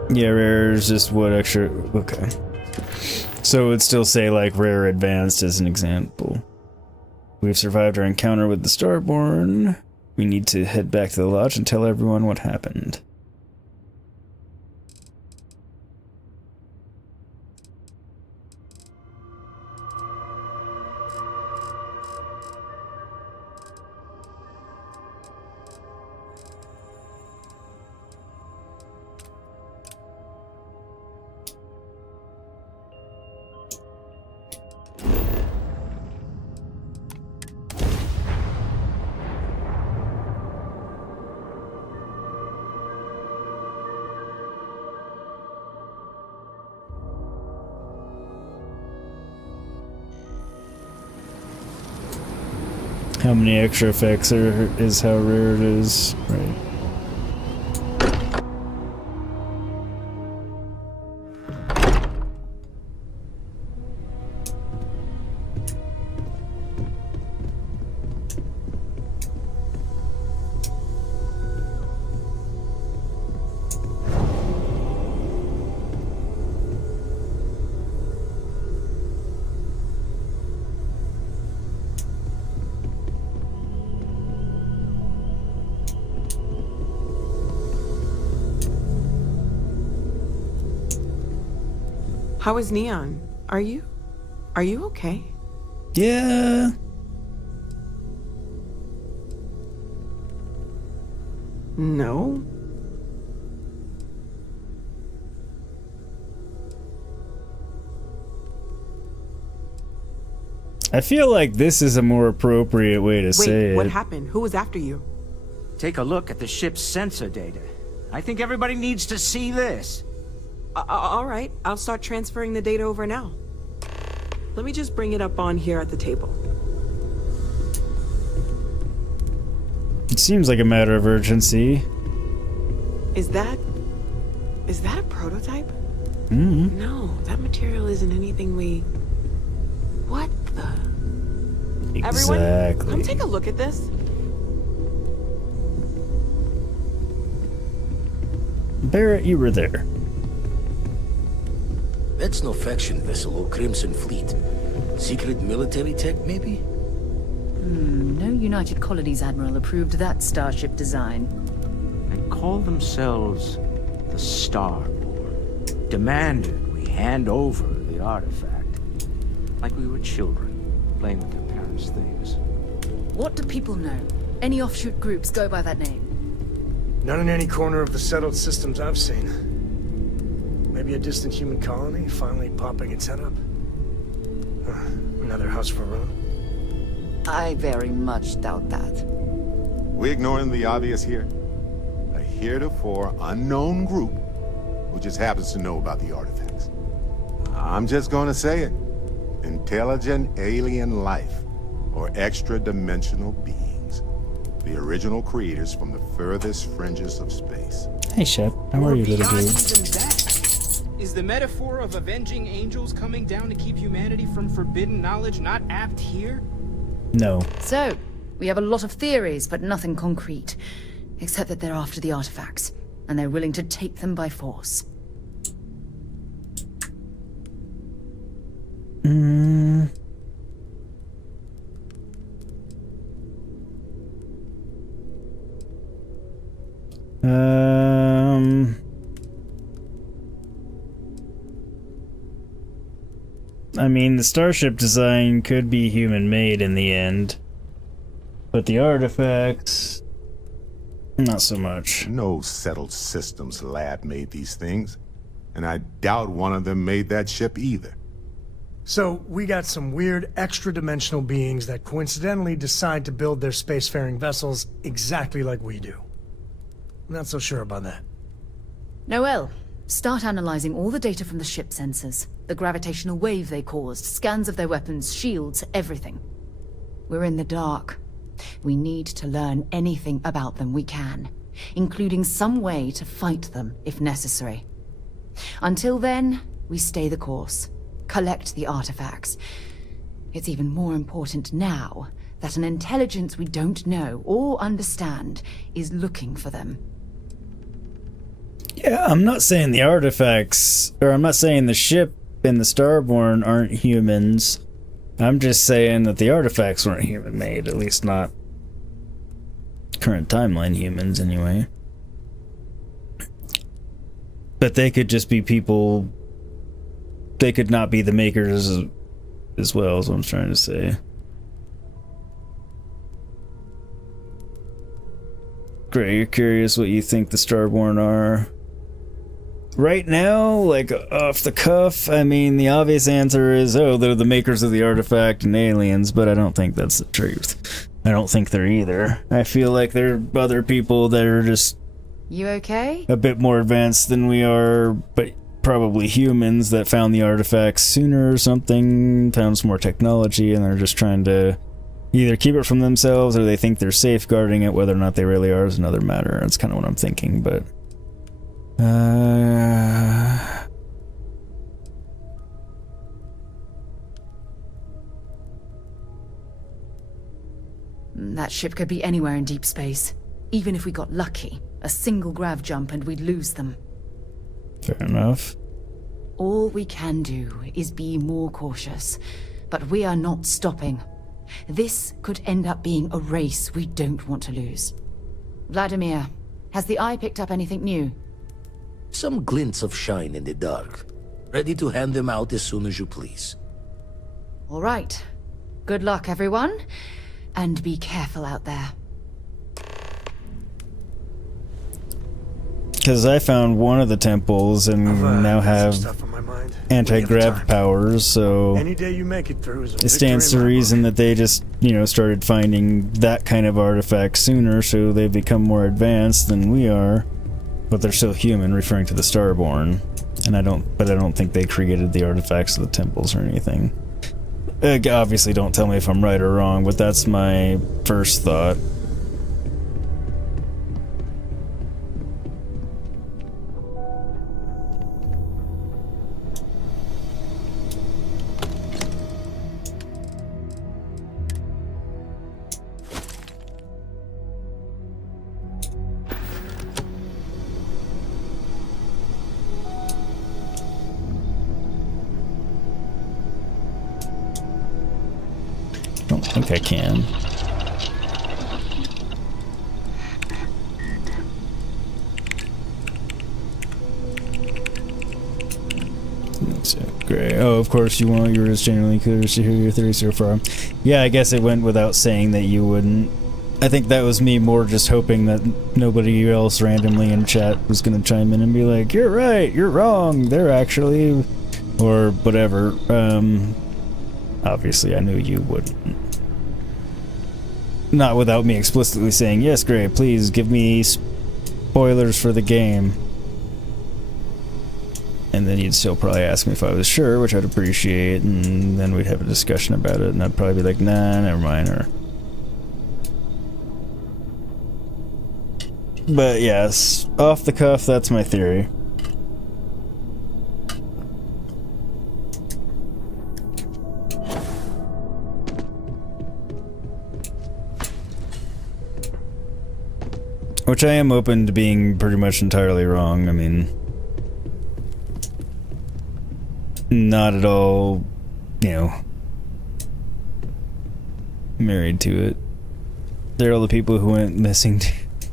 Yeah, rare is just what extra... Okay. So it would still say, like, rare advanced as an example. We've survived our encounter with the Starborn. We need to head back to the lodge and tell everyone what happened. How many extra effects is how rare it is, right? How is Neon? Are you okay? Yeah. No. I feel like this is a more appropriate way to say it. Wait, what happened? Who was after you? Take a look at the ship's sensor data. I think everybody needs to see this. All right, I'll start transferring the data over now. Let me just bring it up on here at the table. It seems like a matter of urgency. Is that a prototype? Mm-hmm. No, that material isn't anything we... What the... Exactly. Everyone, come take a look at this. Barrett, you were there. That's no faction vessel or Crimson Fleet. Secret military tech, maybe? No United Colonies Admiral approved that starship design. They call themselves the Starborn. Demanded we hand over the artifact. Like we were children, playing with their parents' things. What do people know? Any offshoot groups go by that name? Not in any corner of the settled systems I've seen. Maybe a distant human colony finally popping its head up. Another house for Ron. I very much doubt that. We ignoring the obvious here? A heretofore unknown group who just happens to know about the artifacts. I'm just gonna say it. Intelligent alien life, or extra-dimensional beings. The original creators from the furthest fringes of space. Hey, Shep. How are you, little dude? Is the metaphor of avenging angels coming down to keep humanity from forbidden knowledge not apt here? No. So, we have a lot of theories, but nothing concrete. Except that they're after the artifacts, and they're willing to take them by force. I mean, the starship design could be human-made in the end, but the artifacts, not so much. No settled systems lab made these things, and I doubt one of them made that ship either. So, we got some weird extra-dimensional beings that coincidentally decide to build their spacefaring vessels exactly like we do. Not so sure about that. Noel, start analyzing all the data from the ship sensors. The gravitational wave they caused, scans of their weapons, shields, everything. We're in the dark. We need to learn anything about them we can, including some way to fight them if necessary. Until then, we stay the course, collect the artifacts. It's even more important now that an intelligence we don't know or understand is looking for them. Yeah, I'm not saying the artifacts, or I'm not saying the ship and the Starborn aren't humans. I'm just saying that the artifacts weren't human-made, at least not current timeline humans, anyway. But they could just be people. They could not be the makers as well, is what I'm trying to say. Great, you're curious what you think the Starborn are. Right now, like, off the cuff, I mean, the obvious answer is, oh, they're the makers of the artifact and aliens, but I don't think that's the truth. I don't think they're either. I feel like there are other people that are just... You okay? A bit more advanced than we are, but probably humans that found the artifacts sooner or something, found some more technology, and they're just trying to either keep it from themselves or they think they're safeguarding it. Whether or not they really are is another matter. That's kind of what I'm thinking, but... That ship could be anywhere in deep space. Even if we got lucky, a single grav jump and we'd lose them. Fair enough. All we can do is be more cautious, but we are not stopping. This could end up being a race we don't want to lose. Vladimir, has the Eye picked up anything new? Some glints of shine in the dark. Ready to hand them out as soon as you please. All right. Good luck, everyone. And be careful out there. Because I found one of the temples and now have anti-grav powers, so Any day you make it through is a it stands to reason that they just, started finding that kind of artifact sooner, so they've become more advanced than we are. But they're still human, referring to the Starborn. And I don't think they created the artifacts of the temples or anything. Obviously, don't tell me if I'm right or wrong, but that's my first thought. I don't think I can. Great. Oh, of course you won't. You're just genuinely curious to hear your theory so far. Yeah, I guess it went without saying that you wouldn't. I think that was me more just hoping that nobody else randomly in chat was going to chime in and be like, you're right, you're wrong, they're actually... or whatever. Obviously I knew you wouldn't. Not without me explicitly saying, yes, Gray, please give me spoilers for the game. And then you'd still probably ask me if I was sure, which I'd appreciate, and then we'd have a discussion about it, and I'd probably be like, nah, never mind, or... But yes, off the cuff, that's my theory. Which I am open to being pretty much entirely wrong. I mean, not at all, married to it. They're all the people who went missing,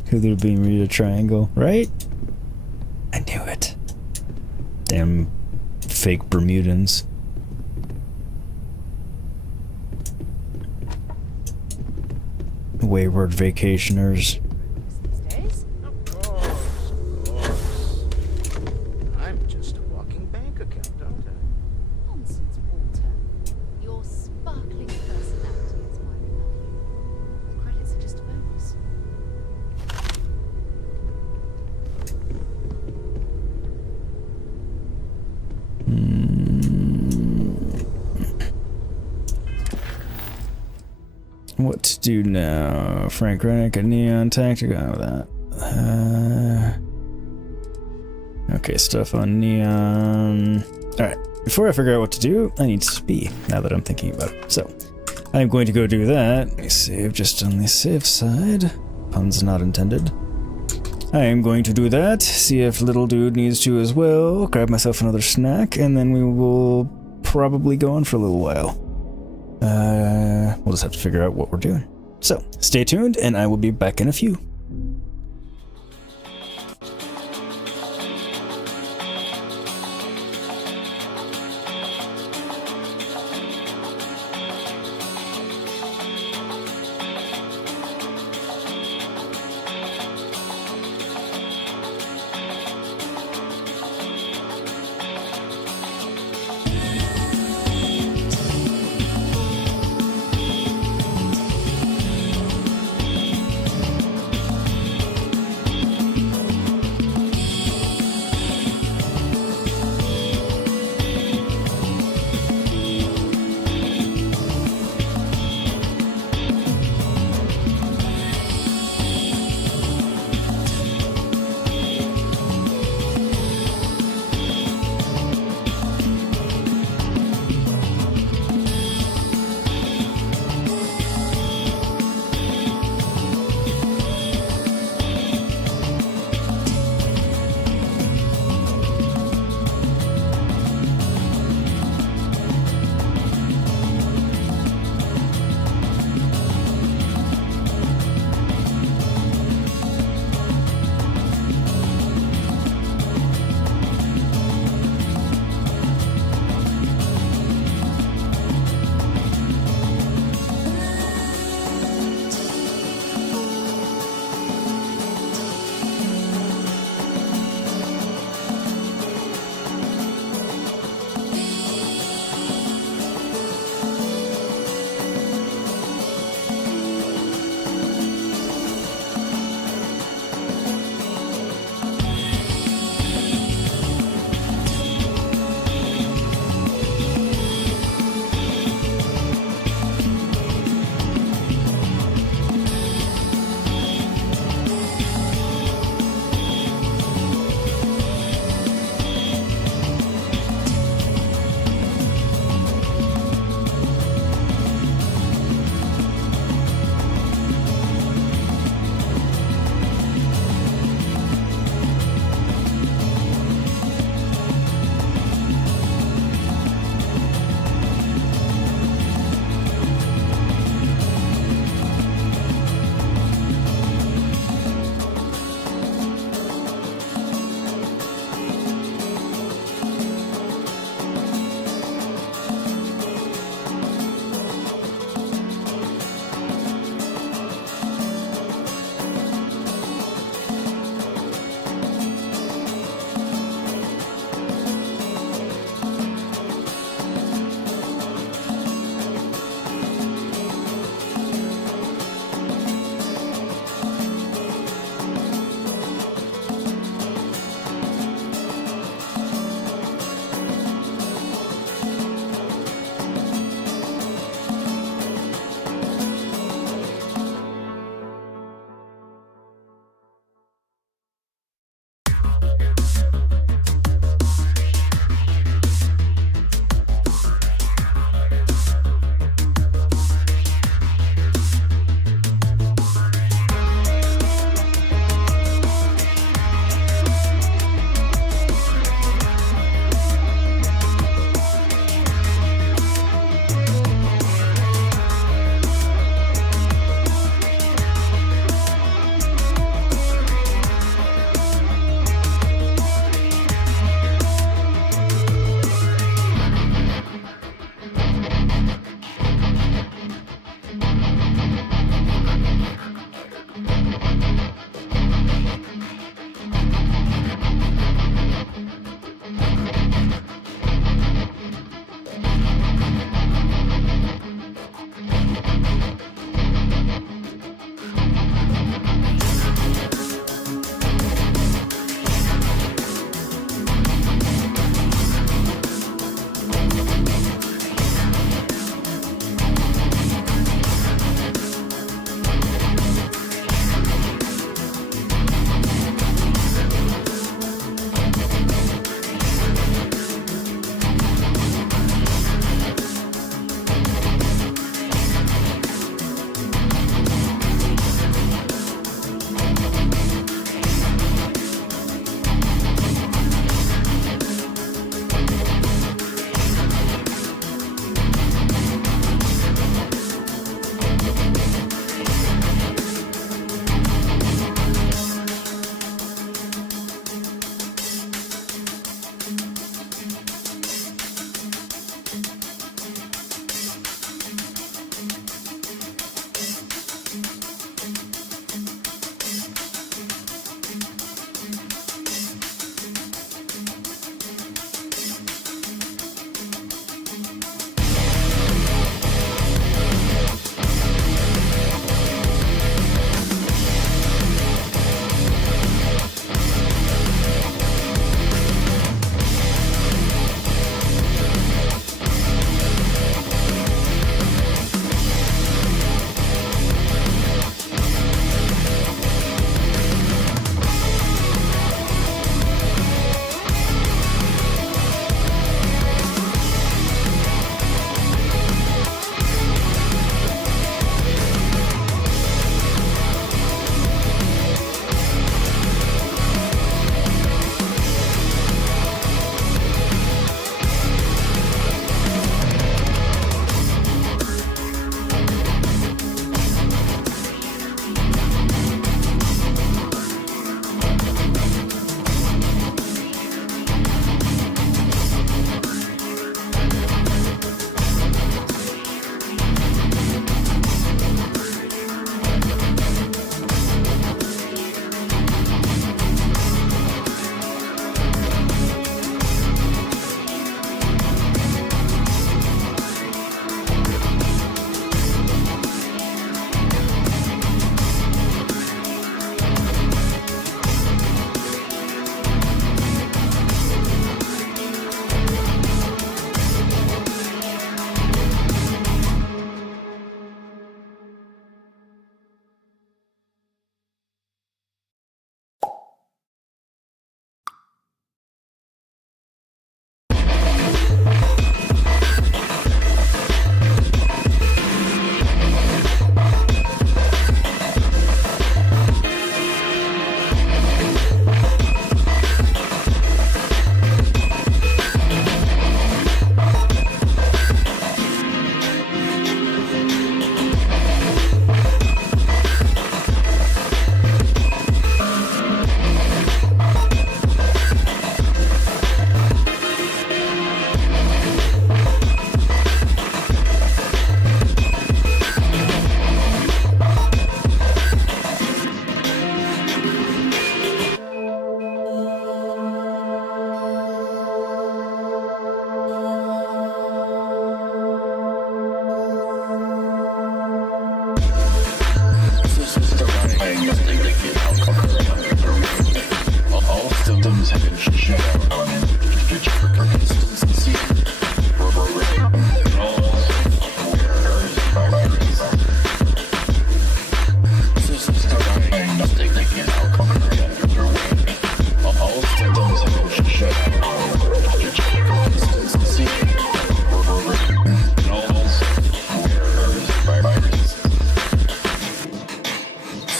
who they're being read a triangle, right? I knew it. Damn fake Bermudans. Wayward vacationers. What to do now? Frank Rennick, a neon tactic on that. Okay, stuff on neon. Alright, before I figure out what to do, I need to be, now that I'm thinking about it. So, I'm going to go do that. Let me save just on the safe side. Puns not intended. I am going to do that, see if little dude needs to as well, grab myself another snack, and then we will probably go on for a little while. We'll just have to figure out what we're doing. So, stay tuned, and I will be back in a few.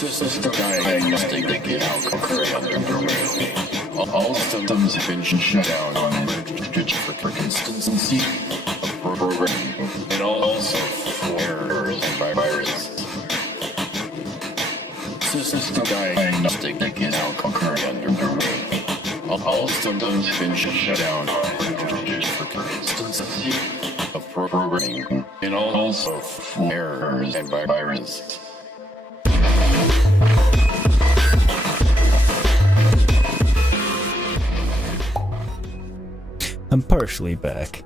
System diagnostic is now currently underway. All systems have been shut down on for consistency of programming and also for errors and viruses. System diagnostic is now currently underway. All systems have been shut down for consistency of programming and also for errors and viruses. I'm partially back.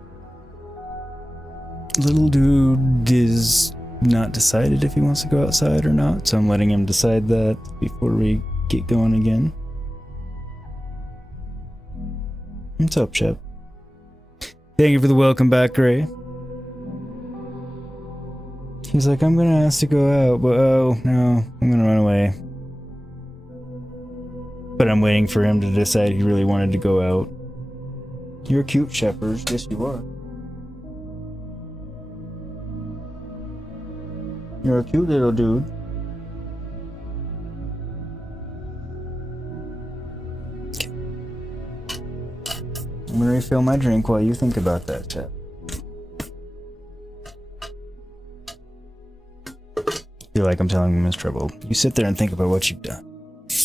Little dude is not decided if he wants to go outside or not, so I'm letting him decide that before we get going again. What's up, Chip? Thank you for the welcome back, Gray. He's like, I'm gonna ask to go out, but oh, no, I'm gonna run away. But I'm waiting for him to decide he really wanted to go out. You're cute, Shepard. Yes, you are. You're a cute little dude. Okay. I'm gonna refill my drink while you think about that, Shep. Feel like I'm telling him his trouble. You sit there and think about what you've done.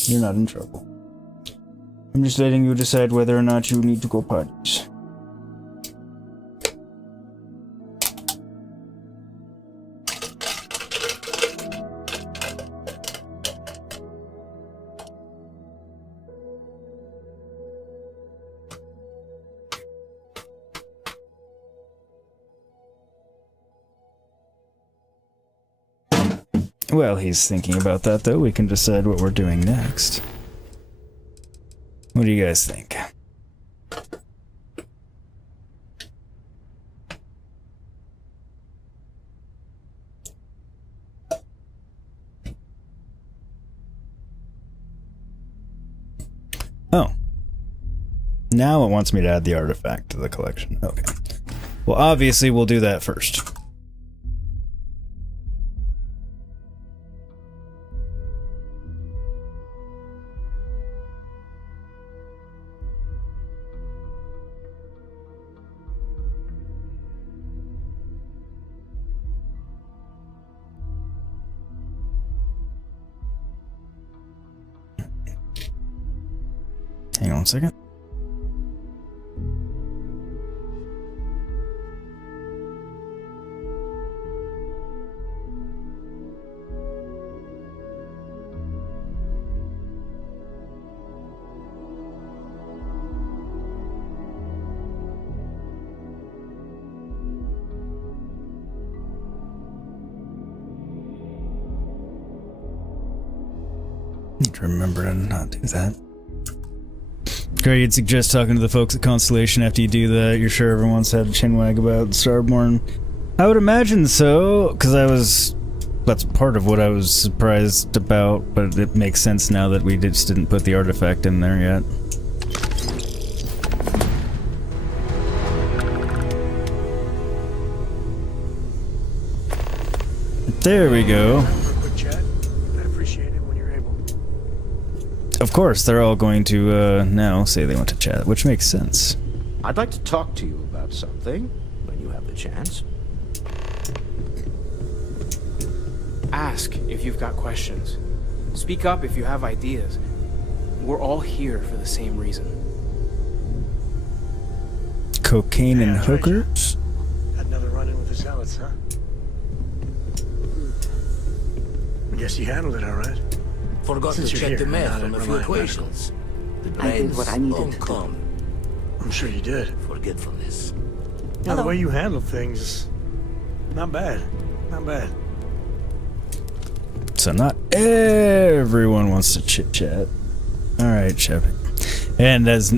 You're not in trouble. I'm just letting you decide whether or not you need to go parties. While he's thinking about that, though, we can decide what we're doing next. What do you guys think? Oh. Now it wants me to add the artifact to the collection. Okay. Well, obviously we'll do that first. Hang on a second. Need to remember to not do that. Gray, you'd suggest talking to the folks at Constellation after you do that. You're sure everyone's had a chinwag about Starborn? I would imagine so, because that's part of what I was surprised about, but it makes sense now that we just didn't put the artifact in there yet. There we go. Of course, they're all going to now say they want to chat, which makes sense. I'd like to talk to you about something when you have the chance. Ask if you've got questions. Speak up if you have ideas. We're all here for the same reason. Cocaine and hookers? Had another run-in with the zealots, huh? I guess you handled it all right. Forgot to check the math on a few equations. I did what I needed to do. I'm sure you did. Forgetfulness. Now, the way you handle things, not bad. Not bad. So not everyone wants to chit-chat. Alright, Shep. And as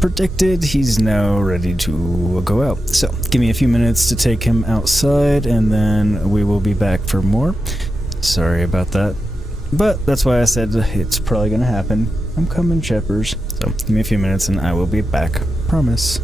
predicted, he's now ready to go out. So, give me a few minutes to take him outside, and then we will be back for more. Sorry about that. But that's why I said it's probably gonna happen. I'm coming, Sheppers. So, give me a few minutes and I will be back. Promise.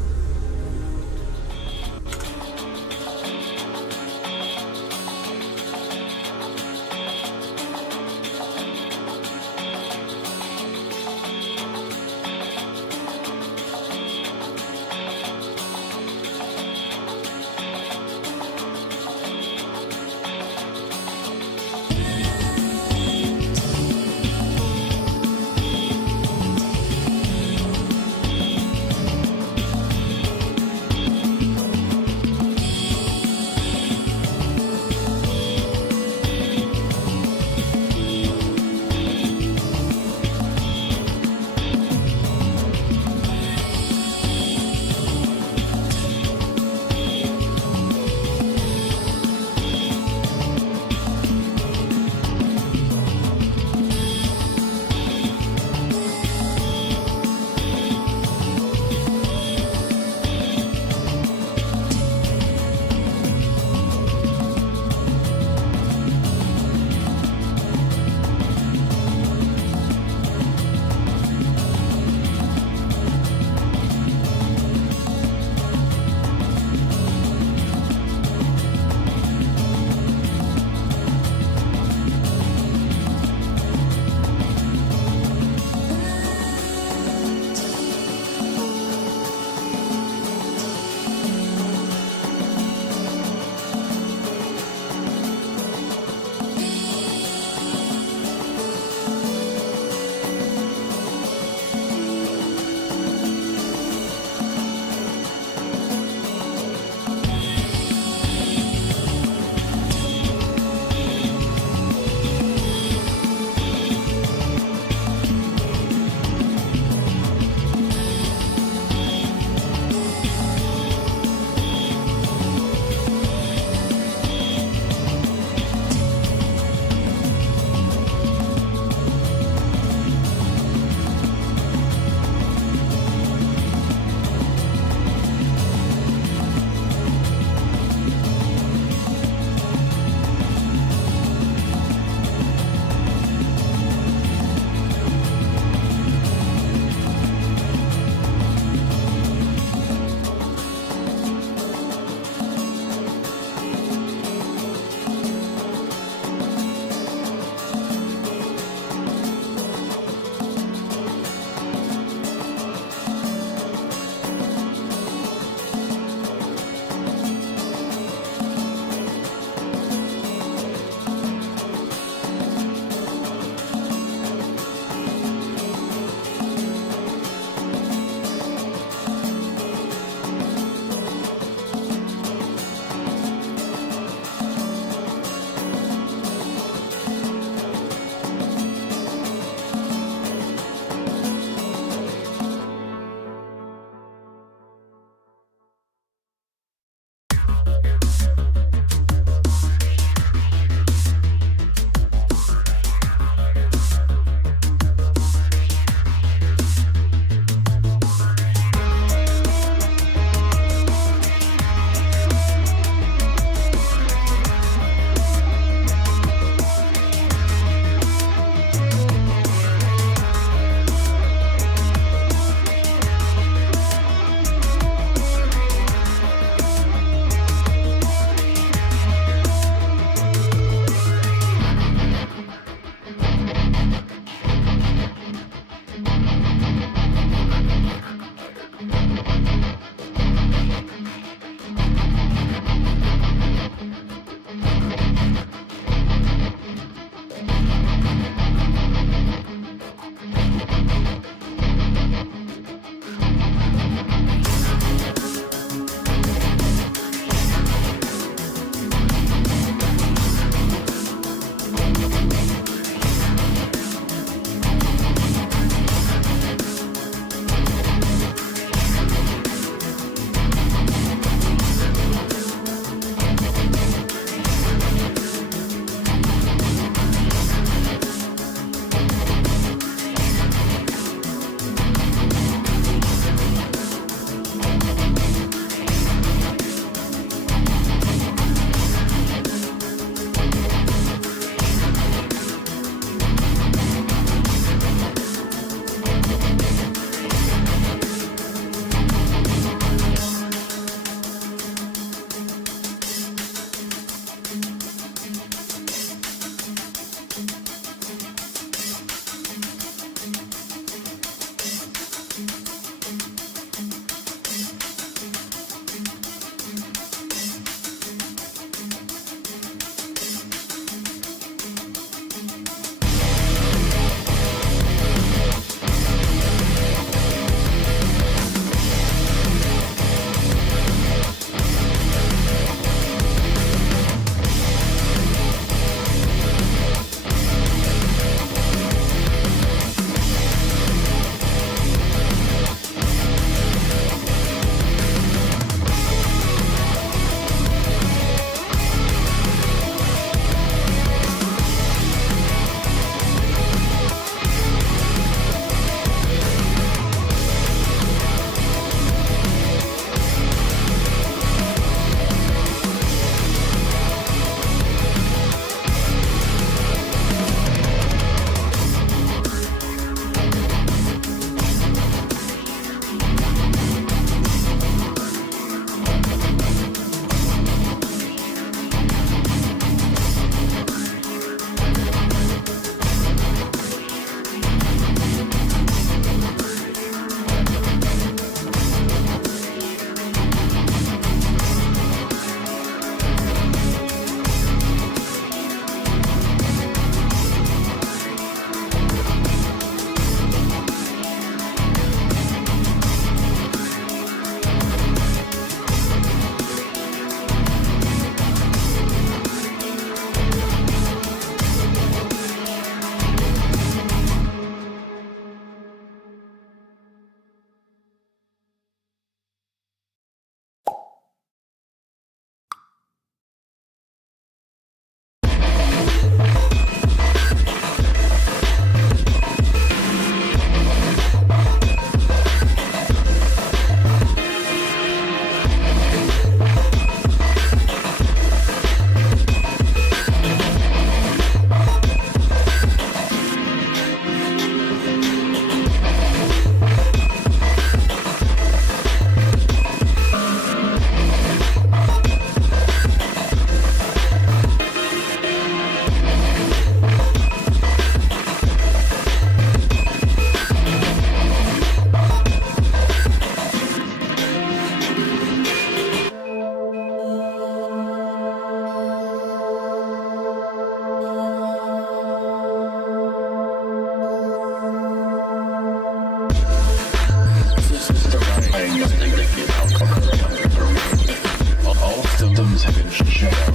systems have been shut down.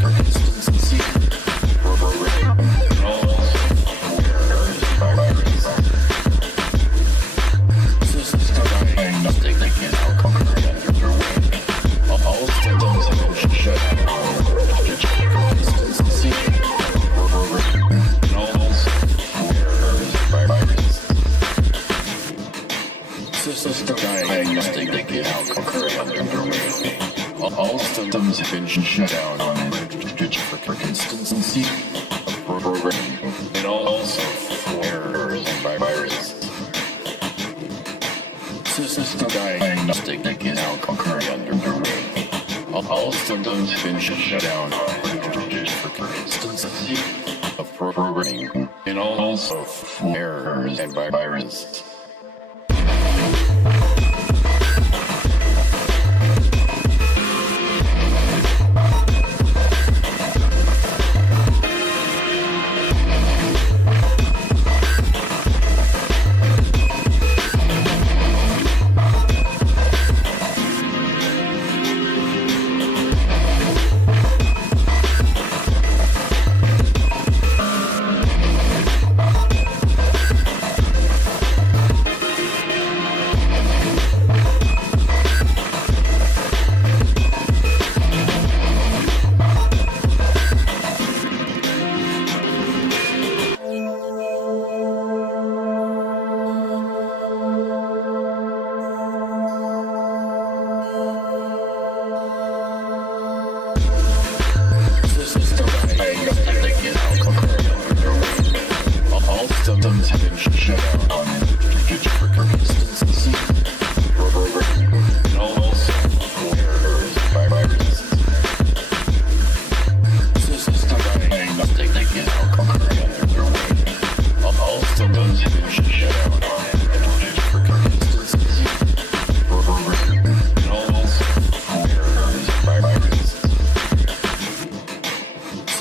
Consistency. Diagnostic that can now conquer it underway. All systems have been shut down. Consistency. System diagnostic that can now conquer it underway. All systems have been shut down on for consistency of programming and also for errors and viruses. System diagnostic that can now conquer it underway. All systems have been shut down for consistency of programming and also for errors and viruses.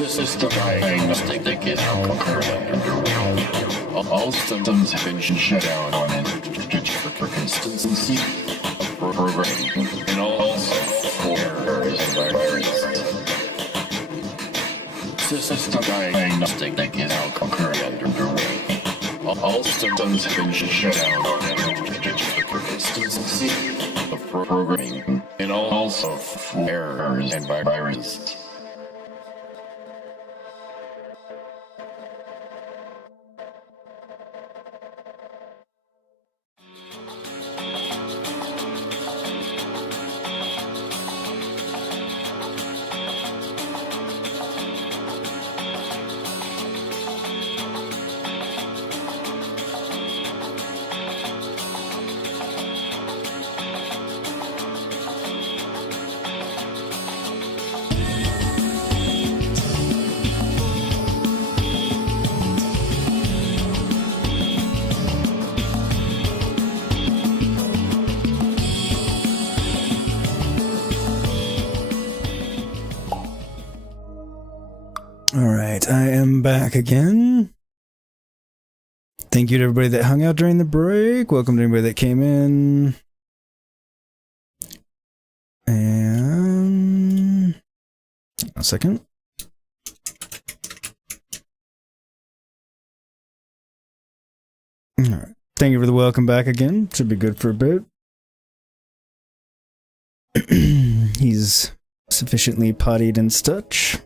System diagnostic that can now conquer it underway. All systems have been shut down on for consistency of programming and also for errors and viruses. System diagnostic that can now conquer it underway. All systems have been shut down for consistency of programming and also for errors and viruses. Alright, I am back again. Thank you to everybody that hung out during the break. Welcome to everybody that came in. And a second. Alright. Thank you for the welcome back again. Should be good for a bit. He's sufficiently pottied and such.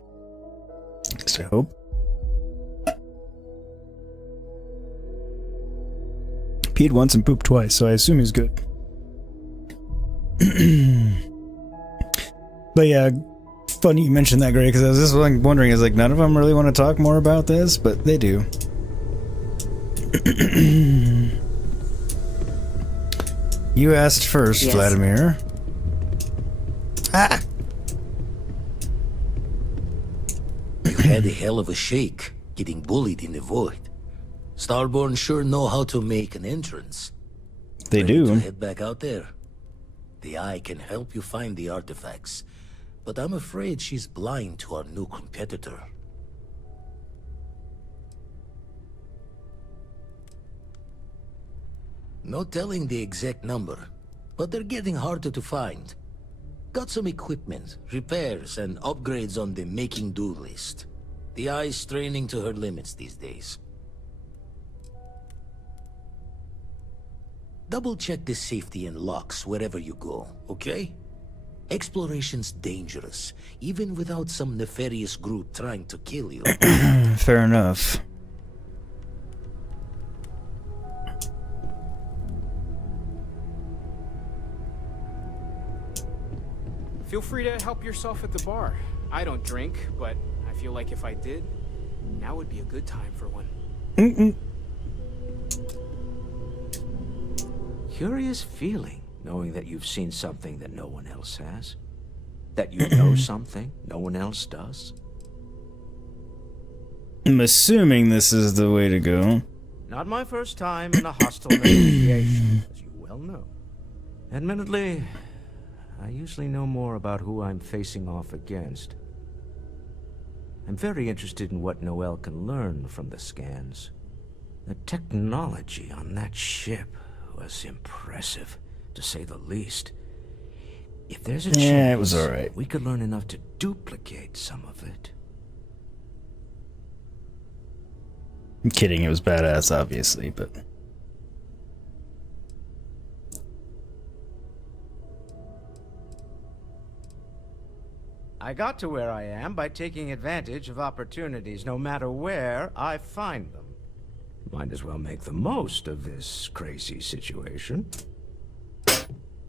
At least I hope. Peed once and pooped twice, so I assume he's good. But yeah, funny you mentioned that, Gray, because I was just wondering, is like none of them really want to talk more about this, but they do. You asked first, yes. Vladimir. Ah! You had a hell of a shake, getting bullied in the void. Starborn sure know how to make an entrance. They Ready do. to head back out there. The Eye can help you find the artifacts, but I'm afraid she's blind to our new competitor. No telling the exact number, but they're getting harder to find. Got some equipment, repairs, and upgrades on the making-do list. The eye's straining to her limits these days. Double-check the safety and locks wherever you go, okay? Exploration's dangerous, even without some nefarious group trying to kill you. Fair enough. Feel free to help yourself at the bar. I don't drink, but I feel like if I did, now would be a good time for one. Curious feeling, knowing that you've seen something that no one else has. That you know something no one else does. I'm assuming this is the way to go. Not my first time in a hostile negotiation, as you well know. Admittedly, I usually know more about who I'm facing off against. I'm very interested in what Noel can learn from the scans. The technology on that ship was impressive, to say the least. If there's a chance, it was alright. We could learn enough to duplicate some of it. I'm kidding, it was badass, obviously, but... I got to where I am by taking advantage of opportunities, no matter where I find them. Might as well make the most of this crazy situation.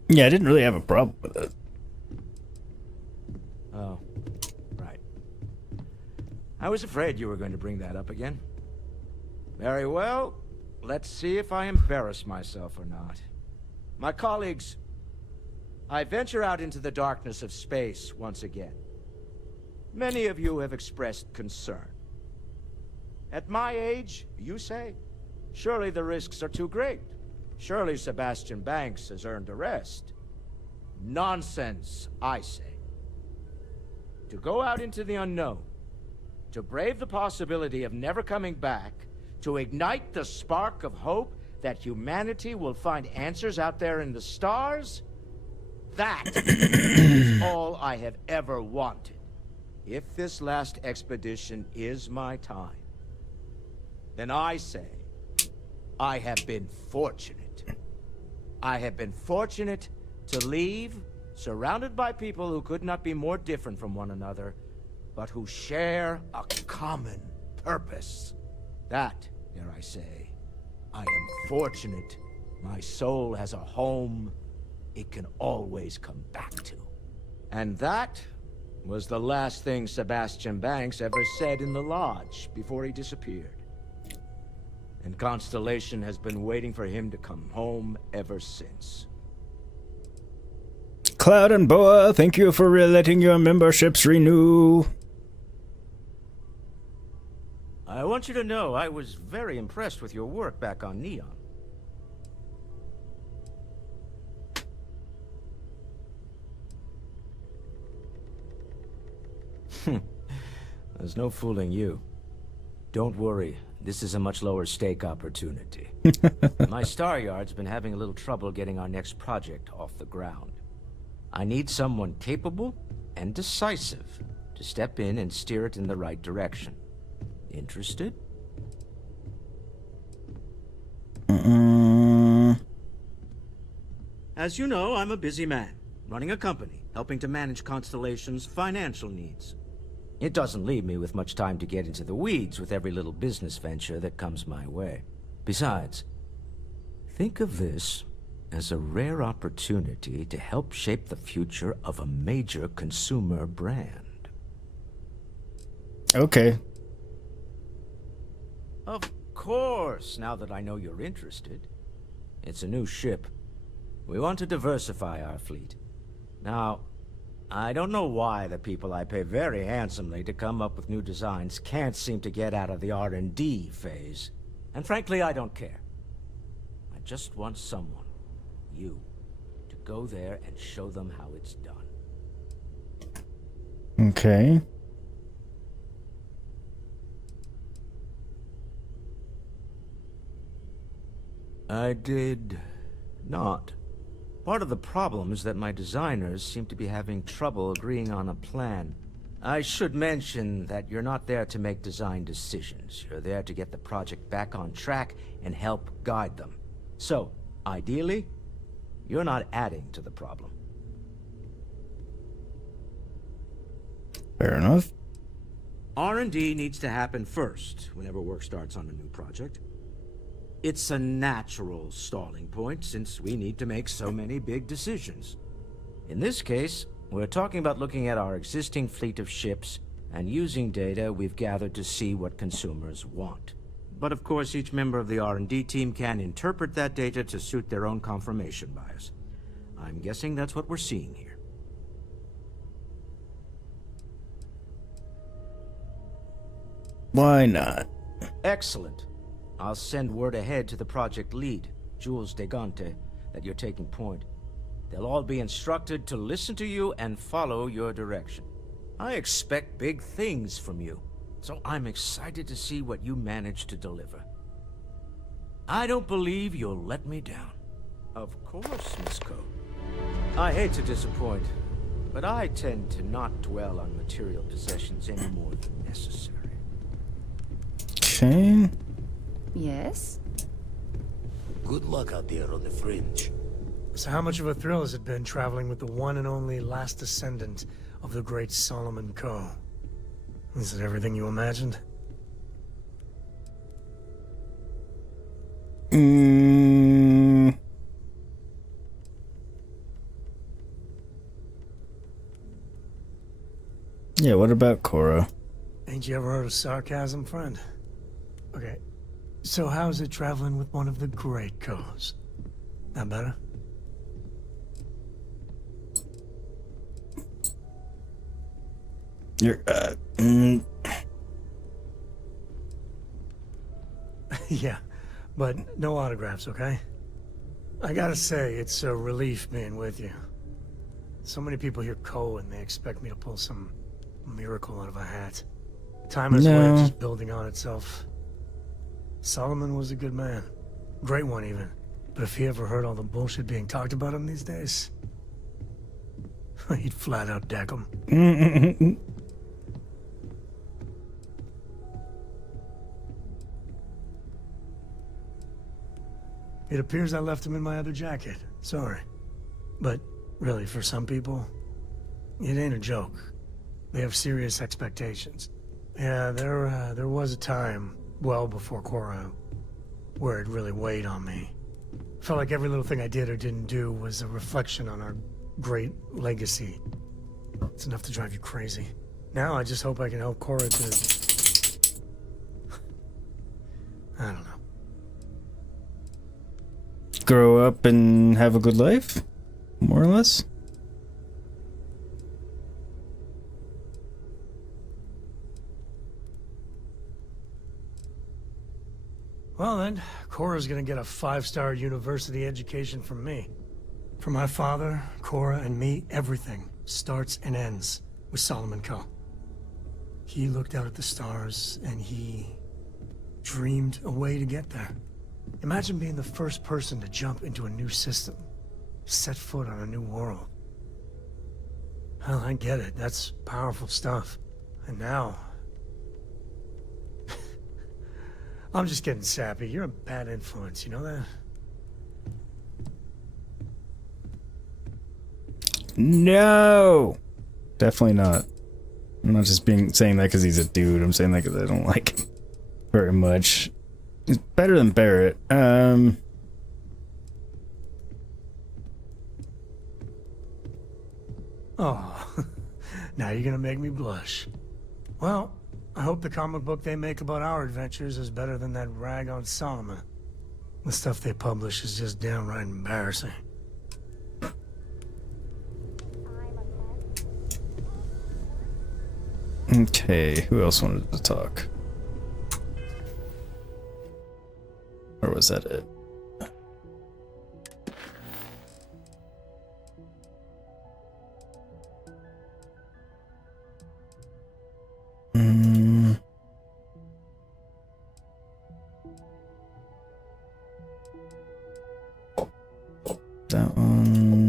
Yeah, I didn't really have a problem with it. Oh, right. I was afraid you were going to bring that up again. Very well. Let's see if I embarrass myself or not. My colleagues, I venture out into the darkness of space once again. Many of you have expressed concern. At my age, you say, surely the risks are too great. Surely Sebastian Banks has earned a rest. Nonsense, I say. To go out into the unknown, to brave the possibility of never coming back, to ignite the spark of hope that humanity will find answers out there in the stars, that is all I have ever wanted. If this last expedition is my time, then I say, I have been fortunate. I have been fortunate to leave, surrounded by people who could not be more different from one another, but who share a common purpose. That, dare I say, I am fortunate. My soul has a home it can always come back to. And that was the last thing Sebastian Banks ever said in the lodge before he disappeared. And Constellation has been waiting for him to come home ever since. Cloud and Boa, thank you for letting your memberships renew. I want you to know I was very impressed with your work back on Neon. There's no fooling you. Don't worry, this is a much lower stake opportunity. My Star Yard's been having a little trouble getting our next project off the ground. I need someone capable and decisive to step in and steer it in the right direction. Interested? As you know, I'm a busy man, running a company, helping to manage Constellation's financial needs. It doesn't leave me with much time to get into the weeds with every little business venture that comes my way. Besides, think of this as a rare opportunity to help shape the future of a major consumer brand. Okay. Of course, now that I know you're interested. It's a new ship. We want to diversify our fleet. Now, I don't know why the people I pay very handsomely to come up with new designs can't seem to get out of the R&D phase. And frankly, I don't care. I just want someone, you, to go there and show them how it's done. Okay. I did not Part of the problem is that my designers seem to be having trouble agreeing on a plan. I should mention that you're not there to make design decisions. You're there to get the project back on track and help guide them. So, ideally, you're not adding to the problem. Fair enough. R&D needs to happen first whenever work starts on a new project. It's a natural stalling point since we need to make so many big decisions. In this case, we're talking about looking at our existing fleet of ships and using data we've gathered to see what consumers want. But of course, each member of the R&D team can interpret that data to suit their own confirmation bias. I'm guessing that's what we're seeing here. Why not? Excellent. I'll send word ahead to the project lead, Jules Degante, that you're taking point. They'll all be instructed to listen to you and follow your direction. I expect big things from you, so I'm excited to see what you manage to deliver. I don't believe you'll let me down. Of course, Miss Coe. I hate to disappoint, but I tend to not dwell on material possessions any more than necessary. Okay. Yes? Good luck out there on the fringe. So how much of a thrill has it been traveling with the one and only last descendant of the great Sam Coe? Is it everything you imagined? Yeah, what about Cora? Ain't you ever heard of sarcasm, friend? Okay, so how's it traveling with one of the great Coes? That better? You're, Yeah, but no autographs, okay? I gotta say, it's a relief being with you. So many people hear Coe and they expect me to pull some miracle out of a hat. Time is just building on itself. Solomon was a good man. Great one, even. But if he ever heard all the bullshit being talked about him these days, he'd flat out deck him. It appears I left him in my other jacket. Sorry. But really, for some people, it ain't a joke. They have serious expectations. Yeah, there was a time, well before Cora, where it really weighed on me. Felt like every little thing I did or didn't do was a reflection on our great legacy. It's enough to drive you crazy. Now I just hope I can help Cora to... I don't know. Grow up and have a good life? More or less? Well then, Cora's gonna get a 5-star university education from me. For my father, Cora, and me, everything starts and ends with Sam Coe. He looked out at the stars, and he dreamed a way to get there. Imagine being the first person to jump into a new system, set foot on a new world. Hell, I get it. That's powerful stuff. And now... I'm just getting sappy. You're a bad influence, you know that? No! Definitely not. I'm not just saying that because he's a dude. I'm saying that because I don't like him very much. He's better than Barrett. Oh, now you're gonna make me blush. Well, I hope the comic book they make about our adventures is better than that rag on Solomon. The stuff they publish is just downright embarrassing. Okay, who else wanted to talk? Or was that it? That one.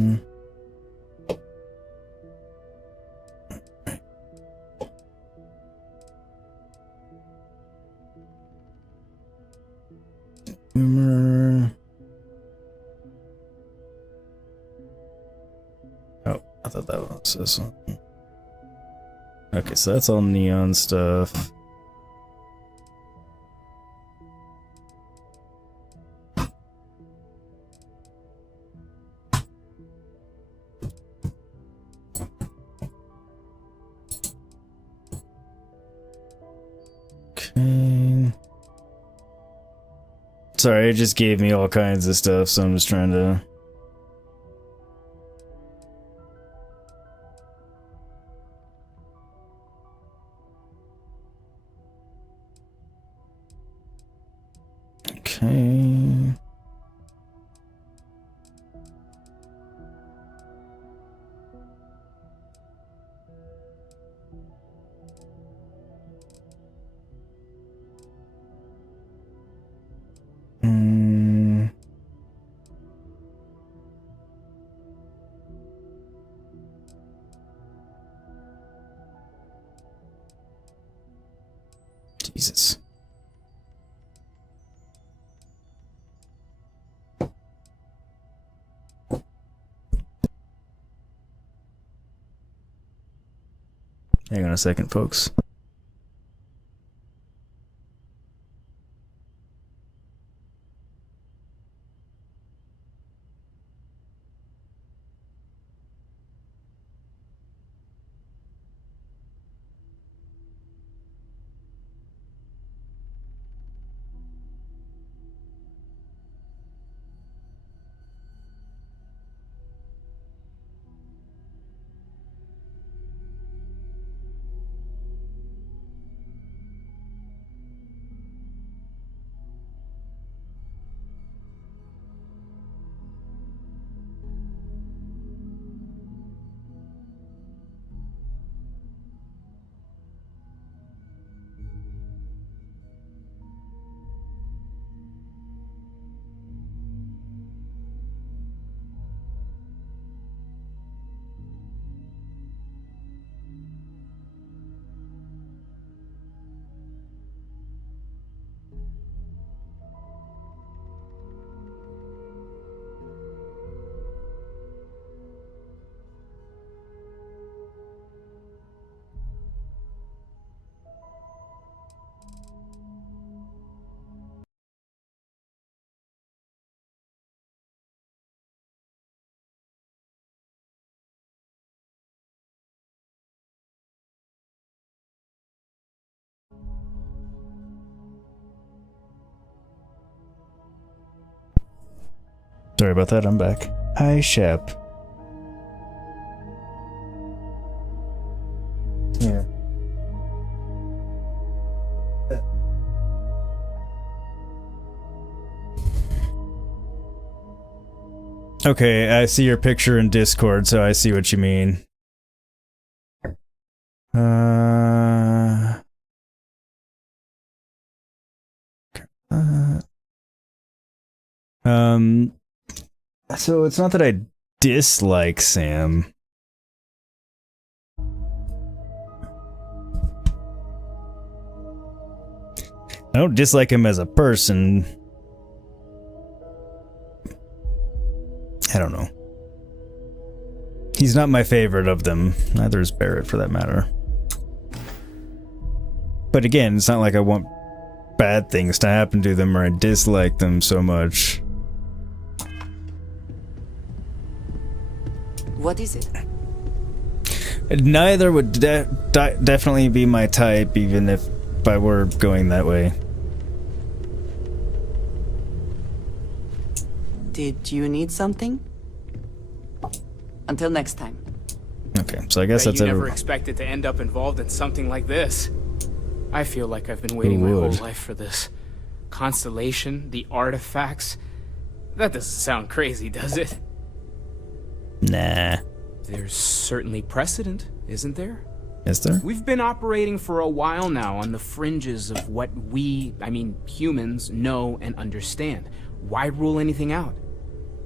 thought that was this one. Okay, so that's all neon stuff. Okay. Sorry, it just gave me all kinds of stuff, so I'm just trying to... Okay. Jesus. Hang on a second, folks. Sorry about that, I'm back. Hi, Shep. Yeah. Okay, I see your picture in Discord, so I see what you mean. So it's not that I dislike Sam. I don't dislike him as a person. I don't know. He's not my favorite of them. Neither is Barrett, for that matter. But again, it's not like I want bad things to happen to them or I dislike them so much. What is it? Neither would definitely be my type, even if I were going that way. Did you need something? Until next time. Okay, so I guess that's you never expected to end up involved in something like this. I feel like I've been waiting my whole life for this. Constellation, the artifacts. That doesn't sound crazy, does it? Nah. There's certainly precedent, isn't there? Is there? We've been operating for a while now on the fringes of what humans, know and understand. Why rule anything out?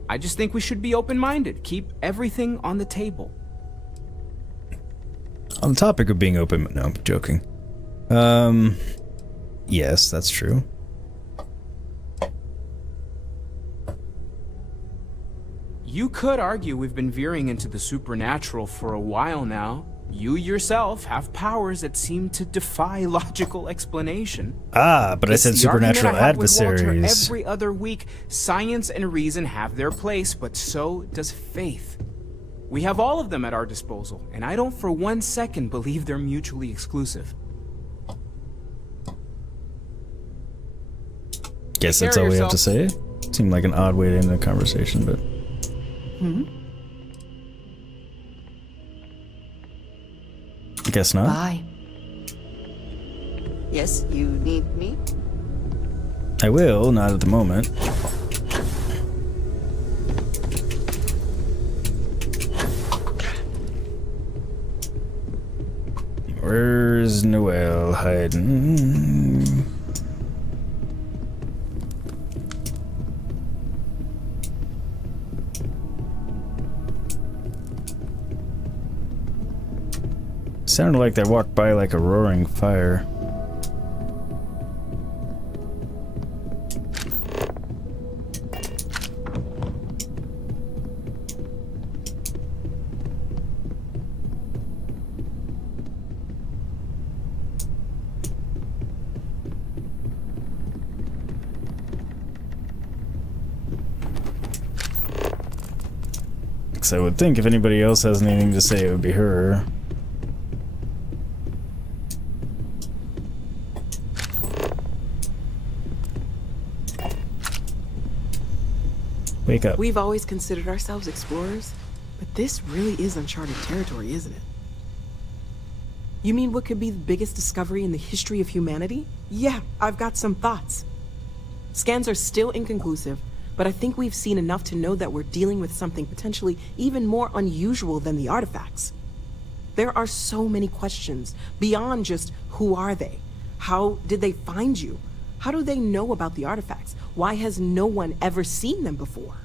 I just think we should be open-minded. Keep everything on the table. On the topic of being open, no, I'm joking. Yes, that's true. You could argue we've been veering into the supernatural for a while now. You yourself have powers that seem to defy logical explanation. Ah, but It's I said the argument supernatural I have with Walter adversaries. every other week. Science and reason have their place, but so does faith. We have all of them at our disposal, and I don't for 1 second believe they're mutually exclusive. Guess that's all we have to say. Seemed like an odd way to end the conversation, but... Guess not. Bye. Yes, you need me? I will, not at the moment. Where's Noelle hiding? Sounded like they walked by like a roaring fire. So I would think if anybody else has anything to say, it would be her. Wake up. We've always considered ourselves explorers, but this really is uncharted territory, isn't it? You mean what could be the biggest discovery in the history of humanity? Yeah, I've got some thoughts. Scans are still inconclusive, but I think we've seen enough to know that we're dealing with something potentially even more unusual than the artifacts. There are so many questions beyond just who are they? How did they find you? How do they know about the artifacts? Why has no one ever seen them before?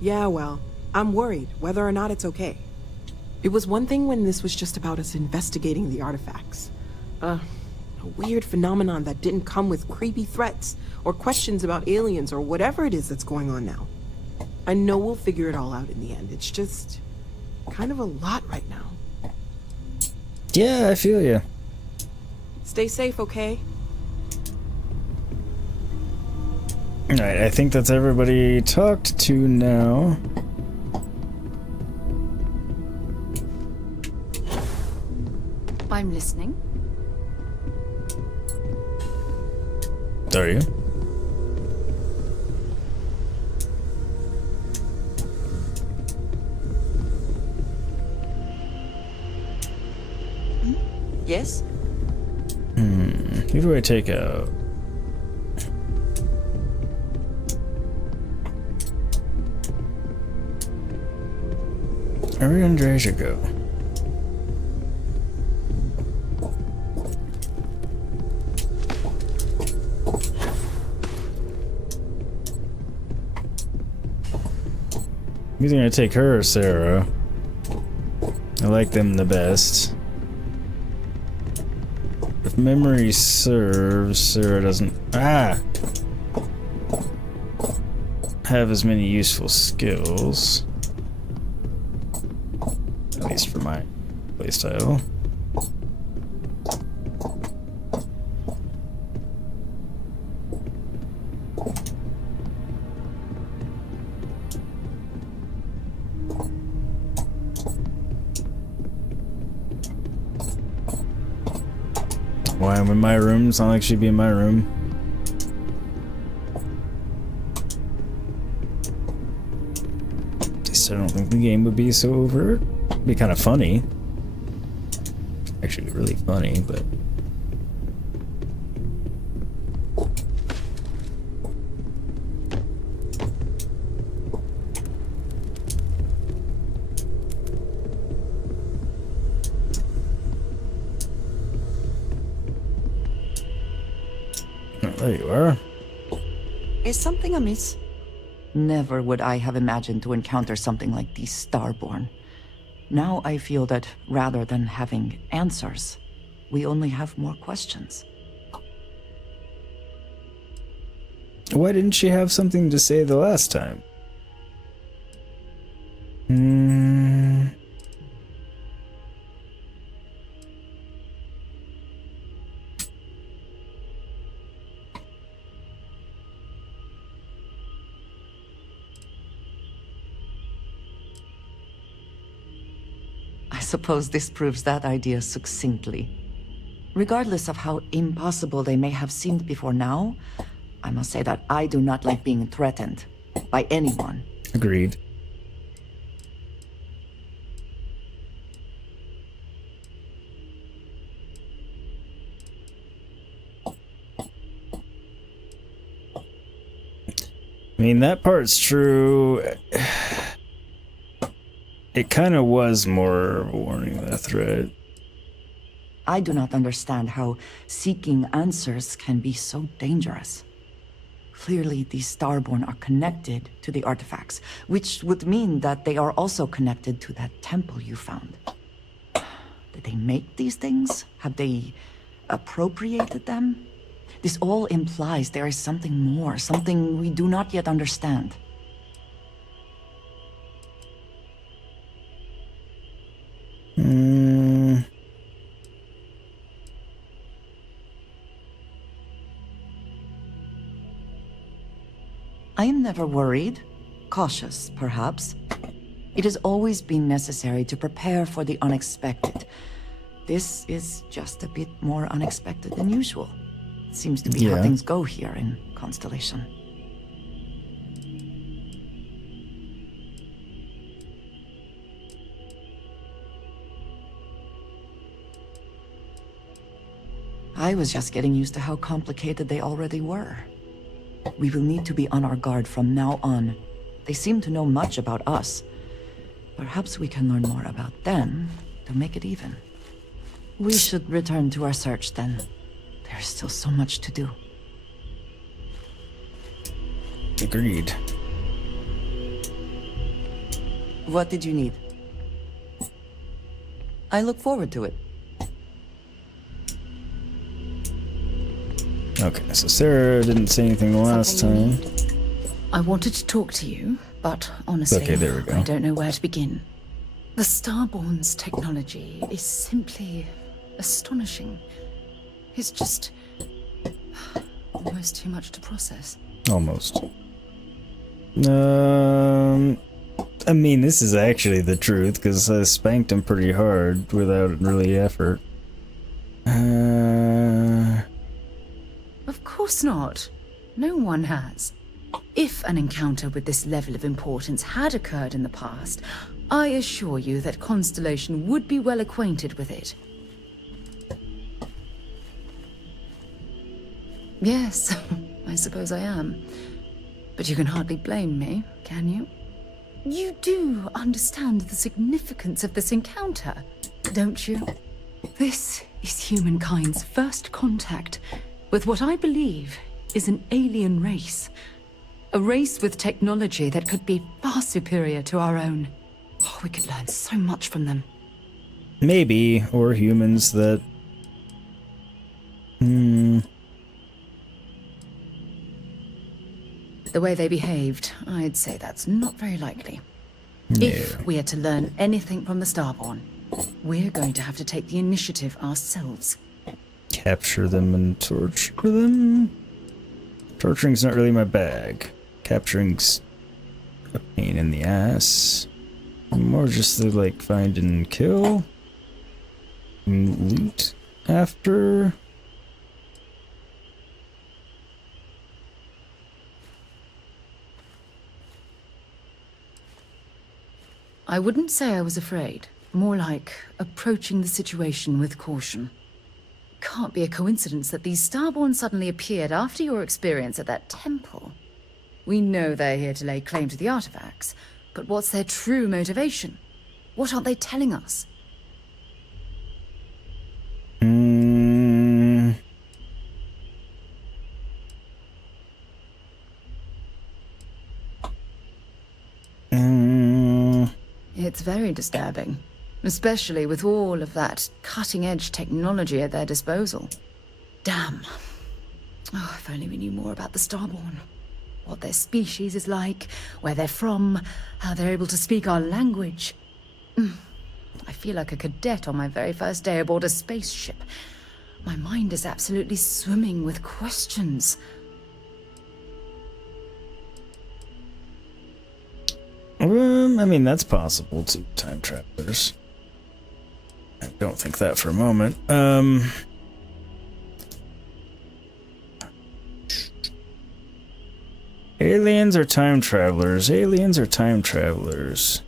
Yeah, well, I'm worried whether or not it's okay. It was one thing when this was just about us investigating the artifacts. A weird phenomenon that didn't come with creepy threats or questions about aliens or whatever it is that's going on now. I know we'll figure it all out in the end. It's just kind of a lot right now. Yeah, I feel you. Stay safe, okay? Alright, I think that's everybody talked to now. I'm listening. Are you? Yes? Who do I take out? Where did Andresia go? I'm either gonna take her or Sarah. I like them the best. If memory serves, Sarah doesn't have as many useful skills. At least for my playstyle. Why I'm in my room? It's not like she'd be in my room. At least I don't think the game would be so overt. It'd be kind of funny. Actually, really funny, but. There you are. Is something amiss? Never would I have imagined to encounter something like these Starborn. Now I feel that rather than having answers, we only have more questions. Why didn't she have something to say the last time? I suppose this proves that idea succinctly. Regardless of how impossible they may have seemed before now, I must say that I do not like being threatened by anyone. Agreed. I mean, that part's true. It kind of was more of a warning than a threat. I do not understand how seeking answers can be so dangerous. Clearly, these Starborn are connected to the artifacts, which would mean that they are also connected to that temple you found. Did they make these things? Have they appropriated them? This all implies there is something more, something we do not yet understand. I am never worried. Cautious, perhaps. It has always been necessary to prepare for the unexpected. This is just a bit more unexpected than usual. It seems to be how things go here in Constellation. I was just getting used to how complicated they already were. We will need to be on our guard from now on. They seem to know much about us. Perhaps we can learn more about them to make it even. We should return to our search then. There's still so much to do. Agreed. What did you need? I look forward to it. Okay, so Sarah didn't say anything the last time. I wanted to talk to you, but honestly, Okay, there we go. I don't know where to begin. The Starborn's technology is simply astonishing. It's just almost too much to process. Almost. I mean, this is actually the truth, because I spanked him pretty hard without really effort. Of course not. No one has. If an encounter with this level of importance had occurred in the past, I assure you that Constellation would be well acquainted with it. Yes, I suppose I am. But you can hardly blame me, can you? You do understand the significance of this encounter, don't you? This is humankind's first contact with what I believe is an alien race. A race with technology that could be far superior to our own. Oh, we could learn so much from them. Maybe, or humans that... The way they behaved, I'd say that's not very likely. No. If we are to learn anything from the Starborn, we're going to have to take the initiative ourselves. Capture them and torture them? Torturing's not really my bag. Capturing's a pain in the ass. More just to, like, find and kill. And loot after. I wouldn't say I was afraid. More like approaching the situation with caution. Can't be a coincidence that these Starborn suddenly appeared after your experience at that temple. We know they're here to lay claim to the artifacts, but what's their true motivation? What aren't they telling us? It's very disturbing. Especially with all of that cutting-edge technology at their disposal. Damn. Oh, if only we knew more about the Starborn. What their species is like, where they're from, how they're able to speak our language. I feel like a cadet on my very first day aboard a spaceship. My mind is absolutely swimming with questions. I mean, that's possible to time travelers. I don't think that for a moment. Aliens or time travelers? Aliens or time travelers?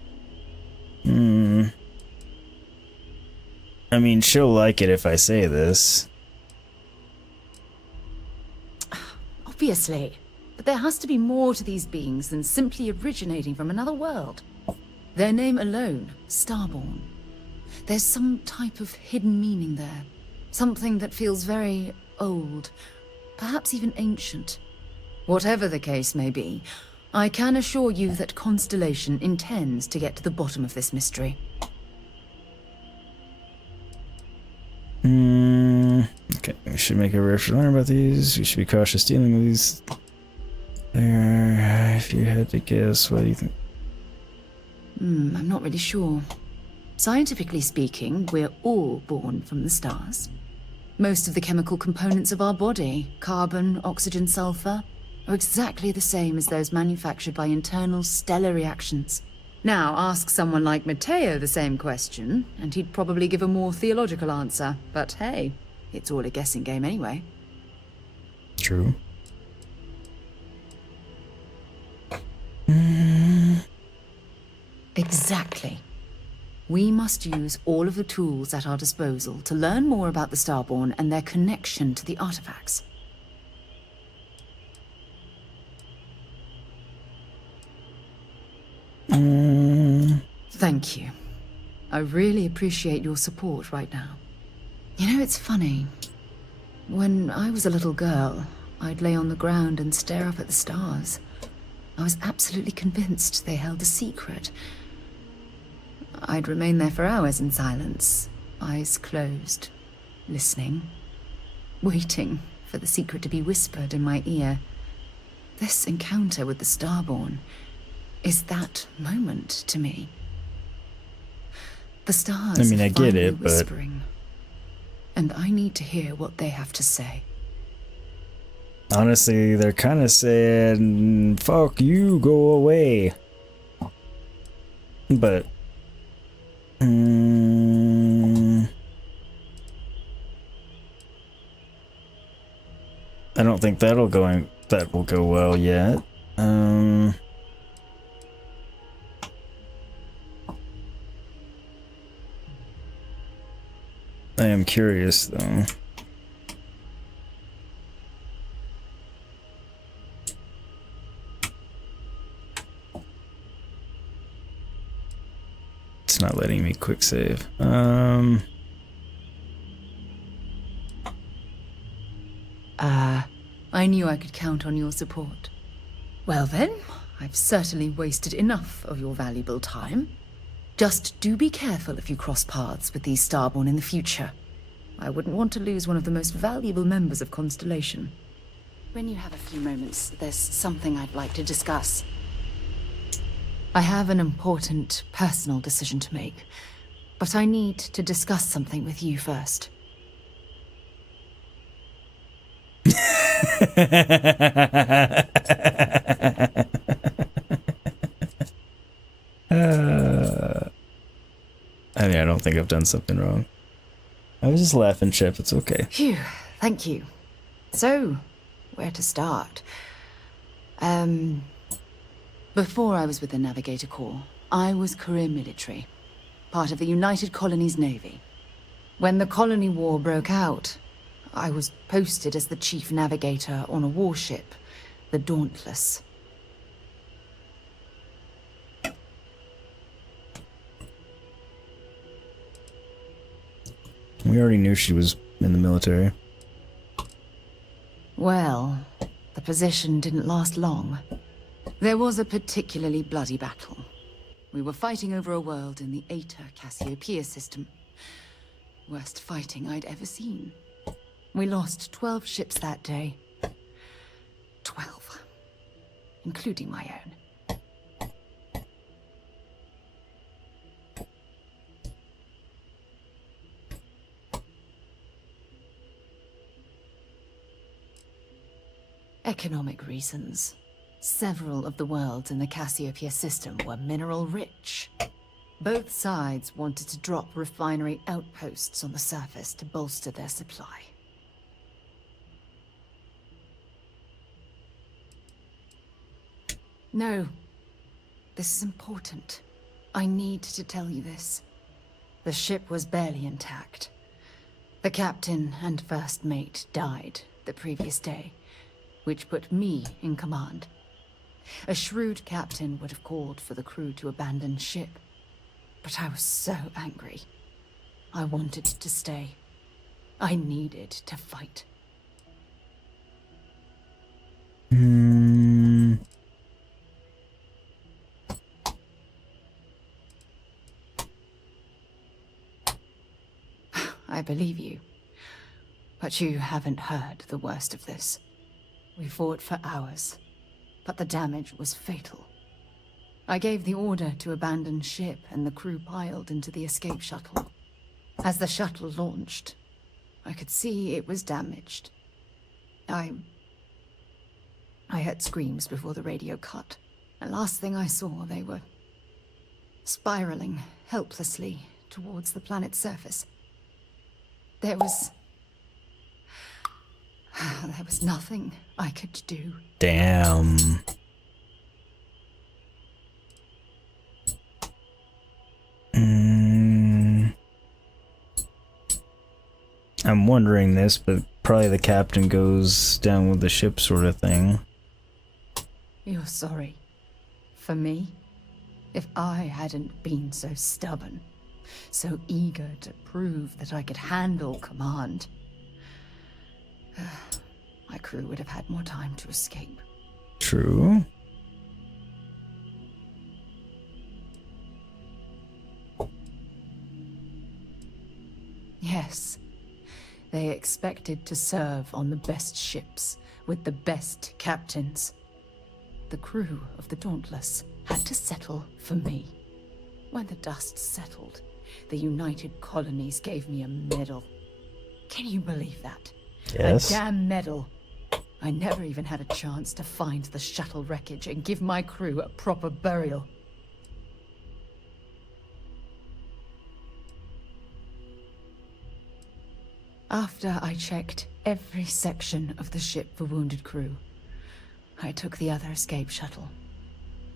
I mean, she'll like it if I say this. Obviously. But there has to be more to these beings than simply originating from another world. Their name alone, Starborn. There's some type of hidden meaning there. Something that feels very old, perhaps even ancient. Whatever the case may be, I can assure you that Constellation intends to get to the bottom of this mystery. Okay, we should make a rush to learn about these. We should be cautious dealing with these. There, if you had to guess, what do you think? I'm not really sure. Scientifically speaking, we're all born from the stars. Most of the chemical components of our body, carbon, oxygen, sulfur, are exactly the same as those manufactured by internal stellar reactions. Now, ask someone like Matteo the same question, and he'd probably give a more theological answer. But hey, it's all a guessing game anyway. True. Exactly. We must use all of the tools at our disposal to learn more about the Starborn and their connection to the artifacts. Thank you. I really appreciate your support right now. You know, it's funny. When I was a little girl, I'd lay on the ground and stare up at the stars. I was absolutely convinced they held a secret. I'd remain there for hours in silence, eyes closed, listening, waiting for the secret to be whispered in my ear. This encounter with the Starborn is that moment to me. The stars I mean, I get finally it, but whispering, and I need to hear what they have to say. honestly, they're kind of saying, fuck you, go away. But I don't think that will go well yet. I am curious though. It's not letting me quick save. I knew I could count on your support. Well then, I've certainly wasted enough of your valuable time. Just do be careful if you cross paths with these Starborn in the future. I wouldn't want to lose one of the most valuable members of Constellation. When you have a few moments, there's something I'd like to discuss. I have an important personal decision to make, but I need to discuss something with you first. I mean, I don't think I've done something wrong. I was just laughing, Chip. It's okay. Phew, thank you. So, where to start? Before I was with the Navigator Corps, I was career military, part of the United Colonies Navy. When the Colony War broke out, I was posted as the chief navigator on a warship, the Dauntless. We already knew she was in the military. Well, the position didn't last long. There was a particularly bloody battle. We were fighting over a world in the Eta Cassiopeia system. Worst fighting I'd ever seen. We lost 12 ships that day. 12. Including my own. Economic reasons. Several of the worlds in the Cassiopeia system were mineral rich. Both sides wanted to drop refinery outposts on the surface to bolster their supply. No. This is important. I need to tell you this. The ship was barely intact. The captain and first mate died the previous day, which put me in command. A shrewd captain would have called for the crew to abandon ship, but I was so angry. I wanted to stay. I needed to fight. I believe you, but you haven't heard the worst of this. We fought for hours, but the damage was fatal. I gave the order to abandon ship and the crew piled into the escape shuttle. As the shuttle launched, I could see it was damaged. I heard screams before the radio cut. And last thing I saw, they were spiraling helplessly towards the planet's surface. There was nothing I could do. Damn. I'm wondering this, but probably the captain goes down with the ship sort of thing. You're sorry. For me? If I hadn't been so stubborn, so eager to prove that I could handle command, my crew would have had more time to escape. True. Yes. They expected to serve on the best ships, with the best captains. The crew of the Dauntless had to settle for me. When the dust settled, the United Colonies gave me a medal. Can you believe that? Yes. A damn medal. I never even had a chance to find the shuttle wreckage and give my crew a proper burial. After I checked every section of the ship for wounded crew, I took the other escape shuttle.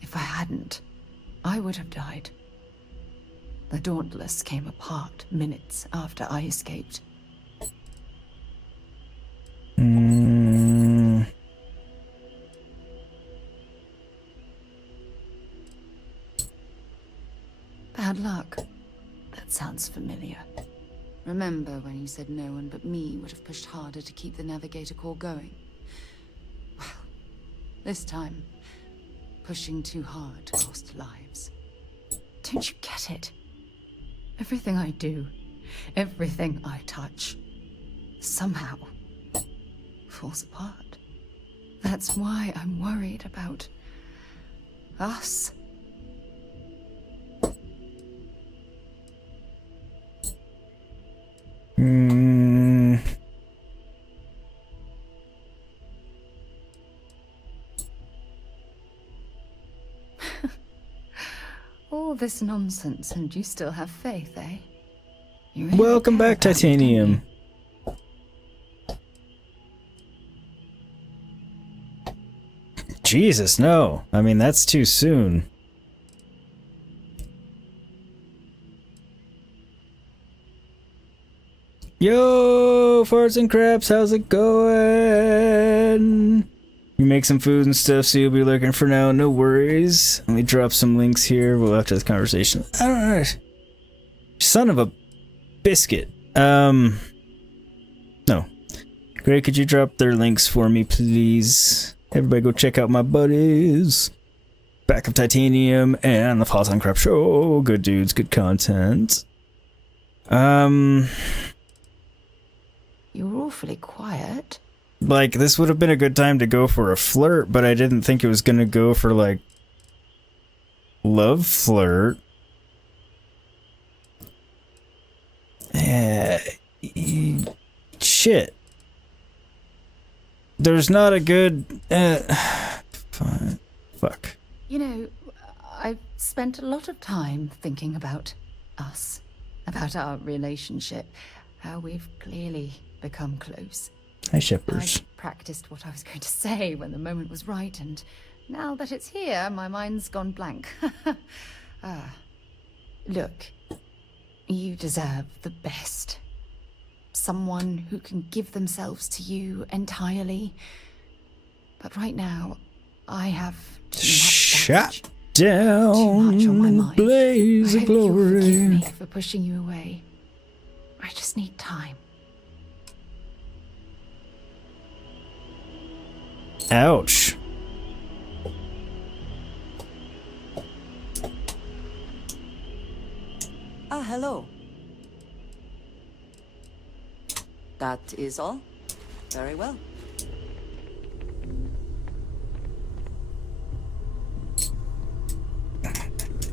If I hadn't, I would have died. The Dauntless came apart minutes after I escaped. Bad luck. That sounds familiar. Remember when you said no one but me would have pushed harder to keep the navigator core going? Well, this time, pushing too hard cost lives. Don't you get it? Everything I do, everything I touch, somehow falls apart. That's why I'm worried about us. All this nonsense and you still have faith, eh? You really Welcome back, Titanium. Jesus, no. I mean, that's too soon. Yo, farts and craps, how's it going? You make some food and stuff, so you'll be lurking for now, no worries. Let me drop some links here after this conversation. I don't know. Son of a biscuit. No. Greg, could you drop their links for me, please? Everybody go check out my buddies. Back of Titanium and the Photon Crap Show. Good dudes, good content. You're awfully quiet. Like, this would have been a good time to go for a flirt, but I didn't think it was gonna go for, like, love flirt. Shit. There's not a good... fine. Fuck. You know, I've spent a lot of time thinking about us, about our relationship, how we've clearly become close. Hi, shippers. I practiced what I was going to say when the moment was right, and now that it's here, my mind's gone blank. Look, you deserve the best. Someone who can give themselves to you entirely. But right now, I have too much Shut down too much on my mind. blaze of glory. Forgive me for pushing you away. I just need time. Ouch. Hello. That is all? Very well.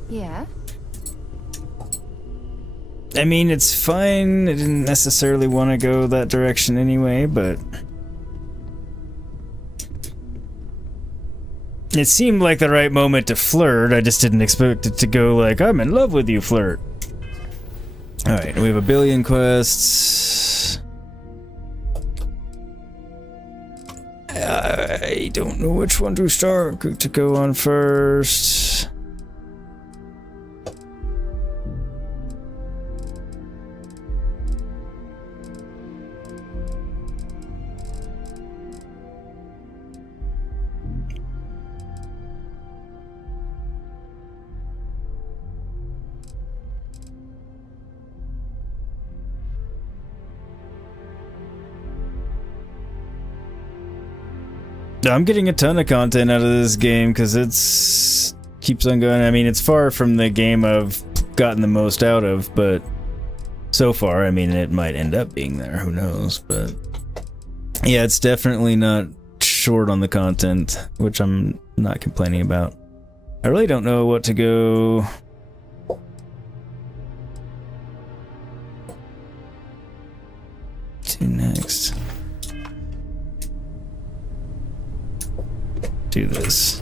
Yeah? I mean, it's fine. I didn't necessarily want to go that direction anyway, but... it seemed like the right moment to flirt. I just didn't expect it to go like, I'm in love with you, flirt. Alright, we have a billion quests. I don't know which one to start to go on first. I'm getting a ton of content out of this game because it's keeps on going. I mean, it's far from the game I've gotten the most out of, but so far, I mean, it might end up being there. Who knows? But yeah, it's definitely not short on the content, which I'm not complaining about. I really don't know what to go. To next. Do this.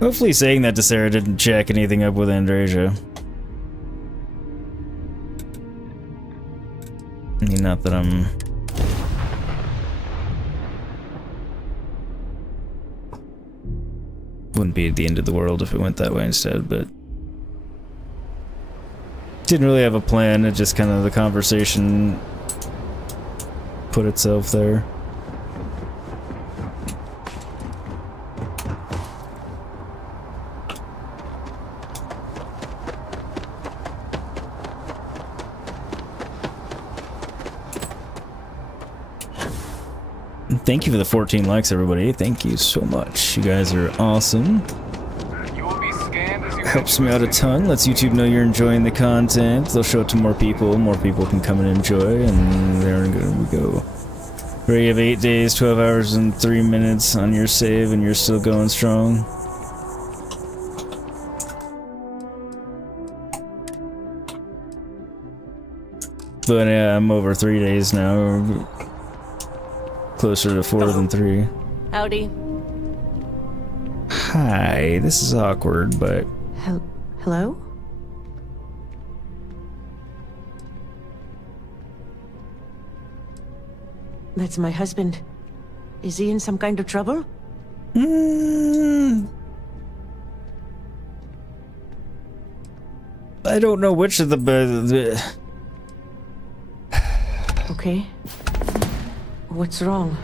Hopefully saying that to Sarah didn't jack anything up with Andrasia. I mean, not that I'm... wouldn't be the end of the world if it went that way instead, but... didn't really have a plan, it just kind of the conversation put itself there. Thank you for the 14 likes, everybody. Thank you so much. You guys are awesome. Helps me out a ton. Lets YouTube know you're enjoying the content. They'll show it to more people. More people can come and enjoy. And there we go. Where you have 8 days, 12 hours, and 3 minutes on your save, and you're still going strong. But yeah, I'm over 3 days now. Closer to 4 than 3. Howdy. Hi, this is awkward, but... Hello? That's my husband. Is he in some kind of trouble? I don't know which of the... Okay. What's wrong?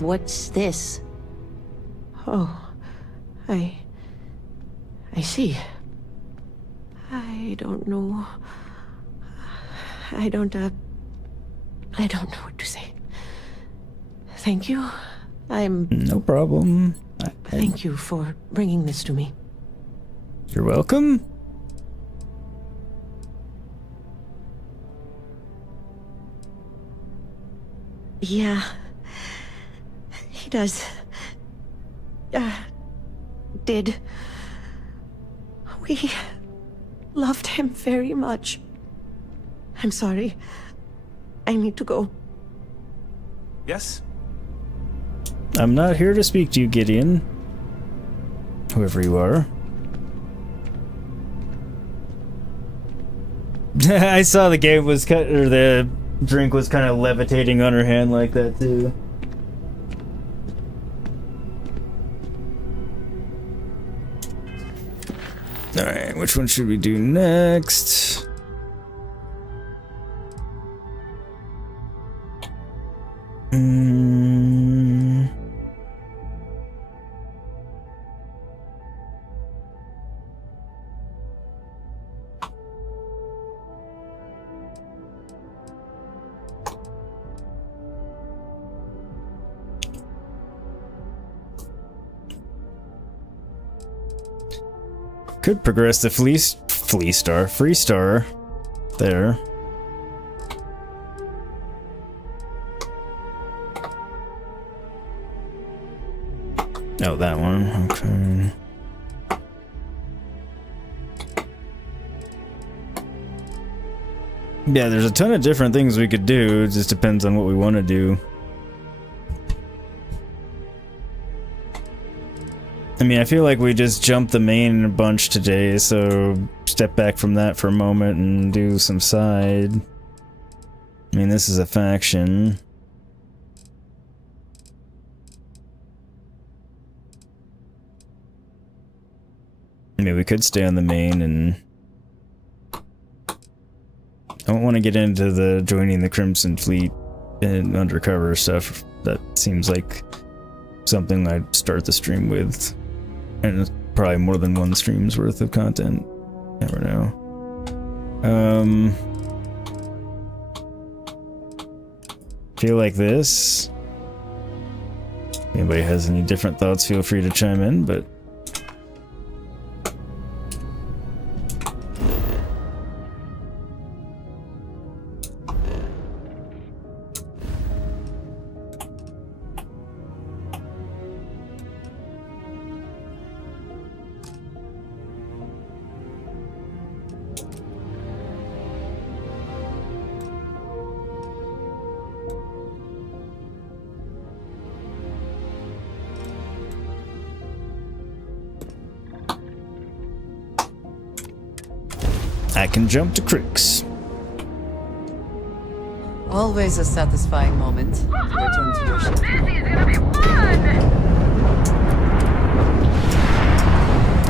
What's this? Oh, I see. I don't know. I don't know what to say. Thank you. No problem. Thank you for bringing this to me. You're welcome. Yeah. He does. Did. We loved him very much. I'm sorry. I need to go. Yes? I'm not here to speak to you, Gideon. Whoever you are. I saw the game was or the drink was kind of levitating on her hand like that too. Alright, which one should we do next? Could progress the Freestar there. Oh, that one. Okay. Yeah, there's a ton of different things we could do. It just depends on what we want to do. I mean, I feel like we just jumped the main a bunch today, so step back from that for a moment and do some side. I mean, this is a faction. I mean, we could stay on the main and... I don't want to get into the joining the Crimson Fleet and undercover stuff. That seems like something I'd start the stream with. And it's probably more than one stream's worth of content. Never know. Feel like this. If anybody has any different thoughts, feel free to chime in, but... I can jump to cricks. Always a satisfying moment to return to your ship. This is gonna be fun!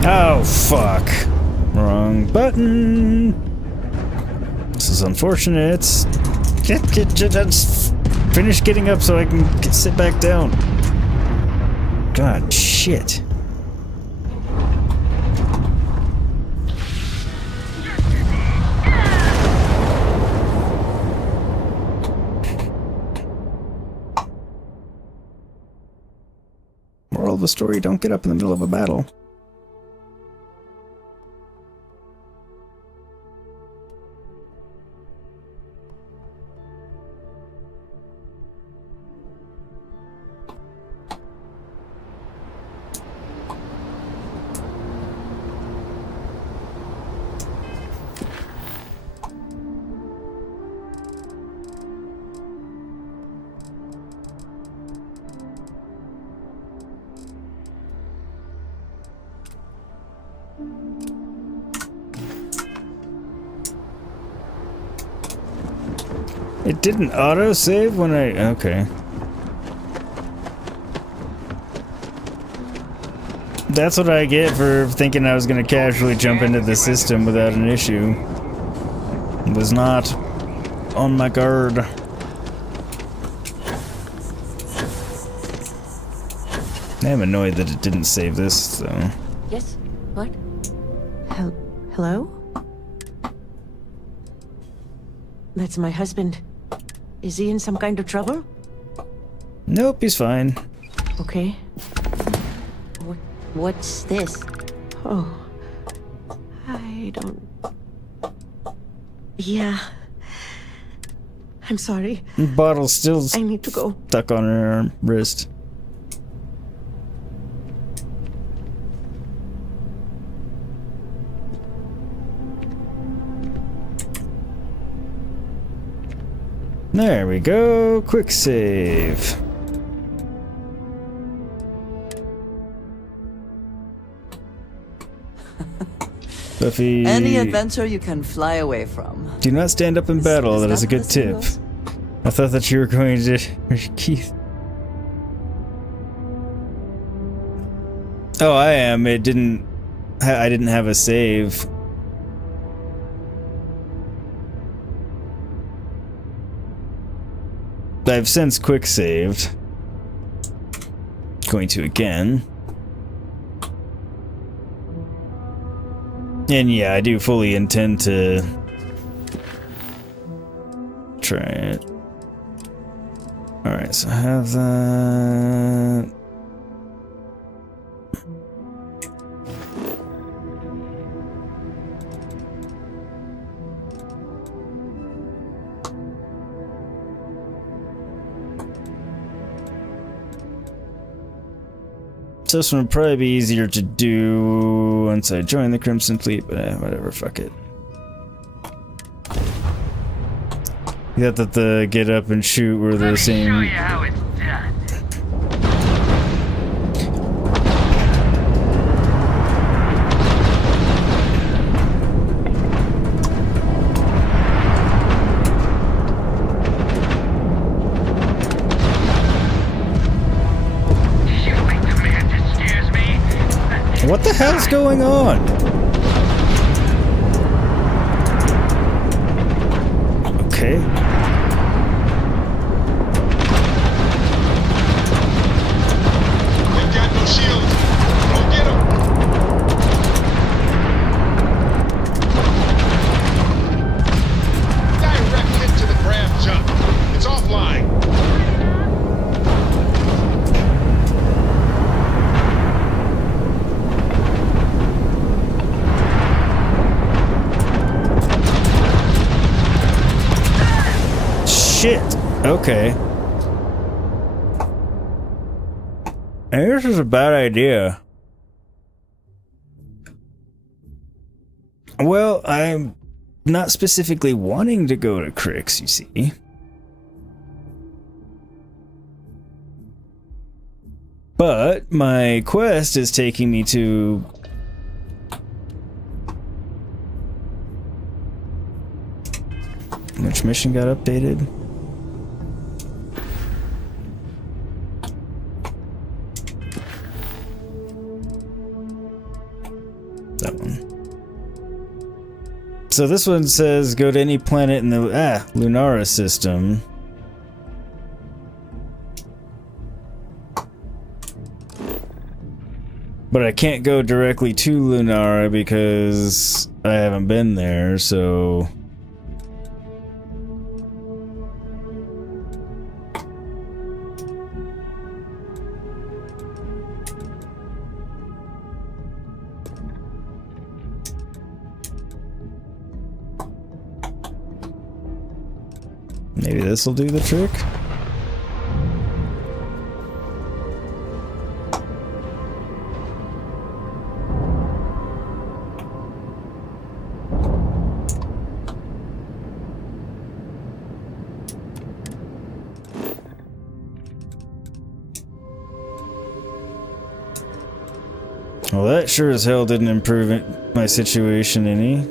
Oh, fuck. Wrong button. This is unfortunate. Just finish getting up so I can sit back down. God, shit. Moral of the story, don't get up in the middle of a battle. It didn't auto-save when I... Okay. That's what I get for thinking I was gonna casually jump into the system without an issue. Was not on my guard. I'm annoyed that it didn't save this, though. Yes? What? Hello? That's my husband. Is he in some kind of trouble? Nope, he's fine. okay? What's this? Oh. I don't... Yeah. I'm sorry. Bottle's still I need to go. stuck on her wrist. There we go. Quick save. Buffy. Any adventure you can fly away from. Do not stand up in battle. That is a good tip. I thought that you were going to... Keith. Oh, I am. It didn't... I didn't have a save. I've since quick saved. Going to again. And yeah, I do fully intend to try it. Alright, so I have that. So this one would probably be easier to do once I join the Crimson Fleet, but whatever, fuck it. You got that the get up and shoot were the same. Show you how it's done. What the hell's going on? Okay. They've got no shields. Go get them. Direct hit to the grav jump. It's offline. Shit. Okay. Maybe this is a bad idea. Well, I'm not specifically wanting to go to Crix, you see. But my quest is taking me to... Which mission got updated? That one. So this one says go to any planet in the Lunara system. But I can't go directly to Lunara because I haven't been there, so... Maybe this will do the trick? Well, that sure as hell didn't improve my situation any.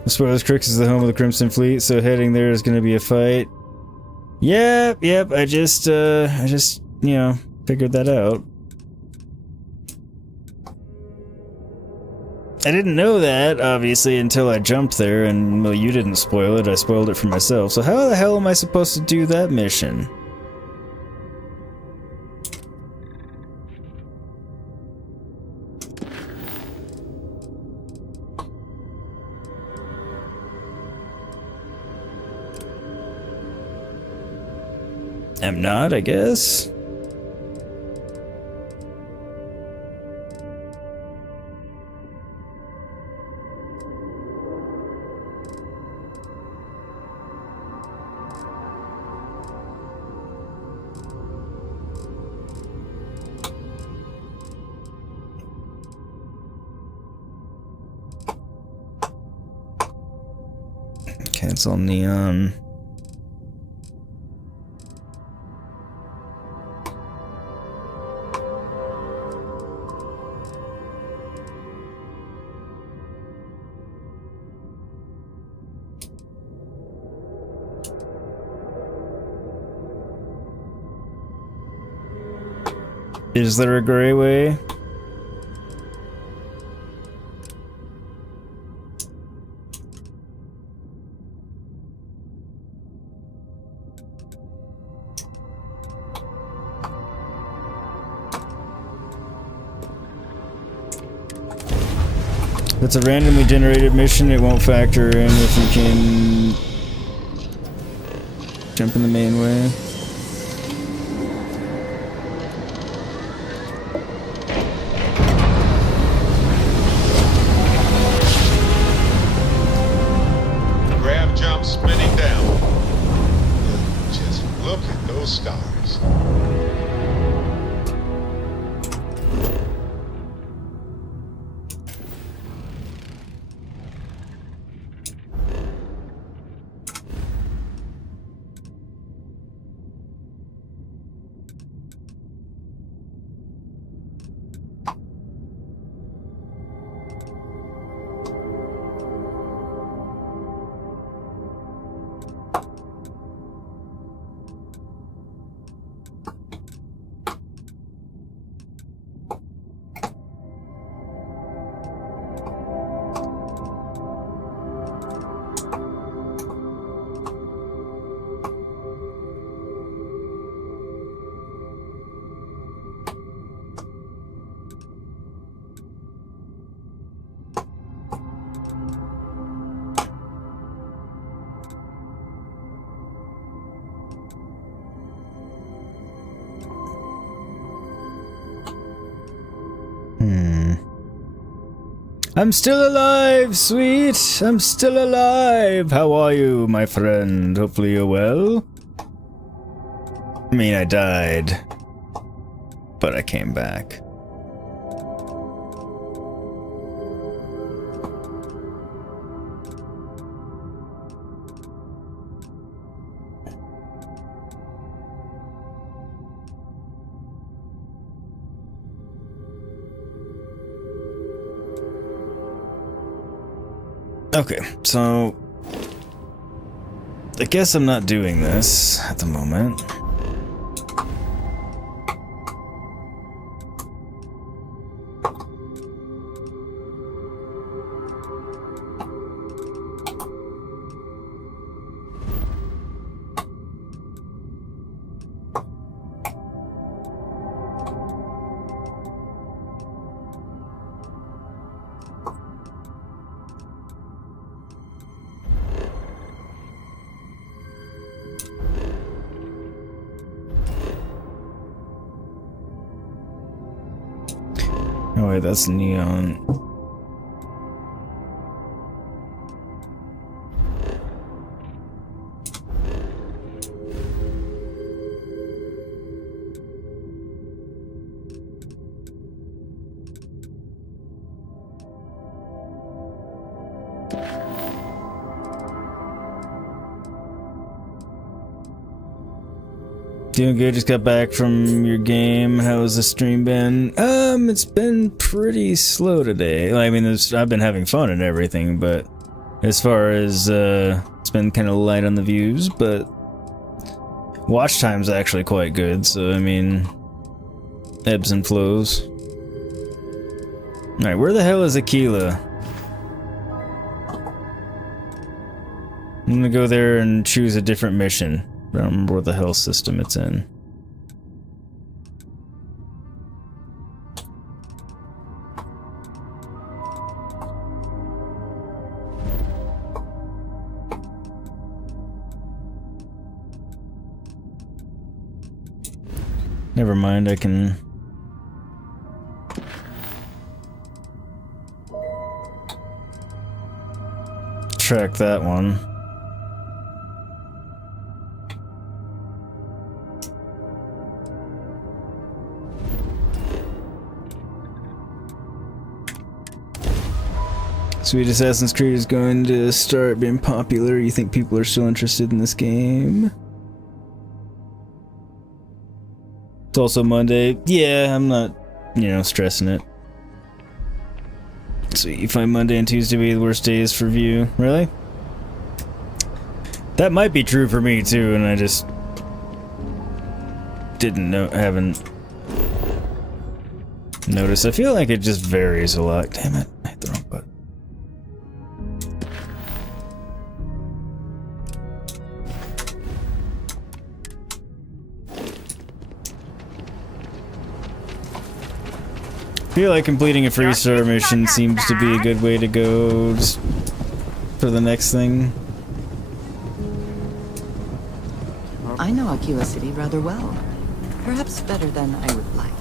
I suppose Crix is the home of the Crimson Fleet, so heading there is going to be a fight. Yep, I just, you know, figured that out. I didn't know that, obviously, until I jumped there, and, well, you didn't spoil it, I spoiled it for myself. So how the hell am I supposed to do that mission? am not, I guess. Cancel neon. Is there a gray way? If it's a randomly generated mission, it won't factor in if you can jump in the main way. Grab jump spinning down. Just look at those stars. I'm still alive, sweet! I'm still alive! How are you, my friend? Hopefully you're well? I mean, I died. But I came back. Okay, so I guess I'm not doing this at the moment. Oh wait, that's neon. Doing good, just got back from your game. How's the stream been? It's been pretty slow today. I mean, I've been having fun and everything, but as far as, it's been kind of light on the views, but watch time's actually quite good, so I mean, ebbs and flows. Alright, where the hell is Aquila? I'm gonna go there and choose a different mission. I don't remember what the hell system it's in. Never mind, I can... track that one. Sweet Assassin's Creed is going to start being popular. You think people are still interested in this game? It's also Monday. Yeah, I'm not, you know, stressing it. So you find Monday and Tuesday be the worst days for view. Really? That might be true for me too, and I just haven't noticed. I feel like it just varies a lot. Damn it, I hit the wrong button. I feel like completing a Freestar mission seems to be a good way to go just for the next thing. I know Aquila City rather well. Perhaps better than I would like.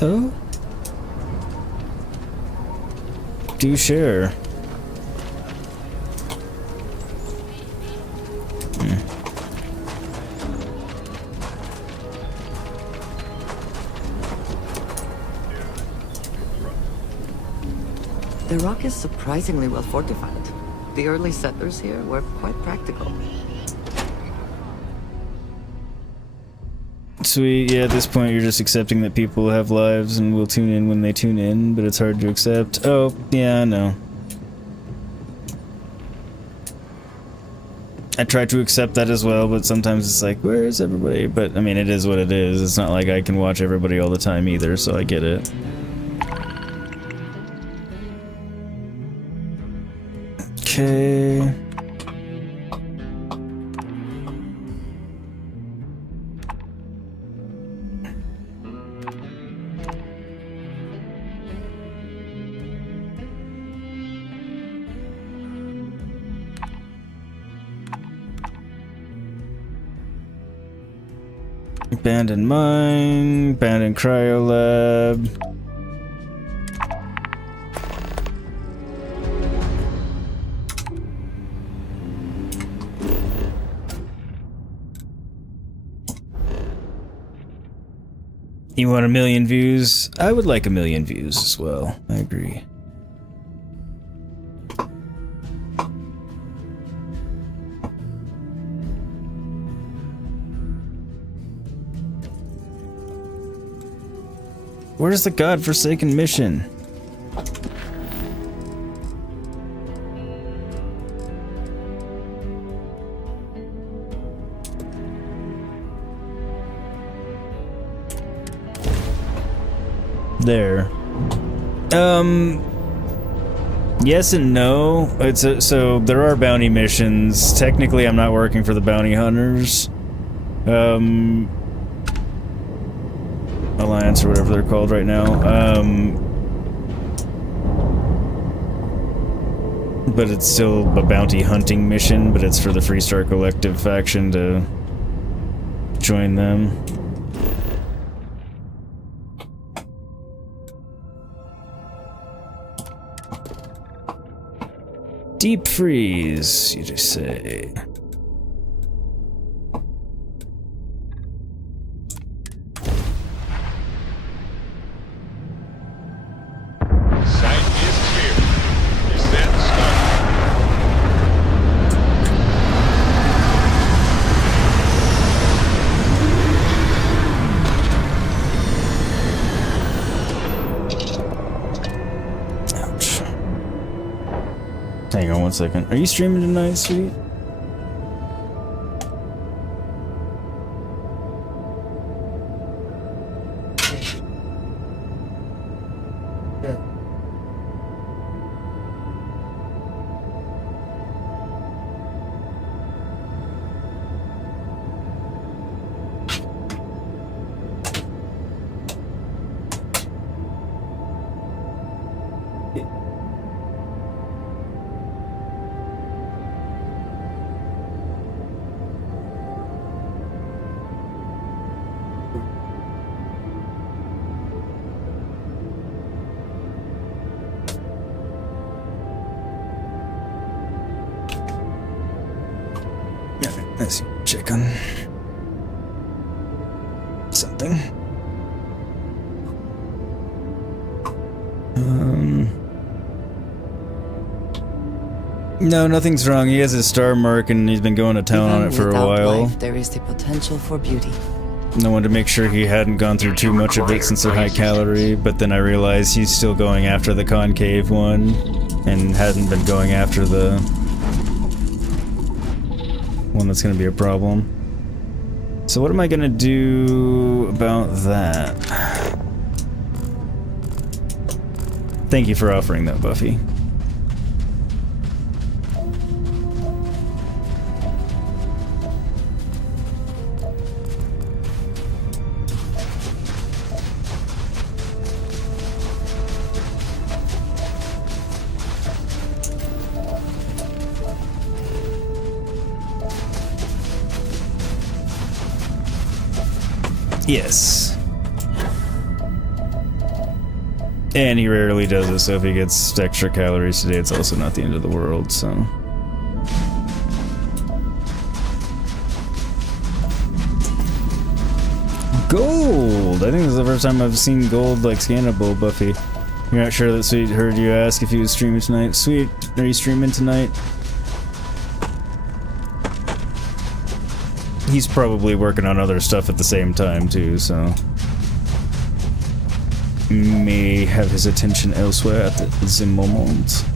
Oh? Do share. The rock is surprisingly well fortified. The early settlers here were quite practical. Sweet, yeah, at this point you're just accepting that people have lives and will tune in when they tune in, but it's hard to accept. Oh, yeah, I know. I try to accept that as well, but sometimes it's like, where is everybody? But, I mean, it is what it is. It's not like I can watch everybody all the time either, so I get it. Okay. Abandoned mine, abandoned cryo lab. You want 1 million views? I would like 1 million views as well. I agree. Where's the godforsaken mission? There. Yes and no. So there are bounty missions. Technically, I'm not working for the bounty hunters. Alliance or whatever they're called right now. But it's still a bounty hunting mission, but it's for the Freestar Collective faction to join them. Deep freeze, you just say. Hang on 1 second. Are you streaming tonight, sweet? check on something. No, nothing's wrong. He has his star mark and he's been going to town on it for a while. Life, there is the potential for beauty. I wanted to make sure he hadn't gone through too much of it since they're high calorie, but then I realized he's still going after the concave one and hadn't been going after the one that's going to be a problem. So what am I going to do about that? Thank you for offering that, Buffy. Yes. And he rarely does it, so if he gets extra calories today, it's also not the end of the world, so. Gold! I think this is the first time I've seen gold, like, scannable, Buffy. You're not sure that Sweet heard you ask if he was streaming tonight? Sweet, are you streaming tonight? He's probably working on other stuff at the same time, too, so... may have his attention elsewhere at the moment.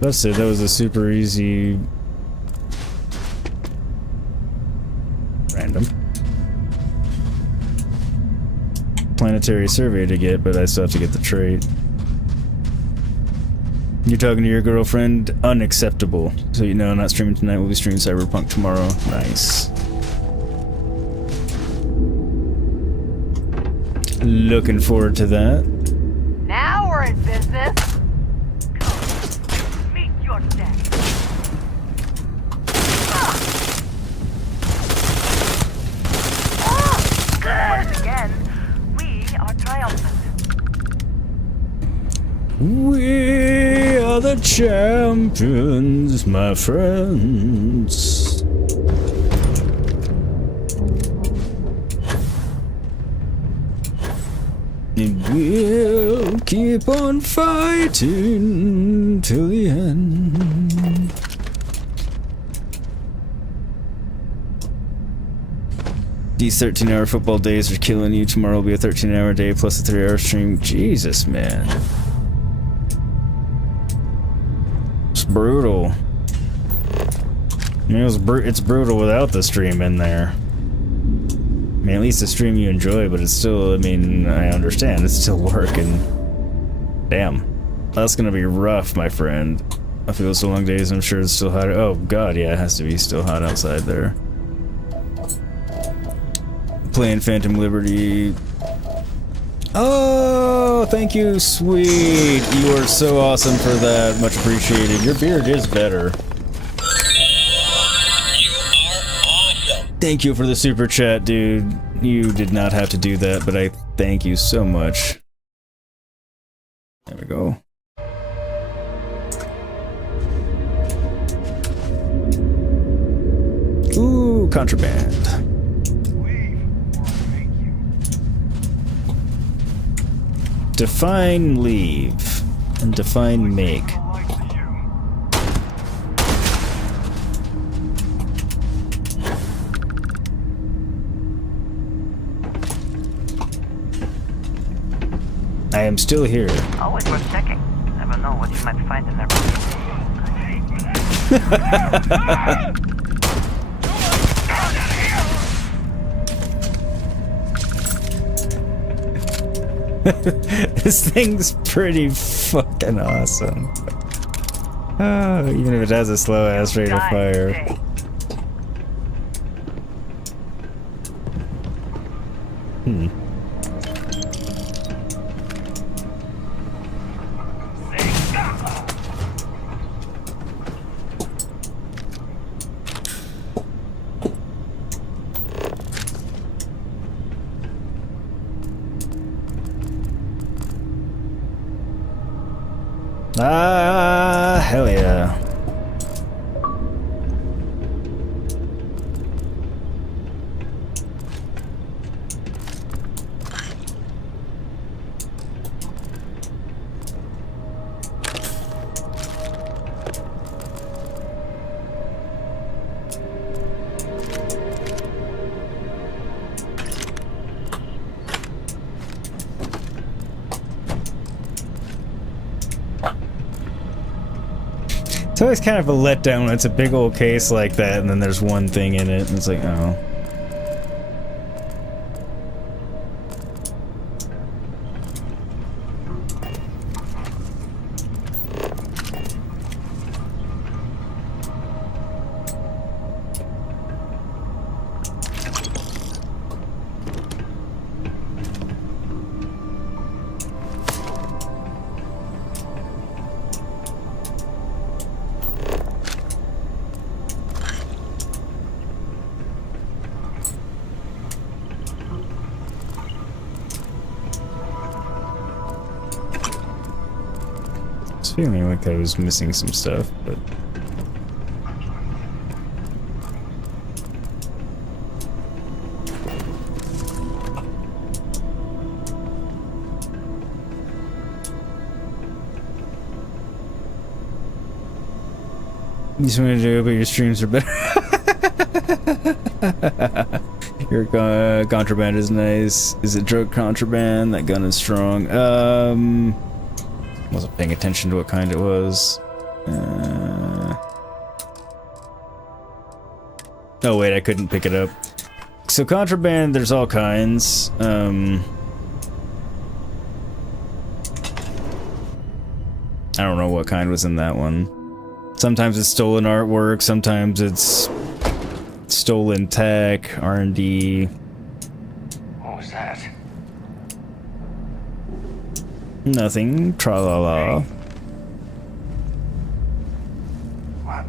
That's it, that was a super easy... random. Planetary survey to get, but I still have to get the trait. You're talking to your girlfriend? Unacceptable. So you know, not streaming tonight, we'll be streaming Cyberpunk tomorrow. Nice. Looking forward to that. Now we're in business. We are the champions, my friends. And we'll keep on fighting till the end. These 13-hour football days are killing you. Tomorrow will be a 13-hour day plus a 3-hour stream. Jesus, man. It's brutal. I mean, it's brutal without the stream in there. I mean, at least the stream you enjoy, but it's still, I mean, I understand. It's still working. Damn. That's gonna be rough, my friend. I feel so long days, I'm sure it's still hot. Oh, God, yeah, it has to be still hot outside there. Playing Phantom Liberty. Oh, thank you, sweet. You are so awesome for that. Much appreciated. Your beard is better. Thank you for the super chat, dude. You did not have to do that, but I thank you so much. There we go. Ooh, contraband. Define leave and define make. I am still here. Always worth checking. Never know what you might find in there. This thing's pretty fucking awesome. Oh, even if it has a slow ass rate of fire. Ah, hell yeah. It's always kind of a letdown when it's a big old case like that and then there's one thing in it and it's like, oh. Feeling like I was missing some stuff, but you just want to do it, but your streams are better. Your contraband is nice. Is it drug contraband? That gun is strong. Wasn't paying attention to what kind it was. Oh wait, I couldn't pick it up. So contraband, there's all kinds. I don't know what kind was in that one. Sometimes it's stolen artwork, sometimes it's stolen tech, R&D. What was that? Nothing. Tra-la-la. What?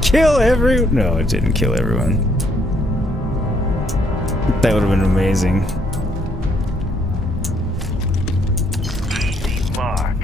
Kill every... No, it didn't kill everyone. That would have been amazing. Easy mark.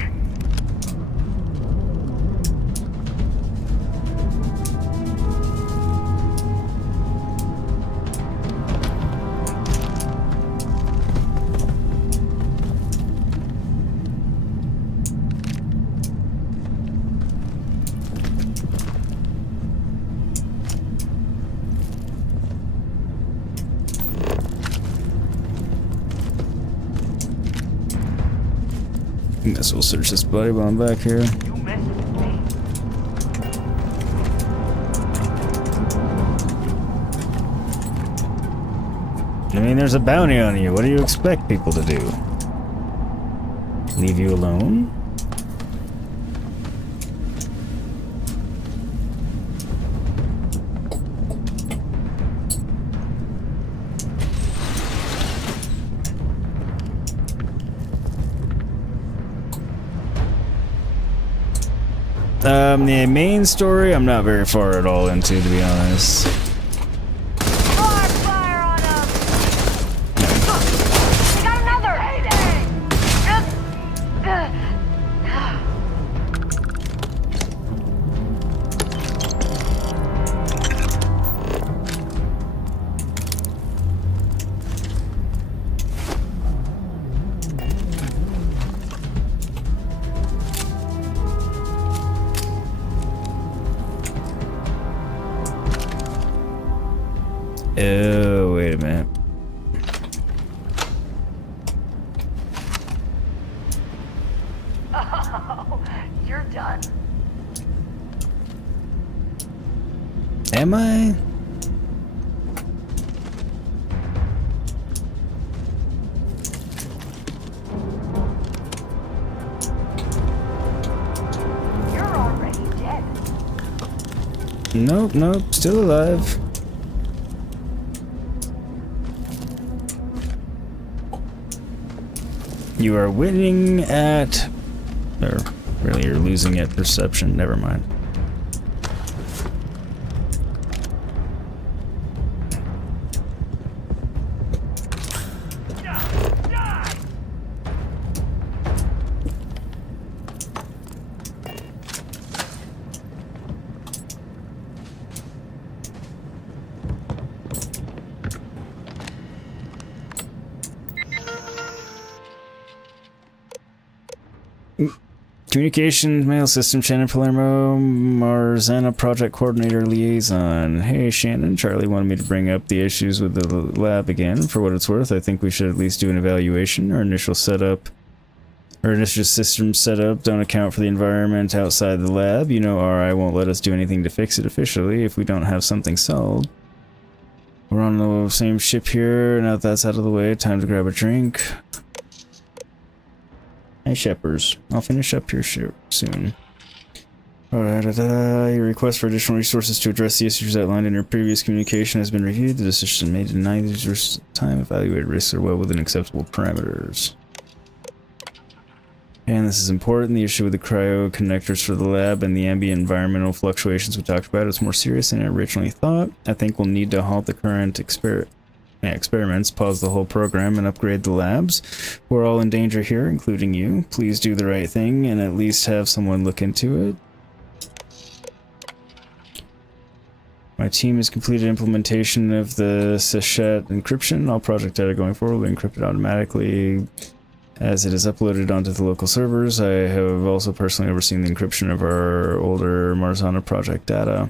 I guess we'll search this body while I'm back here. I mean, there's a bounty on you. What do you expect people to do? Leave you alone? The main story, I'm not very far at all into, to be honest. Oh, wait a minute. Oh, you're done. Am I? You're already dead. Nope, nope, still alive. You are winning at... Or, really, you're losing at perception. Never mind. Communications, mail system, Shannon Palermo, Marzana project coordinator liaison. Hey Shannon, Charlie wanted me to bring up the issues with the lab again. For what it's worth, I think we should at least do an evaluation. Our initial setup, our initial system setup don't account for the environment outside the lab. You know RI won't let us do anything to fix it officially if we don't have something solved. We're on the same ship here, now that that's out of the way, time to grab a drink. Hey Shepers, I'll finish up here soon. Your request for additional resources to address the issues outlined in your previous communication has been reviewed. The decision made to deny these resources time. Evaluated risks are well within acceptable parameters. And this is important. The issue with the cryo connectors for the lab and the ambient environmental fluctuations we talked about is more serious than I originally thought. I think we'll need to halt the current experiments, pause the whole program, and upgrade the labs. We're all in danger here, including you. Please do the right thing and at least have someone look into it. My team has completed implementation of the Sachet encryption. All project data going forward will be encrypted automatically as it is uploaded onto the local servers. I have also personally overseen the encryption of our older Marzana project data.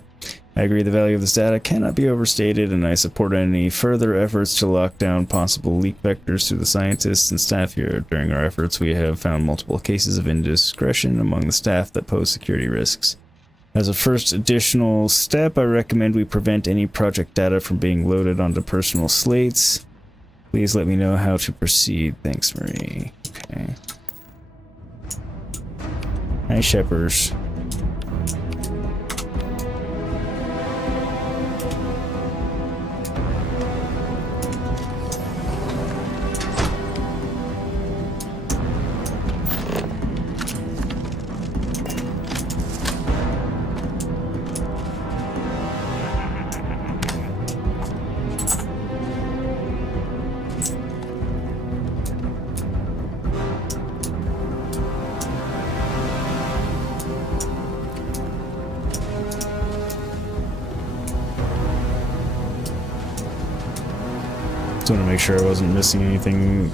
I agree the value of this data cannot be overstated, and I support any further efforts to lock down possible leak vectors to the scientists and staff here. During our efforts, we have found multiple cases of indiscretion among the staff that pose security risks. As a first additional step, I recommend we prevent any project data from being loaded onto personal slates. Please let me know how to proceed. Thanks, Marie. Okay. Hi, Shepers. Just want to make sure I wasn't missing anything.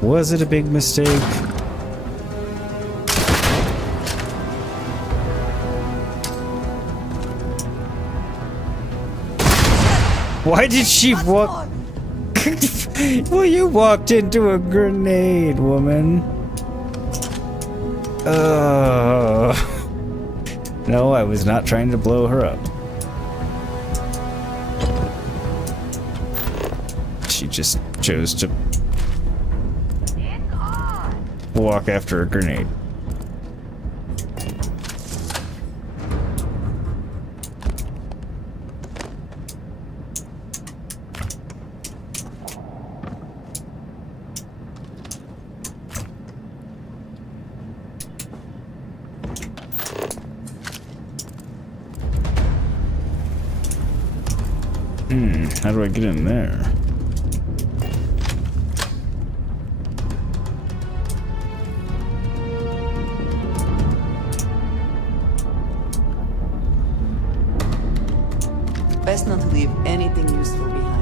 Was it a big mistake? Why did she walk? Well, you walked into a grenade, woman. No, I was not trying to blow her up. She just chose to walk after a grenade. How do I get in there? Best not to leave anything useful behind.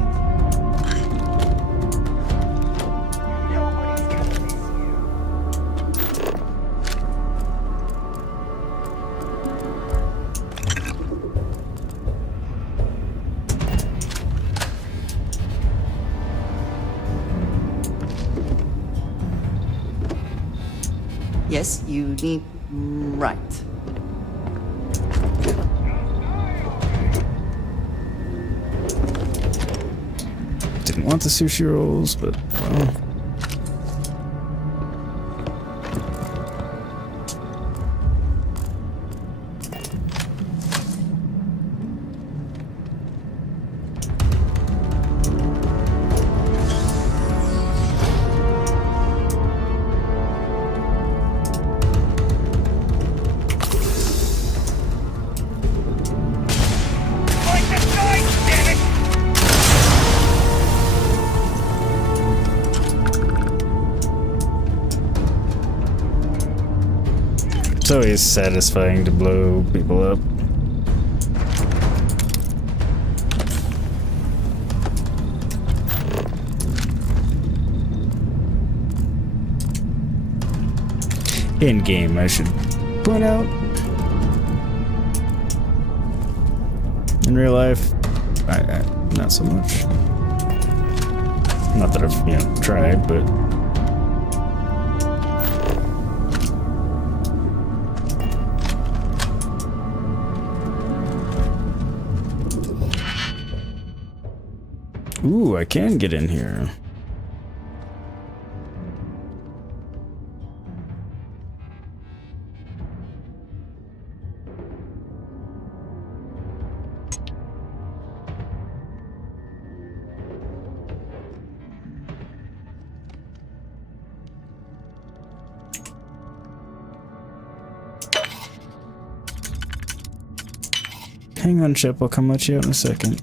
Yes, you need... right. Didn't want the sushi rolls, but well. It's always satisfying to blow people up. In game, I should point out. In real life, I not so much. Not that I've, tried, but. Ooh, I can get in here. Hang on, Chip, I'll come let you out in a second.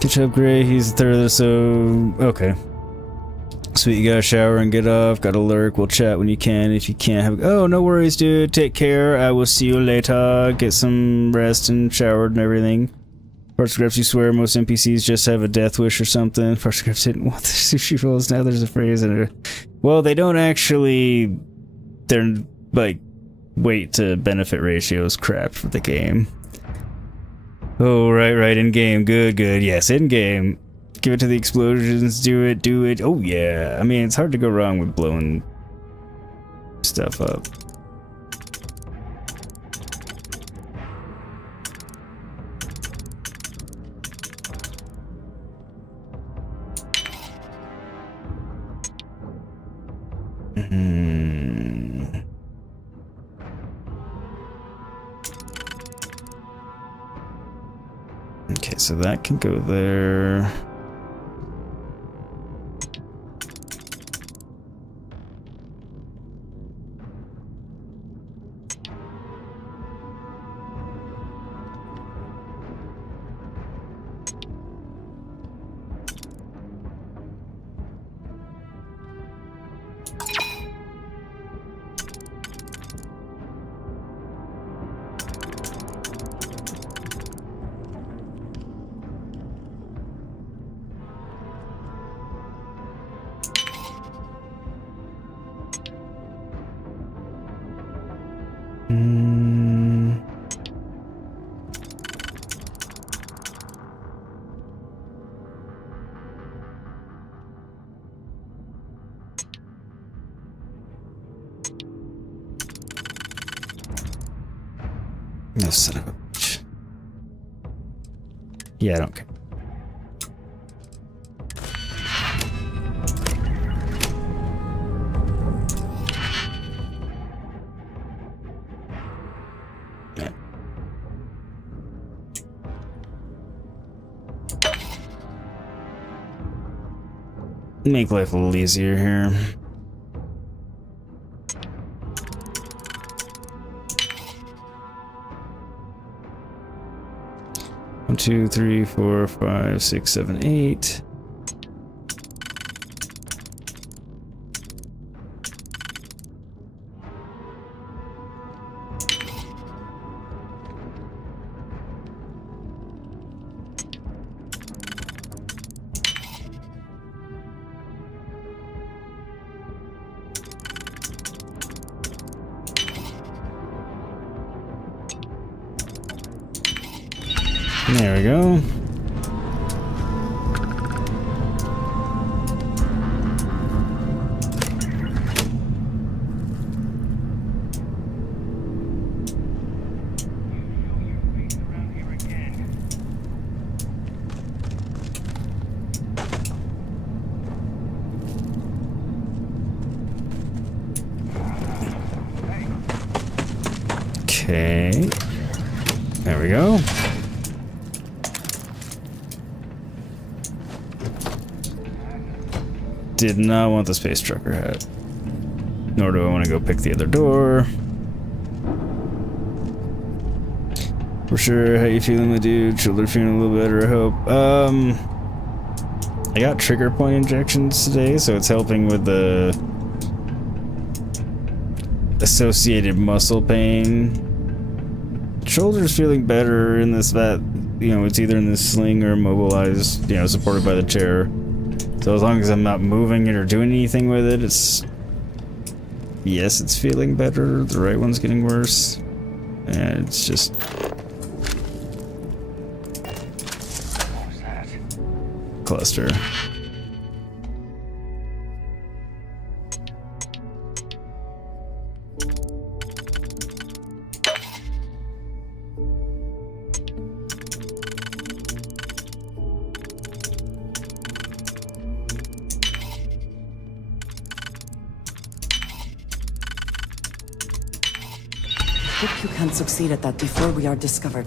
Good job, Gray. He's the third of the so okay. Sweet, you gotta shower and get off. Gotta lurk. We'll chat when you can. If you can't have. Oh, no worries, dude. Take care. I will see you later. Get some rest and showered and everything. Parsecraps, you swear most NPCs just have a death wish or something. Parsecraps didn't want the sushi rolls. Now there's a phrase in it. Well, they don't actually. They're like weight to benefit ratios crap for the game. Oh, right, in game. Good. Yes, in game. Give it to the explosions. Do it. Oh, yeah. I mean, it's hard to go wrong with blowing stuff up. Okay, so that can go there. No son of a bitch. Yeah, I don't care. Make life a little easier here. One, 2, 3, 4, 5, 6, 7, 8. There we go. Okay. There we go. Did not want the space trucker hat. Nor do I want to go pick the other door. For sure, how you feeling, my dude? Shoulder feeling a little better, I hope. I got trigger point injections today, so it's helping with the associated muscle pain. Shoulder's feeling better in this, that, you know, it's either in this sling or immobilized, you know, supported by the chair. So as long as I'm not moving it or doing anything with it, it's... Yes, it's feeling better. The right one's getting worse. And it's just... What was that? Cluster. Hope you can succeed at that before we are discovered.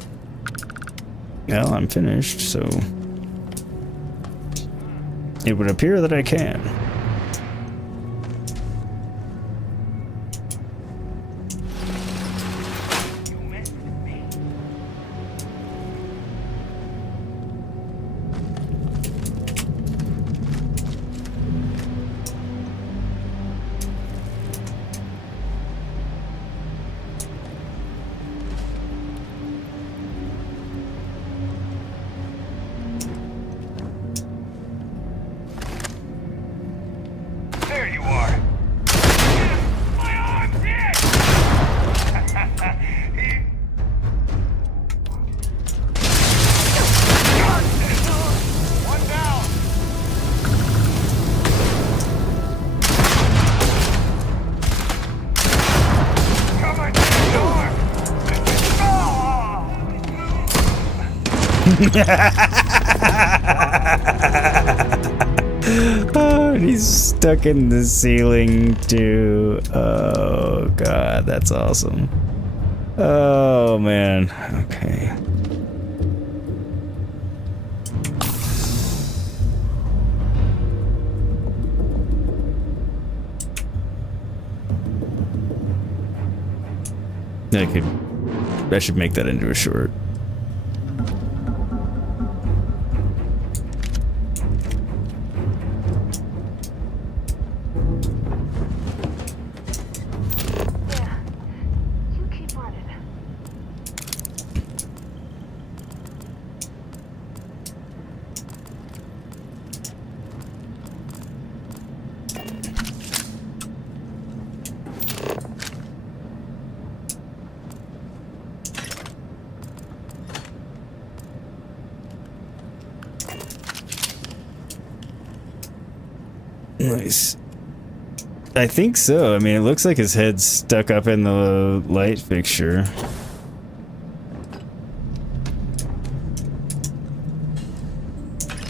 Well, I'm finished, so... It would appear that I can. There you are. My arm's hit. One down. Cover the door. Oh, and he's stuck in the ceiling too. Oh god, that's awesome. Oh man. Okay. I should make that into a short. Nice. I think so. I mean, it looks like his head's stuck up in the light fixture.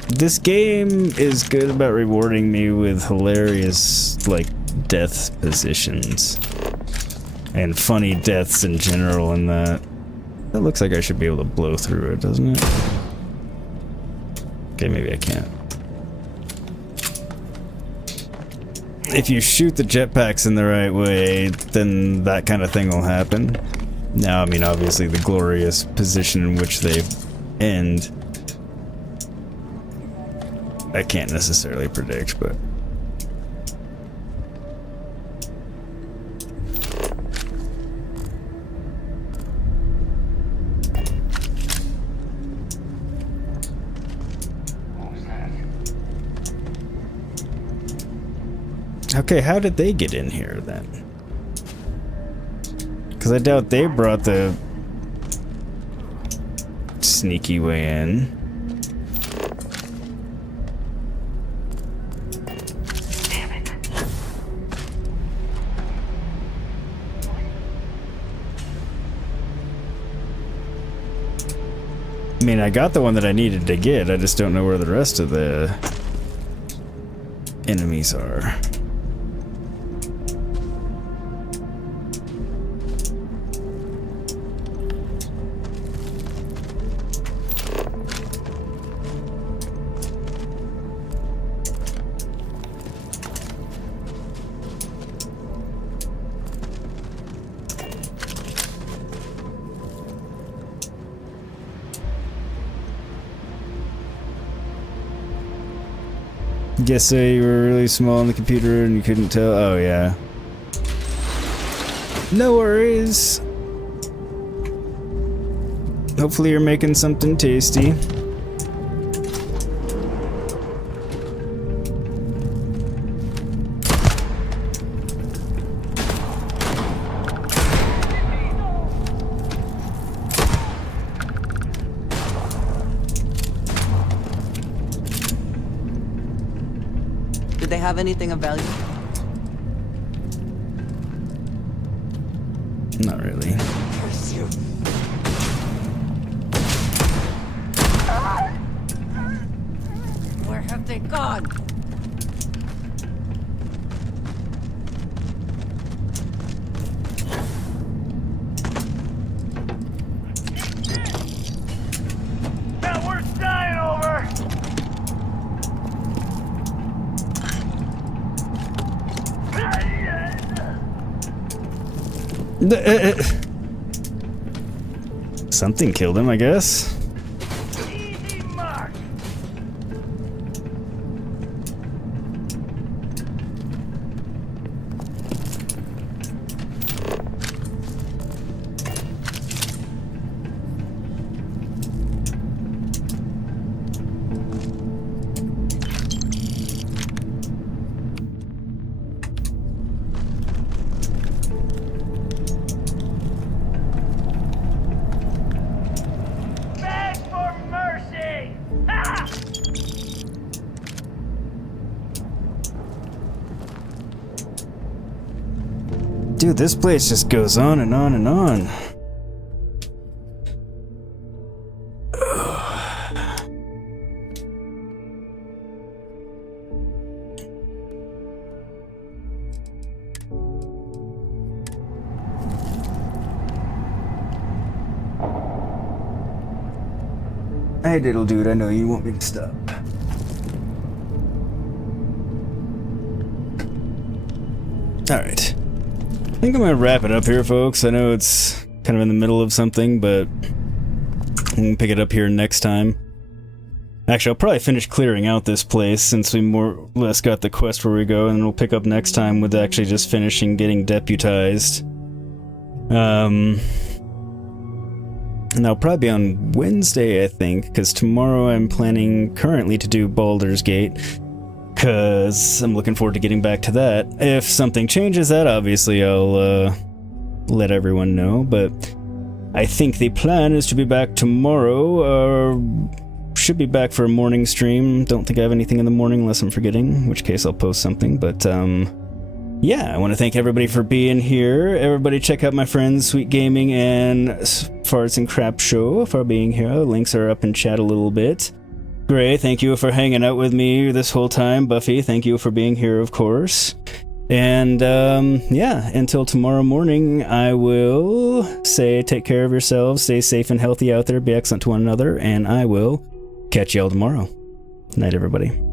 This game is good about rewarding me with hilarious, like, death positions. And funny deaths in general in that. That looks like I should be able to blow through it, doesn't it? Okay, maybe I can't. If you shoot the jetpacks in the right way, then that kind of thing will happen. Now, I mean, obviously the glorious position in which they end, I can't necessarily predict, but... Okay, how did they get in here then? Because I doubt they brought the sneaky way in. I mean, I got the one that I needed to get, I just don't know where the rest of the enemies are. Guess you were really small on the computer and you couldn't tell. Oh yeah. No worries. Hopefully you're making something tasty. Did they have anything of value? Not really. Curse you. Where have they gone? Now we're dying over! Something killed him, I guess. Easy mark! Beg for mercy! Ha! Dude, this place just goes on and on and on. Hey, diddle dude, I know you want me to stop. Alright. I think I'm gonna wrap it up here, folks. I know it's kind of in the middle of something, but we can pick it up here next time. Actually, I'll probably finish clearing out this place since we more or less got the quest where we go, and we'll pick up next time with actually just finishing getting deputized. And that'll probably be on Wednesday, I think, because tomorrow I'm planning currently to do Baldur's Gate, because I'm looking forward to getting back to that. If something changes that, obviously I'll let everyone know, but I think the plan is to be back tomorrow, should be back for a morning stream. Don't think I have anything in the morning unless I'm forgetting, in which case I'll post something, but yeah, I want to thank everybody for being here. Everybody check out my friends Sweet Gaming and Farts and Crap Show for being here. Links are up in chat a little bit. Gray, thank you for hanging out with me this whole time. Buffy, thank you for being here, of course. And yeah, until tomorrow morning, I will say take care of yourselves, stay safe and healthy out there, be excellent to one another, and I will catch y'all tomorrow. Night, everybody.